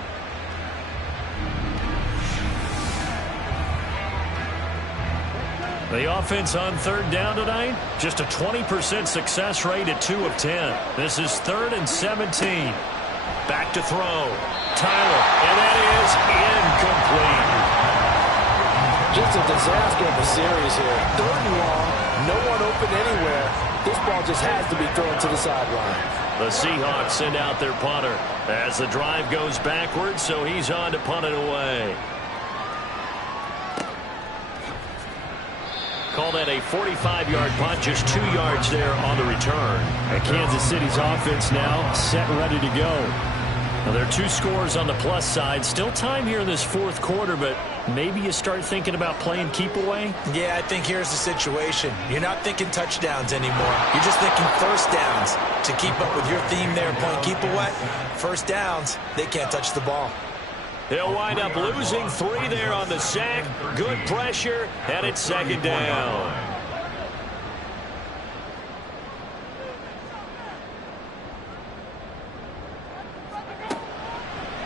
The offense on third down tonight, just a 20% success rate at 2 of 10. This is 3rd and 17. Back to throw. Tyler, and that is incomplete. Just a disaster of a series here. 3rd and long, no one open anywhere. This ball just has to be thrown to the sideline. The Seahawks send out their punter as the drive goes backwards, so he's on to punt it away. Call that a 45-yard punt, just 2 yards there on the return. And Kansas City's offense now set and ready to go. Now, there are 2 scores on the plus side. Still time here in this 4th quarter, but maybe you start thinking about playing keep away? Yeah, I think here's the situation. You're not thinking touchdowns anymore. You're just thinking first downs. To keep up with your theme there, playing keep away, first downs, they can't touch the ball. He'll wind up losing 3 there on the sack. Good pressure, and it's 2nd down.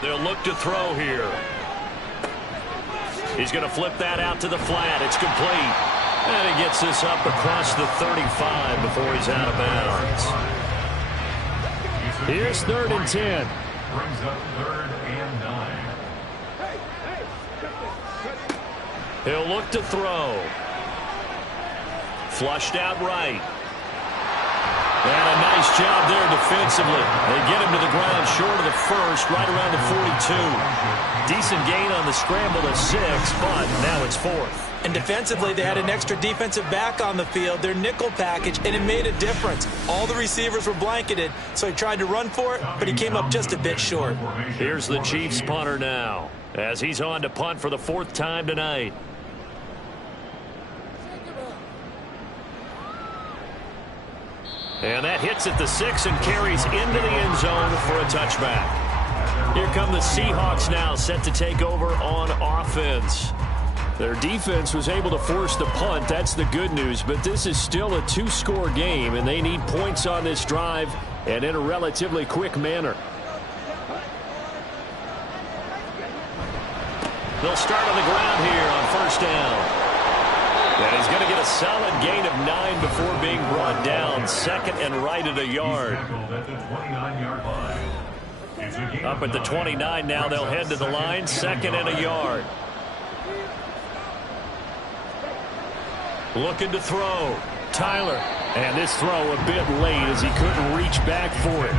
They'll look to throw here. He's going to flip that out to the flat. It's complete. And he gets this up across the 35 before he's out of bounds. Here's 3rd and 10. Brings up 3rd and 9. He'll look to throw. Flushed out right. And a nice job there defensively. They get him to the ground short of the first, right around the 42. Decent gain on the scramble to 6, but now it's 4th. And defensively, they had an extra defensive back on the field, their nickel package, and it made a difference. All the receivers were blanketed, so he tried to run for it, but he came up just a bit short. Here's the Chiefs punter now, as he's on to punt for the 4th time tonight. And that hits at the 6 and carries into the end zone for a touchback. Here come the Seahawks now, set to take over on offense. Their defense was able to force the punt. That's the good news. But this is still a 2-score game, and they need points on this drive and in a relatively quick manner. They'll start on the ground here on 1st down. And he's going to get a solid gain of 9 before being brought down. 2nd and right at a yard. Up at the 29 now, they'll head to the line. 2nd and a yard. Looking to throw. Tyler. And this throw a bit late as he couldn't reach back for it.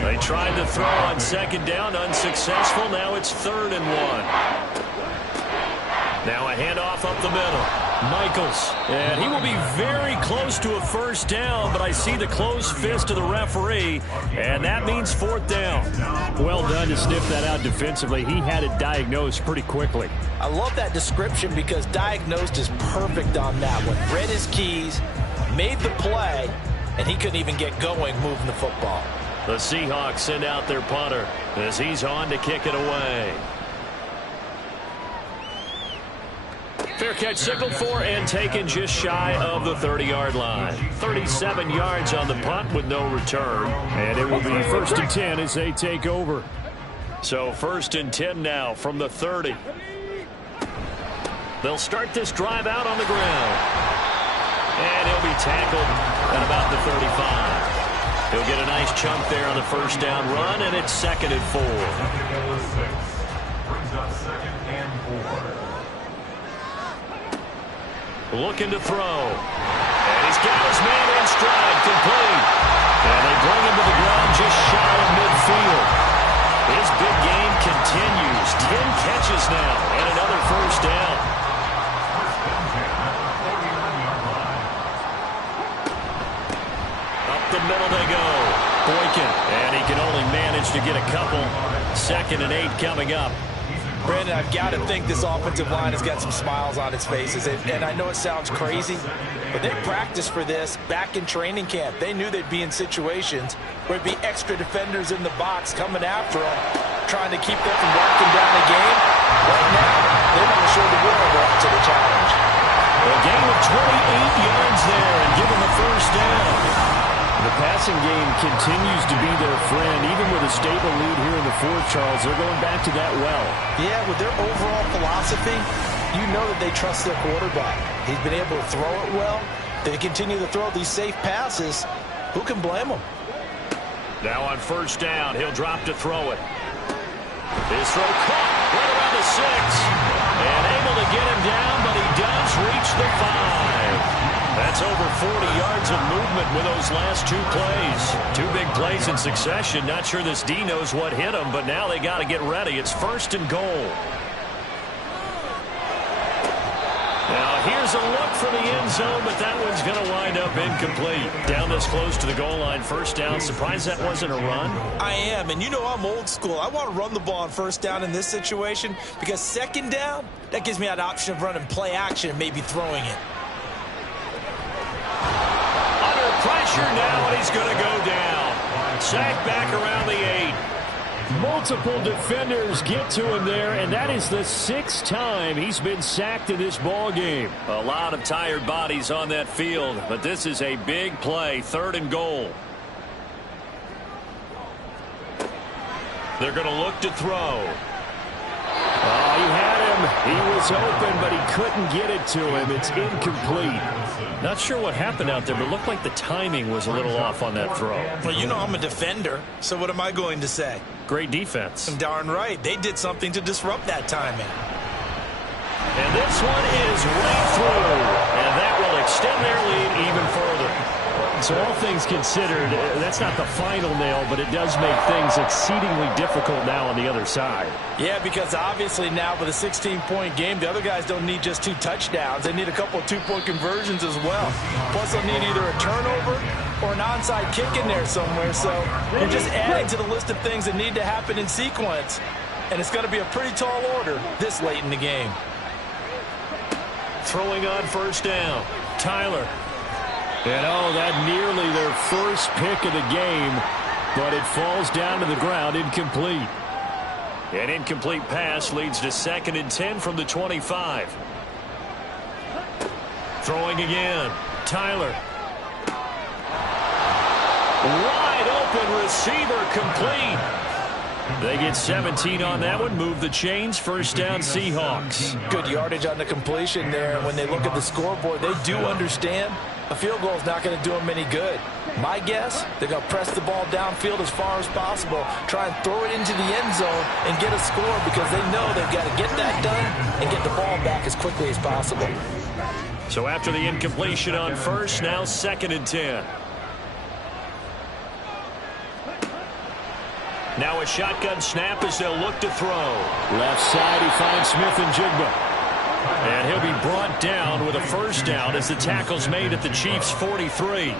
They tried to throw on 2nd down, unsuccessful. Now it's 3rd and 1. Now a handoff up the middle. Michaels, and he will be very close to a 1st down, but I see the closed fist of the referee, and that means 4th down. Well done to sniff that out defensively. He had it diagnosed pretty quickly. I love that description because diagnosed is perfect on that one. Read his keys, made the play, and he couldn't even get going moving the football. The Seahawks send out their punter as he's on to kick it away. Fair catch signaled for and taken just shy of the 30-yard line. 37 yards on the punt with no return. And it will be 1st and 10 as they take over. So 1st and 10 now from the 30. They'll start this drive out on the ground. And he'll be tackled at about the 35. He'll get a nice chunk there on the 1st down run, and it's 2nd and 4. Brings up 2nd and 4. Looking to throw. And he's got his man in stride, complete. And they bring him to the ground just shy of midfield. His big game continues. 10 catches now and another 1st down. middle they go. Boykin, and he can only manage to get a couple. 2nd and 8 coming up. Brandon, I've got to think this offensive line has got some smiles on its faces. And I know it sounds crazy, but they practiced for this back in training camp. They knew they'd be in situations where it'd be extra defenders in the box coming after them, trying to keep them from locking down the game. Right now, they want to show the world they're up to the challenge. A gain of 28 yards there and give them a first down. The passing game continues to be their friend. Even with a stable lead here in the fourth, Charles, they're going back to that well. Yeah, with their overall philosophy, you know that they trust their quarterback. He's been able to throw it well. They continue to throw these safe passes. Who can blame them? Now on first down, he'll drop to throw it. His throw caught right around the 6. And able to get him down, but he does reach the 5. That's over 40 yards of movement with those last 2 plays. 2 big plays in succession. Not sure this D knows what hit him, but now they got to get ready. It's 1st and goal. Now here's a look for the end zone, but that one's going to wind up incomplete. Down this close to the goal line, first down. Surprised that wasn't a run? I am, and you know I'm old school. I want to run the ball on first down in this situation because 2nd down, that gives me that option of running play action and maybe throwing it. Under pressure now, and he's going to go down. Sacked back around the 8. Multiple defenders get to him there, and that is the 6th time he's been sacked in this ball game. A lot of tired bodies on that field, but this is a big play. 3rd and goal. They're going to look to throw. He had him. He was open, but he couldn't get it to him. It's incomplete. Not sure what happened out there, but it looked like the timing was a little off on that throw. Well, you know I'm a defender, so what am I going to say? Great defense. Darn right. They did something to disrupt that timing. And this one is right through, and that will extend their lead even further. So all things considered, that's not the final nail, but it does make things exceedingly difficult now on the other side. Yeah, because obviously now with a 16-point game, the other guys don't need just 2 touchdowns. They need a couple of 2-point conversions as well. Plus they'll need either a turnover or an onside kick in there somewhere. So you're just adding to the list of things that need to happen in sequence. And it's going to be a pretty tall order this late in the game. Throwing on first down. Tyler. And that nearly their first pick of the game, but it falls down to the ground incomplete. An incomplete pass leads to 2nd and 10 from the 25. Throwing again. Tyler. Wide open receiver complete. They get 17 on that one. Move the chains. First down, Seahawks. Good yardage on the completion there. And when they look at the scoreboard, they do understand a field goal is not going to do them any good. My guess, they're going to press the ball downfield as far as possible, try and throw it into the end zone and get a score because they know they've got to get that done and get the ball back as quickly as possible. So after the incompletion on first, now 2nd and 10. Now a shotgun snap as they'll look to throw. Left side, he finds Smith and Jigba. And he'll be brought down with a first down as the tackle's made at the Chiefs' 43.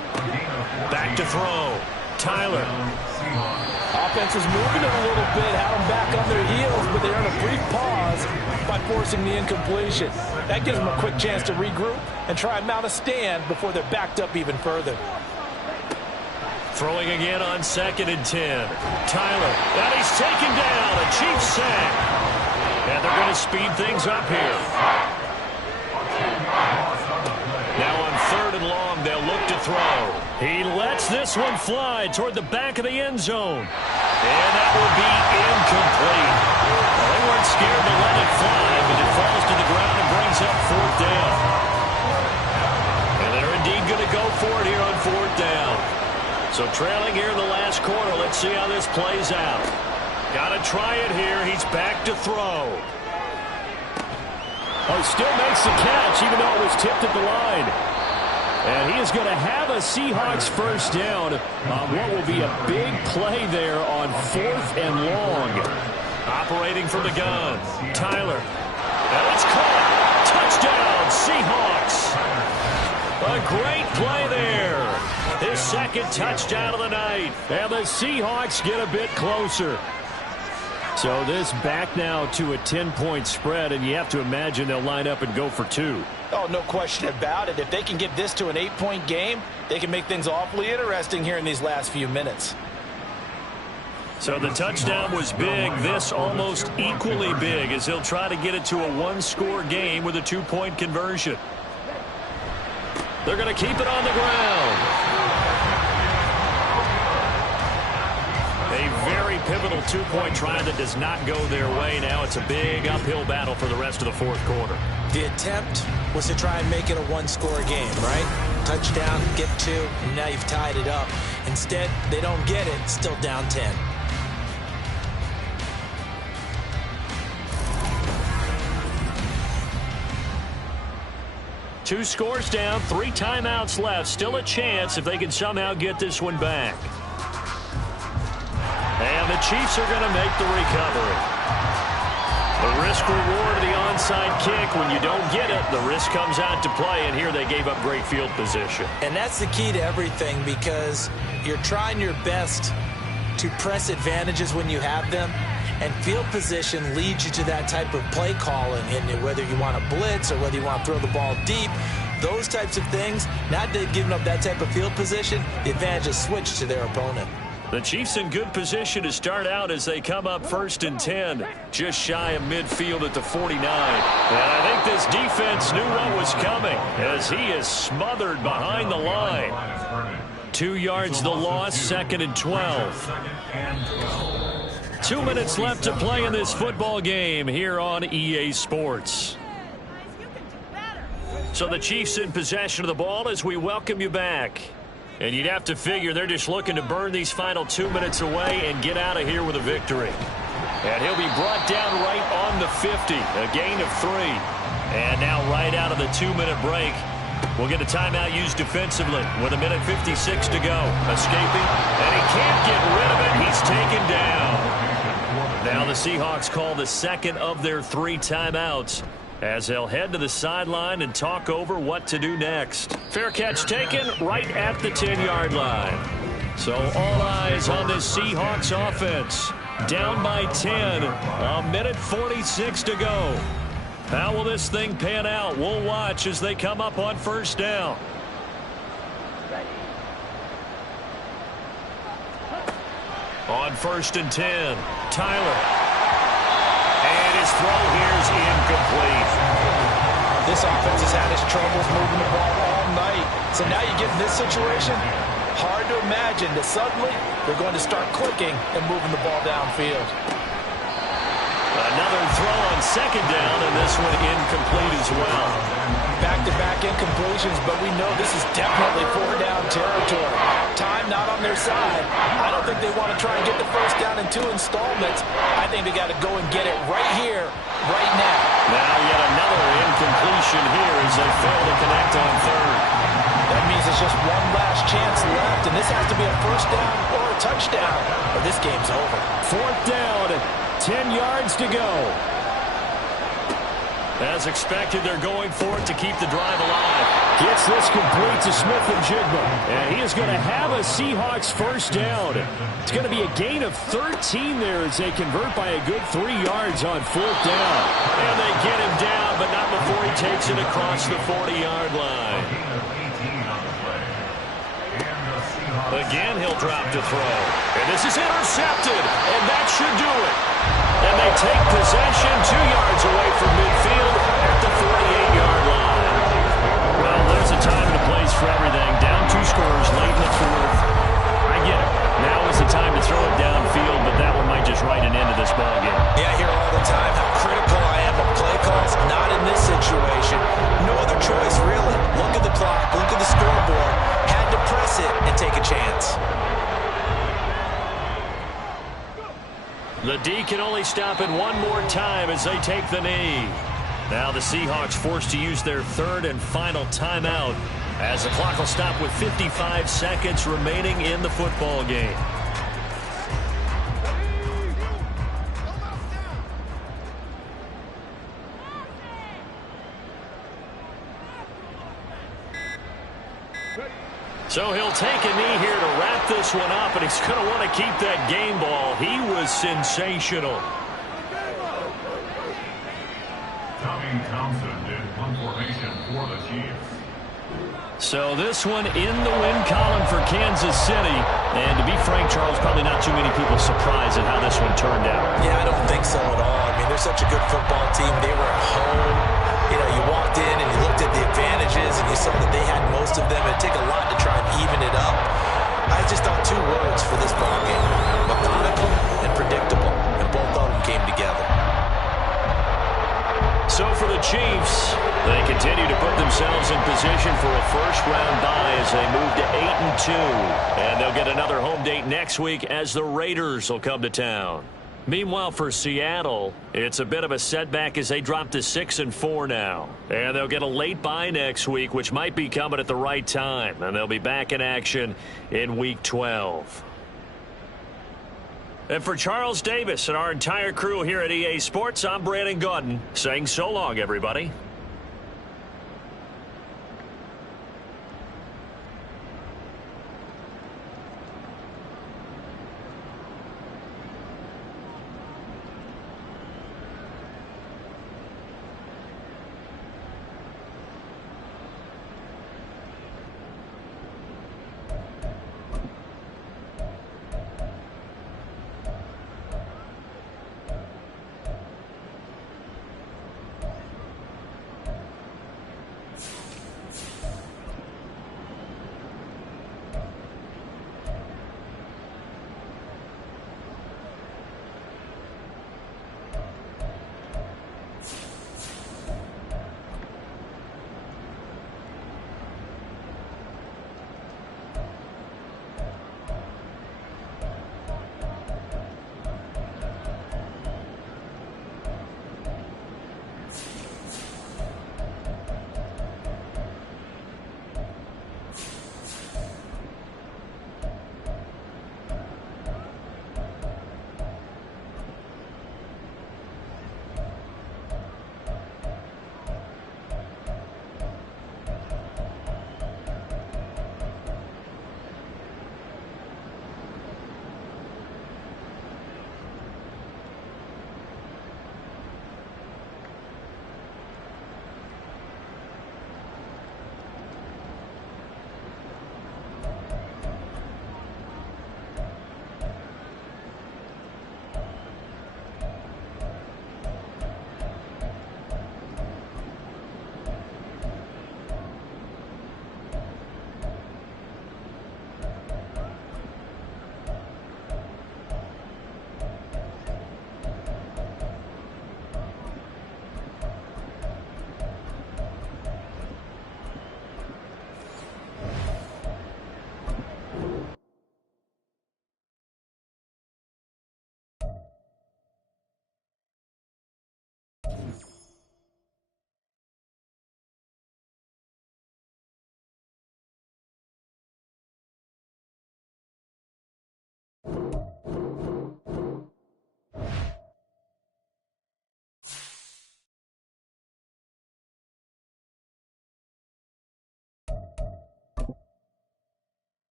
Back to throw. Tyler. Offense is moving it a little bit, had them back on their heels, but they're in a brief pause by forcing the incompletion. That gives them a quick chance to regroup and try and mount a stand before they're backed up even further. Throwing again on 2nd and 10. Tyler. And he's taken down. A Chiefs sack. And they're going to speed things up here. Now on 3rd and long, they'll look to throw. He lets this one fly toward the back of the end zone. And that will be incomplete. Well, they weren't scared to let it fly, but it falls to the ground and brings up 4th down. And they're indeed going to go for it here on 4th down. So trailing here in the last quarter, let's see how this plays out. Got to try it here. He's back to throw. He still makes the catch, even though it was tipped at the line. And he is going to have a Seahawks first down on what will be a big play there on 4th and long. Operating from the gun. Tyler. And it's caught. Touchdown, Seahawks. A great play there. his second touchdown of the night. And the Seahawks get a bit closer. So this back now to a 10-point spread, and you have to imagine they'll line up and go for 2. Oh, no question about it. If they can get this to an 8-point game, they can make things awfully interesting here in these last few minutes. So the touchdown was big. This almost equally big as he'll try to get it to a 1-score game with a 2-point conversion. They're going to keep it on the ground. A very pivotal 2-point try that does not go their way. Now it's a big uphill battle for the rest of the fourth quarter. The attempt was to try and make it a 1-score game, right? Touchdown, get 2, and now you've tied it up. Instead, they don't get it, still down 10. Two scores down, 3 timeouts left. Still a chance if they can somehow get this one back. And the Chiefs are going to make the recovery. The risk-reward of the onside kick, when you don't get it, the risk comes out to play, and here they gave up great field position. And that's the key to everything, because you're trying your best to press advantages when you have them, and field position leads you to that type of play calling, and whether you want to blitz or whether you want to throw the ball deep, those types of things, now that they've given up that type of field position, the advantage is switched to their opponent. The Chiefs in good position to start out as they come up 1st and 10, just shy of midfield at the 49. And I think this defense knew what was coming as he is smothered behind the line. 2 yards the loss, 2nd and 12. 2 minutes left to play in this football game here on EA Sports. So the Chiefs in possession of the ball as we welcome you back. And you'd have to figure they're just looking to burn these final 2 minutes away and get out of here with a victory. And he'll be brought down right on the 50, a gain of 3. And now right out of the 2-minute break, we'll get a timeout used defensively with 1:56 to go. Escaping, and he can't get rid of it. He's taken down. Now the Seahawks call the second of their 3 timeouts as they'll head to the sideline and talk over what to do next. Fair catch taken right at the 10-yard line. So all eyes on this Seahawks offense. Down by 10, 1:46 to go. How will this thing pan out? We'll watch as they come up on 1st down. On 1st and 10, Tyler. And his throw here is incomplete. This offense has had its troubles moving the ball all night. So now you get in this situation, hard to imagine that suddenly they're going to start clicking and moving the ball downfield. Another throw on 2nd down, and this one incomplete as well. Back-to-back incompletions, but we know this is definitely 4-down territory. Time not on their side. I don't think they want to try and get the 1st down in 2 installments. I think they got to go and get it right here, right now. Now yet another incompletion here as they fail to connect on 3rd. That means it's just one last chance left, and this has to be a 1st down or a touchdown, or this game's over. 4th down, 10 yards to go. As expected, they're going for it to keep the drive alive. Gets this complete to Smith and Jigba. And he is going to have a Seahawks 1st down. It's going to be a gain of 13 there as they convert by a good 3 yards on 4th down. And they get him down, but not before he takes it across the 40-yard line. Again, he'll drop to throw. And this is intercepted, and that should do it. And they take possession 2 yards away from midfield at the 48-yard line. Well, there's a time and a place for everything. Down 2 scores late in the 4th. I get it. Now is the time to throw it downfield, but that one might just write an end to this ballgame. Yeah, I hear all the time how critical I am of play calls. Not in this situation. No other choice, really. Look at the clock. Look at the scoreboard. Had to press it and take a chance. The D can only stop it one more time as they take the knee. Now the Seahawks forced to use their 3rd and final timeout as the clock will stop with 55 seconds remaining in the football game. So he'll take a knee here to wrap this one up, and he's going to want to keep that game ball. He was sensational. Tommy Townsend in punt formation for the Chiefs. So this one in the win column for Kansas City. And to be frank, Charles, probably not too many people surprised at how this one turned out. Yeah, I don't think so at all. I mean, they're such a good football team. They were at home. You know, you walked in and you looked at the advantages and you saw that they had most of them. It'd take a lot to try and even it up. I just thought two words for this ball game: methodical and predictable. And both of them came together. So for the Chiefs, they continue to put themselves in position for a first-round bye as they move to 8-2. And they'll get another home date next week as the Raiders will come to town. Meanwhile, for Seattle, it's a bit of a setback as they drop to 6-4 now. And they'll get a late bye next week, which might be coming at the right time. And they'll be back in action in Week 12. And for Charles Davis and our entire crew here at EA Sports, I'm Brandon Gaudin saying so long, everybody.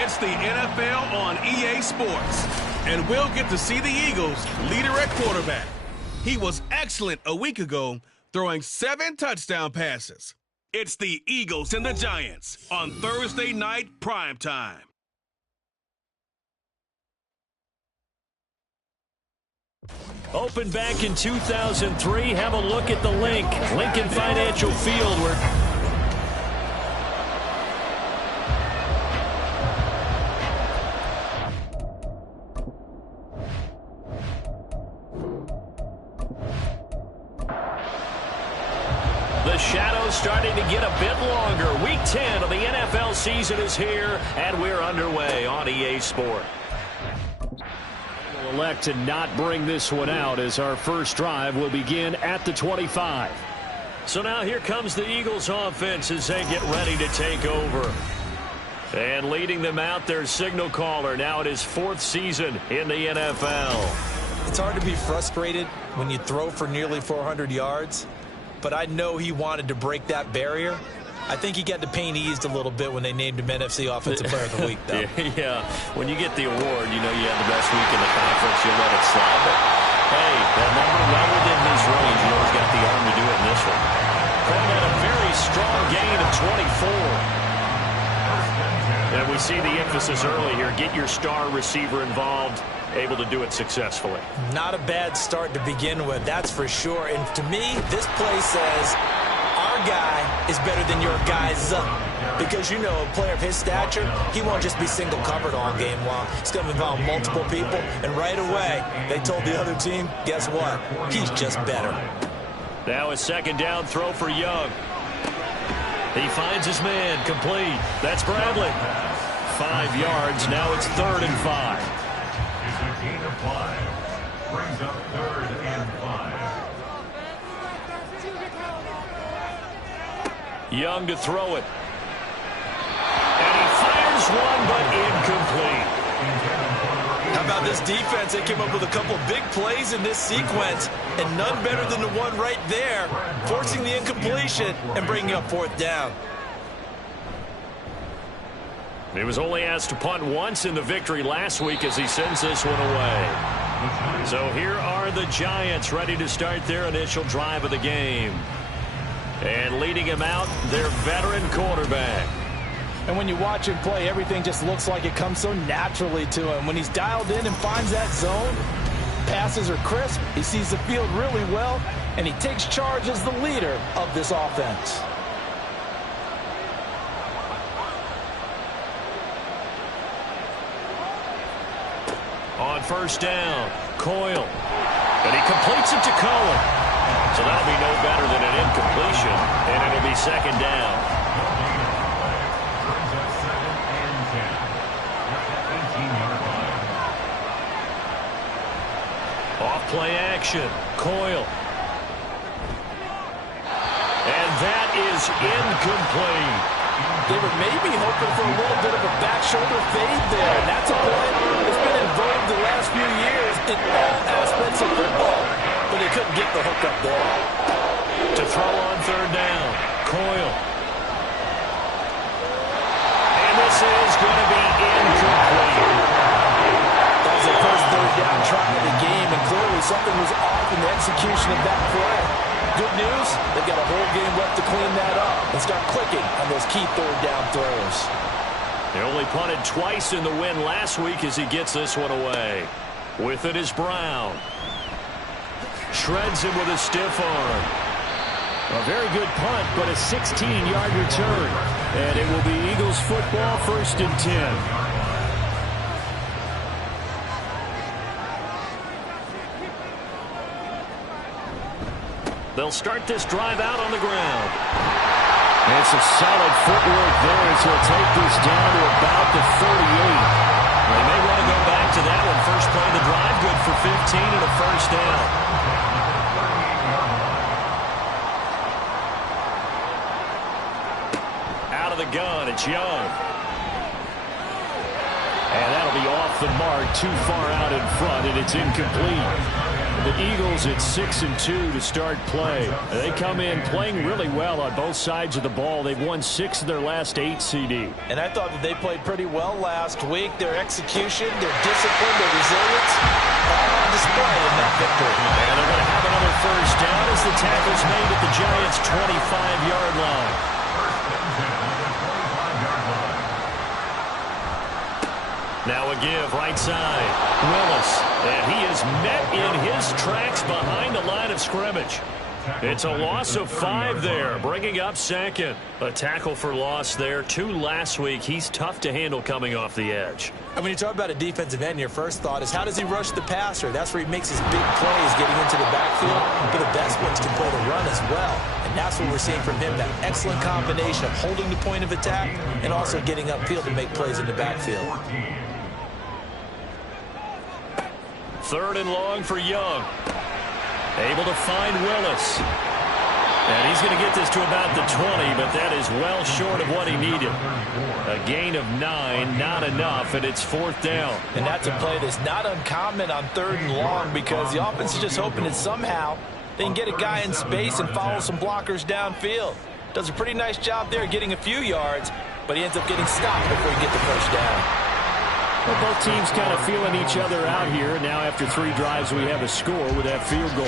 It's the NFL on EA Sports. And we'll get to see the Eagles' leader at quarterback. He was excellent a week ago, throwing 7 touchdown passes. It's the Eagles and the Giants on Thursday night primetime. Opened back in 2003. Have a look at the Lincoln Financial Field, where the shadows starting to get a bit longer. Week 10 of the NFL season is here, and we're underway on EA Sport. We'll elect to not bring this one out as our first drive will begin at the 25. So now here comes the Eagles offense as they get ready to take over. And leading them out, their signal caller, now in his 4th season in the NFL. It's hard to be frustrated when you throw for nearly 400 yards. But I know he wanted to break that barrier. I think he got the pain eased a little bit when they named him NFC Offensive Player of the Week, though. Yeah, when you get the award, you know you had the best week in the conference. You'll let it slide. But, hey, that number well within his range. You always got the arm to do it in this one. Craig had a very strong gain of 24. And we see the emphasis early here. Get your star receiver involved. Able to do it successfully. Not a bad start to begin with, that's for sure. And to me, this play says our guy is better than your guy's. Because, you know, a player of his stature, he won't just be single covered all game long. He's going to involve multiple people. And right away, they told the other team, guess what? He's just better. Now a second down throw for Young. He finds his man, complete. That's Bradley. 5 yards, now it's 3rd and 5. It's a gain of 5. Brings up 3rd and 5. Young to throw it. And he fires one, but incomplete. How about this defense? They came up with a couple of big plays in this sequence, and none better than the one right there, forcing the incompletion and bringing up 4th down. He was only asked to punt once in the victory last week as he sends this one away. So here are the Giants ready to start their initial drive of the game. And leading him out, their veteran quarterback. And when you watch him play, everything just looks like it comes so naturally to him. When he's dialed in and finds that zone, passes are crisp, he sees the field really well, and he takes charge as the leader of this offense. On 1st down, Coyle. And he completes it to Cohen. So that'll be no better than an incompletion, and it'll be 2nd down. Brings up 2nd and 10. At the 18-yard line. Off play action, Coyle. And that is incomplete. They were maybe hoping for a little bit of a back shoulder fade there. And that's a play that's been in vogue the last few years in all aspects of football. But they couldn't get the hook up there. To throw on 3rd down, Coyle. And this is going to be incomplete. That was the first 3rd down try of the game, and clearly something was off in the execution of that play. Good news, they've got a whole game left to clean that up and start clicking on those key 3rd down throws. They only punted twice in the win last week as he gets this one away. With it is Brown. Shreds him with a stiff arm. A very good punt, but a 16-yard return. And it will be Eagles football, 1st and 10. They'll start this drive out on the ground. And some solid footwork there as he'll take this down to about the 38. They may want to go back to that one. First play of the drive, good for 15 and a 1st down. Out of the gun, it's Young. And that'll be off the mark, too far out in front, and it's incomplete. The Eagles at 6-2 to start play. They come in playing really well on both sides of the ball. They've won 6 of their last 8 CD. And I thought that they played pretty well last week. Their execution, their discipline, their resilience, all on display in that victory. And they're going to have another first down as the tackle's made at the Giants' 25-yard line. Now a give right side. Willis. And he is met in his tracks behind the line of scrimmage. It's a loss of 5 there, bringing up second. A tackle for loss there. 2 last week. He's tough to handle coming off the edge. And when you talk about a defensive end, your first thought is how does he rush the passer? That's where he makes his big plays getting into the backfield. But the best ones can play the run as well. And that's what we're seeing from him, that excellent combination of holding the point of attack and also getting upfield to make plays in the backfield. 3rd and long for Young. Able to find Willis. And he's going to get this to about the 20, but that is well short of what he needed. A gain of 9, not enough, and it's 4th down. And that's a play that's not uncommon on 3rd and long because the offense is just hoping that somehow they can get a guy in space and follow some blockers downfield. Does a pretty nice job there getting a few yards, but he ends up getting stopped before he gets the first down. Well, both teams kind of feeling each other out here. Now after 3 drives, we have a score with that field goal.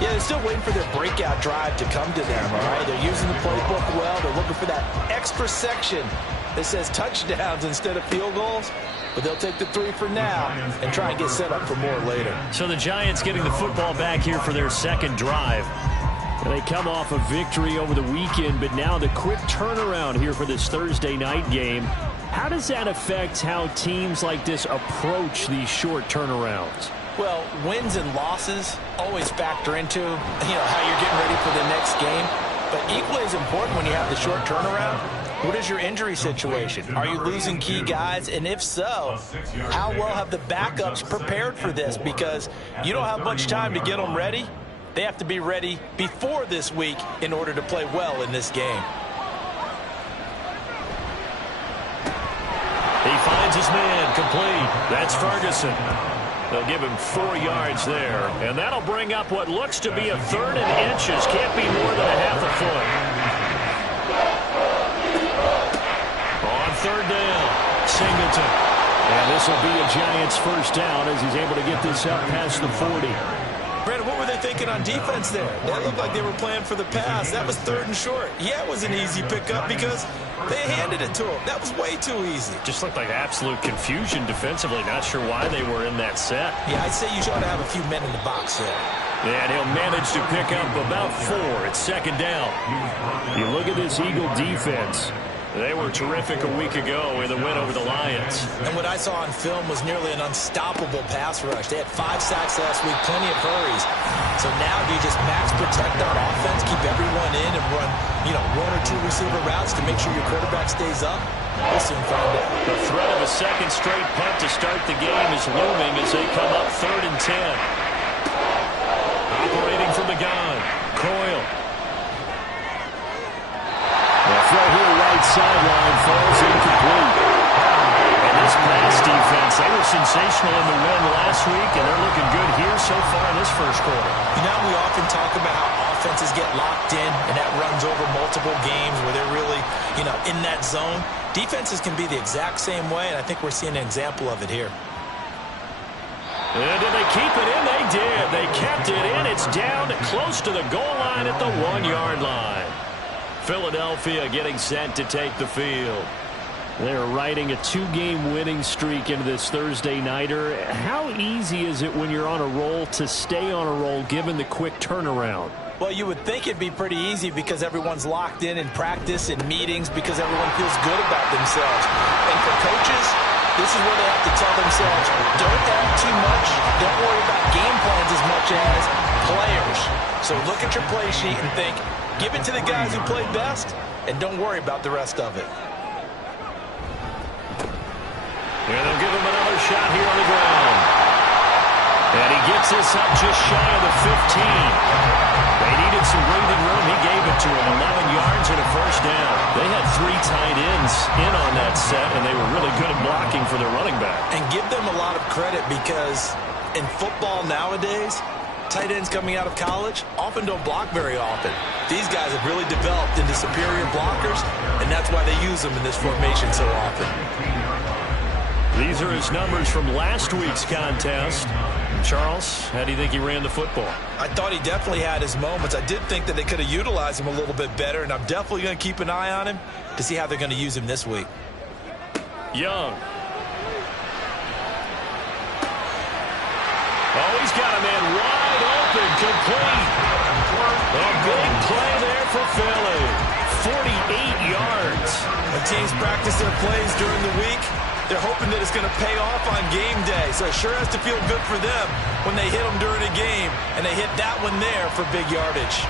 Yeah, they're still waiting for their breakout drive to come to them, all right? They're using the playbook well. They're looking for that extra section that says touchdowns instead of field goals. But they'll take the 3 for now and try and get set up for more later. So the Giants getting the football back here for their 2nd drive. And they come off a victory over the weekend, but now the quick turnaround here for this Thursday night game. How does that affect how teams like this approach these short turnarounds? Well, wins and losses always factor into, how you're getting ready for the next game. But equally as important when you have the short turnaround, what is your injury situation? Are you losing key guys? And if so, how well have the backups prepared for this? Because you don't have much time to get them ready. They have to be ready before this week in order to play well in this game. He finds his man complete. That's Ferguson. They'll give him 4 yards there. And that'll bring up what looks to be a 3rd and inches. Can't be more than a half a foot. On 3rd down, Singleton. And this will be a Giants first down as he's able to get this up past the 40. Brandon, what were they thinking on defense there? That looked like they were playing for the pass. That was 3rd and short. Yeah, it was an easy pickup because they handed it to him. That was way too easy. Just looked like absolute confusion defensively. Not sure why they were in that set. Yeah, I'd say you ought to have a few men in the box there. And he'll manage to pick up about 4 at 2nd down. You look at this Eagle defense. They were terrific a week ago in the win over the Lions. And what I saw on film was nearly an unstoppable pass rush. They had 5 sacks last week, plenty of hurries. So now do you just max protect on offense, keep everyone in, and run, 1 or 2 receiver routes to make sure your quarterback stays up? We'll soon find out. The threat of a 2nd straight punt to start the game is looming as they come up 3rd and 10. Operating from the gun, Coyle. The throw here right sideline falls incomplete. And this pass defense, they were sensational in the win last week, and they're looking good here so far in this first quarter. We often talk about how offenses get locked in, and that runs over multiple games where they're really, in that zone. Defenses can be the exact same way, and I think we're seeing an example of it here. And did they keep it in? They did. They kept it in. It's down close to the goal line at the 1-yard line. Philadelphia getting set to take the field. They're riding a 2-game winning streak into this Thursday nighter. How easy is it when you're on a roll to stay on a roll given the quick turnaround? Well, you would think it'd be pretty easy because everyone's locked in practice and meetings because everyone feels good about themselves. And for coaches, this is where they have to tell themselves, don't add too much. Don't worry about game plans as much as players. So look at your play sheet and think, give it to the guys who played best, and don't worry about the rest of it. And they'll give him another shot here on the ground. And he gets this up just shy of the 15. They needed some breathing room. He gave it to him. 11 yards and a first down. They had 3 tight ends in on that set, and they were really good at blocking for their running back. And give them a lot of credit because in football nowadays, tight ends coming out of college often don't block very often. These guys have really developed into superior blockers, and that's why they use them in this formation so often. These are his numbers from last week's contest. Charles, how do you think he ran the football? I thought he definitely had his moments. I did think that they could have utilized him a little bit better, and I'm definitely going to keep an eye on him to see how they're going to use him this week. Young. Oh, he's got a man wide open, complete. A big play there for Philly. 48 yards. When teams practice their plays during the week, they're hoping that it's going to pay off on game day. So it sure has to feel good for them when they hit them during a game, and they hit that one there for big yardage.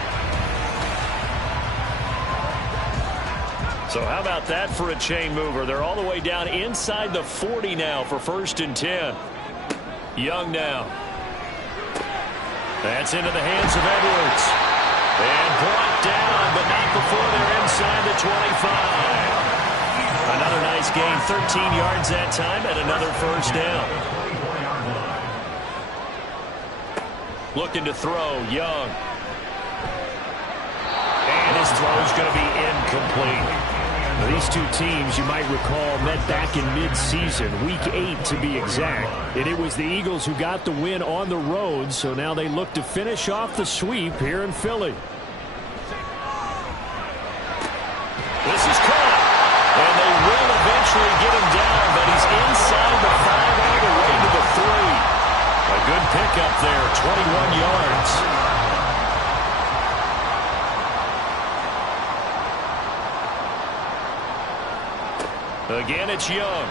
So how about that for a chain mover? They're all the way down inside the 40 now for 1st and 10. Young now. That's into the hands of Edwards. And brought down, but not before they're inside the 25. Another nice gain, 13 yards that time, and another 1st down. Looking to throw, Young. And his throw's going to be incomplete. These two teams, you might recall, met back in mid-season, Week 8 to be exact. And it was the Eagles who got the win on the road, so now they look to finish off the sweep here in Philly. This is caught, and they will eventually get him down, but he's inside the 5 all the way to the 3. A good pickup there, 21 yards. Again, it's Young.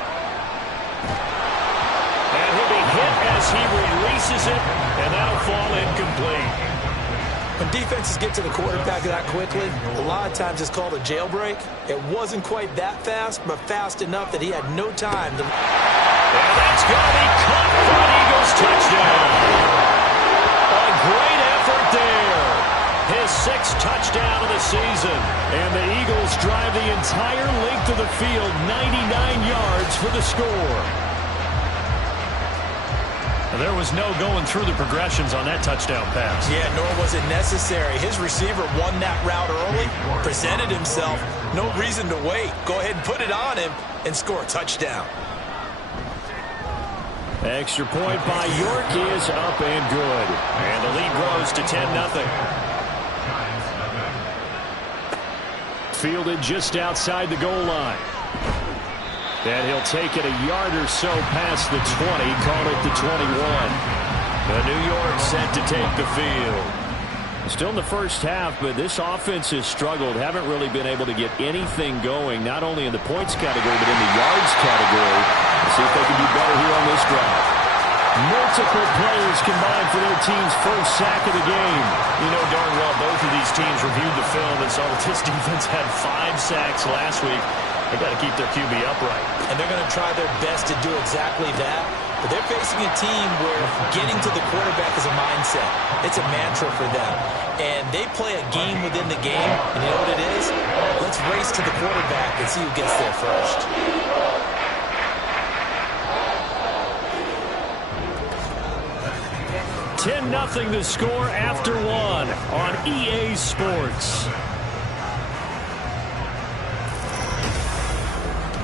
And he'll be hit as he releases it, and that'll fall incomplete. When defenses get to the quarterback that quickly, a lot of times it's called a jailbreak. It wasn't quite that fast, but fast enough that he had no time to... And that's going to be caught for an Eagles touchdown. A great effort there. His 6th touchdown of the season. And the Eagles drive the entire length of the field, 99 yards for the score. And there was no going through the progressions on that touchdown pass. Yeah, nor was it necessary. His receiver won that route early, presented himself, no reason to wait. Go ahead and put it on him and score a touchdown. Extra point by York is up and good. And the lead grows to 10-0. Fielded just outside the goal line. And he'll take it a yard or so past the 20, call it the 21. The New York set to take the field. Still in the first half, but this offense has struggled. Haven't really been able to get anything going, not only in the points category, but in the yards category. Let's see if they can do better here on this drive. Multiple players combined for their team's first sack of the game. You know darn well both of these teams reviewed the film and saw that this defense had 5 sacks last week. They've got to keep their QB upright. And they're going to try their best to do exactly that. But they're facing a team where getting to the quarterback is a mindset. It's a mantra for them. And they play a game within the game. And you know what it is? Let's race to the quarterback and see who gets there first. 10-0 the score after 1 on EA Sports.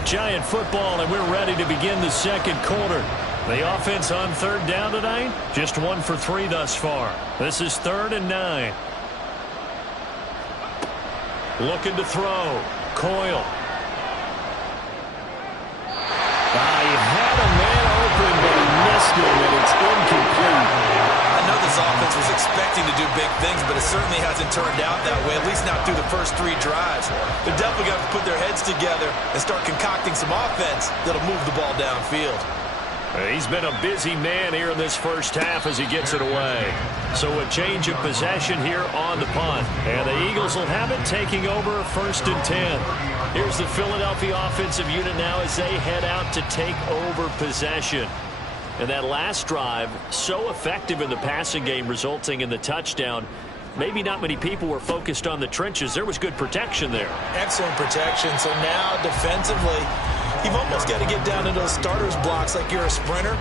Giant football, and we're ready to begin the second quarter. The offense on 3rd down tonight, just 1 for 3 thus far. This is 3rd and 9. Looking to throw. Coyle. He had a man open, but he missed him, and it's incomplete. I know this offense was expecting to do big things, but it certainly hasn't turned out that way, at least not through the first 3 drives. They're definitely going to put their heads together and start concocting some offense that'll move the ball downfield. He's been a busy man here in this first half as he gets it away. So a change of possession here on the punt. And the Eagles will have it taking over 1st and 10. Here's the Philadelphia offensive unit now as they head out to take over possession. And that last drive, so effective in the passing game, resulting in the touchdown. Maybe not many people were focused on the trenches. There was good protection there. Excellent protection. So now defensively, You've almost got to get down to those starters blocks like you're a sprinter,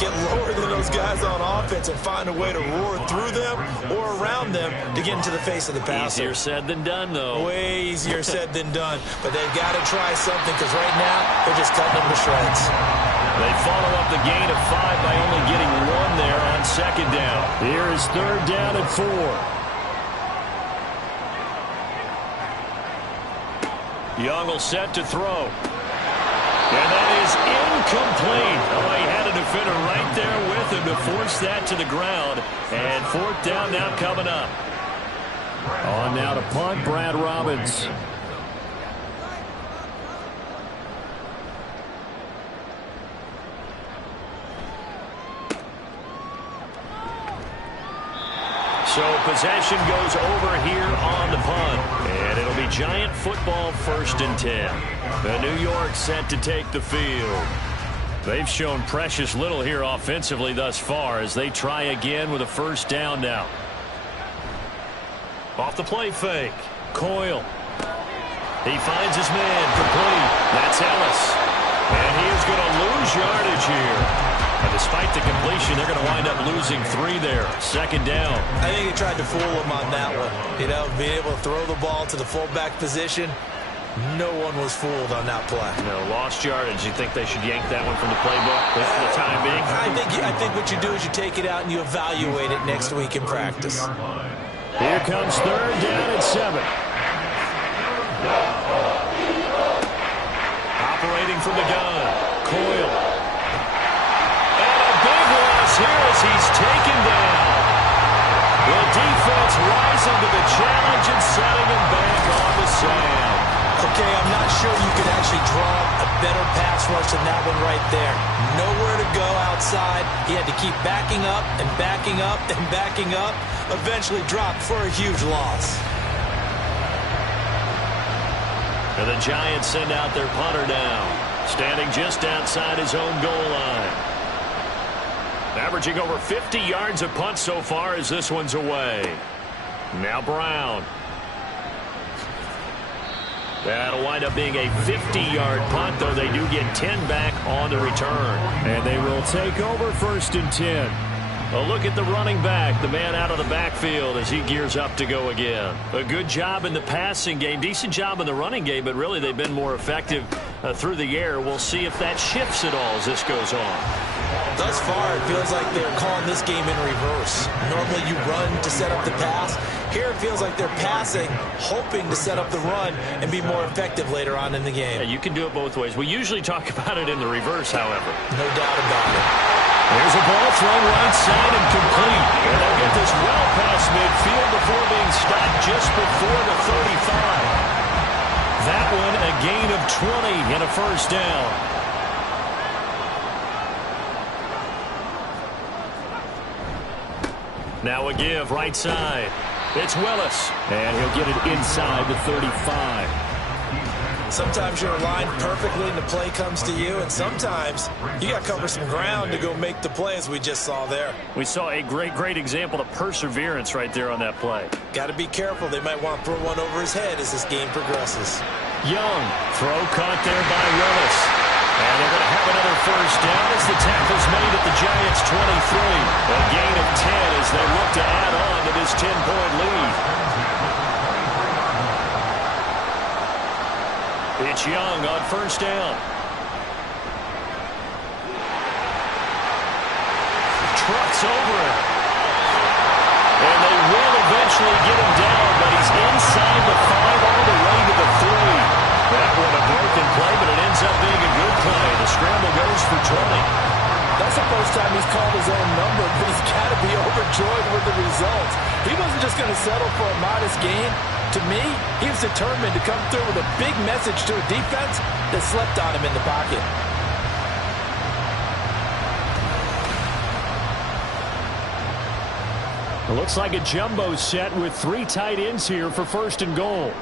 get lower than those guys on offense and find a way to roar through them or around them to get into the face of the passer. Easier said than done, though. Way easier said than done. But they've got to try something because right now they're just cutting them to shreds. They follow up the gain of 5 by only getting 1 there on second down. Here is third down and 4. Young will set to throw. And that is incomplete. Oh, he had a defender right there with him to force that to the ground. And fourth down now coming up. On now to punt, Brad Robbins. So possession goes over here on the punt. And it'll be Giant football, 1st and 10. The New York set to take the field. They've shown precious little here offensively thus far as they try again with a 1st down now. Off the play fake. Coyle. He finds his man complete. That's Ellis. And he is going to lose yardage here. And despite the completion, they're going to wind up losing 3 there. 2nd down. I think he tried to fool him on that one. You know, being able to throw the ball to the fullback position. No one was fooled on that play. No, lost yardage. You think they should yank that one from the playbook for the time being? I think what you do is you take it out and you evaluate it next week in practice. Here comes third down and 7. Operating from the gun. Coyle. And a big loss here as he's taken down. The defense rising to the challenge and setting him back on the sand. Okay, I'm not sure you could actually draw a better pass rush than that one right there. Nowhere to go outside. He had to keep backing up and backing up and backing up. Eventually dropped for a huge loss. And the Giants send out their punter down, standing just outside his own goal line. Averaging over 50 yards a punt so far as this one's away. Now Brown. That'll wind up being a 50-yard punt, though they do get 10 back on the return. And they will take over 1st and 10. A look at the running back, the man out of the backfield as he gears up to go again. A good job in the passing game, decent job in the running game, but really they've been more effective through the air. We'll see if that shifts at all as this goes on. Thus far, it feels like they're calling this game in reverse. Normally you run to set up the pass. Here it feels like they're passing, hoping to set up the run and be more effective later on in the game. Yeah, you can do it both ways. We usually talk about it in the reverse, however. No doubt about it. There's a ball thrown right side and complete. And they'll get this well past midfield before being stopped just before the 35. That one a gain of 20 and a 1st down. Now a give right side. It's Willis. And he'll get it inside the 35. Sometimes you're aligned perfectly and the play comes to you, and sometimes you got to cover some ground to go make the play, as we just saw there. We saw a great example of perseverance right there on that play. Got to be careful. They might want to throw one over his head as this game progresses. Young, throw caught there by Willis. And they're going to have another 1st down as the tackle's made at the Giants' 23. A gain of 10 as they look to add on to this 10-point lead. It's Young on 1st down. Trucks over it. And they will eventually get him down, but he's inside the 5 all the way to the 3. That one a broken play, but it ends up being a good play. The scramble goes for 20. That's the first time he's called his own number, but he's got to be overjoyed with the results. He wasn't just going to settle for a modest gain. To me, he was determined to come through with a big message to a defense that slept on him in the pocket. It looks like a jumbo set with 3 tight ends here for 1st and goal.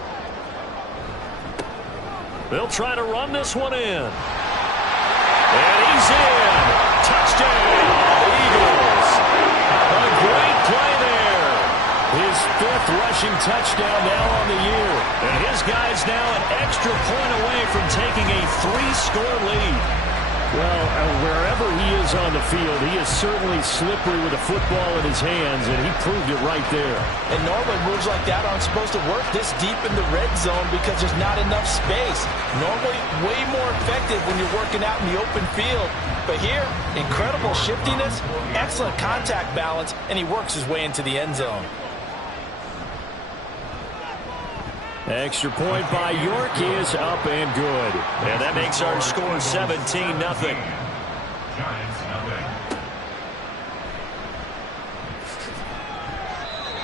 They'll try to run this one in. And he's in. Touchdown, Eagles. A great play there. His fifth rushing touchdown now on the year. And his guy's now an extra point away from taking a 3-score lead. Well, wherever he is on the field, he is certainly slippery with a football in his hands, and he proved it right there. And normally moves like that aren't supposed to work this deep in the red zone because there's not enough space. Normally way more effective when you're working out in the open field. But here, incredible shiftiness, excellent contact balance, and he works his way into the end zone. Extra point by York is up and good. And that makes our score 17-0.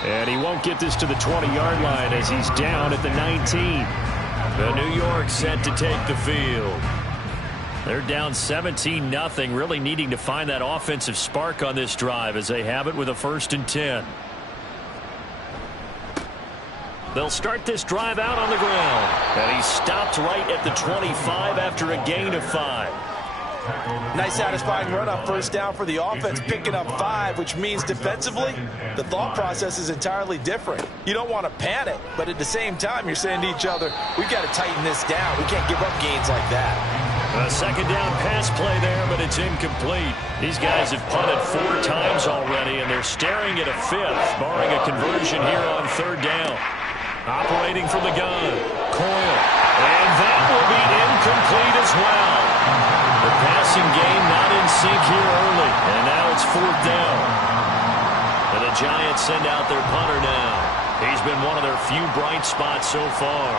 And he won't get this to the 20-yard line as he's down at the 19. The New York set to take the field. They're down 17-0, really needing to find that offensive spark on this drive as they have it with a 1st and 10. They'll start this drive out on the ground. And he stopped right at the 25 after a gain of 5. Nice satisfying run on 1st down for the offense, picking up 5, which means defensively, the thought process is entirely different. You don't want to panic, but at the same time, you're saying to each other, we've got to tighten this down. We can't give up gains like that. A 2nd down pass play there, but it's incomplete. These guys have punted 4 times already, and they're staring at a 5th, barring a conversion here on 3rd down. Operating from the gun, Coyle, and that will be incomplete as well. The passing game not in sync here early, and now it's 4th down. And the Giants send out their punter now. He's been one of their few bright spots so far.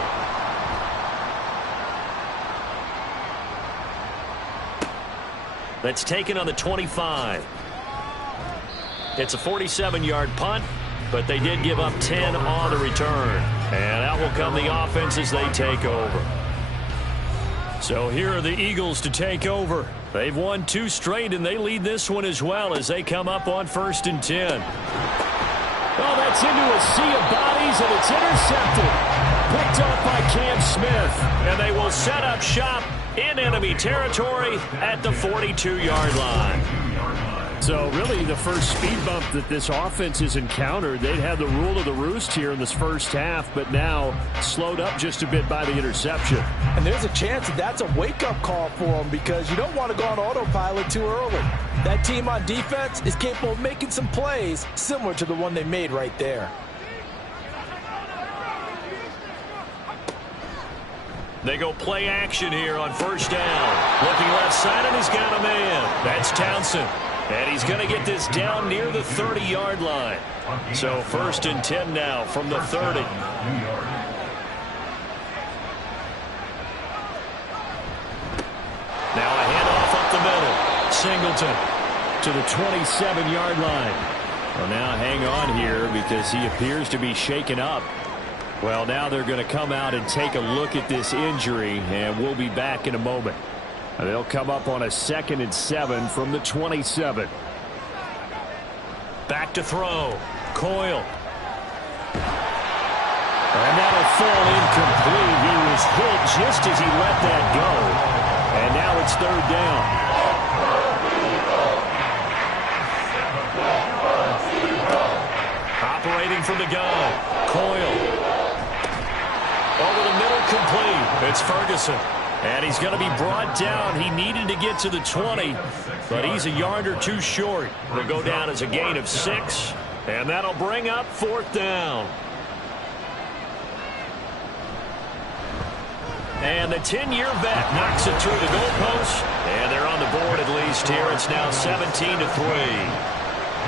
That's taken on the 25. It's a 47-yard punt, but they did give up 10 on the return. And out will come the offense as they take over. So here are the Eagles to take over. They've won 2 straight, and they lead this one as well as they come up on 1st and 10. Oh, that's into a sea of bodies, and it's intercepted. Picked up by Cam Smith. And they will set up shop in enemy territory at the 42-yard line. So really the first speed bump that this offense has encountered, they'd had the rule of the roost here in this first half, but now slowed up just a bit by the interception. And there's a chance that that's a wake-up call for them because you don't want to go on autopilot too early. That team on defense is capable of making some plays similar to the one they made right there. They go play action here on 1st down. Looking left side, and he's got a man. That's Townsend. And he's going to get this down near the 30-yard line. So 1st and 10 now from the 30. Now a handoff up the middle. Singleton to the 27-yard line. Well, now hang on here because he appears to be shaken up. Well, now they're going to come out and take a look at this injury, and we'll be back in a moment. They'll come up on a 2nd and 7 from the 27. Back to throw. Coyle. And that'll fall incomplete. He was hit just as he let that go. And now it's 3rd down. Operating from the gun. Coyle. Over the middle, complete. It's Ferguson. And he's going to be brought down. He needed to get to the 20, but he's a yard or 2 short. They'll go down as a gain of 6, and that'll bring up 4th down. And the 10-year vet knocks it through the goalpost, and they're on the board at least here. It's now 17-3.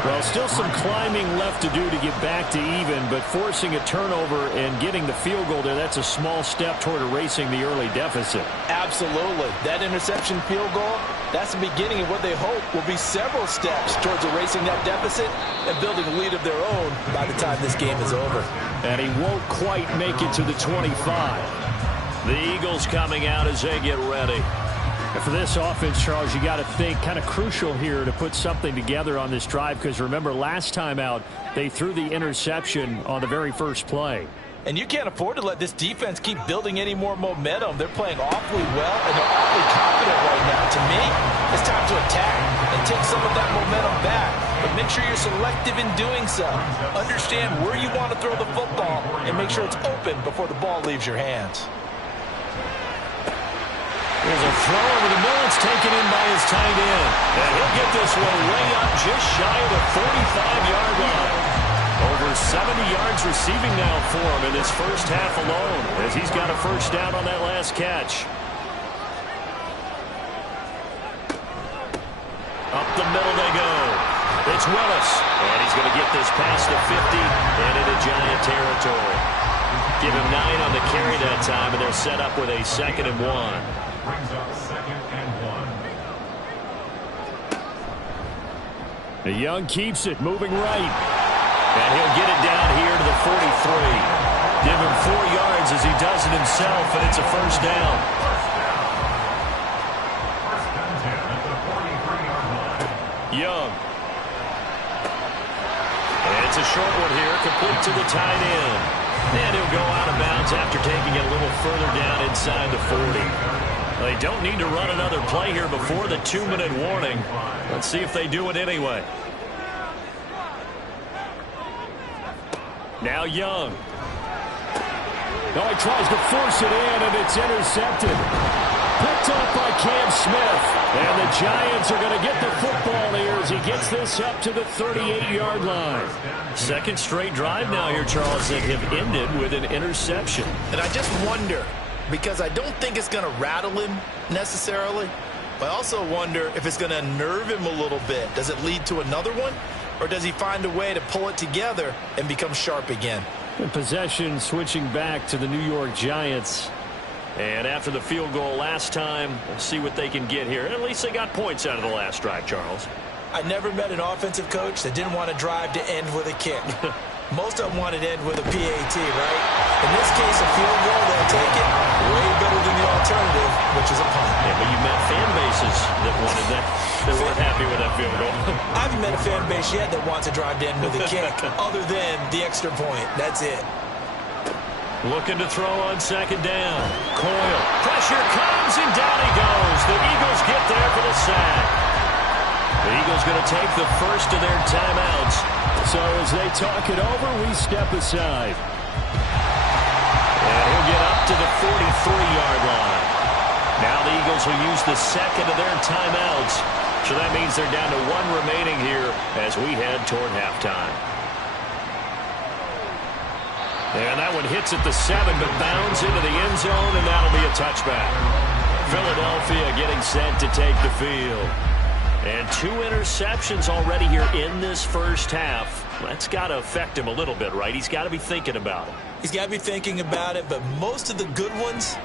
Well, still some climbing left to do to get back to even, but forcing a turnover and getting the field goal there, that's a small step toward erasing the early deficit. Absolutely. That interception field goal, that's the beginning of what they hope will be several steps towards erasing that deficit and building a lead of their own by the time this game is over. And he won't quite make it to the 25. The Eagles coming out as they get ready. And for this offense, Charles, you got to think kind of crucial here to put something together on this drive because remember last time out they threw the interception on the very first play. And you can't afford to let this defense keep building any more momentum. They're playing awfully well and they're awfully confident right now. To me, it's time to attack and take some of that momentum back. but make sure you're selective in doing so. Understand where you want to throw the football and make sure it's open before the ball leaves your hands. There's a throw over the middle. It's taken in by his tight end. And he'll get this one way up just shy of the 45-yard line. Over 70 yards receiving now for him in this first half alone as he's got a first down on that last catch. Up the middle they go. It's Willis. And he's going to get this past the 50 and into Giant territory. Give him 9 on the carry that time, and they're set up with a 2nd and 1. Brings up 2nd and 1. Young keeps it, moving right. And he'll get it down here to the 43. Give him 4 yards as he does it himself, and it's a first down. First and 10 at the 43-yard line. Young. And it's a short one here, complete to the tight end. And he'll go out of bounds after taking it a little further down inside the 40. They don't need to run another play here before the 2-minute warning. Let's see if they do it anyway. Now Young. Oh, he tries to force it in, and it's intercepted. Picked up by Cam Smith. And the Giants are going to get the football here as he gets this up to the 38-yard line. Second straight drive now here, Charles, that have ended with an interception. And I just wonder, because I don't think it's going to rattle him necessarily, but I also wonder if it's going to unnerve him a little bit. Does it lead to another one? Or does he find a way to pull it together and become sharp again? And possession switching back to the New York Giants. And after the field goal last time, we'll see what they can get here. At least they got points out of the last drive, Charles. I never met an offensive coach that didn't want to drive to end with a kick. Most of them wanted to end with a PAT, right? In this case, a field goal, they'll take it way better than the alternative, which is a punt. Yeah, but you met fan bases that wanted that, that weren't happy with that field goal. I haven't met a fan base yet that wants to drive to end with a kick, other than the extra point. That's it. Looking to throw on 2nd down. Coyle. Pressure comes, and down he goes. The Eagles get there for the sack. The Eagles going to take the first of their timeouts. So as they talk it over, we step aside. And he'll get up to the 43-yard line. Now the Eagles will use the second of their timeouts. So that means they're down to 1 remaining here as we head toward halftime. And that one hits at the 7, but bounds into the end zone, and that'll be a touchback. Philadelphia getting set to take the field. And 2 interceptions already here in this first half. That's got to affect him a little bit, right? He's got to be thinking about it. He's got to be thinking about it, but most of the good ones,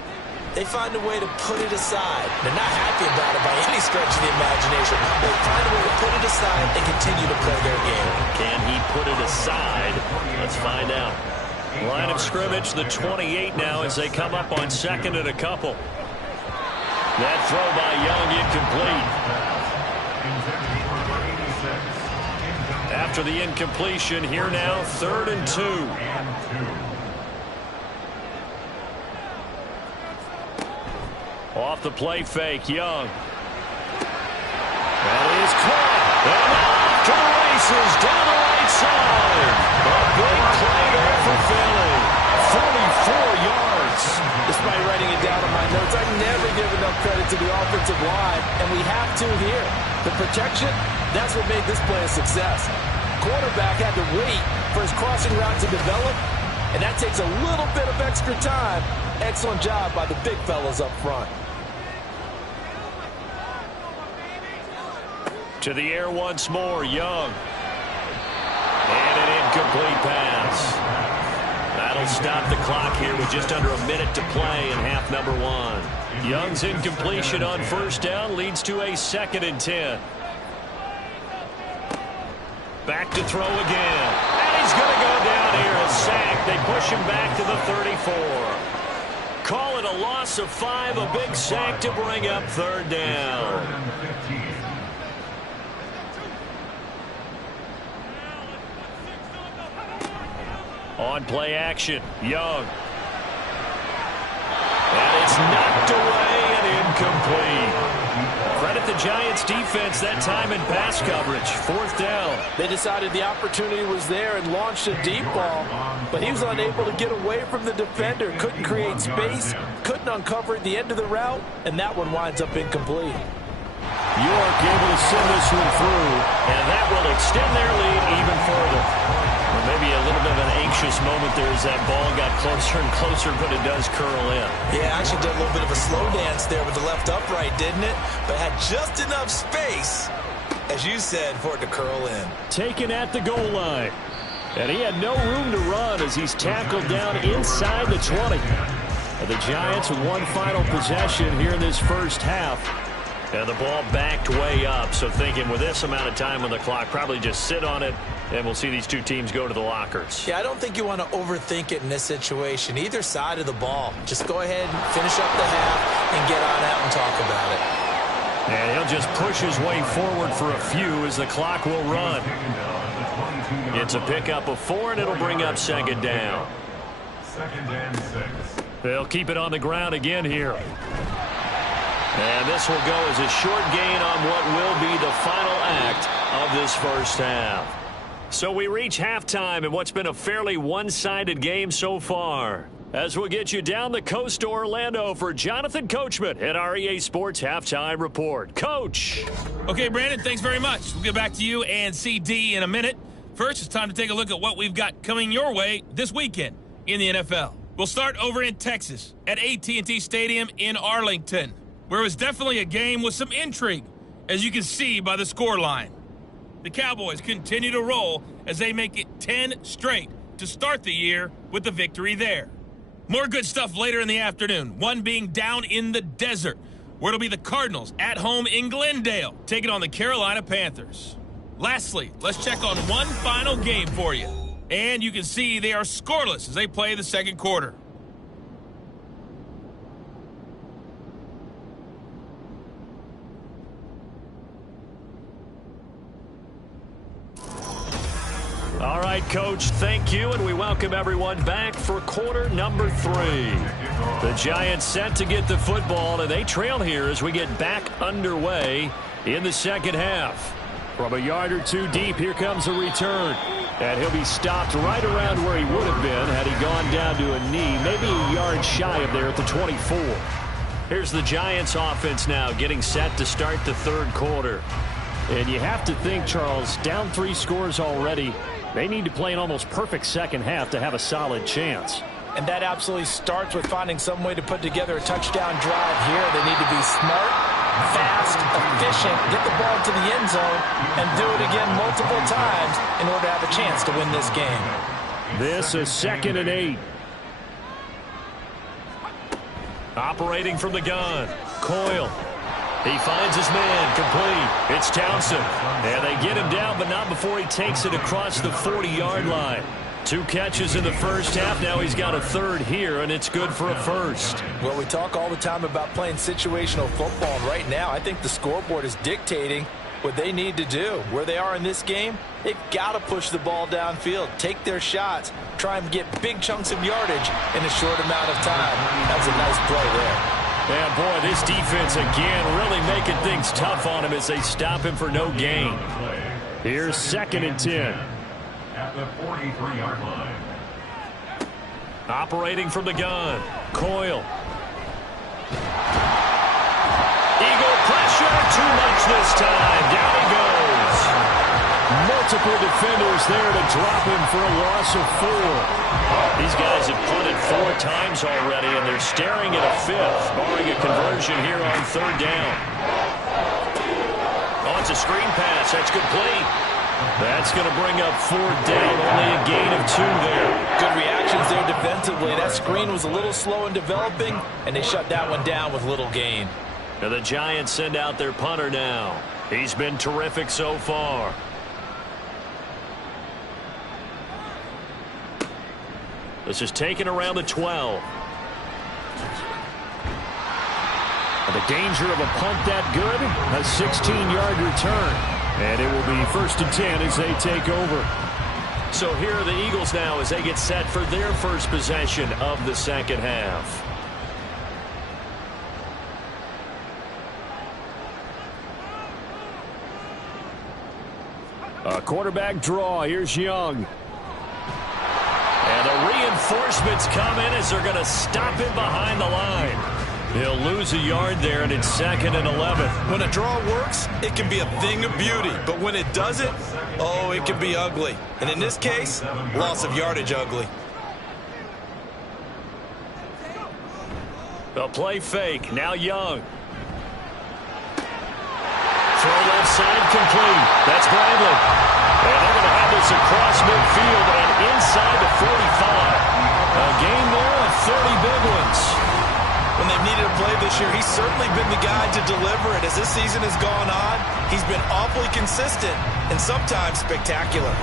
they find a way to put it aside. They're not happy about it by any stretch of the imagination. They find a way to put it aside and continue to play their game. Can he put it aside? Let's find out. Line of scrimmage, the 28 now as they come up on 2nd and a couple. That throw by Young incomplete. After the incompletion, here now, 3rd and 2. Off the play fake, Young. That is caught. And off to the races down the right side. A big play there for Philly. 44 yards. Despite writing it down on my notes, I never give enough credit to the offensive line, and we have to here. The protection, that's what made this play a success. Quarterback had to wait for his crossing route to develop, and that takes a little bit of extra time. Excellent job by the big fellas up front. To the air once more, Young. And an incomplete pass. That'll stop the clock here with just under a minute to play in half number 1. Young's incompletion on first down leads to a 2nd and 10. Back to throw again. And he's going to go down here. A sack. They push him back to the 34. Call it a loss of 5. A big sack to bring up 3rd down. On play action, Young. And it's knocked away and incomplete. Credit the Giants defense that time in pass coverage. 4th down. They decided the opportunity was there and launched a deep ball, but he was unable to get away from the defender. Couldn't create space, couldn't uncover at the end of the route, and that one winds up incomplete. York able to send this one through, and that will extend their lead even further. Or maybe a little bit of an anxious moment there as that ball got closer and closer, but it does curl in. Yeah, actually did a little bit of a slow dance there with the left upright, didn't it? But had just enough space, as you said, for it to curl in. Taken at the goal line. And he had no room to run as he's tackled down inside the 20. And the Giants with one final possession here in this first half. And the ball backed way up, so thinking with this amount of time on the clock, probably just sit on it, and we'll see these two teams go to the lockers. Yeah, I don't think you want to overthink it in this situation. Either side of the ball. Just go ahead and finish up the half and get on out and talk about it. And he'll just push his way forward for a few as the clock will run. It's a pickup of 4, and it'll bring up 2nd down. 2nd and 6. They'll keep it on the ground again here. And this will go as a short gain on what will be the final act of this first half. So we reach halftime in what's been a fairly one-sided game so far. As we'll get you down the coast to Orlando for Jonathan Coachman at our EA Sports Halftime Report. Coach! Okay, Brandon, thanks very much. We'll get back to you and CD in a minute. First, it's time to take a look at what we've got coming your way this weekend in the NFL. We'll start over in Texas at AT&T Stadium in Arlington, where it was definitely a game with some intrigue, as you can see by the scoreline. The Cowboys continue to roll as they make it 10 straight to start the year with the victory there. More good stuff later in the afternoon, one being down in the desert, where it'll be the Cardinals at home in Glendale, taking on the Carolina Panthers. Lastly, let's check on one final game for you. And you can see they are scoreless as they play the second quarter. All right, Coach, thank you, and we welcome everyone back for quarter number 3. The Giants set to get the football, and they trail here as we get back underway in the second half. From a yard or two deep, here comes a return. And he'll be stopped right around where he would have been had he gone down to a knee, maybe a yard shy of there at the 24. Here's the Giants offense now getting set to start the third quarter. And you have to think, Charles, down 3 scores already. They need to play an almost perfect second half to have a solid chance. And that absolutely starts with finding some way to put together a touchdown drive here. They need to be smart, fast, efficient, get the ball to the end zone, and do it again multiple times in order to have a chance to win this game. This is 2nd and 8. Operating from the gun, Coyle. He finds his man, complete. It's Townsend. And they get him down, but not before he takes it across the 40-yard line. 2 catches in the first half. Now he's got a third here, and it's good for a first. Well, we talk all the time about playing situational football. And right now, I think the scoreboard is dictating what they need to do. Where they are in this game, they've got to push the ball downfield, take their shots, try and get big chunks of yardage in a short amount of time. That was a nice play there. And boy, this defense again really making things tough on him as they stop him for no gain. Here's 2nd and 10. At the 43-yard line. Operating from the gun, Coyle. Eagle pressure, too much this time. Down he goes. Multiple defenders there to drop him for a loss of 4. These guys have punted 4 times already, and they're staring at a 5th, barring a conversion here on 3rd down. Oh, it's a screen pass. That's complete. That's going to bring up 4th down, only a gain of 2 there. Good reactions there defensively. That screen was a little slow in developing, and they shut that one down with little gain. And the Giants send out their punter now. He's been terrific so far. This is taken around the 12. And the danger of a punt that good, a 16-yard return. And it will be 1st and 10 as they take over. So here are the Eagles now as they get set for their first possession of the second half. A quarterback draw. Here's Young. And the reinforcements come in as they're going to stop him behind the line. He'll lose a yard there, and it's 2nd and 11. When a draw works, it can be a thing of beauty. But when it doesn't, oh, it can be ugly. And in this case, loss of yardage ugly. A play fake. Now Young. Throw left side complete. That's Bradley. And they're going to have this across midfield and inside the 45. A game there of 30 big ones. When they've needed a play this year, he's certainly been the guy to deliver it. As this season has gone on, he's been awfully consistent and sometimes spectacular.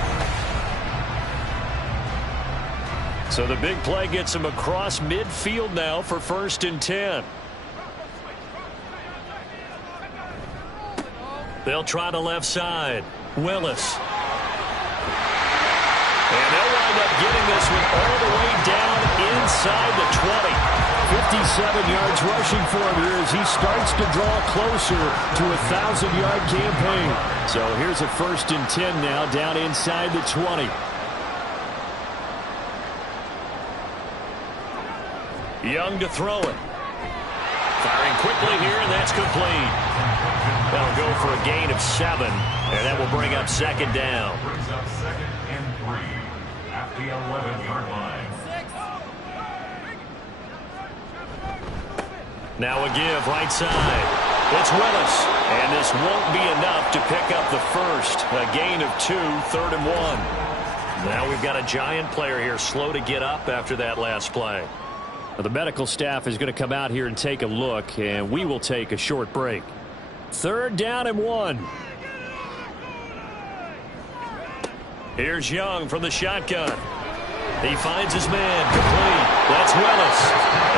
So the big play gets him across midfield now for 1st and 10. They'll try the left side. Willis. And they'll wind up getting this one all the way down inside the 20. 57 yards rushing for him here as he starts to draw closer to a 1,000-yard campaign. So here's a 1st and 10 now down inside the 20. Young to throw it. Firing quickly here, and that's complete. That'll go for a gain of 7, and that will bring up 2nd down. Brings up 2nd and 3 at the 11-yard line. Now a give right side. It's Willis, and this won't be enough to pick up the first. A gain of 2, 3rd and 1. Now we've got a giant player here slow to get up after that last play. Well, the medical staff is going to come out here and take a look, and we will take a short break. 3rd down and 1. Here's Young from the shotgun. He finds his man complete. That's Willis.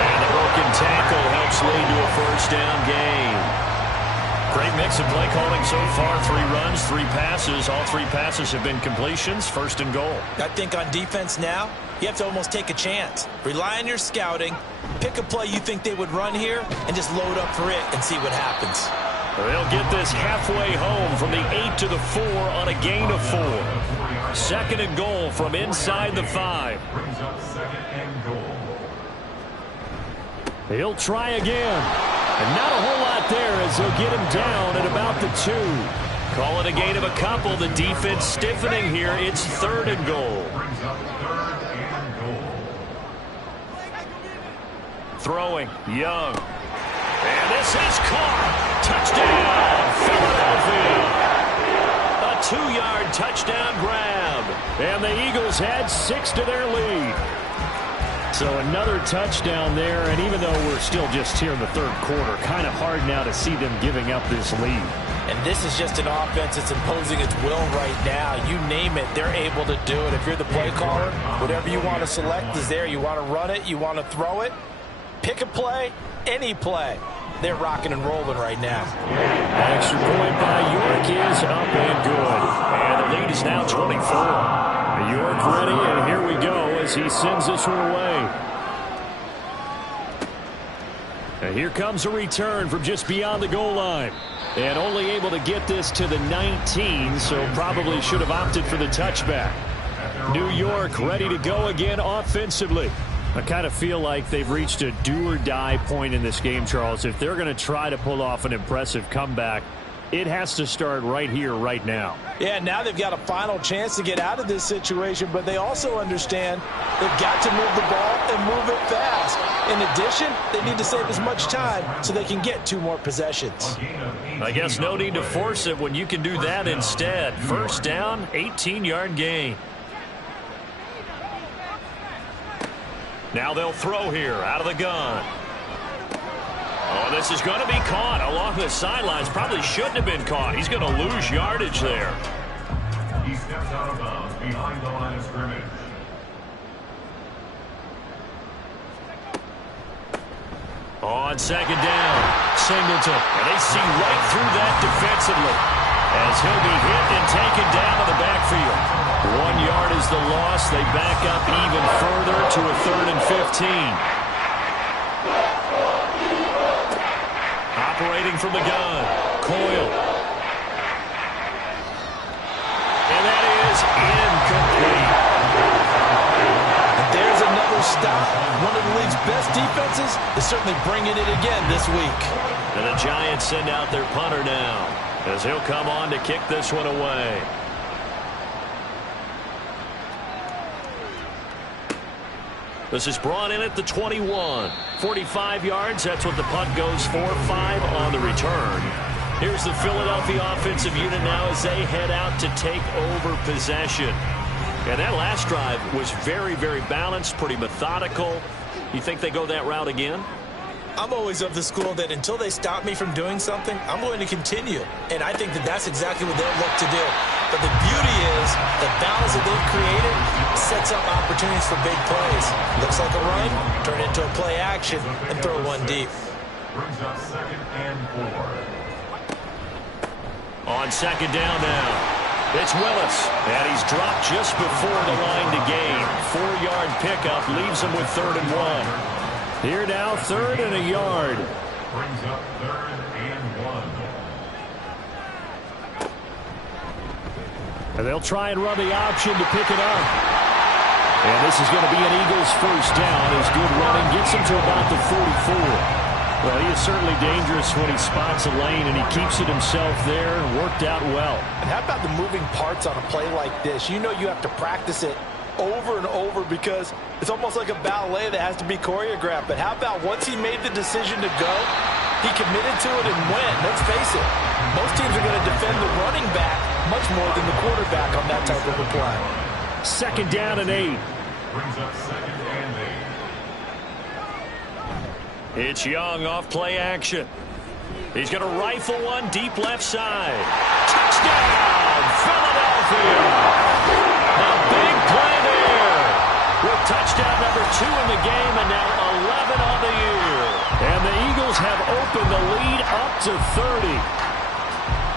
And the broken tackle helps lead to a 1st down gain. Great mix of play calling so far. 3 runs, 3 passes. All 3 passes have been completions. 1st and goal. I think on defense now, you have to almost take a chance. Rely on your scouting. Pick a play you think they would run here and just load up for it and see what happens. They'll get this halfway home from the 8 to the 4 on a gain of 4. 2nd and goal from inside the 5. Brings up 2nd and goal. He'll try again. And not a whole lot there as he'll get him down at about the 2. Call it a gain of a couple. The defense stiffening here. It's 3rd and goal. Brings up 3rd and goal. Throwing, Young. And this is caught. Touchdown, Philadelphia. A 2-yard touchdown grab. And the Eagles had 6 to their lead. So another touchdown there, and even though we're still just here in the 3rd quarter, kind of hard now to see them giving up this lead. And this is just an offense that's imposing its will right now. You name it, they're able to do it. If you're the play caller, whatever you want to select is there. You want to run it, you want to throw it. Pick a play, any play. They're rocking and rolling right now. Extra point by York is up and good. And the lead is now 24. York ready, and here we go as he sends this one away. And here comes a return from just beyond the goal line. And only able to get this to the 19, so probably should have opted for the touchback. New York ready to go again offensively. I kind of feel like they've reached a do-or-die point in this game, Charles. If they're going to try to pull off an impressive comeback, it has to start right here, right now. Yeah, now they've got a final chance to get out of this situation, but they also understand they've got to move the ball and move it fast. In addition, they need to save as much time so they can get 2 more possessions. I guess no need to force it when you can do that instead. 1st down, 18-yard gain. Now they'll throw here out of the gun. Oh, this is going to be caught along the sidelines. Probably shouldn't have been caught. He's going to lose yardage there. He steps out of bounds behind the line of scrimmage. On 2nd down, Singleton. And they see right through that defensively as he'll be hit and taken down to the backfield. 1 yard is the loss. They back up even further to a 3rd and 15. Operating from the gun, Coyle. And best defenses is certainly bringing it again this week. And the Giants send out their punter now, as he'll come on to kick this one away. This is brought in at the 21. 45 yards, that's what the punt goes for. 5 on the return. Here's the Philadelphia offensive unit now as they head out to take over possession. And that last drive was very, very balanced, pretty methodical. You think they go that route again? I'm always of the school that until they stop me from doing something, I'm going to continue. And I think that that's exactly what they'll look to do. But the beauty is the balance that they've created sets up opportunities for big plays. Looks like a run, turn it into a play action, and throw one deep. Brings up 2nd and 4. On 2nd down now, it's Willis. And he's dropped just before the line to gain. 4-yard pickup leaves him with 3rd and 1. Here now, 3rd and a yard. Brings up 3rd and 1. And they'll try and run the option to pick it up. And this is going to be an Eagles first down as good running gets him to about the 44. Well, he is certainly dangerous when he spots a lane, and he keeps it himself there. Worked out well. And how about the moving parts on a play like this? You know you have to practice it over and over because it's almost like a ballet that has to be choreographed. But how about once he made the decision to go, he committed to it and went. Let's face it, most teams are going to defend the running back much more than the quarterback on that type of a play. 2nd down and 8. Brings up 2nd and 8. It's Young off play action. He's going to rifle one deep left side. Touchdown, Philadelphia! A big play there. With touchdown number 2 in the game and now 11 on the year. And the Eagles have opened the lead up to 30.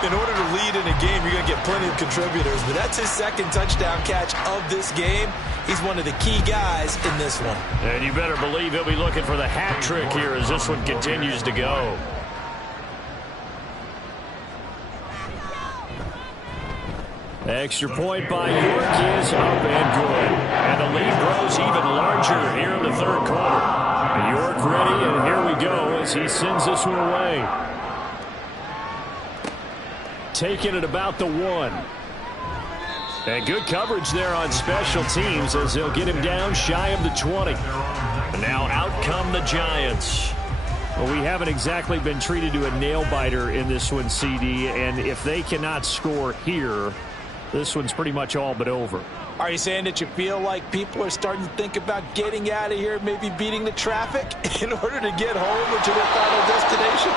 In order to lead in a game, you're going to get plenty of contributors, but that's his 2nd touchdown catch of this game. He's one of the key guys in this one. And you better believe he'll be looking for the hat trick here as this one continues to go. Extra point by York is up and good. And the lead grows even larger here in the 3rd quarter. York ready, and here we go as he sends this one away. Taking it about the 1. And good coverage there on special teams as they'll get him down shy of the 20. And now out come the Giants. Well, we haven't exactly been treated to a nail-biter in this one, CD. And if they cannot score here, this one's pretty much all but over. Are you saying that you feel like people are starting to think about getting out of here, maybe beating the traffic in order to get home or to their final destination?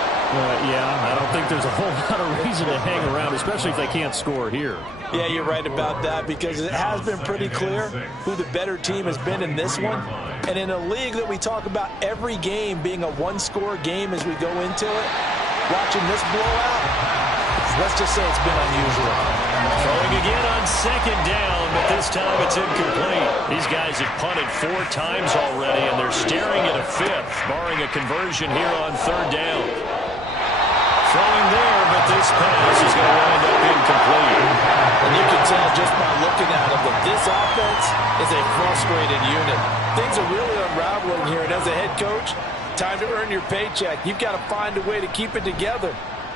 Yeah, I don't think there's a whole lot of reason to hang around, especially if they can't score here. Yeah, you're right about that because it has been pretty clear who the better team has been in this one. And in a league that we talk about every game being a one-score game as we go into it, watching this blowout, let's just say it's been unusual. Throwing again on 2nd down, but this time it's incomplete. These guys have punted 4 times already, and they're staring at a 5th, barring a conversion here on 3rd down. Throwing there, but this pass is going to wind up incomplete. And you can tell just by looking at them that this offense is a frustrated unit. Things are really unraveling here, and as a head coach, time to earn your paycheck. You've got to find a way to keep it together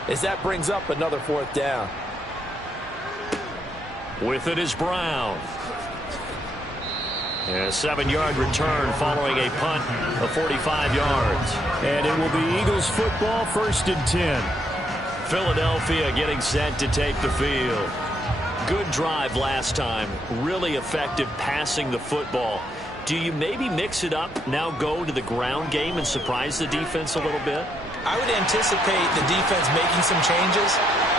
as that brings up another 4th down. With it is Brown. And a 7-yard return following a punt of 45 yards. And it will be Eagles football, 1st and 10. Philadelphia getting set to take the field. Good drive last time. Really effective passing the football. Do you maybe mix it up, now go to the ground game and surprise the defense a little bit? I would anticipate the defense making some changes,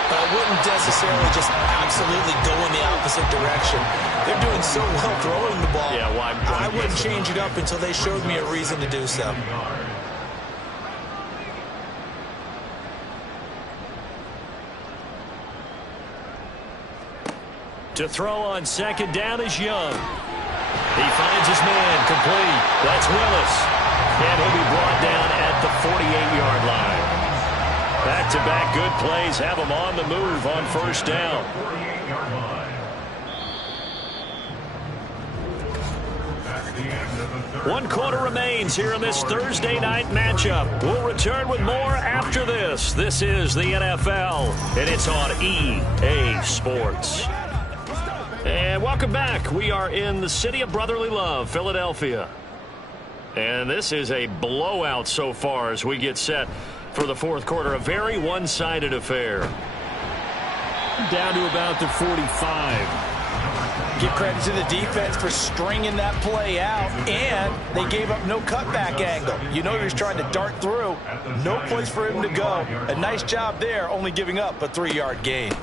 but I wouldn't necessarily just absolutely go in the opposite direction. They're doing so well throwing the ball. Yeah, why I wouldn't change it up until they showed me a reason to do so. To throw on 2nd down is Young. He finds his man complete. That's Willis. And he'll be brought down at the 48-yard line. Back-to-back good plays have him on the move on 1st down. 48-yard line. 1 quarter remains here in this Thursday night matchup. We'll return with more after this. This is the NFL, and it's on EA Sports. And welcome back. We are in the city of brotherly love, Philadelphia. And this is a blowout so far as we get set for the fourth quarter. A very one-sided affair. Down to about the 45. Give credit to the defense for stringing that play out, and they gave up no cutback angle. You know he was trying to dart through. No place for him to go. A nice job there, only giving up a 3-yard gain.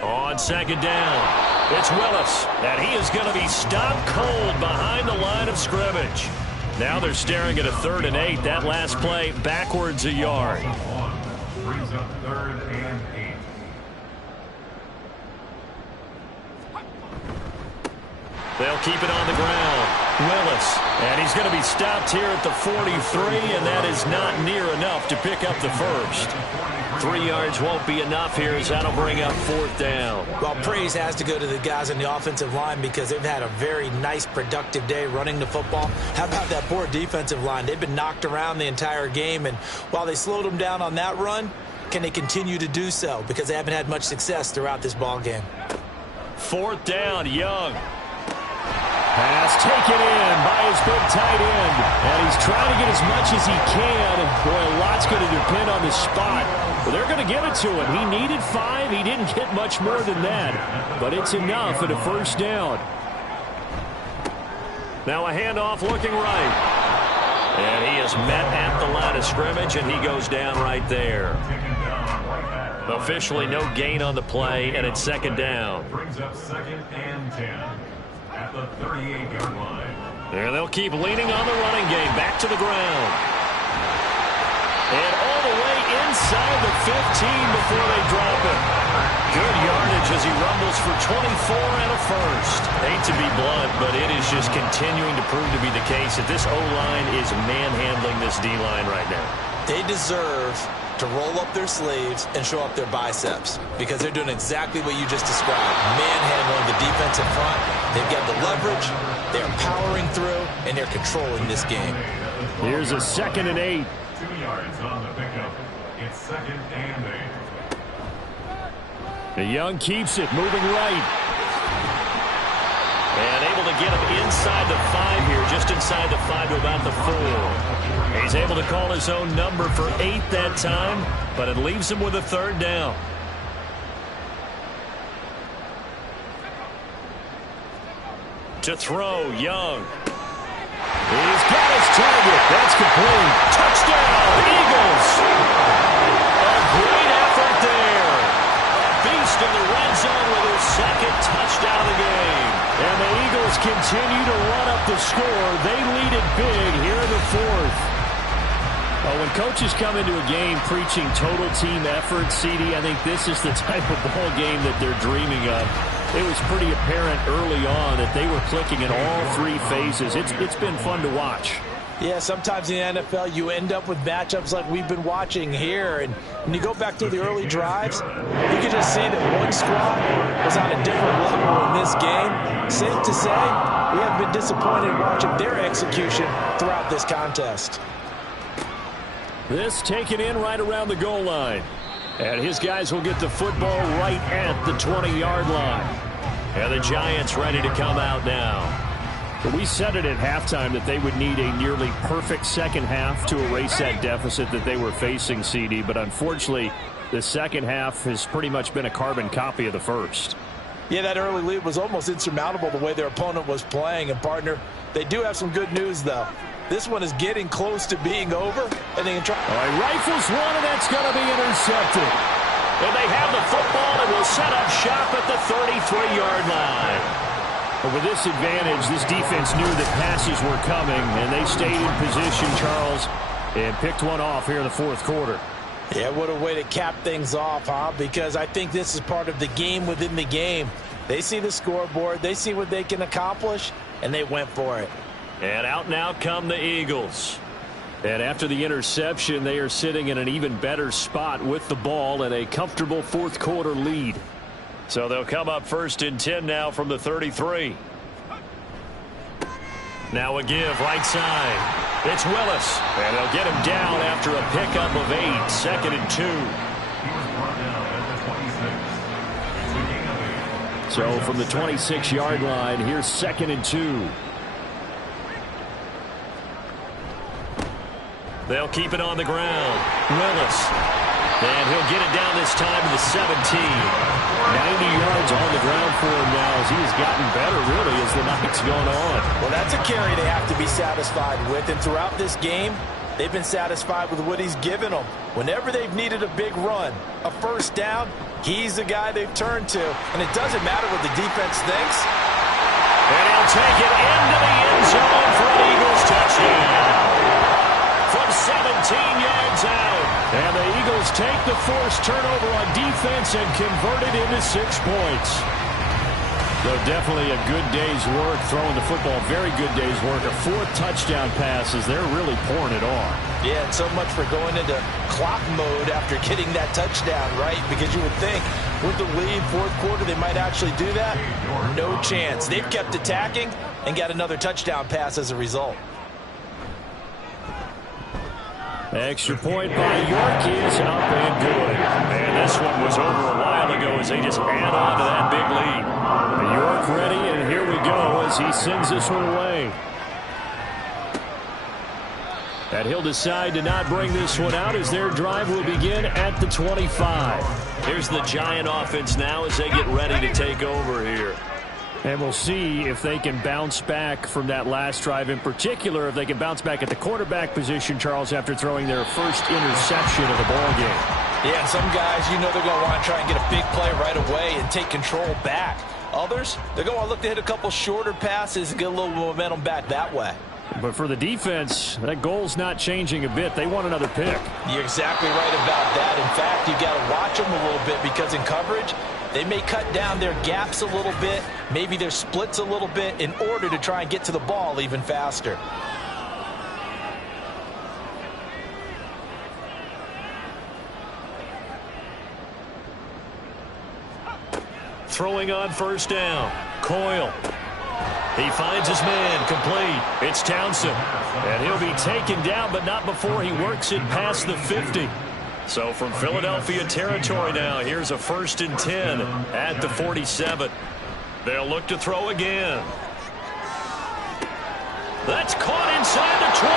On second down, it's Willis, and he is going to be stopped cold behind the line of scrimmage. Now they're staring at a 3rd and 8. That last play backwards a yard. Brings up 3rd and 8. They'll keep it on the ground. Willis, and he's going to be stopped here at the 43, and that is not near enough to pick up the first. 3 yards won't be enough here as that'll bring up 4th down. Well, praise has to go to the guys on the offensive line because they've had a very nice, productive day running the football. How about that poor defensive line? They've been knocked around the entire game, and while they slowed them down on that run, can they continue to do so? Because they haven't had much success throughout this ball game. 4th down, Young. Pass taken in by his big tight end. And he's trying to get as much as he can. Boy, a lot's going to depend on the spot. But they're going to give it to him. He needed 5. He didn't get much more than that. But it's enough at a 1st down. Now a handoff looking right. And he is met at the line of scrimmage, and he goes down right there. Officially no gain on the play, and it's 2nd down. Brings up 2nd and 10. At the 38-yard line. And they'll keep leaning on the running game. Back to the ground. And all the way inside the 15 before they drop it. Good yardage as he rumbles for 24 and a first. Hate to be blunt, but it is just continuing to prove to be the case that this O-line is manhandling this D-line right now. They deserve to roll up their sleeves and show up their biceps because they're doing exactly what you just described. Manhandling the defensive front. They've got the leverage. They're powering through, and they're controlling this game. Here's a 2nd and 8. 2 yards on the pickup. It's 2nd and 8. The Young keeps it, moving right. And able to get him inside the 5 here, just inside the 5 to about the 4. He's able to call his own number for 8 that time, but it leaves him with a 3rd down. To throw, Young. He's got his target. That's complete. Touchdown, Eagles. A great effort there. Beast in the red zone with his 2nd touchdown of the game. And the Eagles continue to run up the score. They lead it big here in the 4th. Well, when coaches come into a game preaching total team effort, CD, I think this is the type of ball game that they're dreaming of. It was pretty apparent early on that they were clicking in all 3 phases. It's been fun to watch. Yeah, sometimes in the NFL you end up with matchups like we've been watching here. And when you go back to the early drives, you can just see that one squad was on a different level in this game. Safe to say, we have been disappointed watching their execution throughout this contest. This taken in right around the goal line. And his guys will get the football right at the 20-yard line. And the Giants ready to come out now. But we said it at halftime that they would need a nearly perfect second half to erase that deficit that they were facing, CD. But unfortunately, the second half has pretty much been a carbon copy of the first. Yeah, that early lead was almost insurmountable the way their opponent was playing. And, partner, they do have some good news, though. This one is getting close to being over. And they can try. All right, rifles one, and that's going to be intercepted. And they have the football and will set up shop at the 33-yard line. But with this advantage, this defense knew that passes were coming, and they stayed in position, Charles, and picked one off here in the 4th quarter. Yeah, what a way to cap things off, huh? Because I think this is part of the game within the game. They see the scoreboard, they see what they can accomplish, and they went for it. And out now come the Eagles. And after the interception, they are sitting in an even better spot with the ball and a comfortable 4th quarter lead. So they'll come up 1st and 10 now from the 33. Now a give right side. It's Willis, and they'll get him down after a pickup of 8. 2nd and 2. He was brought down at the 26. It's a gain of 8. So from the 26-yard line, here's 2nd and 2. They'll keep it on the ground. Willis. And he'll get it down this time to the 17. 90 yards on the ground for him now as he has gotten better, really, as the night's gone on. Well, that's a carry they have to be satisfied with. And throughout this game, they've been satisfied with what he's given them. Whenever they've needed a big run, a first down, he's the guy they've turned to. And it doesn't matter what the defense thinks. And he'll take it into the end zone for an Eagles touchdown. From 17 yards out. And the Eagles take the forced turnover on defense and convert it into 6 points. So definitely a good day's work throwing the football. Very good day's work. A 4th touchdown pass as they're really pouring it on. Yeah, and so much for going into clock mode after getting that touchdown, right? Because you would think with the lead, 4th quarter, they might actually do that. No chance. They've kept attacking and got another touchdown pass as a result. Extra point by York is up and good. And this one was over a while ago as they just add on to that big lead. York ready, and here we go as he sends this one away. And he'll decide to not bring this one out as their drive will begin at the 25. Here's the Giant offense now as they get ready to take over here. And we'll see if they can bounce back from that last drive. In particular, if they can bounce back at the quarterback position, Charles, after throwing their first interception of the ball game. Yeah, some guys, you know they're going to want to try and get a big play right away and take control back. Others, they're going to look to hit a couple shorter passes and get a little momentum back that way. But for the defense, that goal's not changing a bit. They want another pick. You're exactly right about that. In fact, you got to watch them a little bit because in coverage, they may cut down their gaps a little bit, maybe their splits a little bit in order to try and get to the ball even faster. Throwing on first down. Coyle. He finds his man, complete. It's Townsend. And he'll be taken down, but not before he works it past the 50. So from Philadelphia territory now, here's a 1st and 10 at the 47. They'll look to throw again. That's caught inside the 20.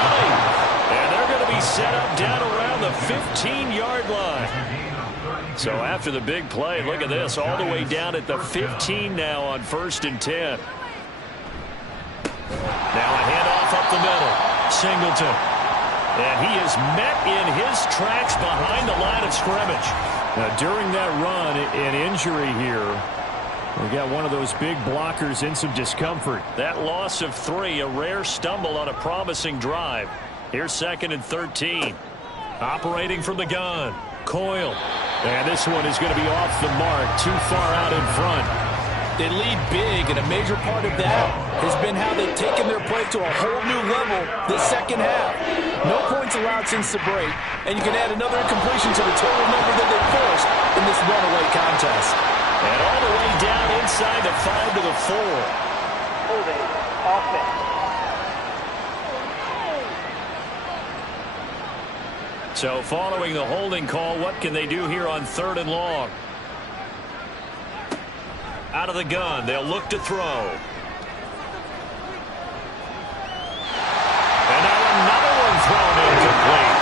And they're going to be set up down around the 15-yard line. So after the big play, look at this, all the way down at the 15 now on 1st and 10. Now a handoff up the middle. Singleton. And he is met in his tracks behind the line of scrimmage. Now, during that run, an injury here. We got one of those big blockers in some discomfort. That loss of 3, a rare stumble on a promising drive. Here's 2nd and 13. Operating from the gun. Coyle. And this one is going to be off the mark, too far out in front. They lead big, and a major part of that has been how they've taken their play to a whole new level this second half. No points allowed since the break, and you can add another incompletion to the total number that they forced in this runaway contest. And all the way down inside the 5 to the 4. Holding offense. So following the holding call, what can they do here on 3rd and long? Out of the gun, they'll look to throw. And now another one thrown incomplete.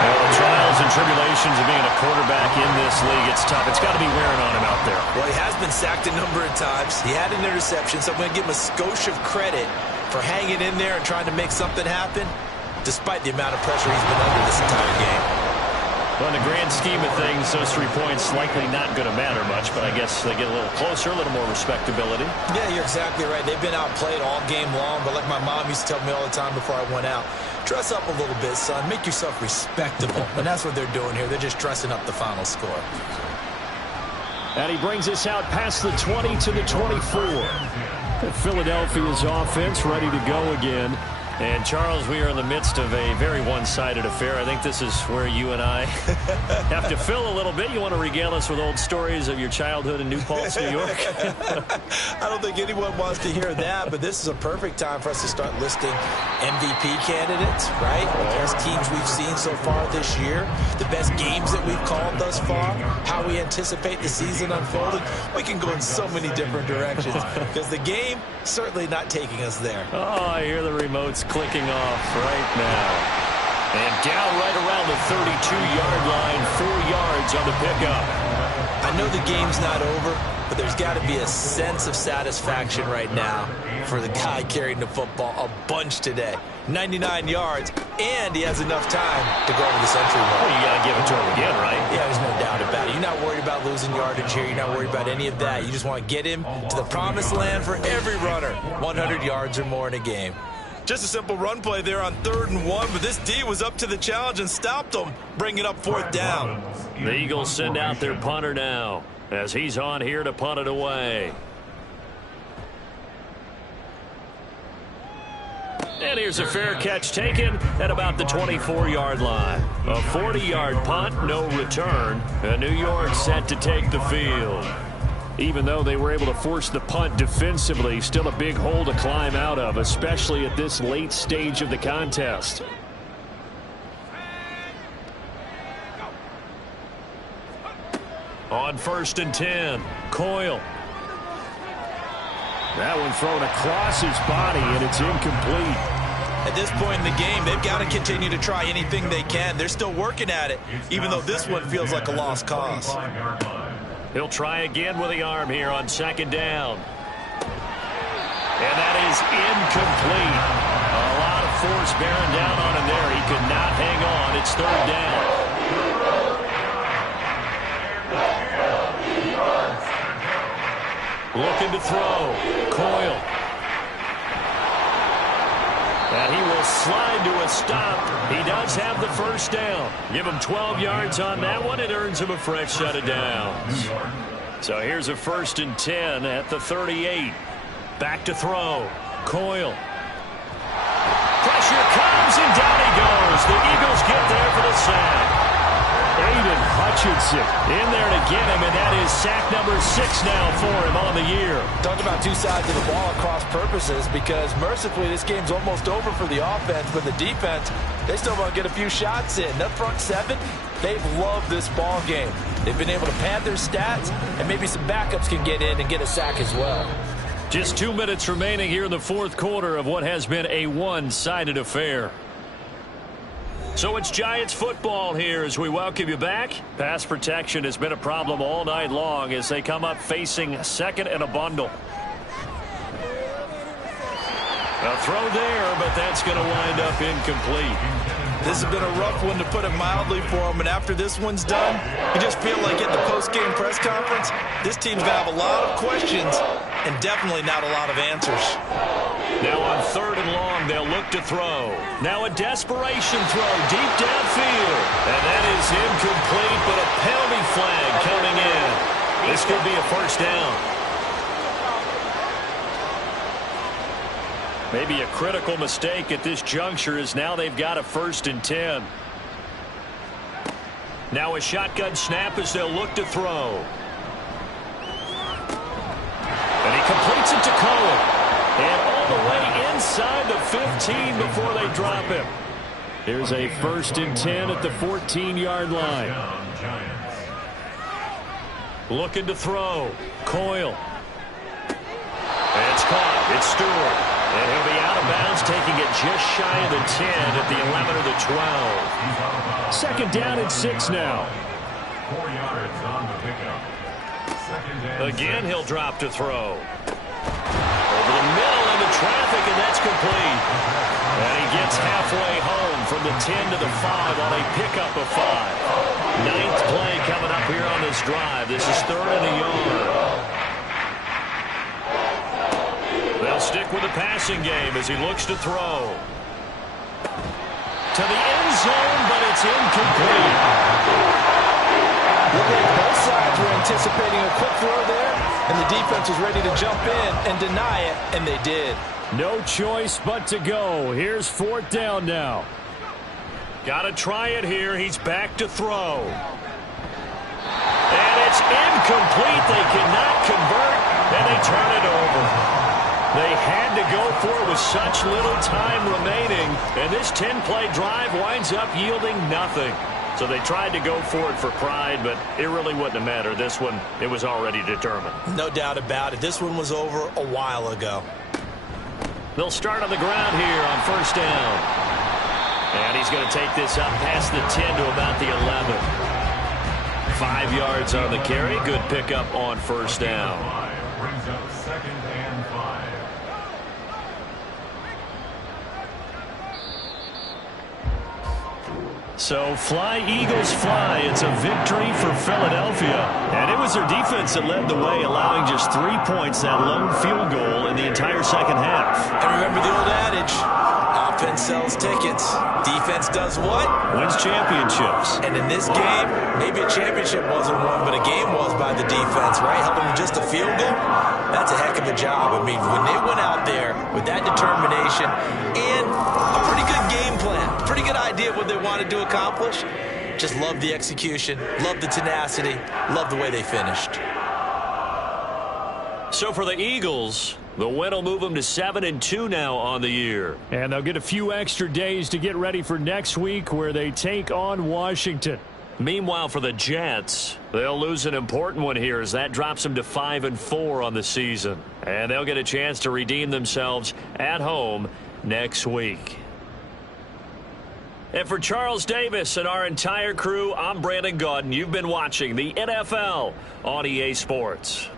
Well, the trials and tribulations of being a quarterback in this league, it's tough. It's got to be wearing on him out there. Well, he has been sacked a number of times. He had an interception, so I'm going to give him a skosh of credit for hanging in there and trying to make something happen, despite the amount of pressure he's been under this entire game. Well, in the grand scheme of things, those 3 points likely not going to matter much, but I guess they get a little closer, a little more respectability. Yeah, you're exactly right. They've been outplayed all game long, but like my mom used to tell me all the time before I went out, dress up a little bit, son. Make yourself respectable. And that's what they're doing here. They're just dressing up the final score. And he brings us out past the 20 to the 24. Philadelphia's offense ready to go again. And, Charles, we are in the midst of a very one-sided affair. I think this is where you and I have to fill a little bit. You want to regale us with old stories of your childhood in New Paltz, New York? I don't think anyone wants to hear that, but this is a perfect time for us to start listing MVP candidates, right? The best teams we've seen so far this year, the best games that we've called thus far, how we anticipate the season unfolding. We can go in so many different directions because the game certainly not taking us there. Oh, I hear the remotes clicking off right now. And down right around the 32-yard line, 4 yards on the pickup. I know the game's not over, but there's got to be a sense of satisfaction right now for the guy carrying the football a bunch today. 99 yards, and he has enough time to go over the century mark. Well, you got to give it to him again, right? Yeah, there's no doubt about it. You're not worried about losing yardage here. You're not worried about any of that. You just want to get him to the promised land for every runner, 100 yards or more in a game. Just a simple run play there on 3rd and 1, but this D was up to the challenge and stopped them, bringing up 4th down. The Eagles send out their punter now as he's on here to punt it away. And here's a fair catch taken at about the 24-yard line. A 40-yard punt, no return. And New York set to take the field. Even though they were able to force the punt defensively, still a big hole to climb out of, especially at this late stage of the contest. On 1st and 10, Coyle. That one thrown across his body, and it's incomplete. At this point in the game, they've got to continue to try anything they can. They're still working at it, even though this one feels like a lost cause. He'll try again with the arm here on 2nd down. And that is incomplete. A lot of force bearing down on him there. He could not hang on. It's 3rd down. Looking to throw. Coyle. And he will slide to a stop. He does have the 1st down. Give him 12 yards on that one. It earns him a fresh set of downs. So here's a 1st and 10 at the 38. Back to throw. Coyle. Pressure comes, and down he goes. The Eagles get there for the sack. Aiden Hutchinson in there to get him, and that is sack number 6 now for him on the year. Talk about two sides of the ball at cross purposes, because mercifully this game's almost over for the offense, but the defense, they still want to get a few shots in. That front 7, they've loved this ball game. They've been able to pad their stats, and maybe some backups can get in and get a sack as well. Just 2 minutes remaining here in the 4th quarter of what has been a one-sided affair. So it's Giants football here as we welcome you back. Pass protection has been a problem all night long as they come up facing 2nd and a bundle. A throw there, but that's going to wind up incomplete. This has been a rough one, to put it mildly, for him. And after this one's done, you just feel like at the post-game press conference, this team's going to have a lot of questions and definitely not a lot of answers. Now on 3rd and long, they'll look to throw. Now a desperation throw deep downfield. And that is incomplete, but a penalty flag coming in. This could be a 1st down. Maybe a critical mistake at this juncture is now they've got a 1st and 10. Now a shotgun snap as they'll look to throw. And he completes it to Cohen. And all the way inside the 15 before they drop him. Here's a 1st and 10 at the 14-yard line. Looking to throw. Coyle. And it's caught. It's Stewart. And he'll be out of bounds, taking it just shy of the 10 at the 11 or the 12. 2nd down and 6 now. 4 yards on the pickup. 2nd and 6. Again, he'll drop to throw. Over the middle into traffic, and that's complete. And he gets halfway home from the 10 to the 5 on a pickup of 5. 9th play coming up here on this drive. This is 3rd and a yard. They'll stick with the passing game as he looks to throw. To the end zone, but it's incomplete. Look like both sides were anticipating a quick throw there, and the defense was ready to jump in and deny it, and they did. No choice but to go. Here's 4th down now. Got to try it here. He's back to throw. And it's incomplete. They cannot convert, and they turn it over. They had to go for it with such little time remaining, and this 10-play drive winds up yielding nothing. So they tried to go for it for pride, but it really wouldn't have mattered. This one, it was already determined. No doubt about it. This one was over a while ago. They'll start on the ground here on 1st down. And he's going to take this up past the 10 to about the 11. 5 yards on the carry. Good pickup on 1st down. Brings up 2nd and 5. So fly, Eagles, fly. It's a victory for Philadelphia. And it was their defense that led the way, allowing just 3 points, that lone field goal in the entire second half. And remember the old adage, offense sells tickets. Defense does what? Wins championships. And in this game, maybe a championship wasn't won, but a game was by the defense, right? Helping them just a field goal. That's a heck of a job. I mean, when they went out there with that determination and a pretty good game plan, pretty good idea of what they wanted to accomplish, just love the execution, love the tenacity, love the way they finished. So for the Eagles, the win will move them to 7-2 now on the year. And they'll get a few extra days to get ready for next week where they take on Washington. Meanwhile, for the Jets, they'll lose an important one here as that drops them to 5-4 on the season. And they'll get a chance to redeem themselves at home next week. And for Charles Davis and our entire crew, I'm Brandon Gaudin. You've been watching the NFL on EA Sports.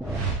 Ball.